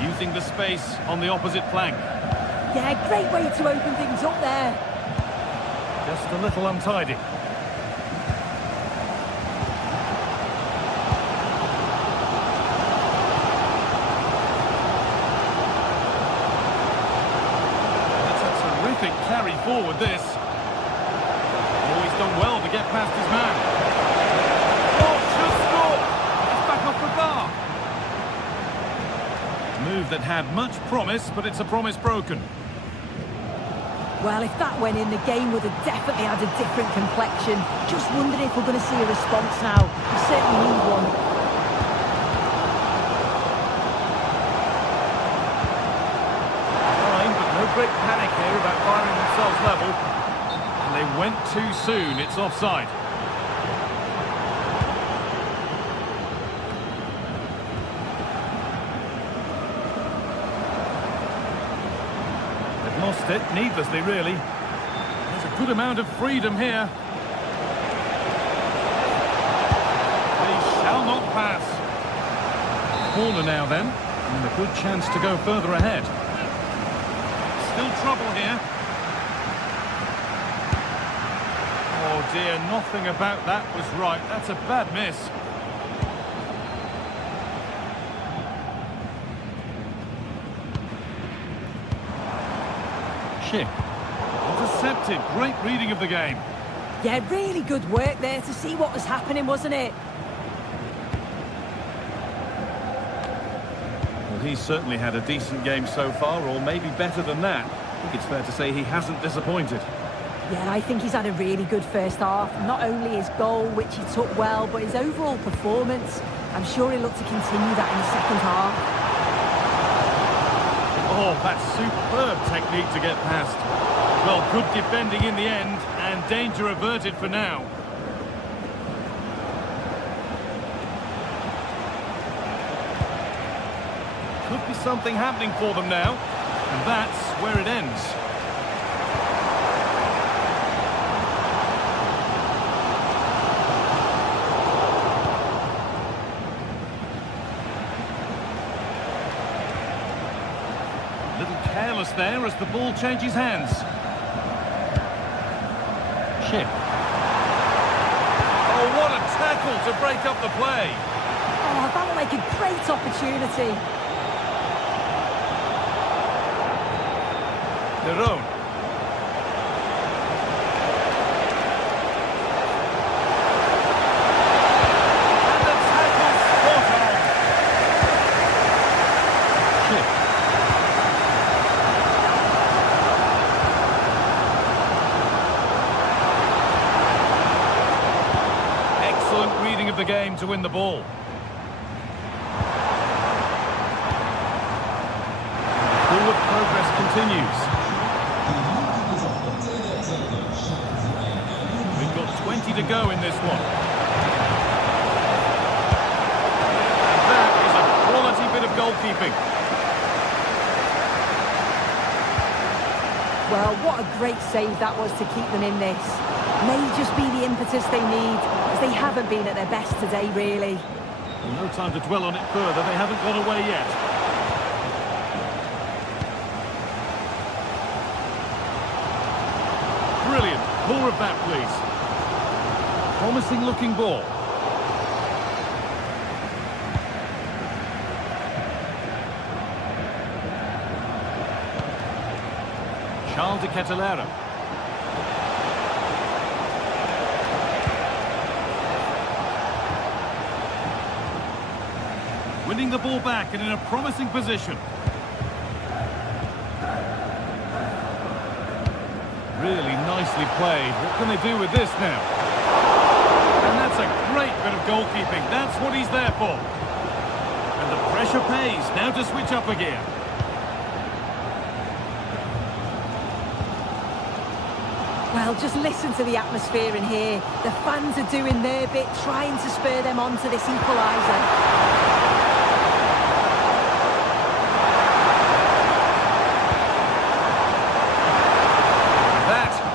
Using the space on the opposite flank. Yeah, great way to open things up there. Just a little untidy. Carry forward this. Oh, he's done well to get past his man. Oh, should score! It's back off the bar. Move that had much promise, but it's a promise broken. Well, if that went in, the game would have definitely had a different complexion. Just wondering if we're going to see a response now. We certainly need one. Great panic here about firing themselves level, and they went too soon. It's offside. They've lost it needlessly, really. There's a good amount of freedom here. They shall not pass. Corner now then, and a good chance to go further ahead. Still trouble here. Oh dear, nothing about that was right. That's a bad miss. Ship. Intercepted. Great reading of the game. Yeah, really good work there to see what was happening, wasn't it? He's certainly had a decent game so far, or maybe better than that. I think it's fair to say he hasn't disappointed. Yeah, I think he's had a really good first half. Not only his goal, which he took well, but his overall performance. I'm sure he'll look to continue that in the second half. Oh, that's superb technique to get past. Well, good defending in the end, and danger averted for now. Could be something happening for them now, and that's where it ends. A little careless there as the ball changes hands. Ship. Oh, what a tackle to break up the play. Oh, that looked like a great opportunity. Their own. And the tackle spot on. Chip. Excellent reading of the game to win the ball. Forward progress continues. We've got 20 to go in this one. And that is a Well, what a great save that was to keep them in this. May just be the impetus they need, as they haven't been at their best today, really. Well, no time to dwell on it further. They haven't got away yet. Brilliant. More of that, please. Promising looking ball. Charles de Ketelera. Winning the ball back and in a promising position. Really nicely played. What can they do with this now? And that's a great bit of goalkeeping. That's what he's there for. And the pressure pays. Now to switch up again. Well, just listen to the atmosphere in here. The fans are doing their bit, trying to spur them on to this equaliser.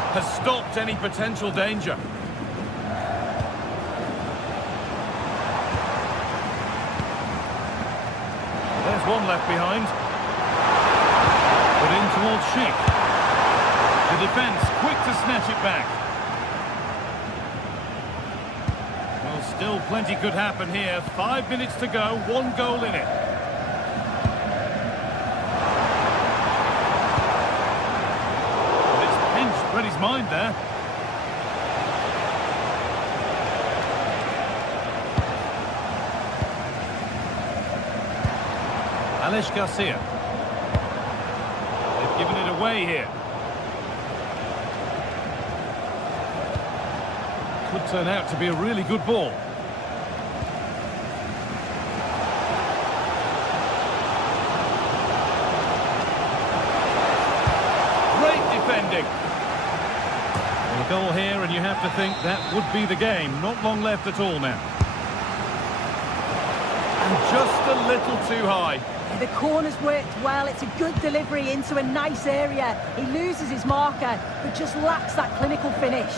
Has stopped any potential danger. There's one left behind. Put in towards Sheik. The defence quick to snatch it back. Well, still plenty could happen here. 5 minutes to go, 1 goal in it. Read his mind there. Alex Garcia. They've given it away here. Could turn out to be a really good ball. Great defending. A goal here, and you have to think that would be the game. Not long left at all now. And just a little too high. The corner's worked well. It's a good delivery into a nice area. He loses his marker, but just lacks that clinical finish.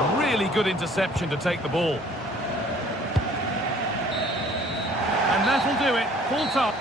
A really good interception to take the ball. And that'll do it. Full top.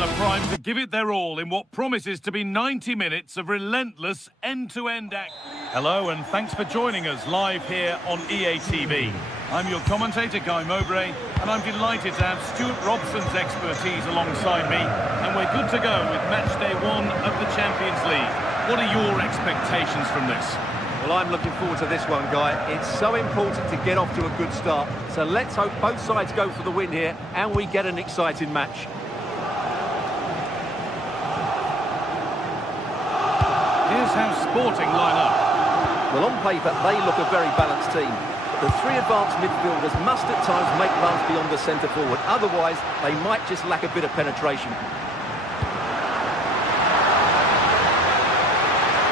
are primed to give it their all in what promises to be 90 minutes of relentless end-to-end action. Hello and thanks for joining us live here on EA TV. I'm your commentator, Guy Mowbray, and I'm delighted to have Stuart Robson's expertise alongside me, and we're good to go with match day 1 of the Champions League. What are your expectations from this? Well, I'm looking forward to this one, Guy. It's so important to get off to a good start. So let's hope both sides go for the win here and we get an exciting match. Here's how Sporting line up. Well, on paper, they look a very balanced team. The three advanced midfielders must at times make runs beyond the centre forward. Otherwise, they might just lack a bit of penetration.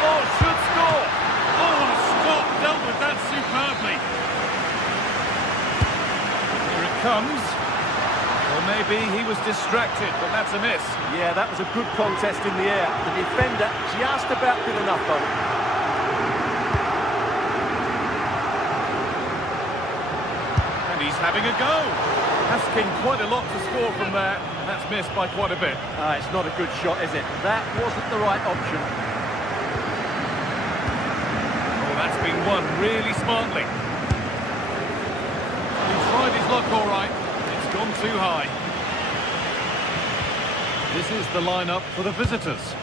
Oh, should score! Oh, what a stop! Dealt with that superbly. Here it comes. Or maybe he was distracted, but that's a miss. Yeah, that was a good contest in the air. The defender just about good enough, though. He's having a go. Asking quite a lot to score from there. That's missed by quite a bit. It's not a good shot, is it? That wasn't the right option. Oh, that's been won really smartly. He tried his luck all right. It's gone too high. This is the lineup for the visitors.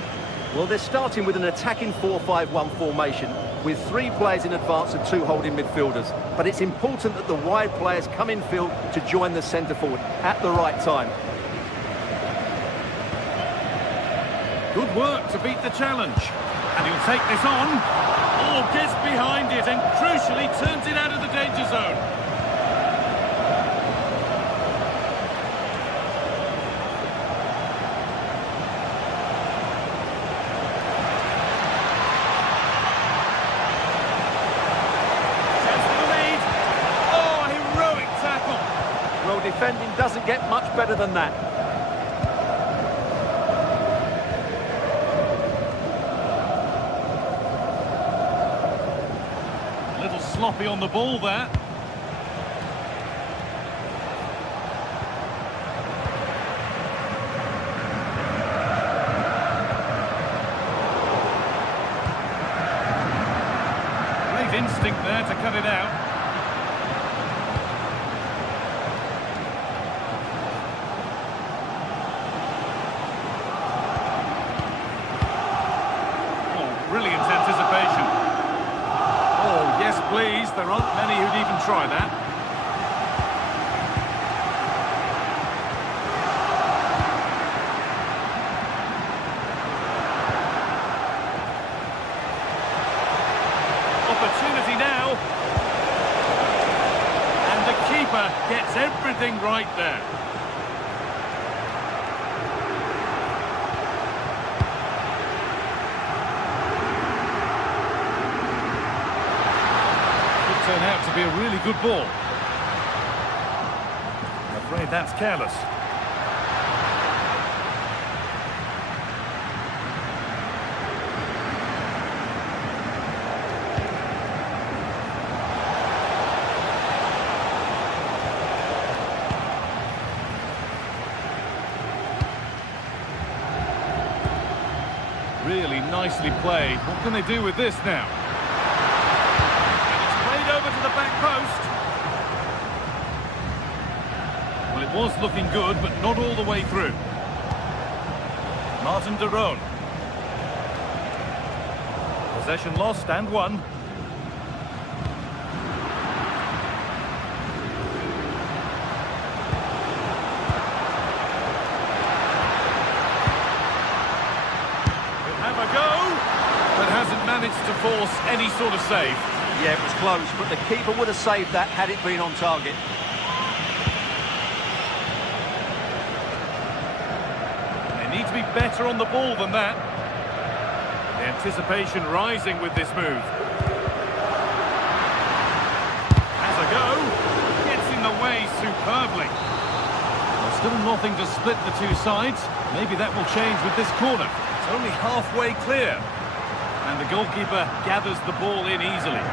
Well, they're starting with an attacking 4-5-1 formation with 3 players in advance and 2 holding midfielders. But it's important that the wide players come in field to join the centre forward at the right time. Good work to beat the challenge. And he'll take this on. Oh, gets behind it and crucially turns it out of the danger zone. Defending doesn't get much better than that. A little sloppy on the ball there. Great instinct there to cut it out. Brilliant anticipation. Oh, yes, please. There aren't many who'd even try that. Opportunity now. And the keeper gets everything right there. Turn out to be a really good ball. I'm afraid that's careless. Really nicely played. What can they do with this now? Over to the back post. Well, it was looking good, but not all the way through. Martin de Roon. Possession lost and won. He'll have a go, but hasn't managed to force any sort of save. Yeah, it was close, but the keeper would have saved that had it been on target. They need to be better on the ball than that. The anticipation rising with this move. Has a go. Gets in the way superbly. Well, still nothing to split the two sides. Maybe that will change with this corner. It's only halfway clear. And the goalkeeper gathers the ball in easily.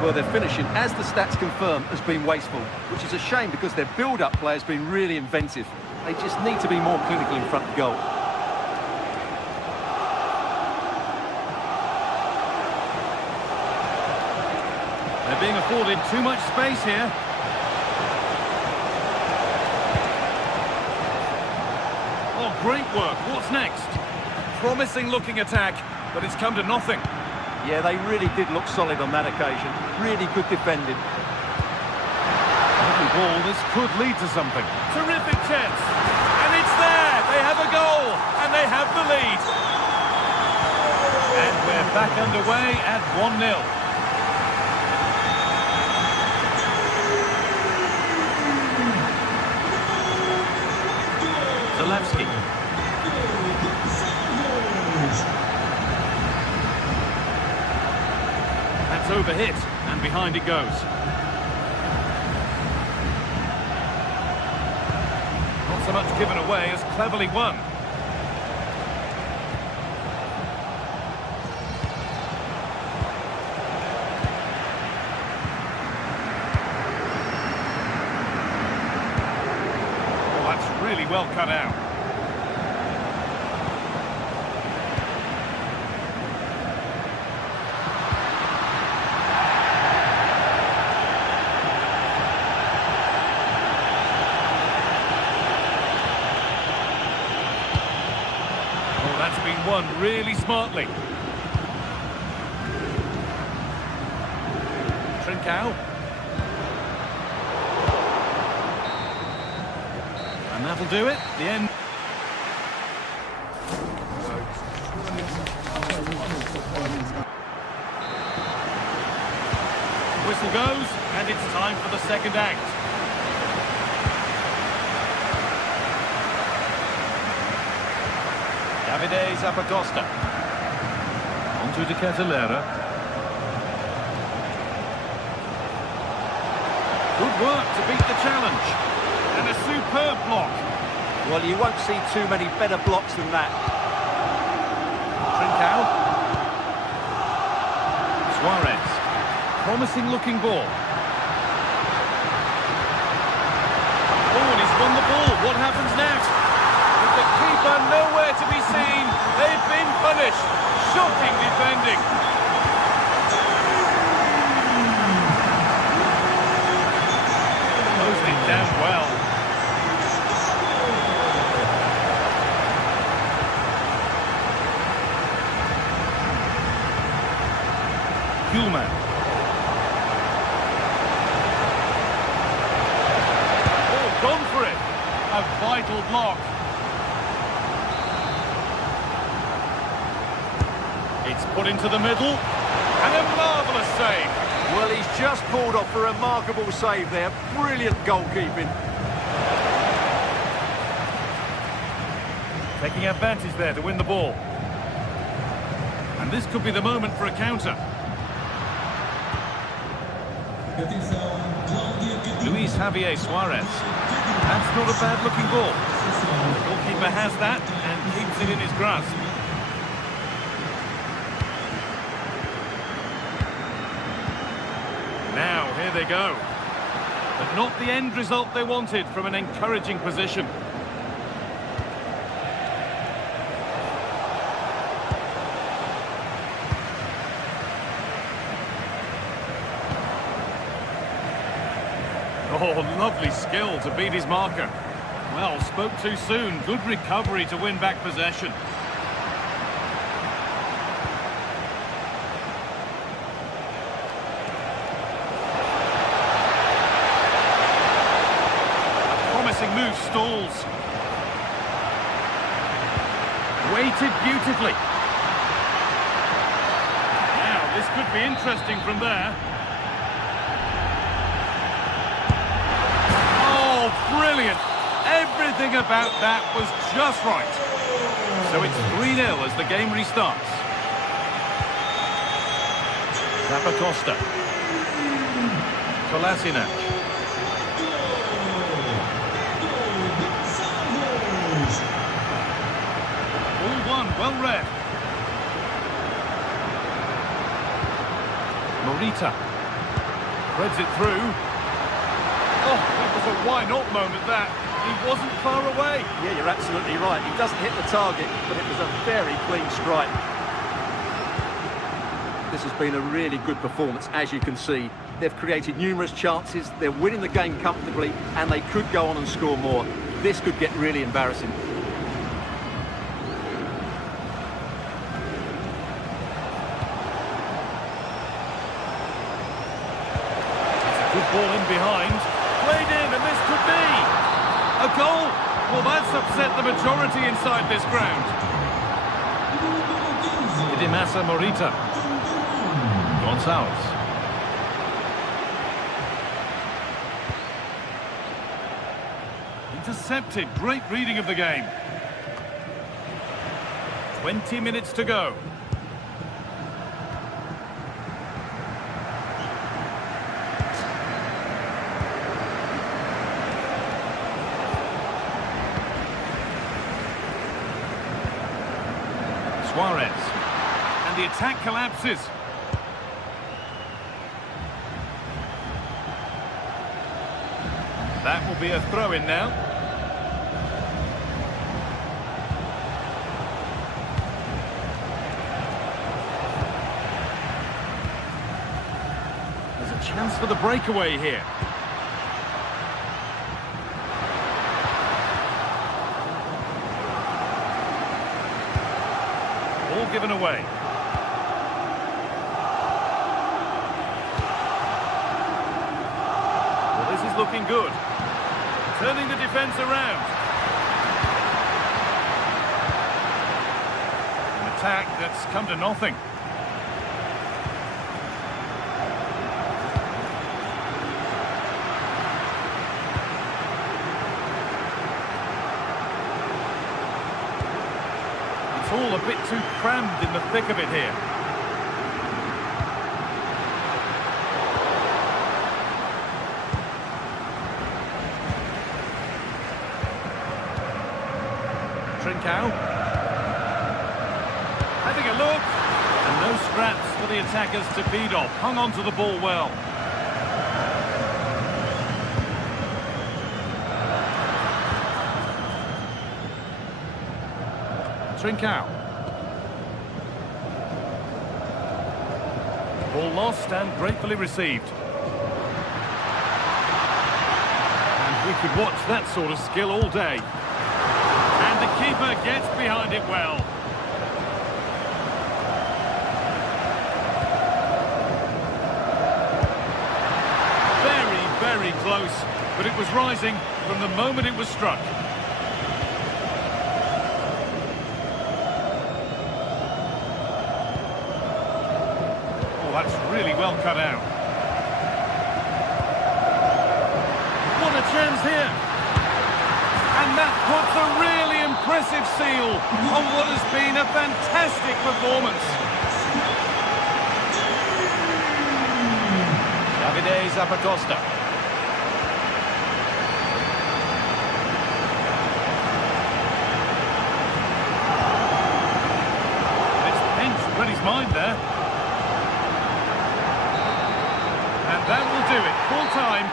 Well, their finishing, as the stats confirm, has been wasteful, which is a shame because their build-up play has been really inventive. They just need to be more clinical in front of goal. They're being afforded too much space here. Oh, great work. What's next? Promising looking attack, but it's come to nothing. Yeah, they really did look solid on that occasion. Really good defending. Lovely ball. This could lead to something. Terrific chance. And it's there. They have a goal. And they have the lead. And we're back underway at 1-0. Zalewski. That's overhit, and behind it goes. Not so much given away as cleverly won. Oh, that's really well cut out. That's been won really smartly. Trincao. And that'll do it. The end. Whistle goes, and it's time for the second act. Davide Zappacosta. Onto De Ketelera. Good work to beat the challenge. And a superb block. Well, you won't see too many better blocks than that. Trincao. Suarez. Promising looking ball. Oh, and he's won the ball. What happens next? With the keeper nowhere to be seen, they've been punished. Shocking defending. Closed it down well. Human. Oh, gone for it. A vital block. It's put into the middle, and a marvellous save. Well, he's just pulled off a remarkable save there. Brilliant goalkeeping. Taking advantage there to win the ball. And this could be the moment for a counter. Luis Javier Suarez. That's not a bad-looking ball. The goalkeeper has that and keeps it in his grasp. Now, here they go. But not the end result they wanted from an encouraging position. Oh, lovely skill to beat his marker. Well, spoke too soon. Good recovery to win back possession. Move stalls. Weighted beautifully. Now, this could be interesting from there. Oh, brilliant. Everything about that was just right. So it's 3-0 as the game restarts. Zappacosta. Kolasinac. Well read. Morita. Threads it through. Oh, that was a why not moment, that. He wasn't far away. Yeah, you're absolutely right. He doesn't hit the target, but it was a very clean strike. This has been a really good performance, as you can see. They've created numerous chances, they're winning the game comfortably, and they could go on and score more. This could get really embarrassing. Good ball in behind. Played in, and this could be a goal. Well, that's upset the majority inside this ground. Idimasa Morita. Gonzalez. Intercepted. Great reading of the game. 20 minutes to go. Suarez. And the attack collapses. That will be a throw-in now. There's a chance for the breakaway here. Ball given away. Well, this is looking good. Turning the defence around. An attack that's come to nothing. It's all a bit too crammed in the thick of it here. Trincao. Having a look. And no scraps for the attackers to feed off. Hung on to the ball well. Trincao. Ball lost and gratefully received. And we could watch that sort of skill all day. And the keeper gets behind it well. Very, very close, but it was rising from the moment it was struck. Oh, that's really well cut out. What a chance here! And that puts a really impressive seal on what has been a fantastic performance. Davide Zappacosta. It's pinched Reddy's mind there. And that will do it. Full time.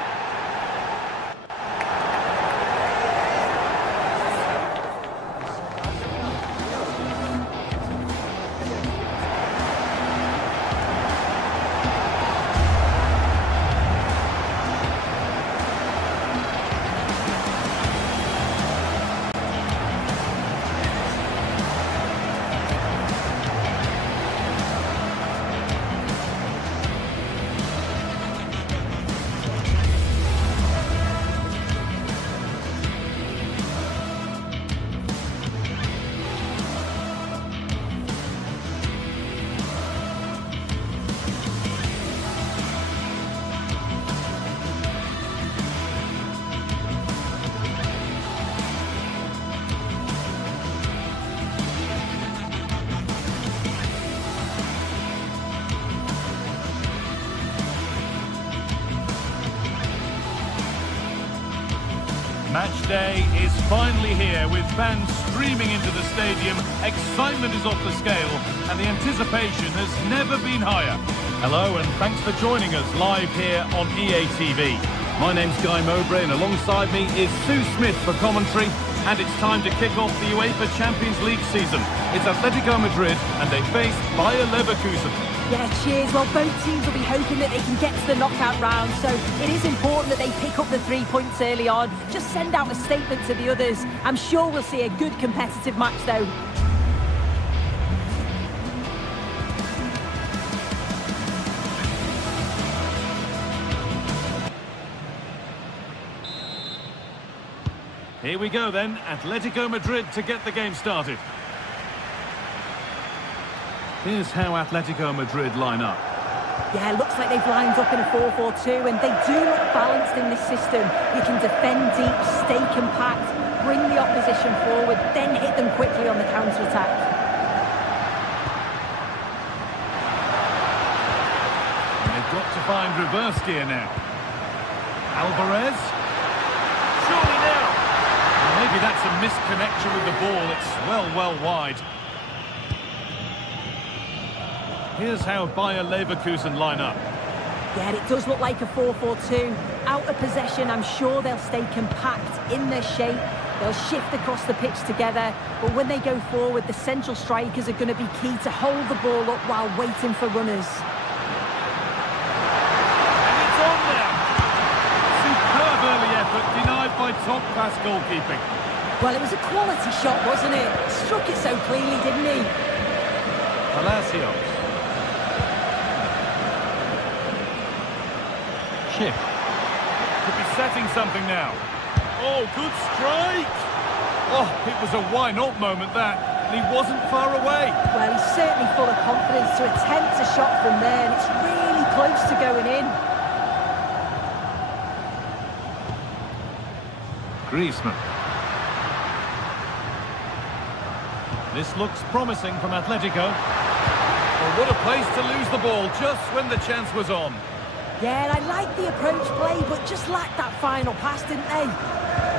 Match day is finally here with fans streaming into the stadium. Excitement is off the scale and the anticipation has never been higher. Hello and thanks for joining us live here on EA TV. My name's Guy Mowbray, and alongside me is Sue Smith for commentary. And it's time to kick off the UEFA Champions League season. It's Atletico Madrid, and they face Bayer Leverkusen. Yeah, cheers. Well, both teams will be hoping that they can get to the knockout round, so it is important that they pick up the 3 points early on. Just send out a statement to the others. I'm sure we'll see a good competitive match, though. Here we go then, Atletico Madrid to get the game started. Here's how Atletico Madrid line up. Yeah, it looks like they've lined up in a 4-4-2, and they do look balanced in this system. You can defend deep, stay compact, bring the opposition forward, then hit them quickly on the counter-attack. They've got to find reverse gear now. Alvarez. Surely now. Maybe that's a misconnection with the ball. It's well wide. Here's how Bayer Leverkusen line up. Yeah, it does look like a 4-4-2. Out of possession, I'm sure they'll stay compact in their shape. They'll shift across the pitch together. But when they go forward, the central strikers are going to be key to hold the ball up while waiting for runners. And it's on now. Superb early effort, denied by top-class goalkeeping. Well, it was a quality shot, wasn't it? Struck it so cleanly, didn't he? Palacios. Chip. Could be setting something now. Oh, good strike! Oh, it was a why-not moment, that. And he wasn't far away. Well, he's certainly full of confidence to attempt a shot from there, and it's really close to going in. Griezmann. This looks promising from Atletico. Well, what a place to lose the ball just when the chance was on. Yeah, I like the approach play, but just lacked that final pass, didn't they?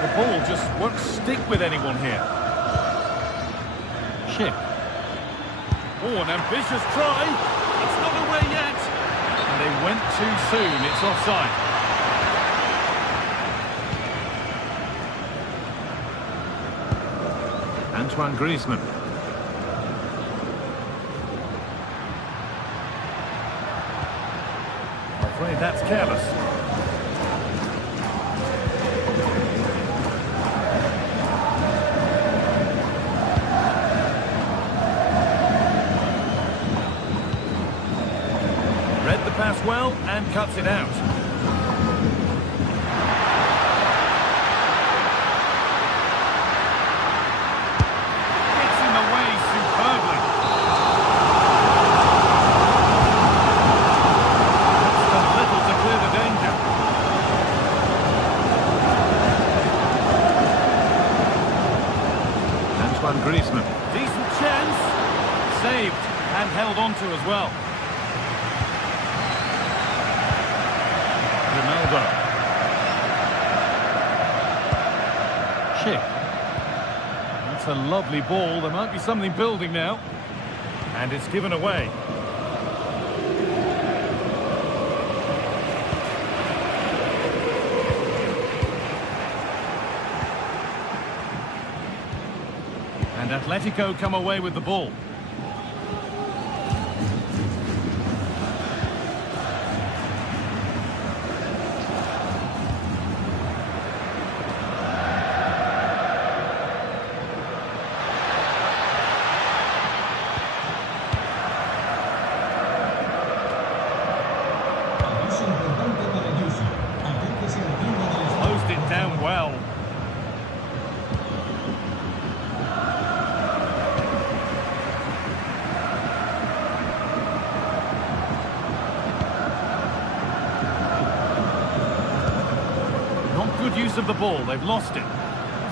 The ball just won't stick with anyone here. Chip. Oh, an ambitious try. It's not away yet. And they went too soon. It's offside. Antoine Griezmann. I'm afraid that's careless. Read the pass well and cuts it out. Gets in the way superbly. That's done little to clear the danger. Antoine Griezmann. Decent chance. Saved and held on to as well. Ronaldo. Chip. That's a lovely ball. There might be something building now. And it's given away. And Atletico come away with the ball. Closed it down well. Not good use of the ball, they've lost it.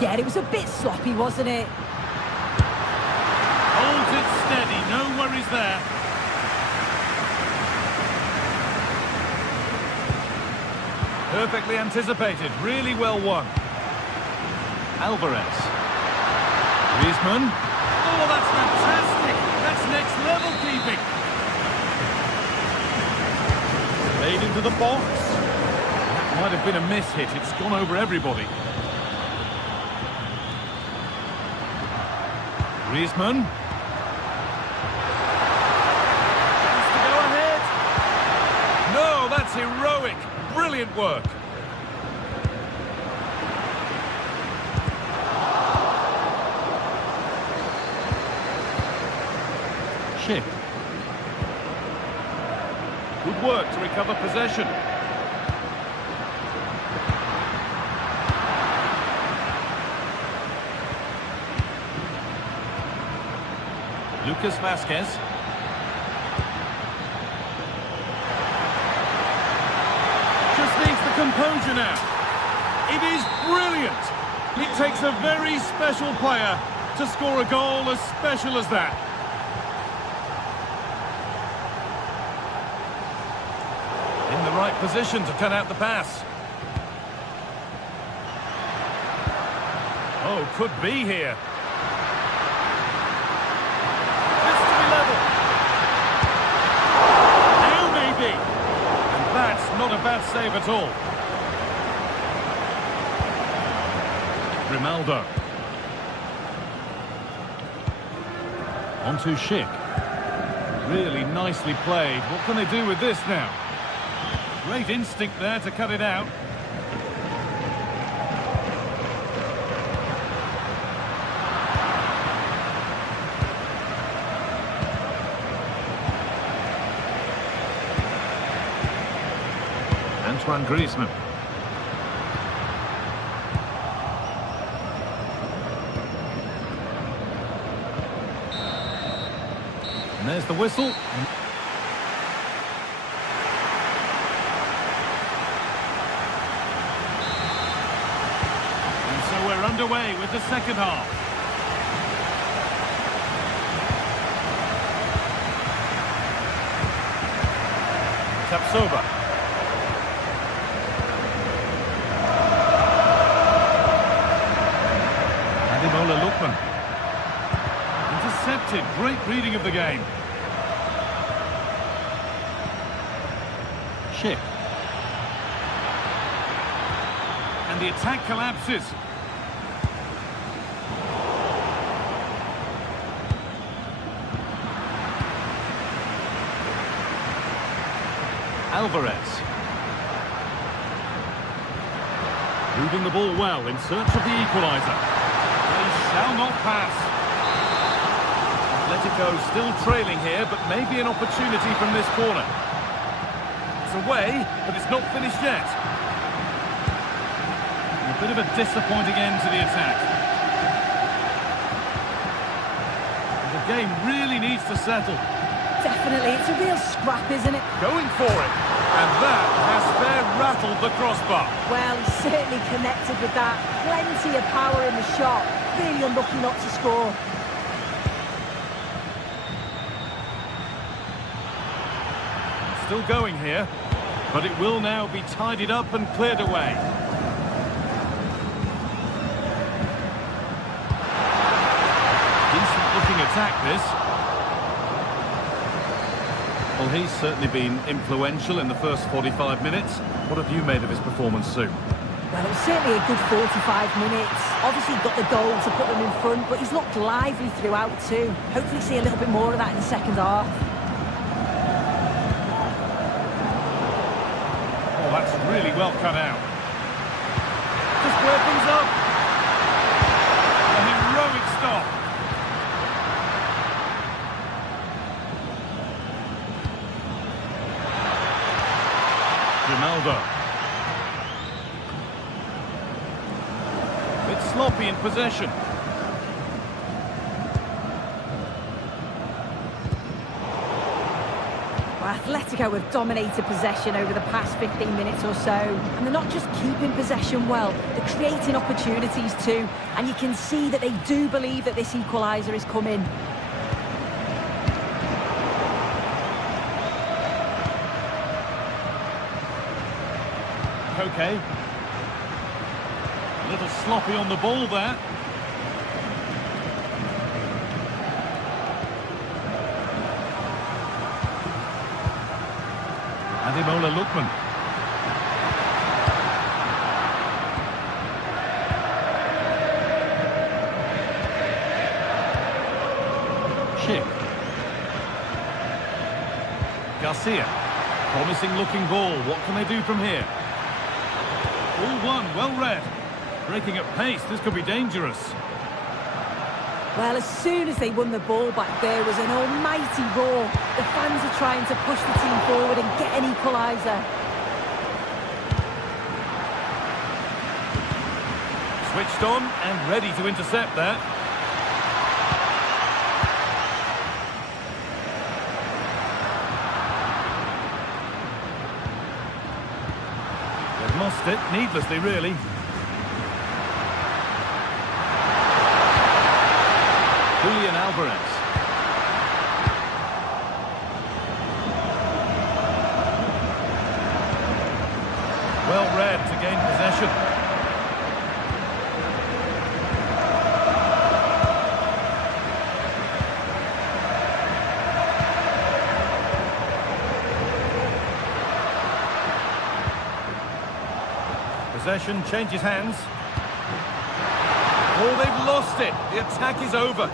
Yeah, it was a bit sloppy, wasn't it? Holds it steady, no worries there. Perfectly anticipated, really well won. Alvarez. Griezmann. Oh, that's fantastic! That's next level keeping. Played into the box. That Might have been a miss hit. It's gone over everybody. Griezmann. Has to go ahead. No, that's heroic. Brilliant work. Ship. Good work to recover possession. Lucas Vasquez. Just needs the composure now. It is brilliant. It takes a very special player to score a goal as special as that. In the right position to cut out the pass. Oh, could be here. This to be level. Now maybe. And that's not a bad save at all. Grimaldo. On to Schick. Really nicely played. What can they do with this now? Great instinct there to cut it out. Antoine Griezmann. And there's the whistle. And so we're underway with the second half. Tapsoba. Ademola Lookman. Intercepted. Great reading of the game. Schick. And the attack collapses. Alvarez. Moving the ball well in search of the equaliser. They shall not pass. Atletico still trailing here, but maybe an opportunity from this corner. It's away, but it's not finished yet. A bit of a disappointing end to the attack. The game really needs to settle. Definitely, it's a real scrap, isn't it? Going for it. And that has fair rattled the crossbar. Well, he's certainly connected with that. Plenty of power in the shot. Really unlucky not to score. Still going here, but it will now be tidied up and cleared away. Decent looking attack, this. Well, he's certainly been influential in the first 45 minutes. What have you made of his performance, Sue? Well, it was certainly a good 45 minutes. Obviously got the goal to put them in front, but he's looked lively throughout too. Hopefully see a little bit more of that in the second half. Oh, that's really well cut out. To square things up. A heroic stop. Grimaldo. Bit sloppy in possession. Well, Atletico have dominated possession over the past 15 minutes or so, and they're not just keeping possession well, they're creating opportunities too, and you can see that they do believe that this equaliser is coming. Okay. A little sloppy on the ball there. Ademola Lookman. Garcia. Promising looking ball. What can they do from here? All one, well read. Breaking at pace, this could be dangerous. Well, as soon as they won the ball back, there was an almighty roar. The fans are trying to push the team forward and get an equaliser. Switched on and ready to intercept that. They've lost it, needlessly really. Julian Alvarez. Well read to gain possession. Possession changes hands. Oh, they've lost it. The attack is over.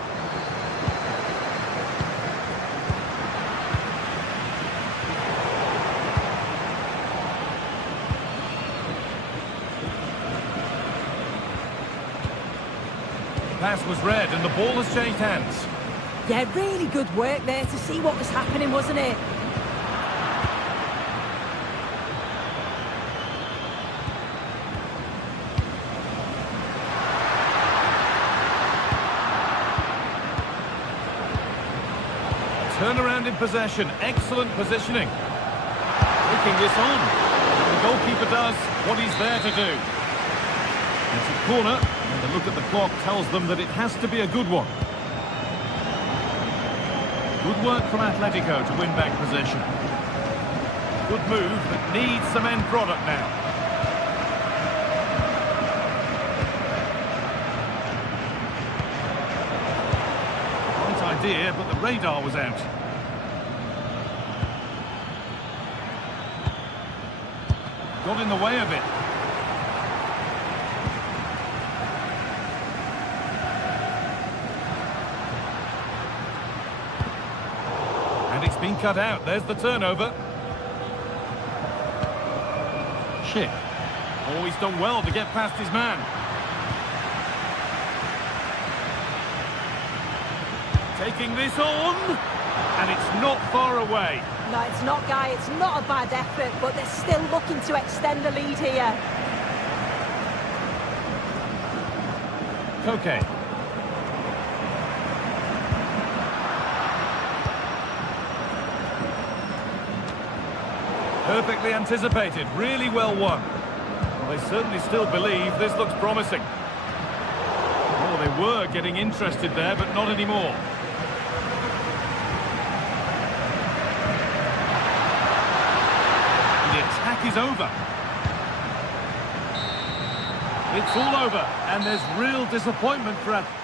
Pass was read and the ball has changed hands. Yeah, really good work there to see what was happening, wasn't it? Turnaround in possession, excellent positioning. Taking this on. And the goalkeeper does what he's there to do. It's a corner, and the look at the clock tells them that it has to be a good one. Good work from Atletico to win back possession. Good move, but needs some end product now. Idea, but the radar was out. Got in the way of it. And it's been cut out. There's the turnover. Shit. Oh, he's done well to get past his man. Taking this on, and it's not far away. No, it's not, Guy. It's not a bad effort, but they're still looking to extend the lead here. Koke. Perfectly anticipated, really well won. Well, they certainly still believe this looks promising. Oh, they were getting interested there, but not anymore. Is over. It's all over, and there's real disappointment for Atletico.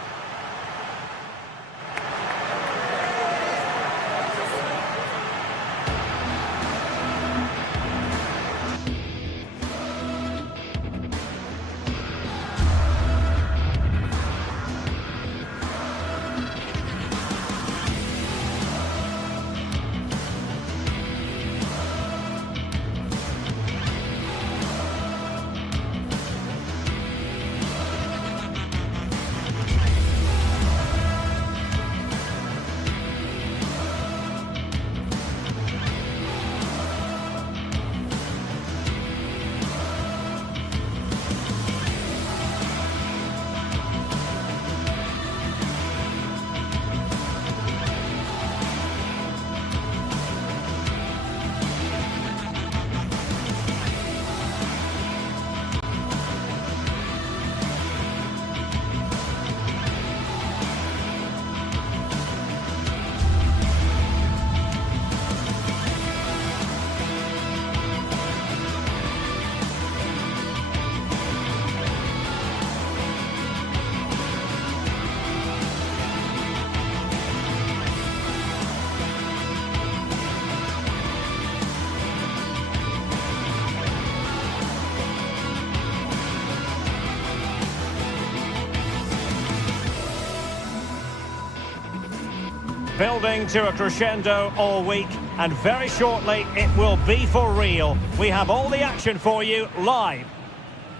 Building to a crescendo all week, and very shortly it will be for real. We have all the action for you live.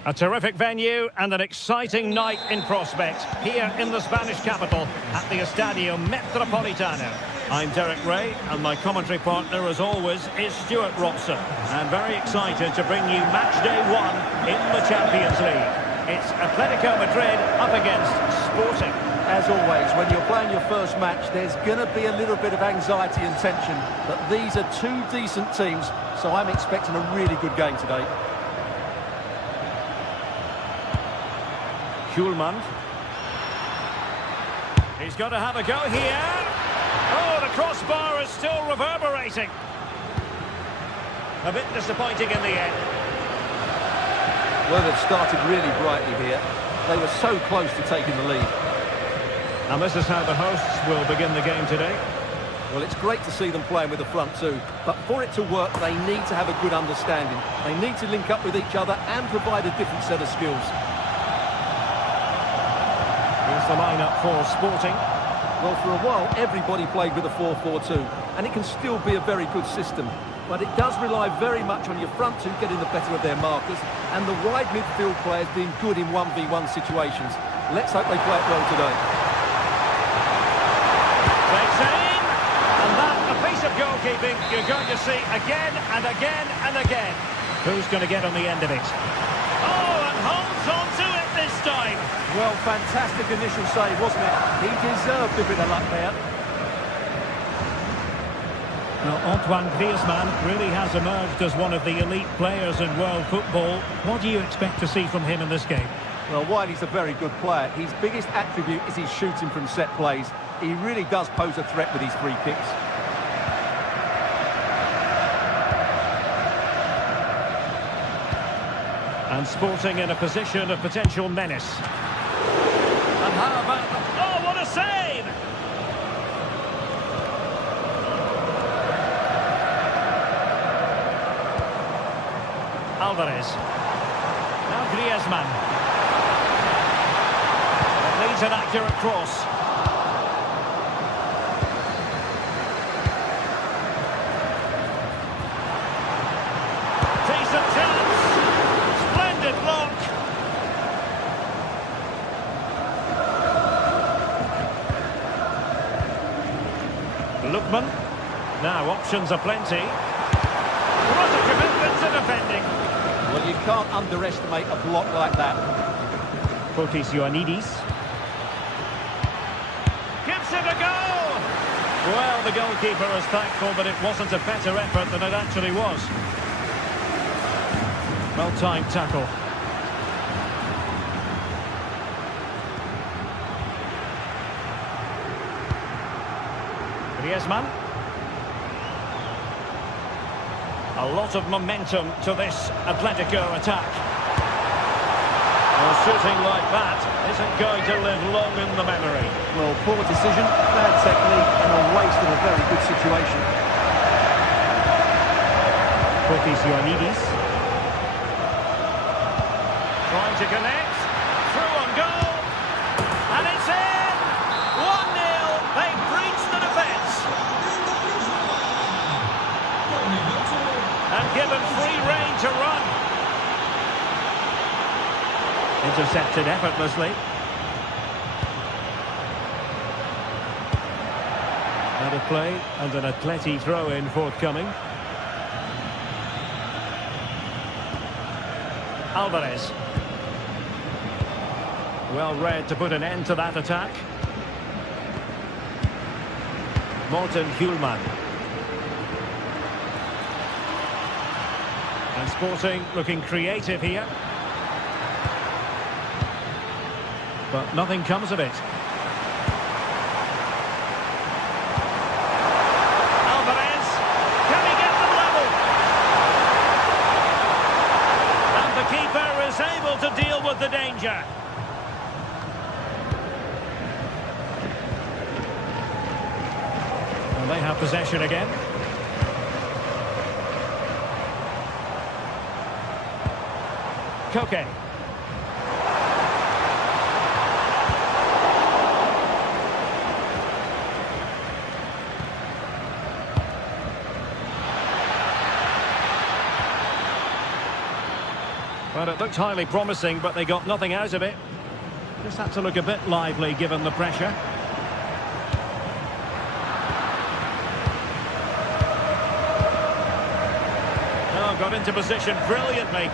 A terrific venue and an exciting night in prospect here in the Spanish capital at the Estadio Metropolitano. I'm Derek Ray, and my commentary partner, as always, is Stuart Robson. And very excited to bring you match day 1 in the Champions League. It's Atletico Madrid up against Sporting. As always, when you're playing your first match, there's going to be a little bit of anxiety and tension. But these are two decent teams, so I'm expecting a really good game today. Schulman. He's got to have a go here. Oh, the crossbar is still reverberating. A bit disappointing in the end. Well, they've started really brightly here. They were so close to taking the lead. And this is how the hosts will begin the game today. Well, it's great to see them playing with the front two, but for it to work, they need to have a good understanding. They need to link up with each other and provide a different set of skills. Here's the lineup for Sporting. Well, for a while, everybody played with a 4-4-2, and it can still be a very good system. But it does rely very much on your front two getting the better of their markers, and the wide midfield players being good in 1v1 situations. Let's hope they play it well today. Takes aim, and that, a piece of goalkeeping you're going to see again and again and again. Who's going to get on the end of it? Oh, and holds on to it this time. Well, fantastic initial save, wasn't it? He deserved a bit of luck there. Well, Antoine Griezmann really has emerged as one of the elite players in world football. What do you expect to see from him in this game? Well, while he's a very good player, his biggest attribute is his shooting from set plays. He really does pose a threat with his free kicks. And Sporting in a position of potential menace. And how about... Oh, what a save! Alvarez. Now Griezmann. It needs an accurate cross. Decent chance. Splendid block. Lookman. Now options are plenty. What a commitment to defending. Well, you can't underestimate a block like that. Fotis Ioannidis. Gives it a go! Well, the goalkeeper is thankful that it wasn't a better effort than it actually was. Well-timed tackle. Griezmann. A lot of momentum to this Atletico attack. Well, shooting like that isn't going to live long in the memory. Well, poor decision, bad technique, and a waste of a very good situation. Fotis Ioannidis. Trying to connect. Through on goal. And it's in! 1-0. They breached the defence. And given free rein to run. Intercepted effortlessly. Out of play and an Atleti throw-in forthcoming. Alvarez. Well read to put an end to that attack. Morten Hjulman. And Sporting looking creative here. But nothing comes of it. Alvarez. Can he get them level? And the keeper is able to deal with the danger. And they have possession again. Koke. Well, it looked highly promising, but they got nothing out of it. Just had to look a bit lively given the pressure. Oh, got into position brilliantly.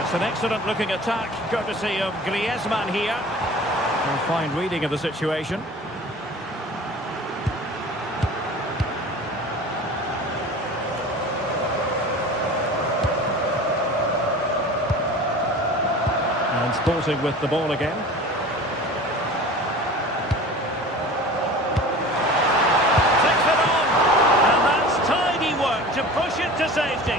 It's an excellent looking attack, courtesy of Griezmann here. A fine reading of the situation. And Sporting with the ball again. Takes it on! And that's tidy work to push it to safety.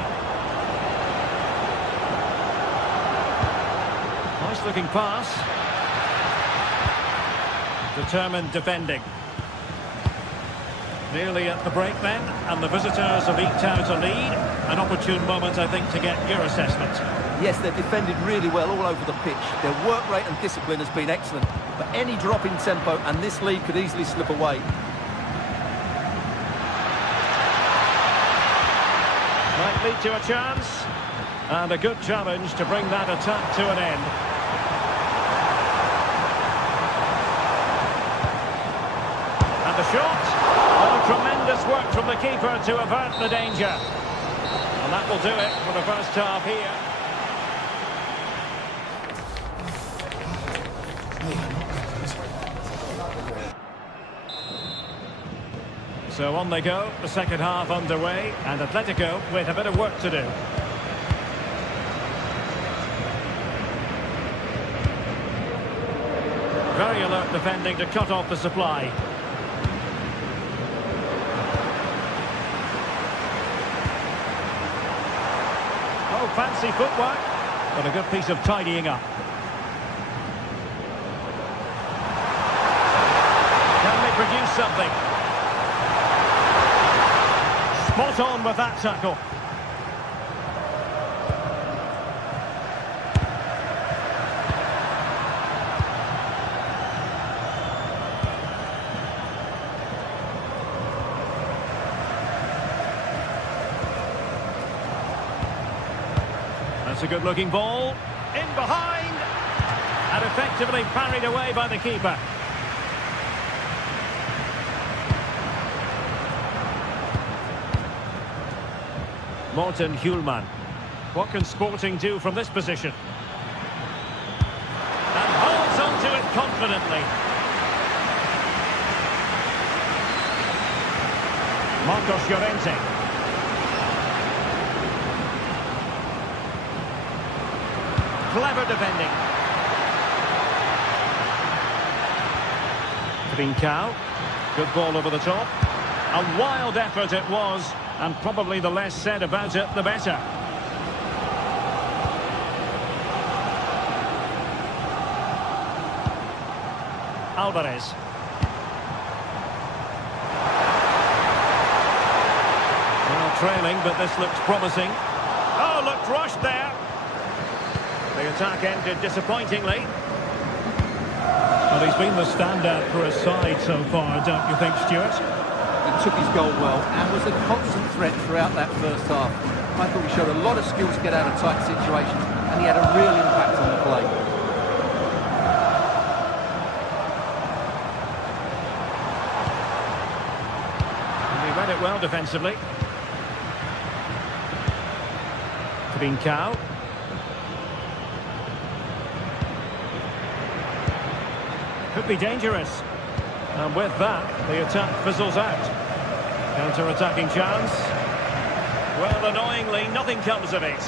Nice looking pass. Determined defending. Nearly at the break then, and the visitors have eked out a lead. An opportune moment, I think, to get your assessment. Yes, they've defended really well all over the pitch. Their work rate and discipline has been excellent. But any drop in tempo and this lead could easily slip away. Might lead to a chance. And a good challenge to bring that attack to an end. And the shot. Oh, tremendous work from the keeper to avert the danger. And that will do it for the first half here. So on they go, the second half underway, and Atletico with a bit of work to do. Very alert defending to cut off the supply. Oh, fancy footwork, but a good piece of tidying up. Can they produce something? Spot on with that tackle. That's a good-looking ball. In behind. And effectively parried away by the keeper. Morten Hjulman. What can Sporting do from this position? And holds onto it confidently. Marcos Llorente. Clever defending. Trincao. Good ball over the top. A wild effort it was. And probably the less said about it, the better. Alvarez. Well, trailing, but this looks promising. Oh, looked rushed there. The attack ended disappointingly. Well, he's been the standout for his side so far, don't you think, Stuart? He took his goal well and was a constant threat throughout that first half. I thought he showed a lot of skills to get out of tight situations, and he had a real impact on the play. And he read it well defensively. Trincao. Could be dangerous. And with that, the attack fizzles out. Counter-attacking chance. Well, annoyingly, nothing comes of it.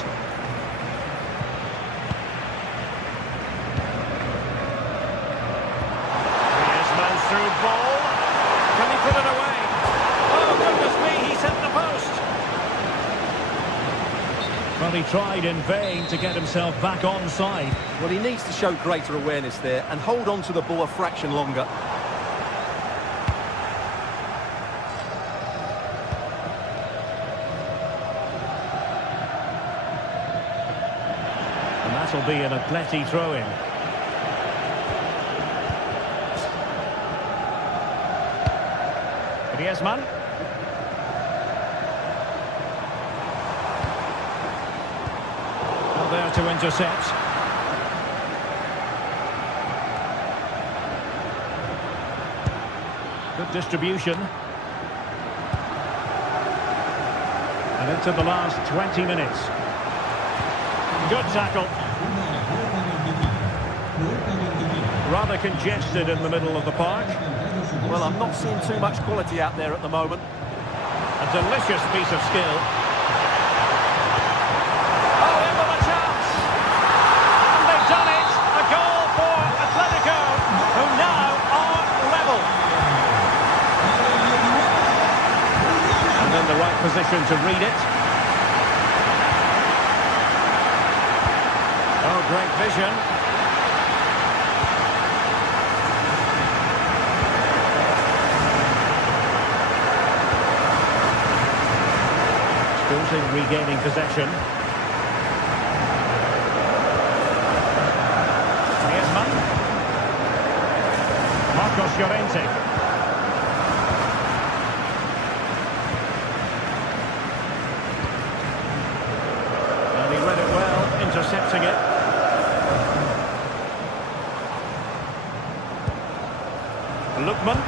Griezmann's through ball. Can he put it away? Oh, goodness me, he's hit the post. Well, he tried in vain to get himself back onside. Well, he needs to show greater awareness there and hold on to the ball a fraction longer. That'll be an Atleti throw-in. Griezmann. there to intercept. Good distribution. And into the last 20 minutes. Good tackle. Rather congested in the middle of the park. Well, I'm not seeing too much quality out there at the moment. A delicious piece of skill. Oh, in with a chance! And they've done it! A goal for Atletico, who now are level. And in the right position to read it. Oh, great vision. Regaining possession. Griezmann. Marcos Llorente. And he read it well, intercepting it. Lookman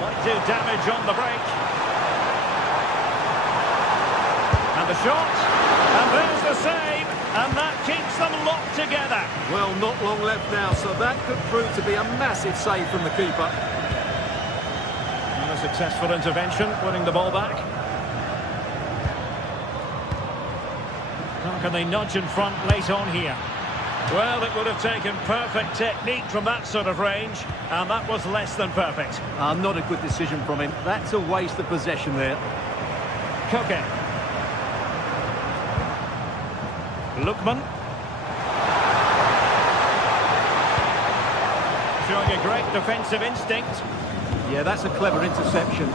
might do damage on the break. And the shot, and there's the save, and that keeps them locked together. Well, not long left now, so that could prove to be a massive save from the keeper. And a successful intervention, winning the ball back. How can they nudge in front late on here? Well, it would have taken perfect technique from that sort of range, and that was less than perfect. Not a good decision from him. That's a waste of possession there. Koke. Lookman. Showing a great defensive instinct. Yeah, that's a clever interception.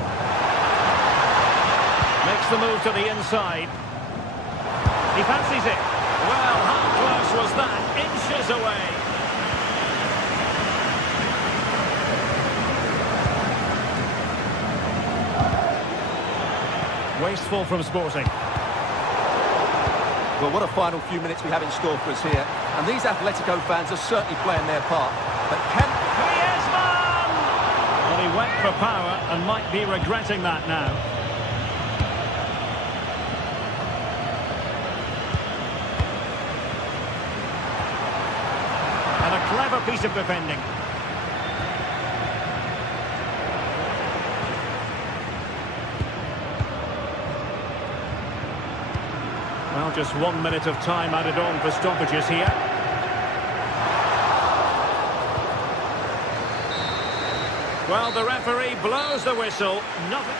Makes the move to the inside. He fancies it. Well, how close was that? Inches away. Wasteful from Sporting. Well, what a final few minutes we have in store for us here. And these Atletico fans are certainly playing their part. But can... Griezmann! Well, he went for power and might be regretting that now. And a clever piece of defending. Well, just 1 minute of time added on for stoppages here. Well, the referee blows the whistle. Nothing.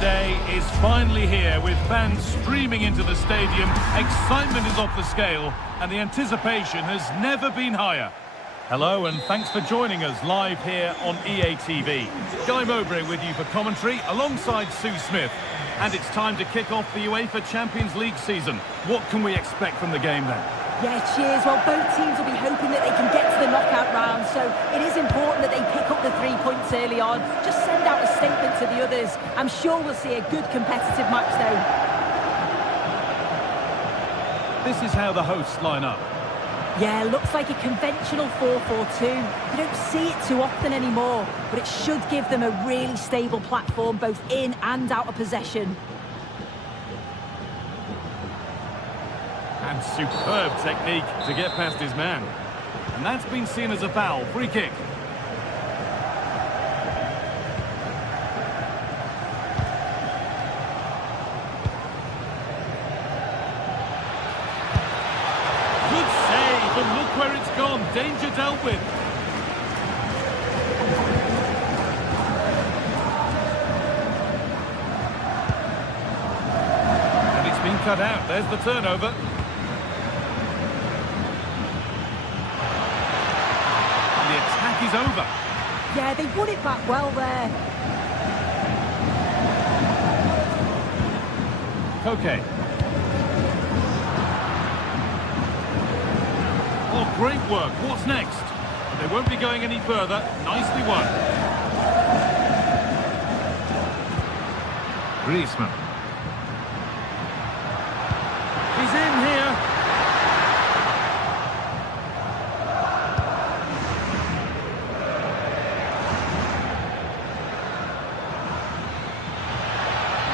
Day is finally here with fans streaming into the stadium. Excitement is off the scale and the anticipation has never been higher. Hello and thanks for joining us live here on EA TV. Guy Mowbray with you for commentary alongside Sue Smith. And it's time to kick off the UEFA Champions League season. What can we expect from the game then? Yeah, cheers. Well, both teams will be hoping that they can get to the knockout round, so it is important that they pick up the 3 points early on. Just send out a statement to the others. I'm sure we'll see a good competitive match though. This is how the hosts line up. Yeah, looks like a conventional 4-4-2. You don't see it too often anymore, but it should give them a really stable platform both in and out of possession. And superb technique to get past his man. And that's been seen as a foul. Free kick. Good save, and look where it's gone. Danger dealt with. And it's been cut out. There's the turnover. Is over. Yeah, they won it back well there. Okay. Oh, great work. What's next? They won't be going any further. Nicely won. Griezmann. He's in here.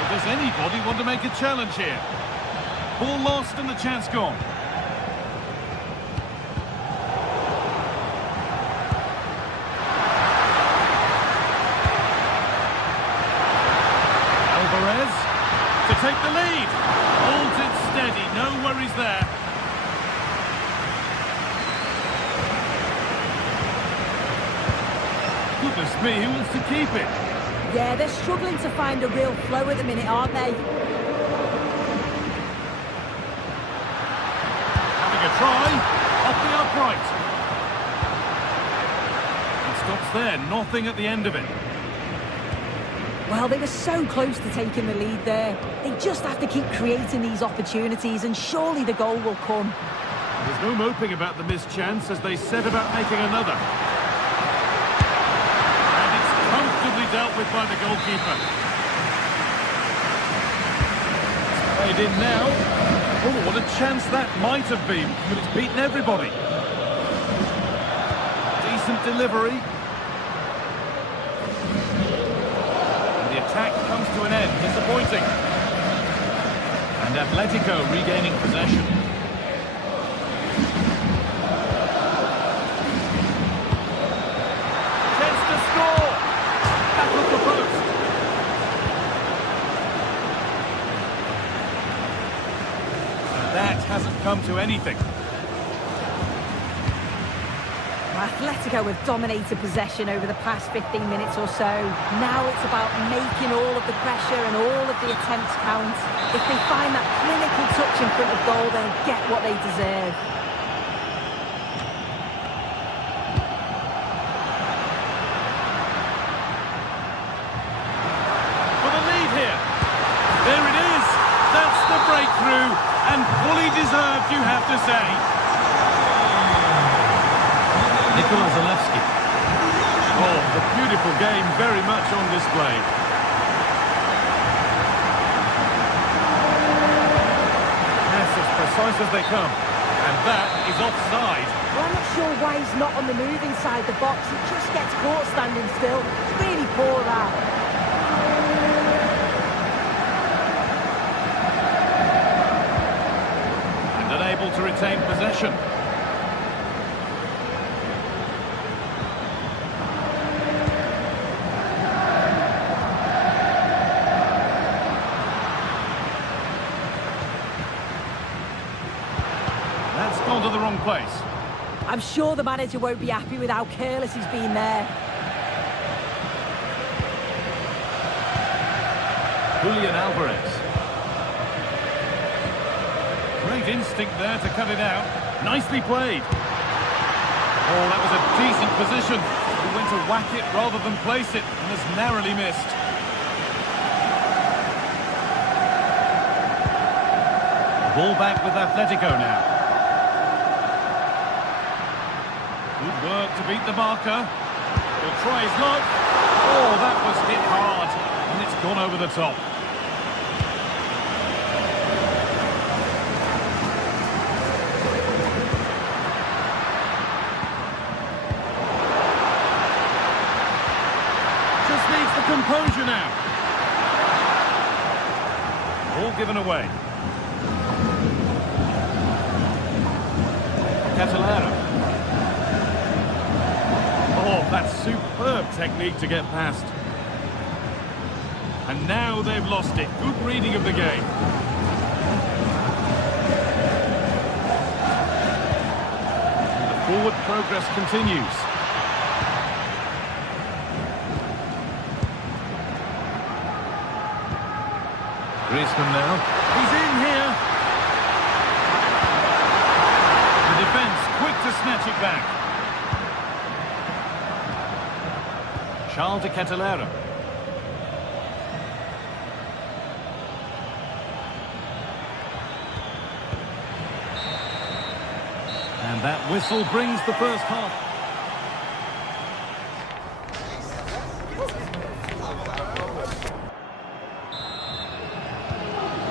Does anybody want to make a challenge here? Ball lost and the chance gone. Alvarez to take the lead. Holds it steady, no worries there. Goodness me, who wants to keep it? Yeah, they're struggling to find a real flow at the minute, aren't they? Having a try, off the upright. It stops there, nothing at the end of it. Well, they were so close to taking the lead there. They just have to keep creating these opportunities and surely the goal will come. There's no moping about the missed chance as they set about making another. Dealt with by the goalkeeper. It's played in now. Oh, what a chance that might have been, but it's beaten everybody. Decent delivery. And the attack comes to an end. Disappointing. And Atletico regaining possession. Chance to score. The post. That hasn't come to anything. Atletico have dominated possession over the past 15 minutes or so. Now it's about making all of the pressure and all of the attempts count. If they find that clinical touch in front of goal, they'll get what they deserve. Breakthrough, and fully deserved, you have to say. Zalewski. Oh, the beautiful game very much on display. Yes, as precise as they come. And that is offside. Well, I'm not sure why he's not on the move inside the box. He just gets caught standing still. It's really poor, that. Able to retain possession. That's gone to the wrong place. I'm sure the manager won't be happy with how careless he's been there. Julian Alvarez. Great instinct there to cut it out. Nicely played. Oh, that was a decent position. He went to whack it rather than place it, and has narrowly missed. Ball back with Atletico now. Good work to beat the marker. He'll try his luck. Oh, that was hit hard, and it's gone over the top. Just needs the composure now. All given away. Catalano. Oh, that's superb technique to get past. And now they've lost it. Good reading of the game. And the forward progress continues. Griezmann now. He's in here. The defence quick to snatch it back. Charles de Catalero. And that whistle brings the first half.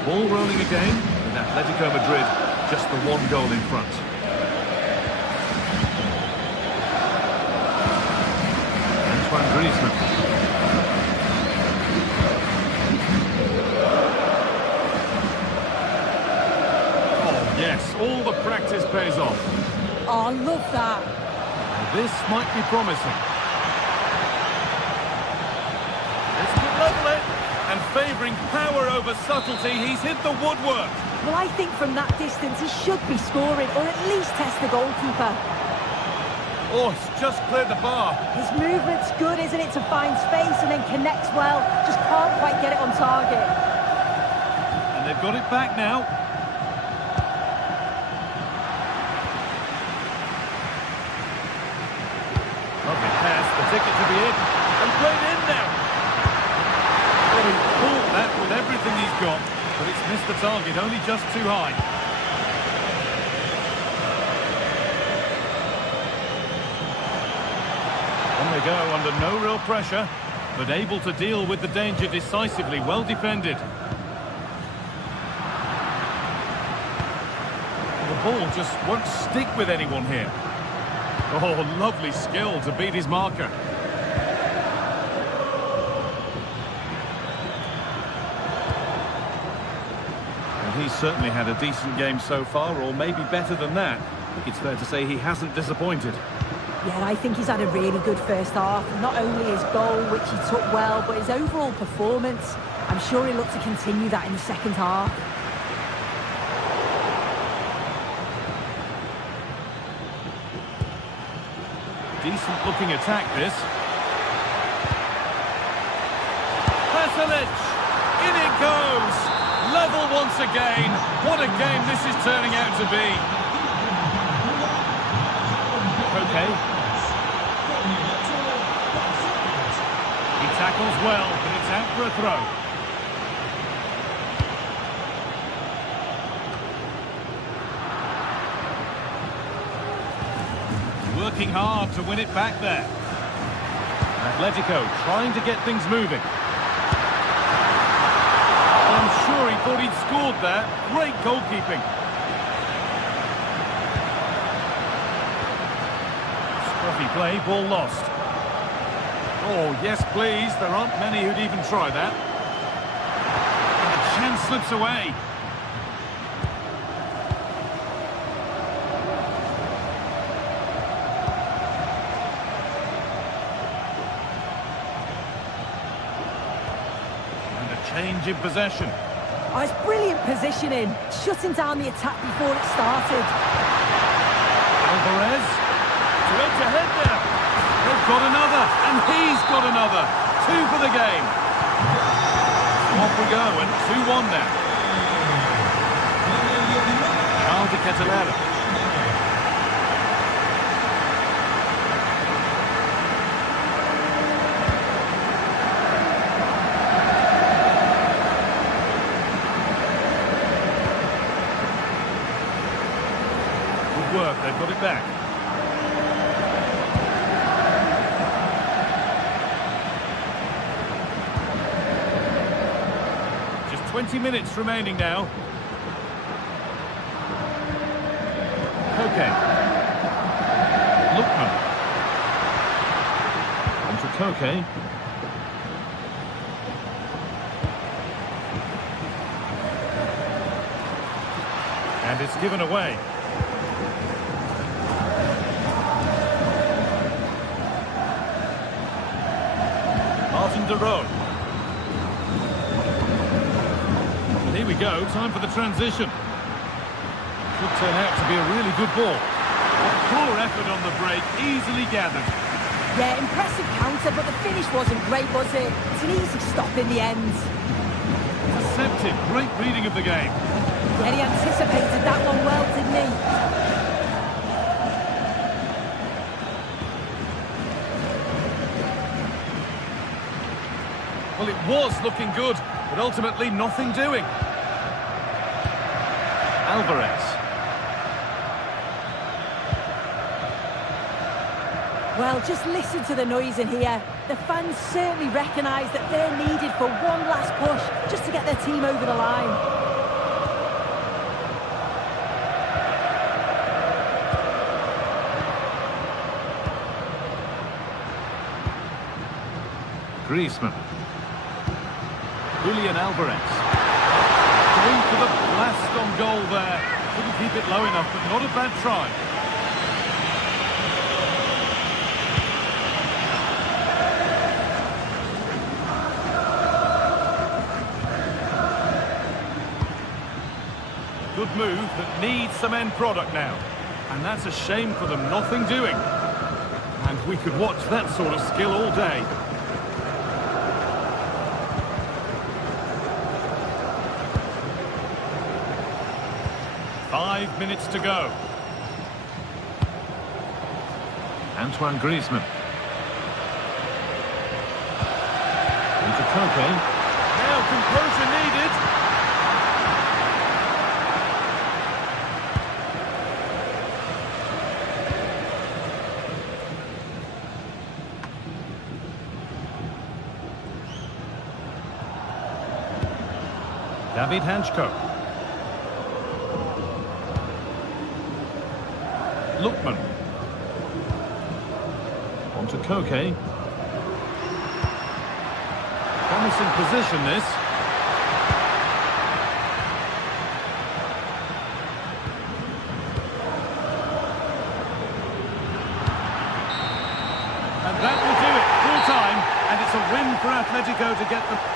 Ball rolling again, with Atletico Madrid just the one goal in front. Antoine Griezmann. Oh yes, all the practice pays off. Oh, I love that. This might be promising. This could level it. And favouring power over subtlety, he's hit the woodwork. Well, I think from that distance he should be scoring, or at least test the goalkeeper. Oh, it's just cleared the bar. His movement's good, isn't it, to find space and then connects well. Just can't quite get it on target. And they've got it back now. Lovely pass, the ticket to be in. And played in now. He caught that with everything he's got, but it's missed the target, only just too high. On they go under no real pressure, but able to deal with the danger decisively, well defended. The ball just won't stick with anyone here. Oh, lovely skill to beat his marker. He's certainly had a decent game so far, or maybe better than that. I think it's fair to say he hasn't disappointed. Yeah, I think he's had a really good first half. Not only his goal, which he took well, but his overall performance. I'm sure he'll look to continue that in the second half. Decent looking attack, this. Pasalic! In it goes! Level once again. What a game this is turning out to be. Okay. He tackles well, but it's out for a throw. Working hard to win it back there. Atletico trying to get things moving. I'm sure he thought he'd scored there. Great goalkeeping. Scruffy play, ball lost. Oh, yes, please. There aren't many who'd even try that. And the chance slips away. Change in possession. Oh, it's brilliant positioning, shutting down the attack before it started. Alvarez to edge ahead there. They've got another, and he's got another. 2 for the game. Off we go, and 2-1 now. Charles de Catalero. they've got it back. Just 20 minutes remaining now. Okay. Lookman. Onto Koke. And it's given away. Martin de Roon. And here we go, time for the transition. Could turn out to be a really good ball. A poor effort on the break, easily gathered. Yeah, impressive counter, but the finish wasn't great, was it? It's an easy stop in the end. Deceptive, great reading of the game. And he anticipated that one well, didn't he? Well, it was looking good, but ultimately nothing doing. Alvarez. Well, just listen to the noise in here. The fans certainly recognise that they're needed for one last push, just to get their team over the line. Griezmann. Julian Alvarez. Going for the blast on goal there. Couldn't keep it low enough, but not a bad try. Good move that needs some end product now. And that's a shame for them, nothing doing. And we could watch that sort of skill all day. 5 minutes to go. Antoine Griezmann. Into Koke. Now composure needed. David Hanchko. Lookman. On to Koke. Promising position, this. And that will do it, full time, and it's a win for Atletico to get the...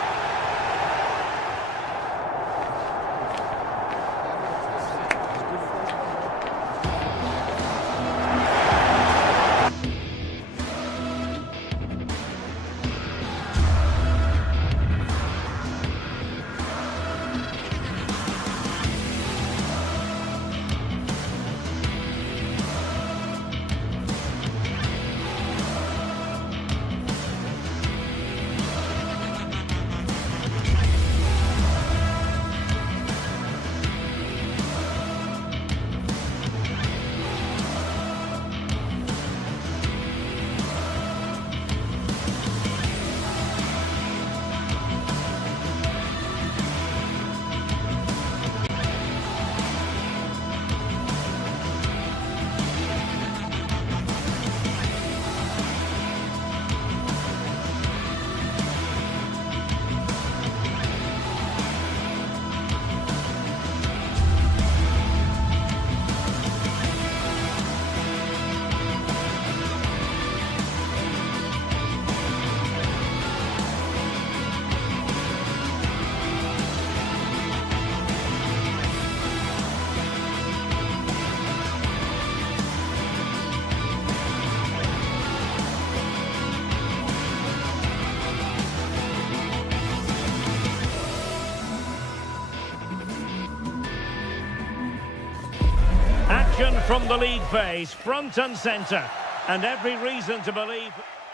From the league phase, front and centre, and every reason to believe...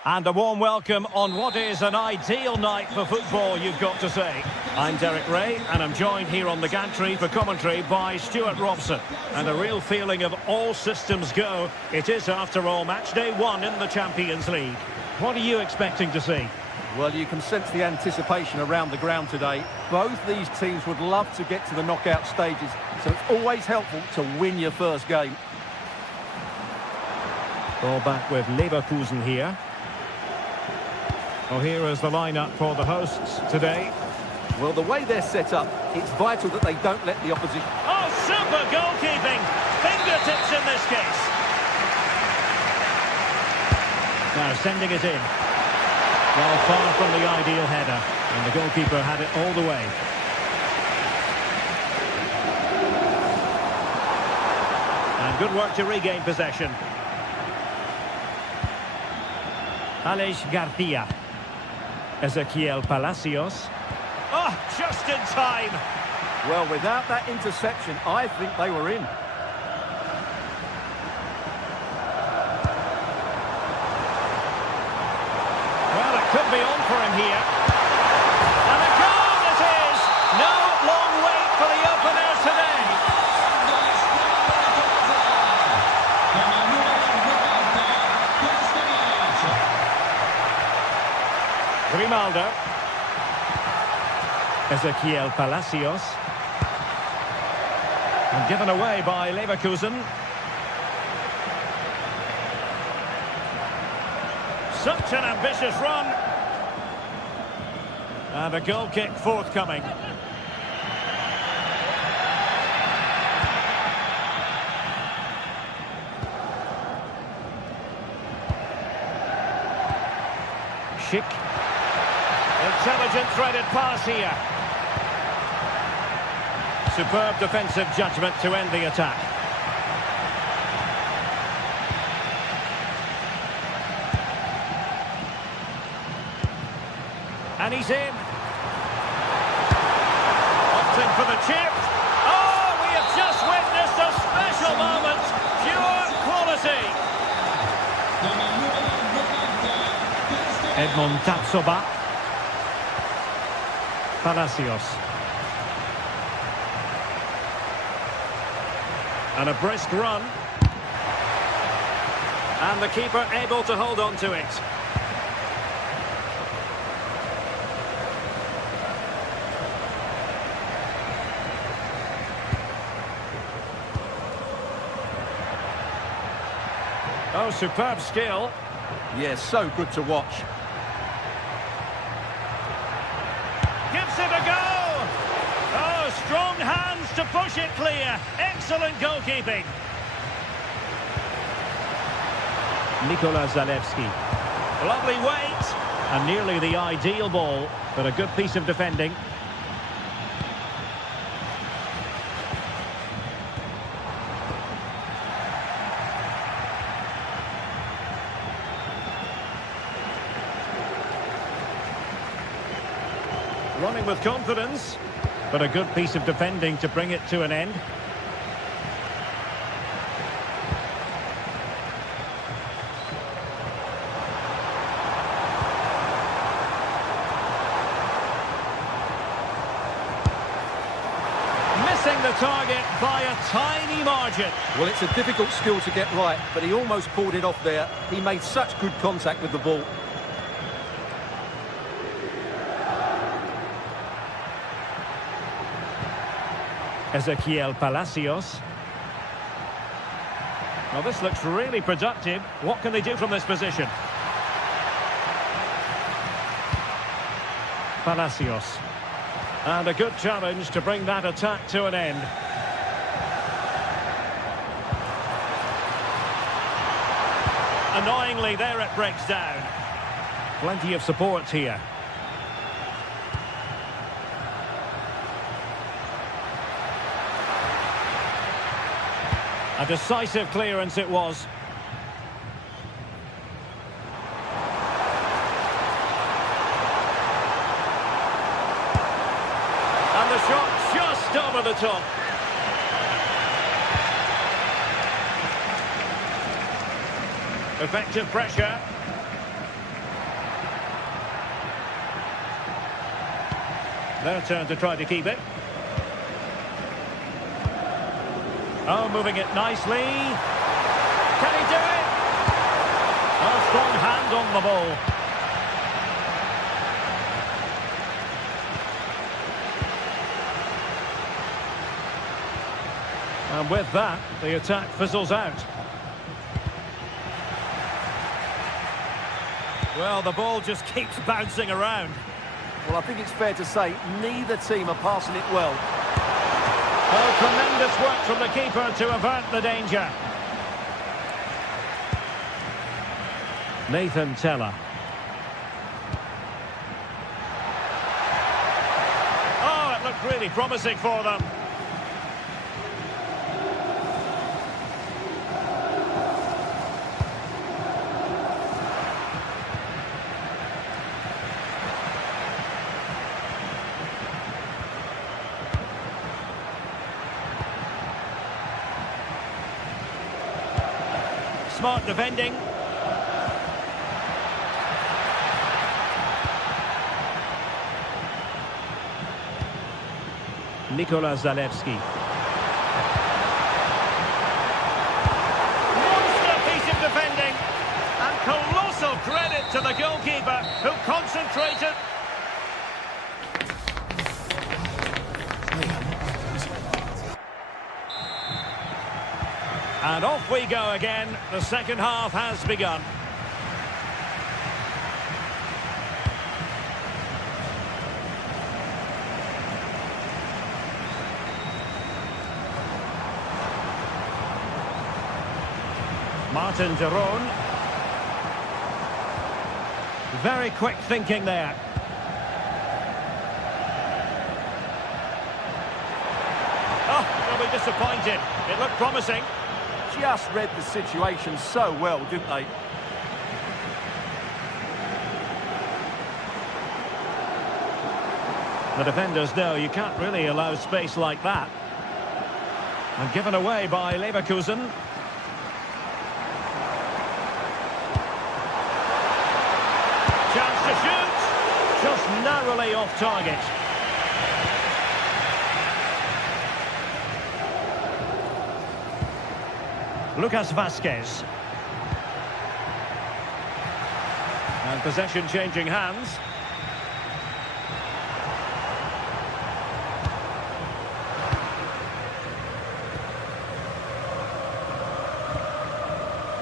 And a warm welcome on what is an ideal night for football, you've got to say. I'm Derek Ray, and I'm joined here on the gantry for commentary by Stuart Robson. And a real feeling of all systems go. It is, after all, match day 1 in the Champions League. What are you expecting to see? Well, you can sense the anticipation around the ground today. Both these teams would love to get to the knockout stages, so it's always helpful to win your first game. Ball back with Leverkusen here. Well, here is the lineup for the hosts today. Well, the way they're set up, it's vital that they don't let the opposition... Oh, super goalkeeping! Fingertips in this case. Now sending it in. Well, far from the ideal header. And the goalkeeper had it all the way. And good work to regain possession. Alex Garcia. Ezequiel Palacios. Oh, just in time. Well, without that interception, I think they were in. Well, it could be on for him here. And a goal it is! No long wait for the opener today. Grimaldo. Ezequiel Palacios. And given away by Leverkusen. Such an ambitious run. And a goal kick forthcoming. Schick. Intelligent threaded pass here. Superb defensive judgment to end the attack. And he's in. Opting for the chip. Oh, we have just witnessed a special moment. Pure quality. Edmond Tapsoba. Palacios. And a brisk run. And the keeper able to hold on to it. Oh, superb skill. Yeah, so good to watch. Gives it a go! Oh, strong hands to push it clear. Excellent goalkeeping. Nikola Zalewski. Lovely weight. And nearly the ideal ball, but a good piece of defending. Running with confidence, but a good piece of defending to bring it to an end. Missing the target by a tiny margin. Well, it's a difficult skill to get right, but he almost pulled it off there. He made such good contact with the ball. Ezequiel Palacios. Well, this looks really productive. What can they do from this position? Palacios. And a good challenge to bring that attack to an end. Annoyingly, there it breaks down. Plenty of support here. A decisive clearance it was. And the shot just over the top. Effective pressure. Their turn to try to keep it. Oh, moving it nicely. Can he do it? A strong hand on the ball. And with that, the attack fizzles out. Well, the ball just keeps bouncing around. Well, I think it's fair to say neither team are passing it well. Oh, tremendous work from the keeper to avert the danger. Nathan Teller. Oh, it looked really promising for them. Smart defending. Nikola Zalewski. Monster piece of defending. And colossal credit to the goalkeeper who concentrated. And off we go again. The second half has begun. Martin Jerome. Very quick thinking there. Oh, they'll be disappointed. It looked promising. Just read the situation so well, didn't they? The defenders know you can't really allow space like that. And given away by Leverkusen. Chance to shoot. Just narrowly off target. Lucas Vazquez. And possession changing hands.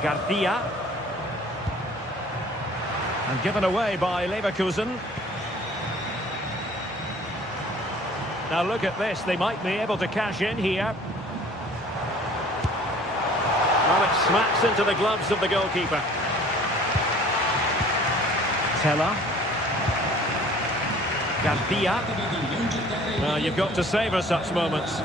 Garcia. And given away by Leverkusen. Now look at this, they might be able to cash in here. Well, it smacks into the gloves of the goalkeeper. Teller. Garcia. Well, you've got to savour such moments.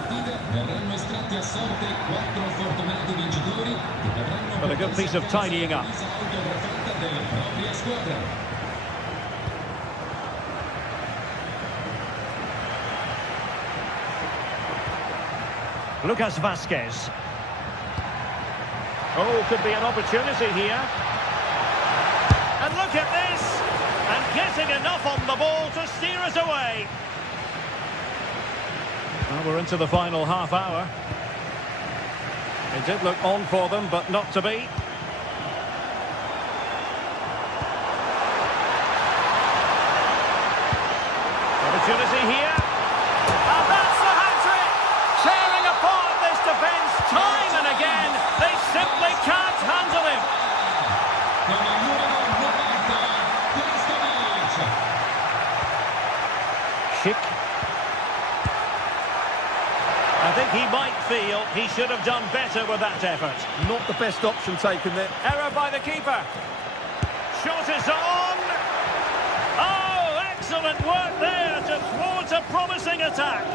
But a good piece of tidying up. Lucas Vazquez. Oh, could be an opportunity here. And look at this! And getting enough on the ball to steer us away. Well, we're into the final half hour. It did look on for them, but not to be. Opportunity here. And that's the hat-trick! Tearing apart this defence time and again. They simply can't handle him. Schick. I think he might feel he should have done better with that effort. Not the best option taken there. Error by the keeper. Shot is on. Oh, excellent work there to thwart a promising attack.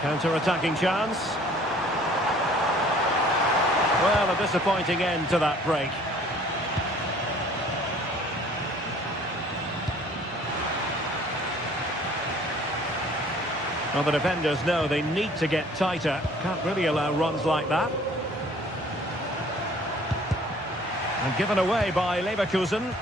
Counter-attacking chance. Well, a disappointing end to that break. Well, the defenders know they need to get tighter. Can't really allow runs like that. And given away by Leverkusen.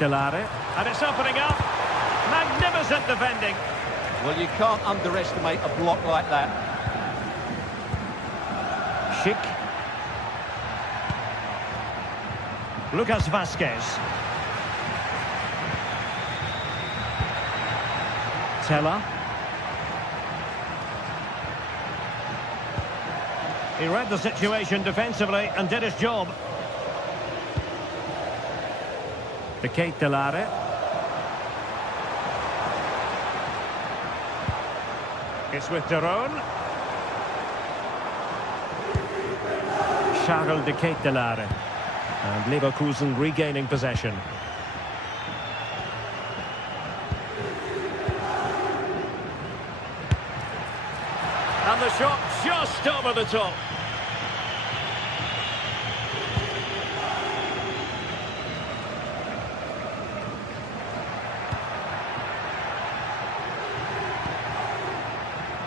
Delare, and it's opening up. Magnificent defending. Well, you can't underestimate a block like that. Schick. Lucas Vasquez. Teller. He read the situation defensively and did his job. Delare. It's with Daron. Charles Delare. And Leverkusen regaining possession. And the shot just over the top.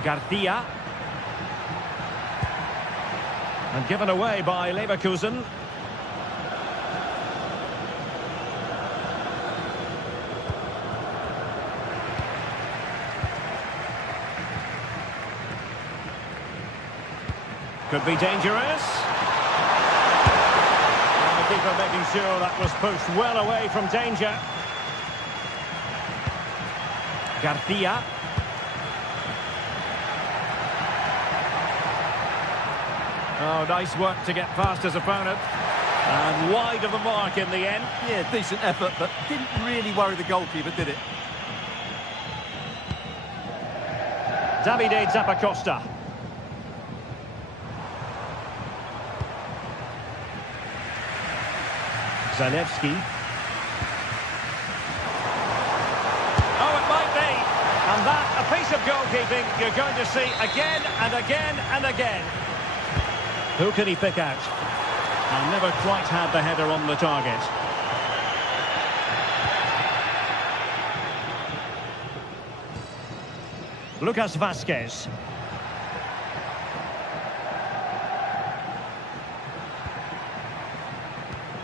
Garcia. And given away by Leverkusen. Could be dangerous. And the keeper making sure that was pushed well away from danger. Garcia. Oh, nice work to get past his opponent. And wide of the mark in the end. Yeah, decent effort, but didn't really worry the goalkeeper, did it? Davide Zappacosta. Zalewski. Oh, it might be. And that, a piece of goalkeeping you're going to see again and again and again. Who can he pick out? And never quite had the header on the target. Lucas Vasquez.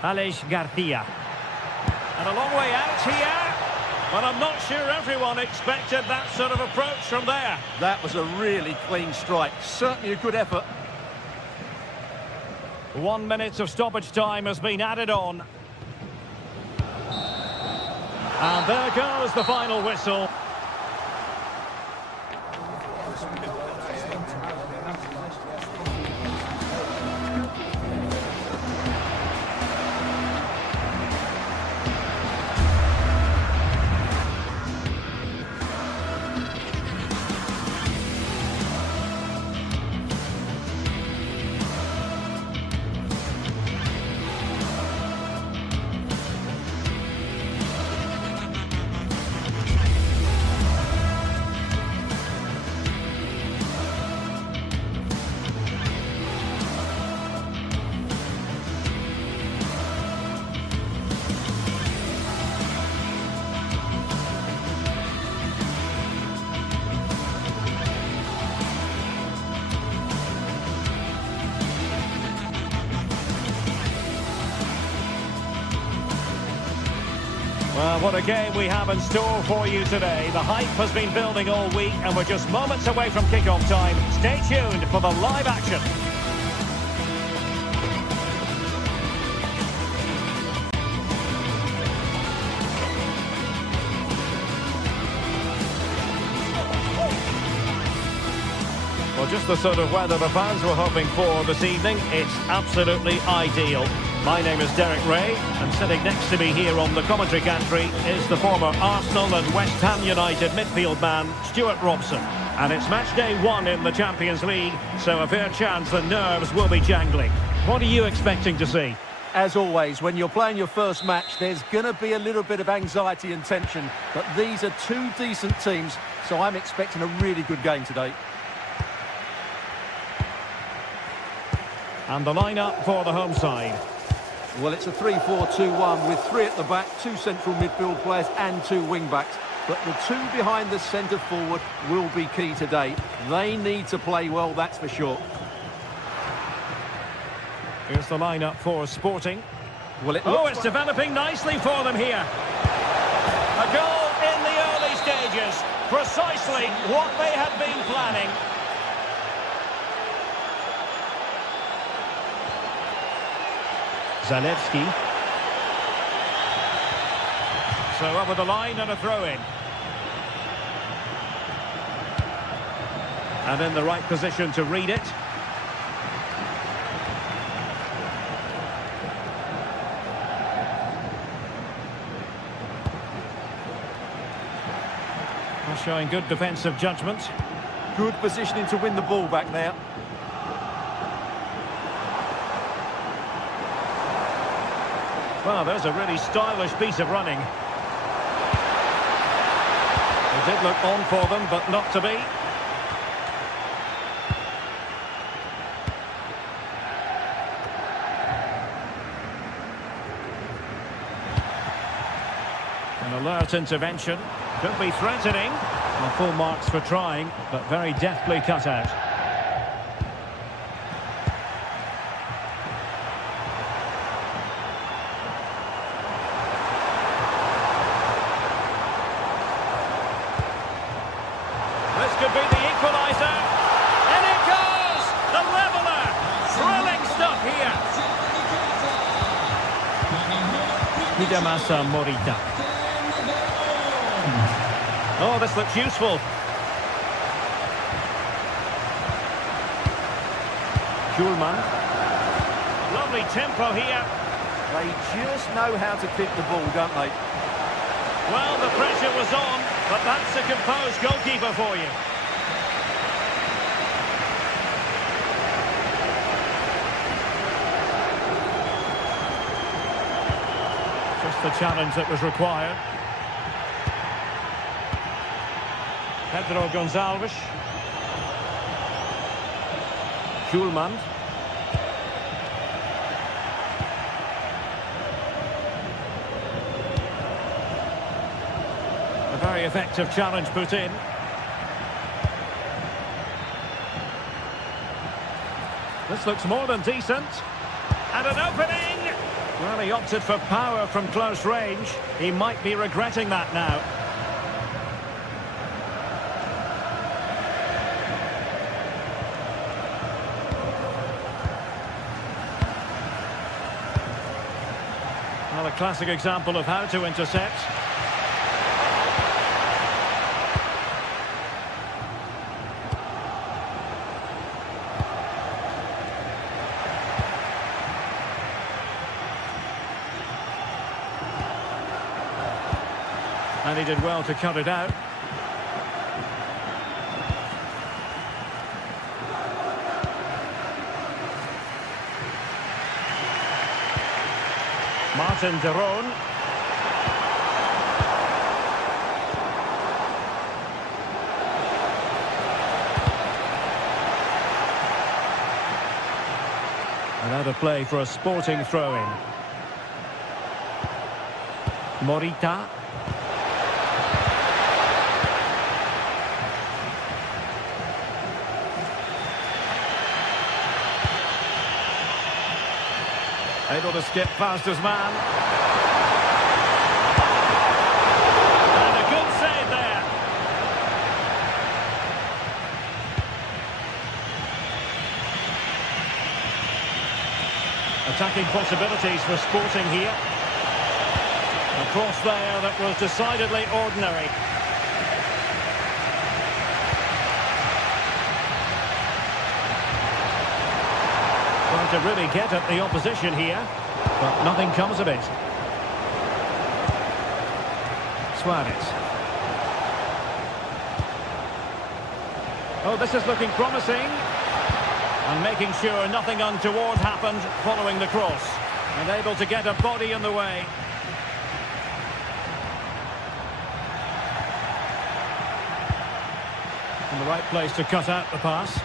Alex Garcia. And a long way out here. But I'm not sure everyone expected that sort of approach from there. That was a really clean strike. Certainly a good effort. 1 minute of stoppage time has been added on. And there goes the final whistle. Well, what a game we have in store for you today. The hype has been building all week and we're just moments away from kick-off time. Stay tuned for the live action. Well, just the sort of weather the fans were hoping for this evening. It's absolutely ideal. My name is Derek Ray, and sitting next to me here on the commentary gantry is the former Arsenal and West Ham United midfield man, Stuart Robson. And it's match day 1 in the Champions League, so a fair chance the nerves will be jangling. What are you expecting to see? As always, when you're playing your first match, there's going to be a little bit of anxiety and tension. But these are two decent teams, so I'm expecting a really good game today. And the lineup for the home side. Well, it's a 3-4-2-1 with 3 at the back, 2 central midfield players and 2 wing-backs. But the 2 behind the centre forward will be key today. They need to play well, that's for sure. Here's the lineup for Sporting. Well, it's developing nicely for them here. A goal in the early stages. Precisely what they had been planning. Zalewski. So over the line and a throw-in. And in the right position to read it. Showing good defensive judgment. Good positioning to win the ball back there. Well, there's a really stylish piece of running. It did look on for them, but not to be. An alert intervention. Could be threatening. Well, full marks for trying, but very deftly cut out. This could be the equaliser. And it goes! The leveller! Thrilling stuff here. Hidemasa Morita. Oh, this looks useful. Schulman. Lovely tempo here. They just know how to kick the ball, don't they? Well, the pressure was on, but that's a composed goalkeeper for you. Just the challenge that was required. Pedro Gonçalves. Schulman. A very effective challenge put in. This looks more than decent. And an opening! Well, he opted for power from close range. He might be regretting that now. Well, a classic example of how to intercept. And he did well to cut it out. Martin de Roon. And out of play for a Sporting throw-in. Morita. Able to skip past his man. And a good save there. Attacking possibilities for Sporting here. A cross there that was decidedly ordinary. To really get at the opposition here, but nothing comes of it. Suarez. Oh, this is looking promising. And making sure nothing untoward happened following the cross. And able to get a body in the way. In the right place to cut out the pass.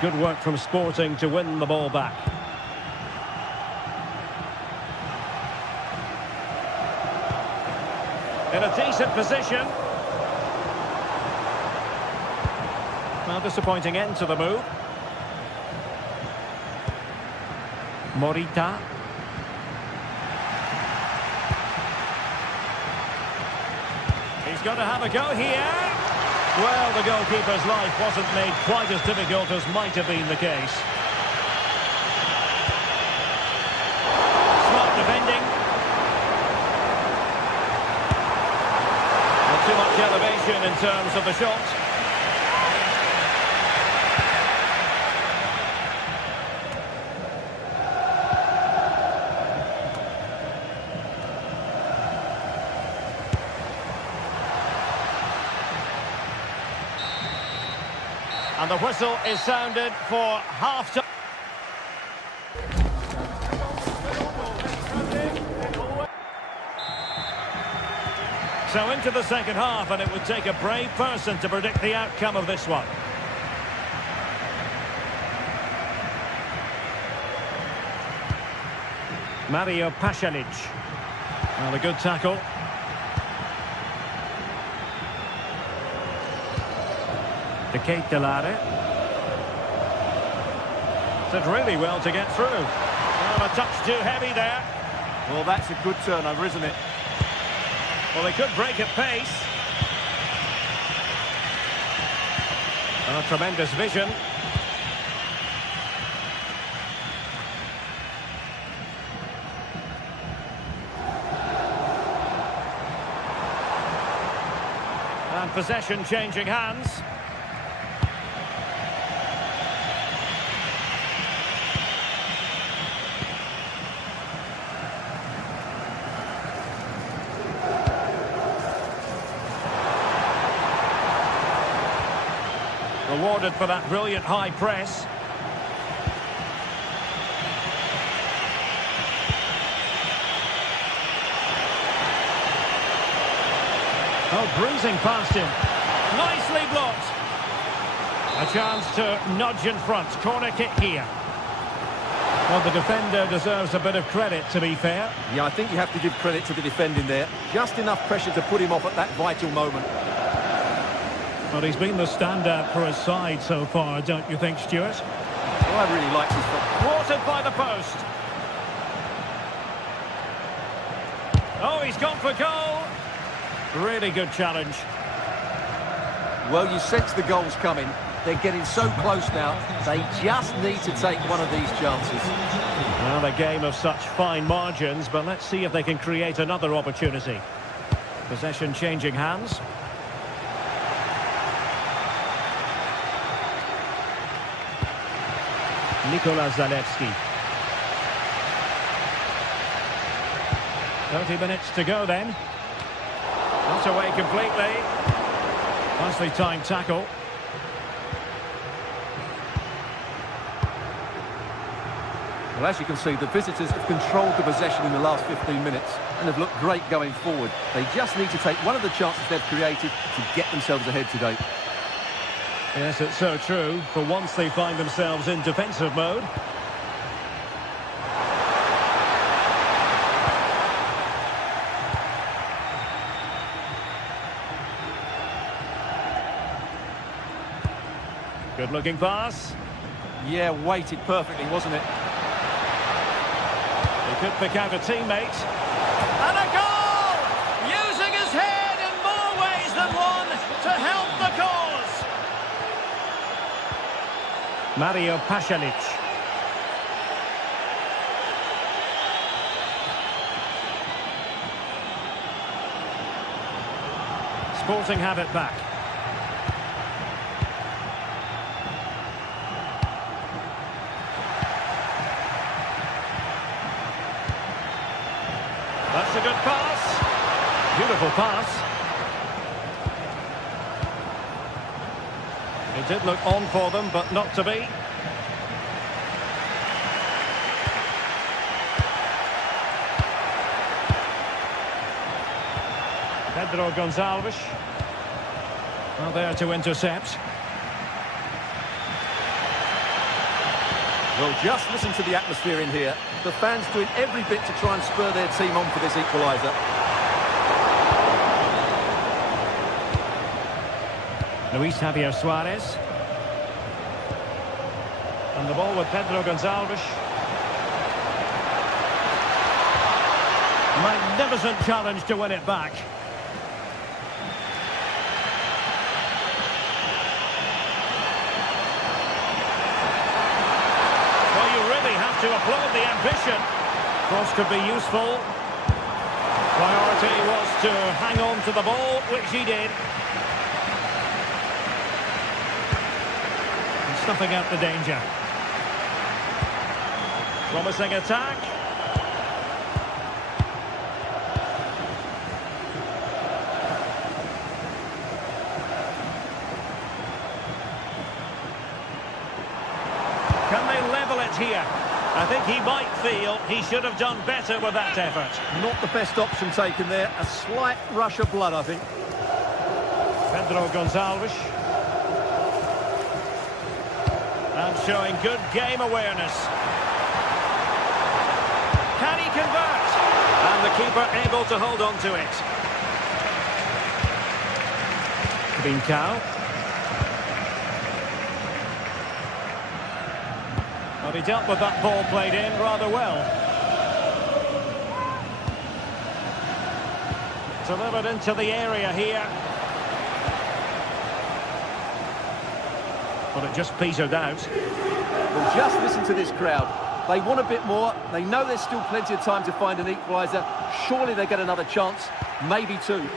Good work from Sporting to win the ball back. In a decent position. Well, disappointing end to the move. Morita. He's got to have a go here. Well, the goalkeeper's life wasn't made quite as difficult as might have been the case. Smart defending. Not too much elevation in terms of the shot. And the whistle is sounded for half-time. So into the second half, and it would take a brave person to predict the outcome of this one. Mario Pasalic. Well, a good tackle. De Ketelare. Did really well to get through. Well, a touch too heavy there. Well, that's a good turnover, isn't it? Well, they could break at pace. A tremendous vision. And possession changing hands. Rewarded for that brilliant high press. Oh, breezing past him. Nicely blocked. A chance to nudge in front. Corner kick here. Well, the defender deserves a bit of credit, to be fair. Yeah, I think you have to give credit to the defending there. Just enough pressure to put him off at that vital moment. Well, he's been the standout for his side so far, don't you think, Stuart? Well, I really like his foot. Thwarted by the post. Oh, he's gone for goal. Really good challenge. Well, you sense the goals coming. They're getting so close now. They just need to take one of these chances. Well, a game of such fine margins, but let's see if they can create another opportunity. Possession changing hands. Nikola Zalewski. 30 minutes to go then. Not away completely. Nicely timed tackle. Well, as you can see, the visitors have controlled the possession in the last 15 minutes and have looked great going forward. They just need to take one of the chances they've created to get themselves ahead today. Yes, it's so true. For once they find themselves in defensive mode. Good looking pass. Yeah, weighted perfectly, wasn't it? He could pick out a teammate. And a goal! Using his head in more ways than one to help the cause. Mario Pasalic. Sporting have it back. That's a good pass. Beautiful pass. It did look on for them, but not to be. Pedro Gonçalves. Well, there to intercept. Well, just listen to the atmosphere in here. The fans doing every bit to try and spur their team on for this equaliser. Luis Javier Suarez. And the ball with Pedro Gonçalves. Magnificent challenge to win it back. Well, you really have to applaud the ambition. Cross could be useful. Priority was to hang on to the ball, which he did. Snuffing out the danger. Promising attack. Can they level it here? I think he might feel he should have done better with that effort. Not the best option taken there. A slight rush of blood, I think. Pedro Gonçalves. And showing good game awareness. Can he convert? And the keeper able to hold on to it. Bincao. Well, he dealt with that ball played in rather well. Delivered into the area here. But it just petered out. Well, just listen to this crowd. They want a bit more. They know there's still plenty of time to find an equaliser. Surely they get another chance. Maybe two.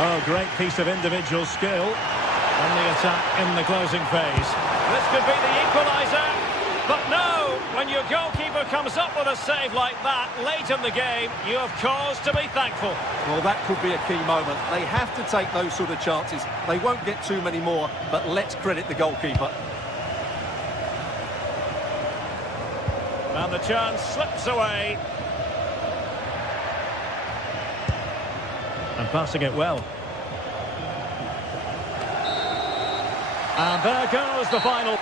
Oh, great piece of individual skill. And the attack in the closing phase. This could be the equaliser. But no, when your goalkeeper comes up with a save like that late in the game, you have cause to be thankful. Well, that could be a key moment. They have to take those sort of chances. They won't get too many more, but let's credit the goalkeeper. And the chance slips away. And passing it well. And there goes the final.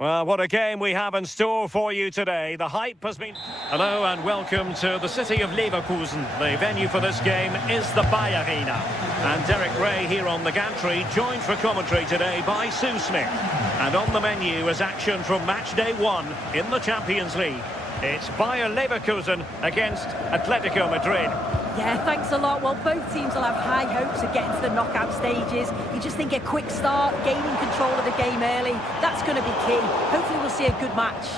Well, what a game we have in store for you today. The hype has been... Hello and welcome to the city of Leverkusen. The venue for this game is the Villarreal. And Derek Ray here on the gantry, joined for commentary today by Sue Smith. And on the menu is action from match day 1 in the Champions League. It's Bayer Leverkusen against Atletico Madrid. Yeah, thanks a lot. Well, both teams will have high hopes of getting to the knockout stages. You just think a quick start, gaining control of the game early, that's going to be key. Hopefully we'll see a good match.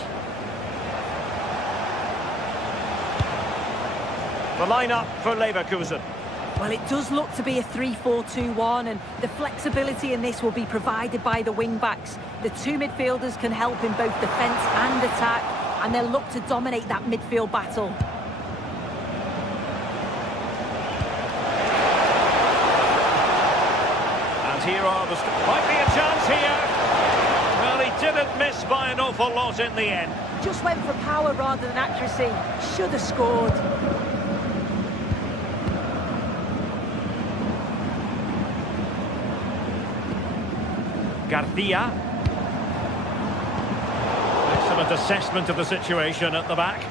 The lineup for Leverkusen. Well, it does look to be a 3-4-2-1, and the flexibility in this will be provided by the wing-backs. The two midfielders can help in both defence and attack, and they'll look to dominate that midfield battle. Here are the... Might be a chance here. Well, he didn't miss by an awful lot in the end. Just went for power rather than accuracy. Should have scored. Garcia. Excellent assessment of the situation at the back.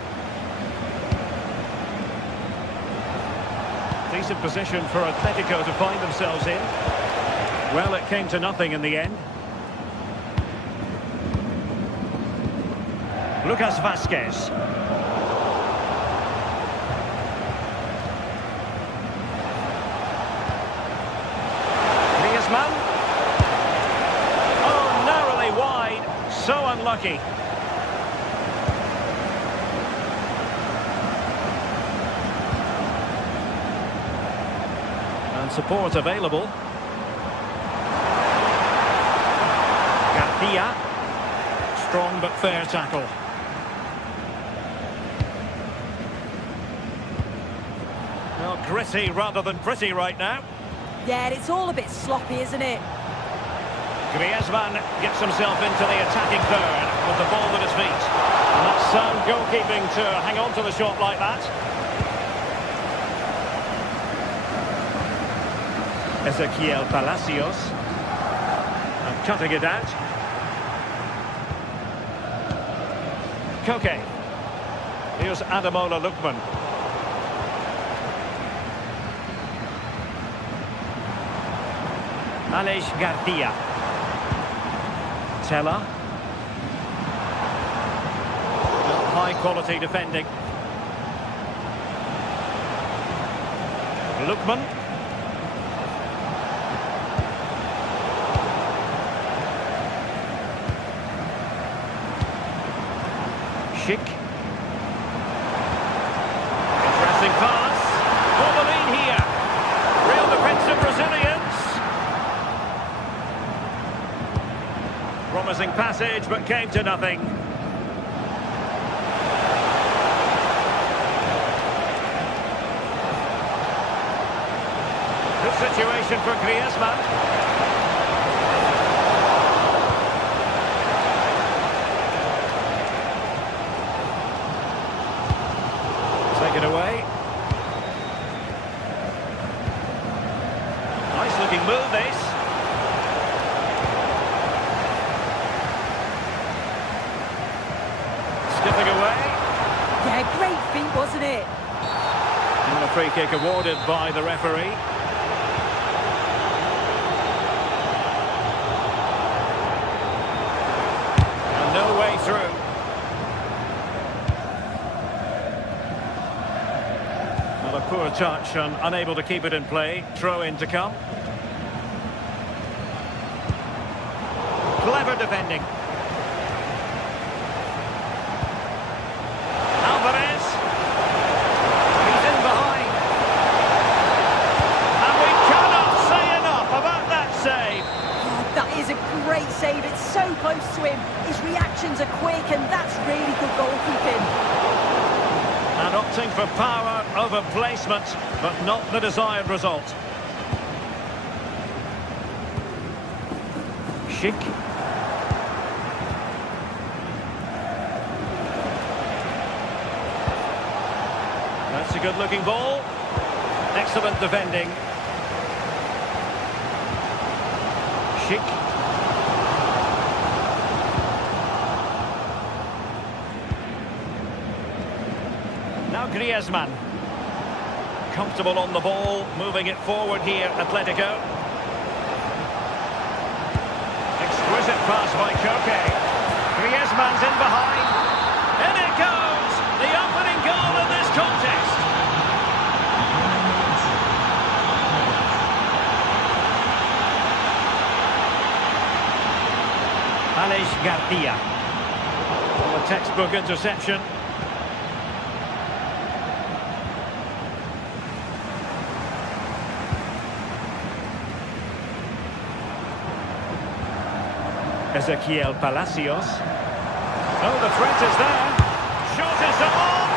Decent position for Atletico to find themselves in. Well, it came to nothing in the end. Lucas Vazquez. Griezmann. Oh, narrowly wide. So unlucky. And support available. Strong but fair tackle. Well, gritty rather than pretty right now. Yeah, it's all a bit sloppy, isn't it? Griezmann gets himself into the attacking third with the ball at his feet. And that's sound goalkeeping to hang on to the shot like that. Ezequiel Palacios. And cutting it out. Koke. Here's Ademola Lookman. Aleix Garcia. Teller. High quality defending. Lookman. Interesting pass. For the lead here. Real defensive resilience. Promising passage, but came to nothing. Good situation for Griezmann. Take it away. Nice looking move, this. Skipping away. Yeah, great feat, wasn't it? And a free kick awarded by the referee. And no way through. A poor touch and unable to keep it in play. Throw in to come. Clever defending. Alvarez. He's in behind. And we cannot say enough about that save. Oh, that is a great save. It's so close to him. His reactions are quick, and that's really good goalkeeping. And opting for power over placement, but not the desired result. Schick. That's a good-looking ball. Excellent defending. Schick. Griezmann. Comfortable on the ball, moving it forward here, Atletico. Exquisite pass by Koke. Griezmann's in behind. In it goes! The opening goal in this contest. Alex Garcia. Well, a textbook interception. Ezequiel Palacios. Oh, the threat is there. Shot is on!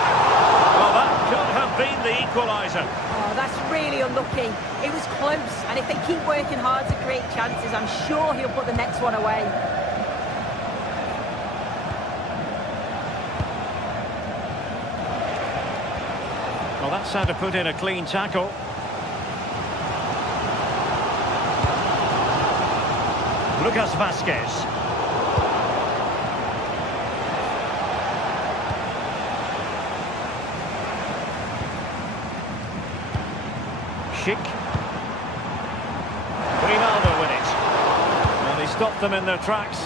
Well, that could have been the equaliser. Oh, that's really unlucky. It was close, and if they keep working hard to create chances, I'm sure he'll put the next one away. Well, that's how to put in a clean tackle. Lucas Vasquez. Schick. Grimaldo with it. Well, he stopped them in their tracks.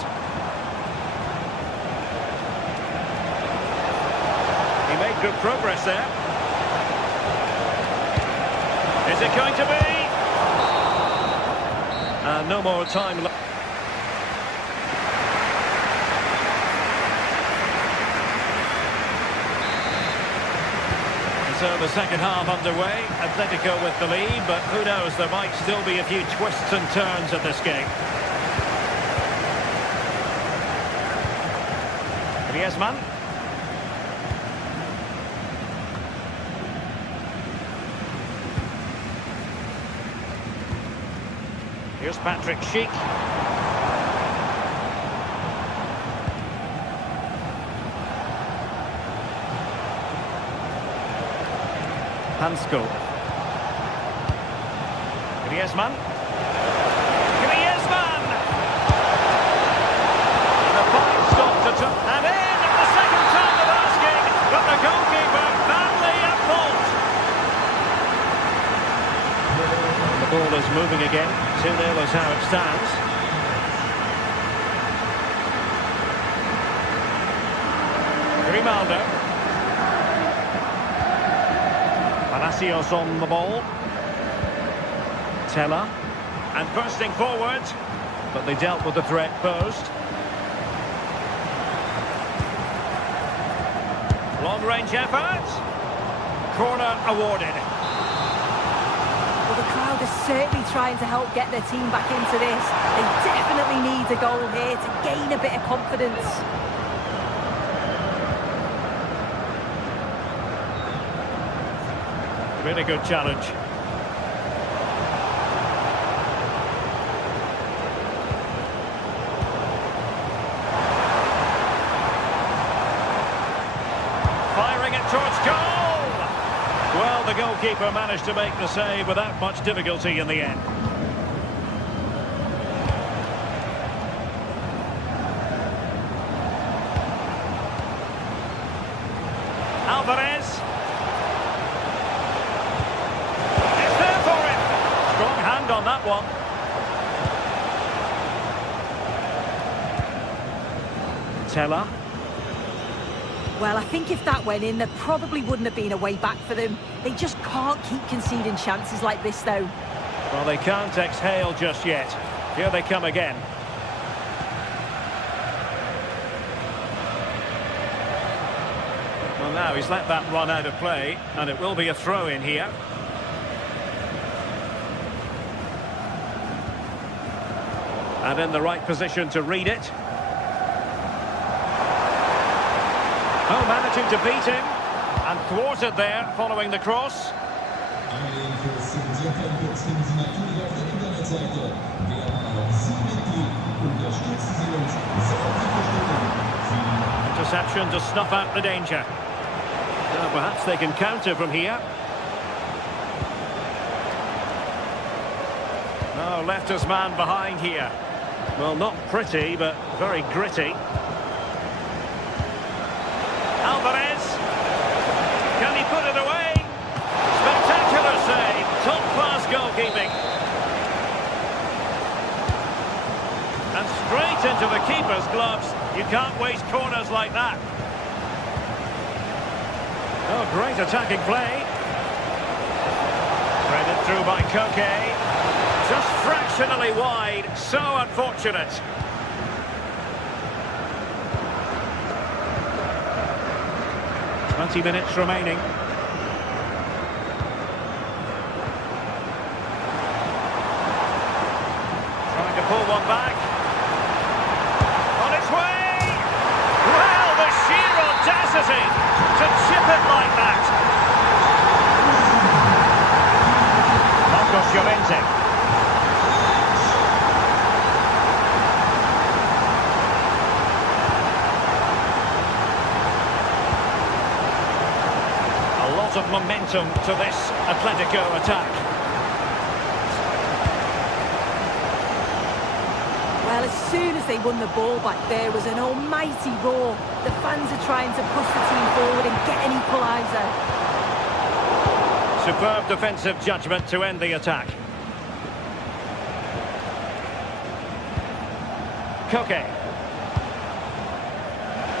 He made good progress there. Is it going to be? And no more time left. So the second half underway, Atletico with the lead, but who knows, there might still be a few twists and turns at this game. Griezmann. Here's Patrick Schick. Hansko. Griezmann. Griezmann! And a fine stop to and in at the second time of asking, but the goalkeeper badly at fault. The ball is moving again. 2-0 is how it stands. Grimaldo. Palacios on the ball. Teller. And bursting forward. But they dealt with the threat posed. Long-range effort. Corner awarded. Well, the crowd is certainly trying to help get their team back into this. They definitely need a goal here to gain a bit of confidence. Really good challenge. Firing it towards goal! Well, the goalkeeper managed to make the save without much difficulty in the end. Alvarez. On that one. Teller. Well, I think if that went in, there probably wouldn't have been a way back for them. They just can't keep conceding chances like this, though. Well, they can't exhale just yet. Here they come again. Well, now he's let that run out of play, and it will be a throw-in here. And in the right position to read it. Oh, managing to beat him. And thwarted there, following the cross. Interception to snuff out the danger. Now, perhaps they can counter from here. Oh, left his man behind here. Well, not pretty, but very gritty. Alvarez. Can he put it You can't waste corners like that. Oh, great attacking play. Threaded through by Koke. Just fractionally wide. So unfortunate. "20 minutes remaining. Trying to pull one back. On its way! Well, the sheer audacity to chip it like that. Marcos Llorente. A lot of momentum to this Atletico attack. Well, as soon as they won the ball back, there was an almighty roar. The fans are trying to push the team forward and get an equaliser. Superb defensive judgment to end the attack. Koke.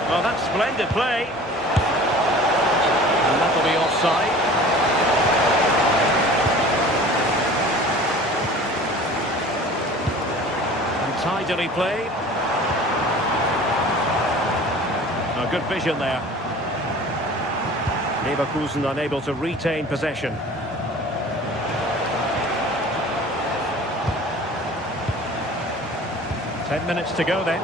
Well, that's splendid play. And that'll be offside. And tidily played. Oh, good vision there. Leverkusen unable to retain possession. Ten minutes to go then.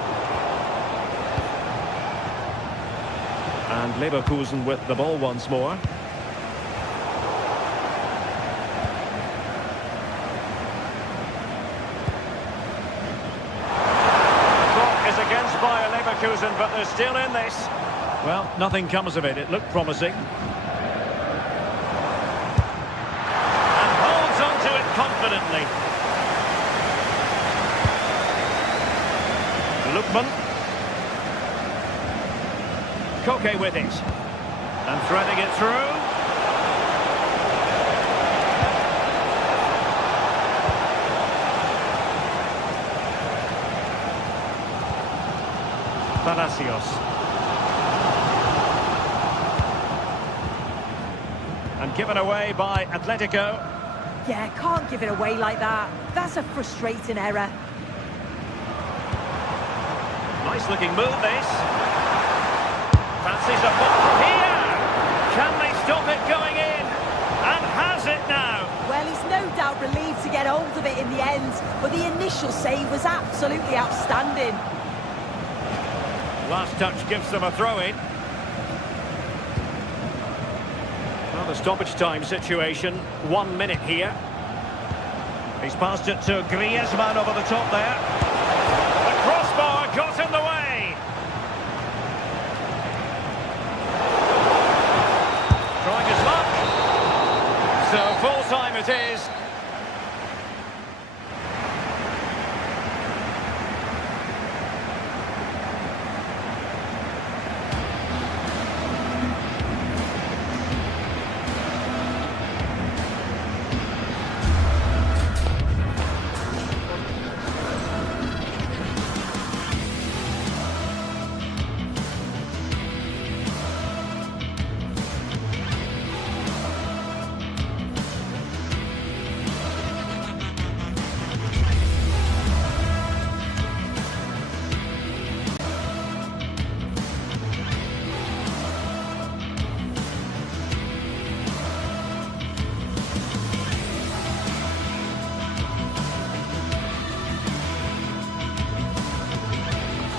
And Leverkusen with the ball once more. The clock is against Bayer Leverkusen, but they're still in this. Well, nothing comes of it. It looked promising. And holds onto it confidently. Lookman. Koke with it. And threading it through. Palacios. And given away by Atletico. Yeah, can't give it away like that. That's a frustrating error. Nice looking move this. Fancies a ball from here. Can they stop it going in? And has it now. Well, he's no doubt relieved to get hold of it in the end, but the initial save was absolutely outstanding. Last touch gives them a throw-in. Well, the stoppage time situation, 1 minute here. He's passed it to Griezmann over the top there. The crossbar got in the way. Trying his luck. So full time it is.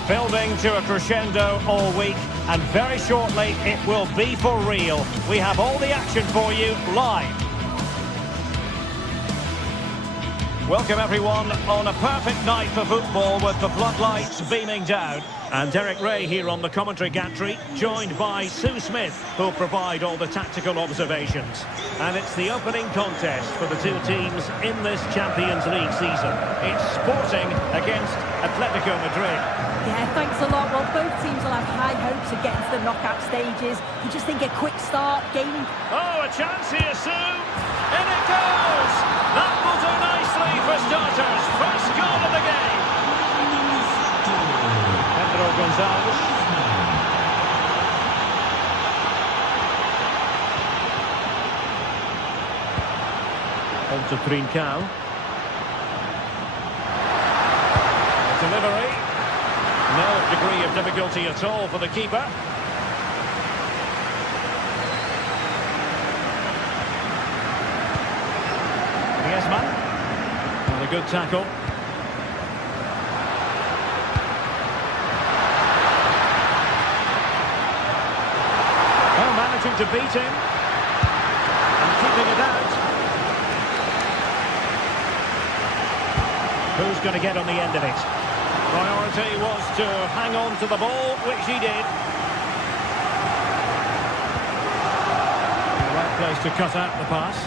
Building to a crescendo all week, and very shortly it will be for real. We have all the action for you live. Welcome everyone on a perfect night for football with the floodlights beaming down. And Derek Ray here on the commentary gantry, joined by Sue Smith, who'll provide all the tactical observations. And it's the opening contest for the two teams in this Champions League season. It's Sporting against Atletico Madrid. Yeah, thanks a lot. Well, both teams will have high hopes of getting to the knockout stages. You just think a quick start, gaining... Oh, a chance here, Sue! In it goes! That will do nicely for starters. First goal of the game. And Pedro Gonzalez. On to Trincao. Delivery. No degree of difficulty at all for the keeper. Griezmann. And a good tackle. Well, managing to beat him. And keeping it out. Who's going to get on the end of it? Priority was to hang on to the ball, which he did. The right place to cut out the pass.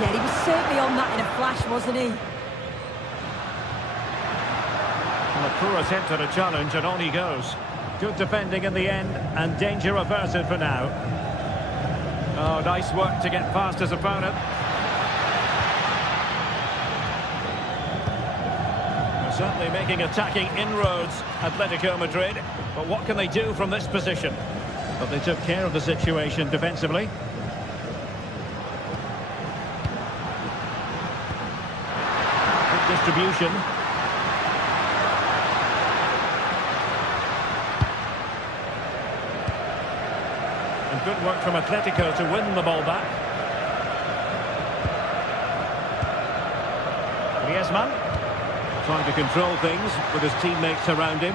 Yeah, he was certainly on that in a flash, wasn't he? And a poor attempt at a challenge, and on he goes. Good defending in the end, and danger averted for now. Oh, nice work to get past his opponent. Certainly making attacking inroads, Atletico Madrid. But what can they do from this position? But they took care of the situation defensively. Good distribution. And good work from Atletico to win the ball back. Griezmann. Trying to control things with his teammates around him.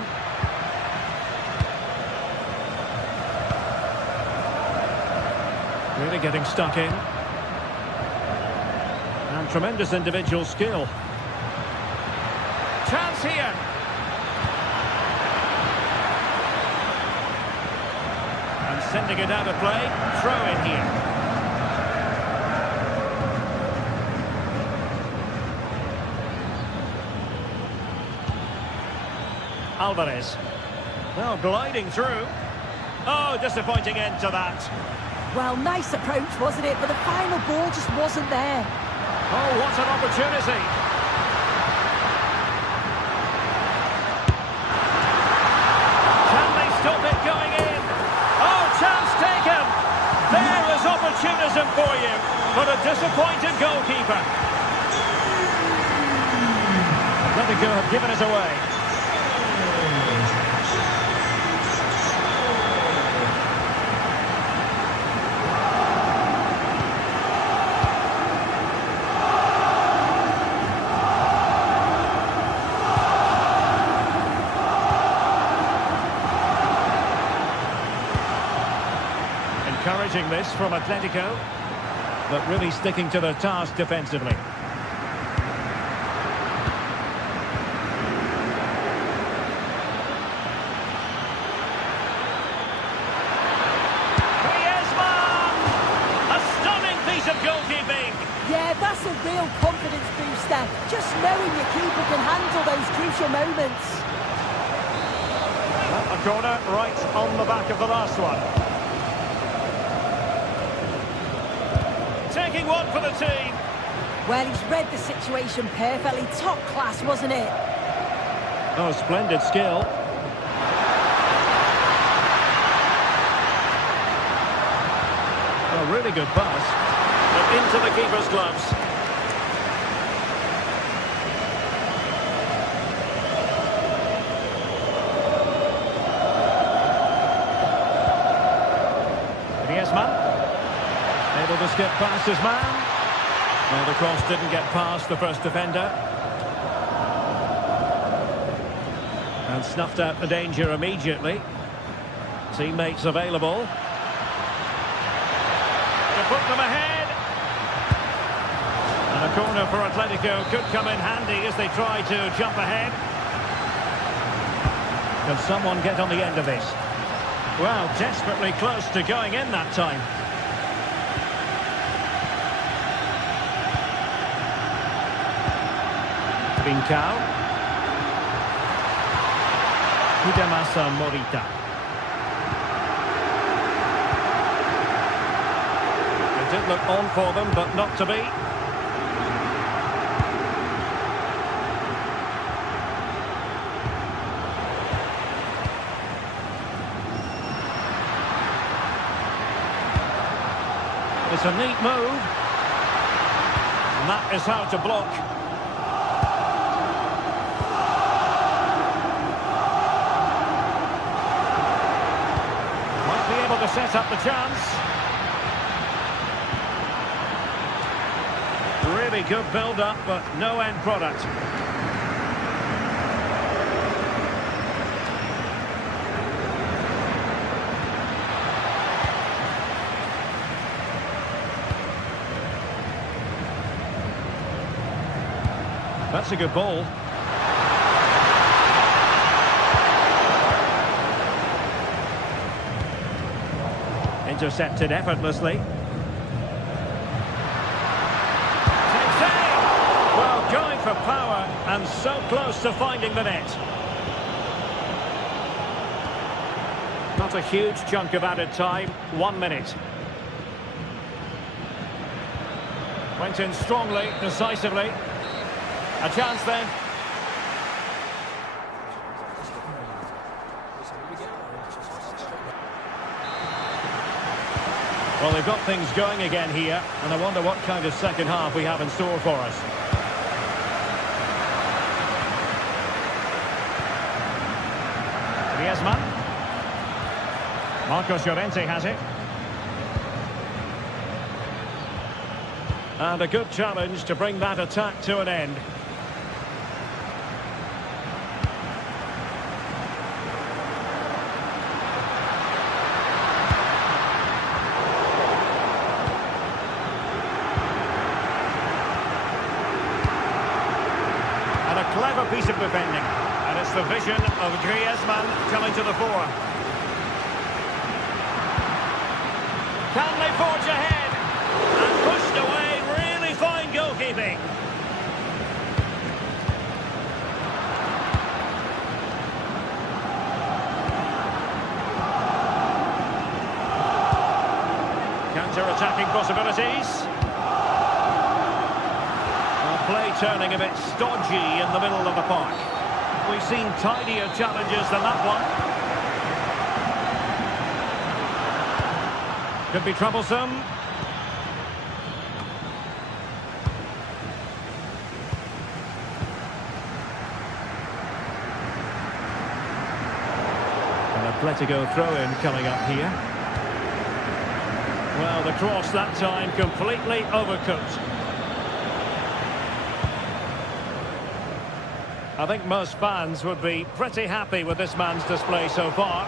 Really getting stuck in. And tremendous individual skill. Chance here. And sending it out of play. Throw in here. Alvarez. Well, gliding through. Oh, disappointing end to that. Well, nice approach, wasn't it? But the final ball just wasn't there. Oh, what an opportunity. Can they stop it going in? Oh, chance taken. There is opportunism for you. But a disappointed goalkeeper. Atletico have given us away. Encouraging this from Atletico, but really sticking to their task defensively. Griezmann! A stunning piece of goalkeeping! Yeah, that's a real confidence booster. Just knowing your keeper can handle those crucial moments. Well, a corner right on the back of the last one. Taking one for the team. Well, he's read the situation perfectly. Top class, wasn't it? Oh, splendid skill. A really good pass. But into the keeper's gloves. Griezmann. Able to skip past his man. Well, the cross didn't get past the first defender. And snuffed out the danger immediately. Teammates available. To put them ahead. And a corner for Atletico could come in handy as they try to jump ahead. Can someone get on the end of this? Well, desperately close to going in that time. Trincao. Hidemasa Morita. It did look on for them, but not to be. It's a neat move. And that is how to block. Might be able to set up the chance. Really good build-up, but no end product. That's a good ball. Intercepted effortlessly. Well, going for power and so close to finding the net. Not a huge chunk of added time, 1 minute. Went in strongly, decisively. A chance then. Well, they've got things going again here, and I wonder what kind of second half we have in store for us. Griezmann. Marcos Llorente has it. And a good challenge to bring that attack to an end. And a clever piece of defending. And it's the vision of Griezmann coming to the fore. Can they forge ahead? And pushed away. Really fine goalkeeping. Counter-attacking possibilities. Play turning a bit stodgy in the middle of the park. We've seen tidier challenges than that one. Could be troublesome. An Atletico throw-in coming up here. Well, the cross that time completely overcooked. I think most fans would be pretty happy with this man's display so far.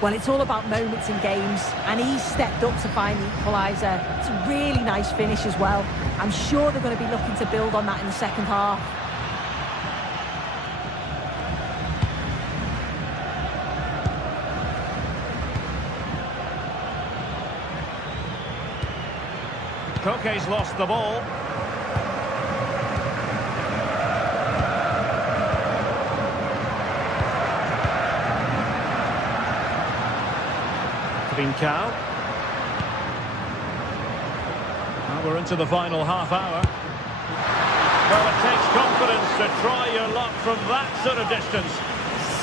Well, it's all about moments in games, and he's stepped up to find the equaliser. It's a really nice finish as well. I'm sure they're going to be looking to build on that in the second half. Koke's lost the ball. Now we're into the final half hour. Well, it takes confidence to try your luck from that sort of distance.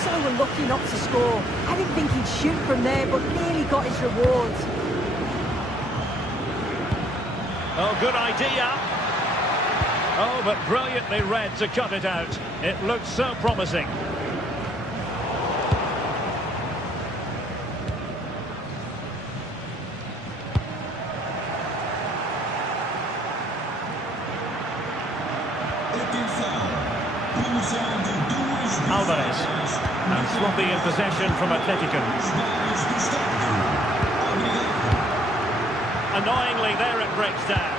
So unlucky not to score. I didn't think he'd shoot from there, but nearly got his rewards. Oh, good idea. Oh, but brilliantly read to cut it out. It looked so promising. Alvarez, and sloppy in possession from Atletico. Annoyingly, there it breaks down.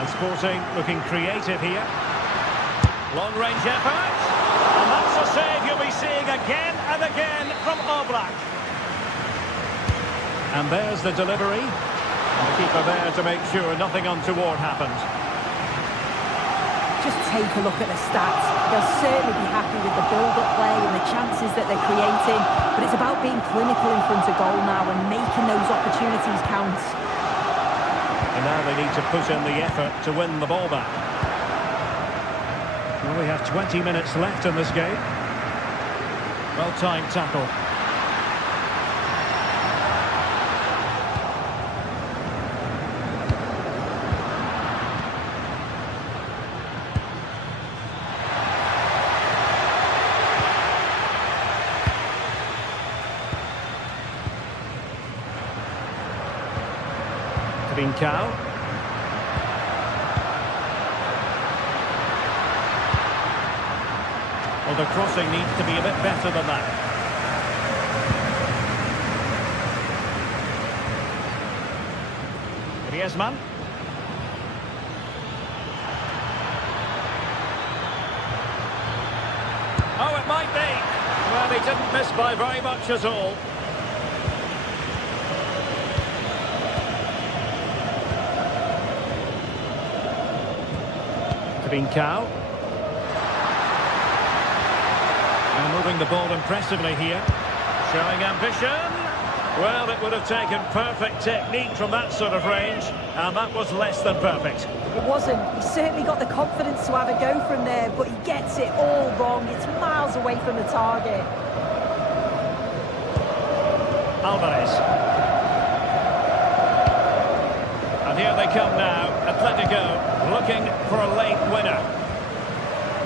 And Sporting looking creative here. Long-range effort. And that's a save you'll be seeing again and again from Oblak. And there's the delivery. And the keeper there to make sure nothing untoward happened. Just take a look at the stats. They'll certainly be happy with the build-up play and the chances that they're creating. But it's about being clinical in front of goal now and making those opportunities count. And now they need to put in the effort to win the ball back. Well, we have 20 minutes left in this game. Well-timed tackle. Trincao. Well, the crossing needs to be a bit better than that. Griezmann. Oh, it might be. Well, he didn't miss by very much at all. Trincao. And moving the ball impressively here. Showing ambition. Well, it would have taken perfect technique from that sort of range, and that was less than perfect. It wasn't. He certainly got the confidence to have a go from there, but he gets it all wrong. It's miles away from the target. Alvarez. And here they come now. Atletico looking for a late winner.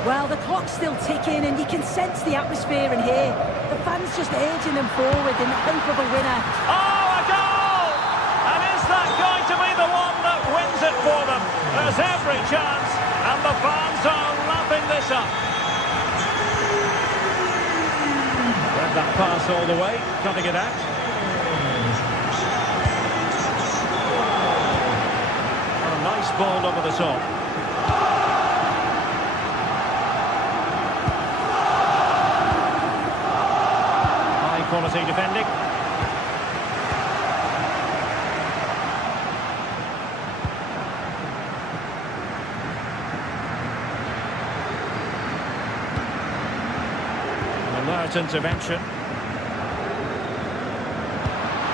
Well, the clock's still ticking, and you can sense the atmosphere in here. The fans just urging them forward in the hope of a winner. Oh, a goal! And is that going to be the one that wins it for them? There's every chance, and the fans are lapping this up. Read that pass all the way, cutting it out. Oh, nice ball over the top. Quality defending. An alert intervention.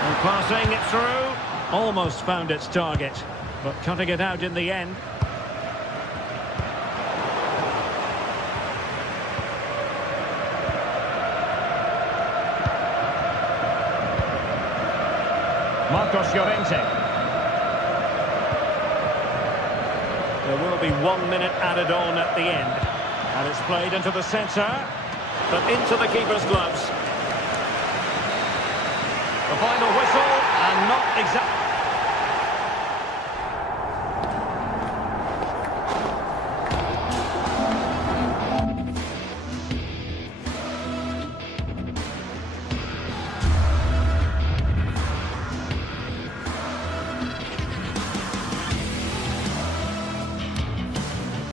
And passing it through. Almost found its target, but cutting it out in the end. Marcos Llorente. There will be 1 minute added on at the end. And it's played into the centre, but into the keeper's gloves. The final whistle, and not exactly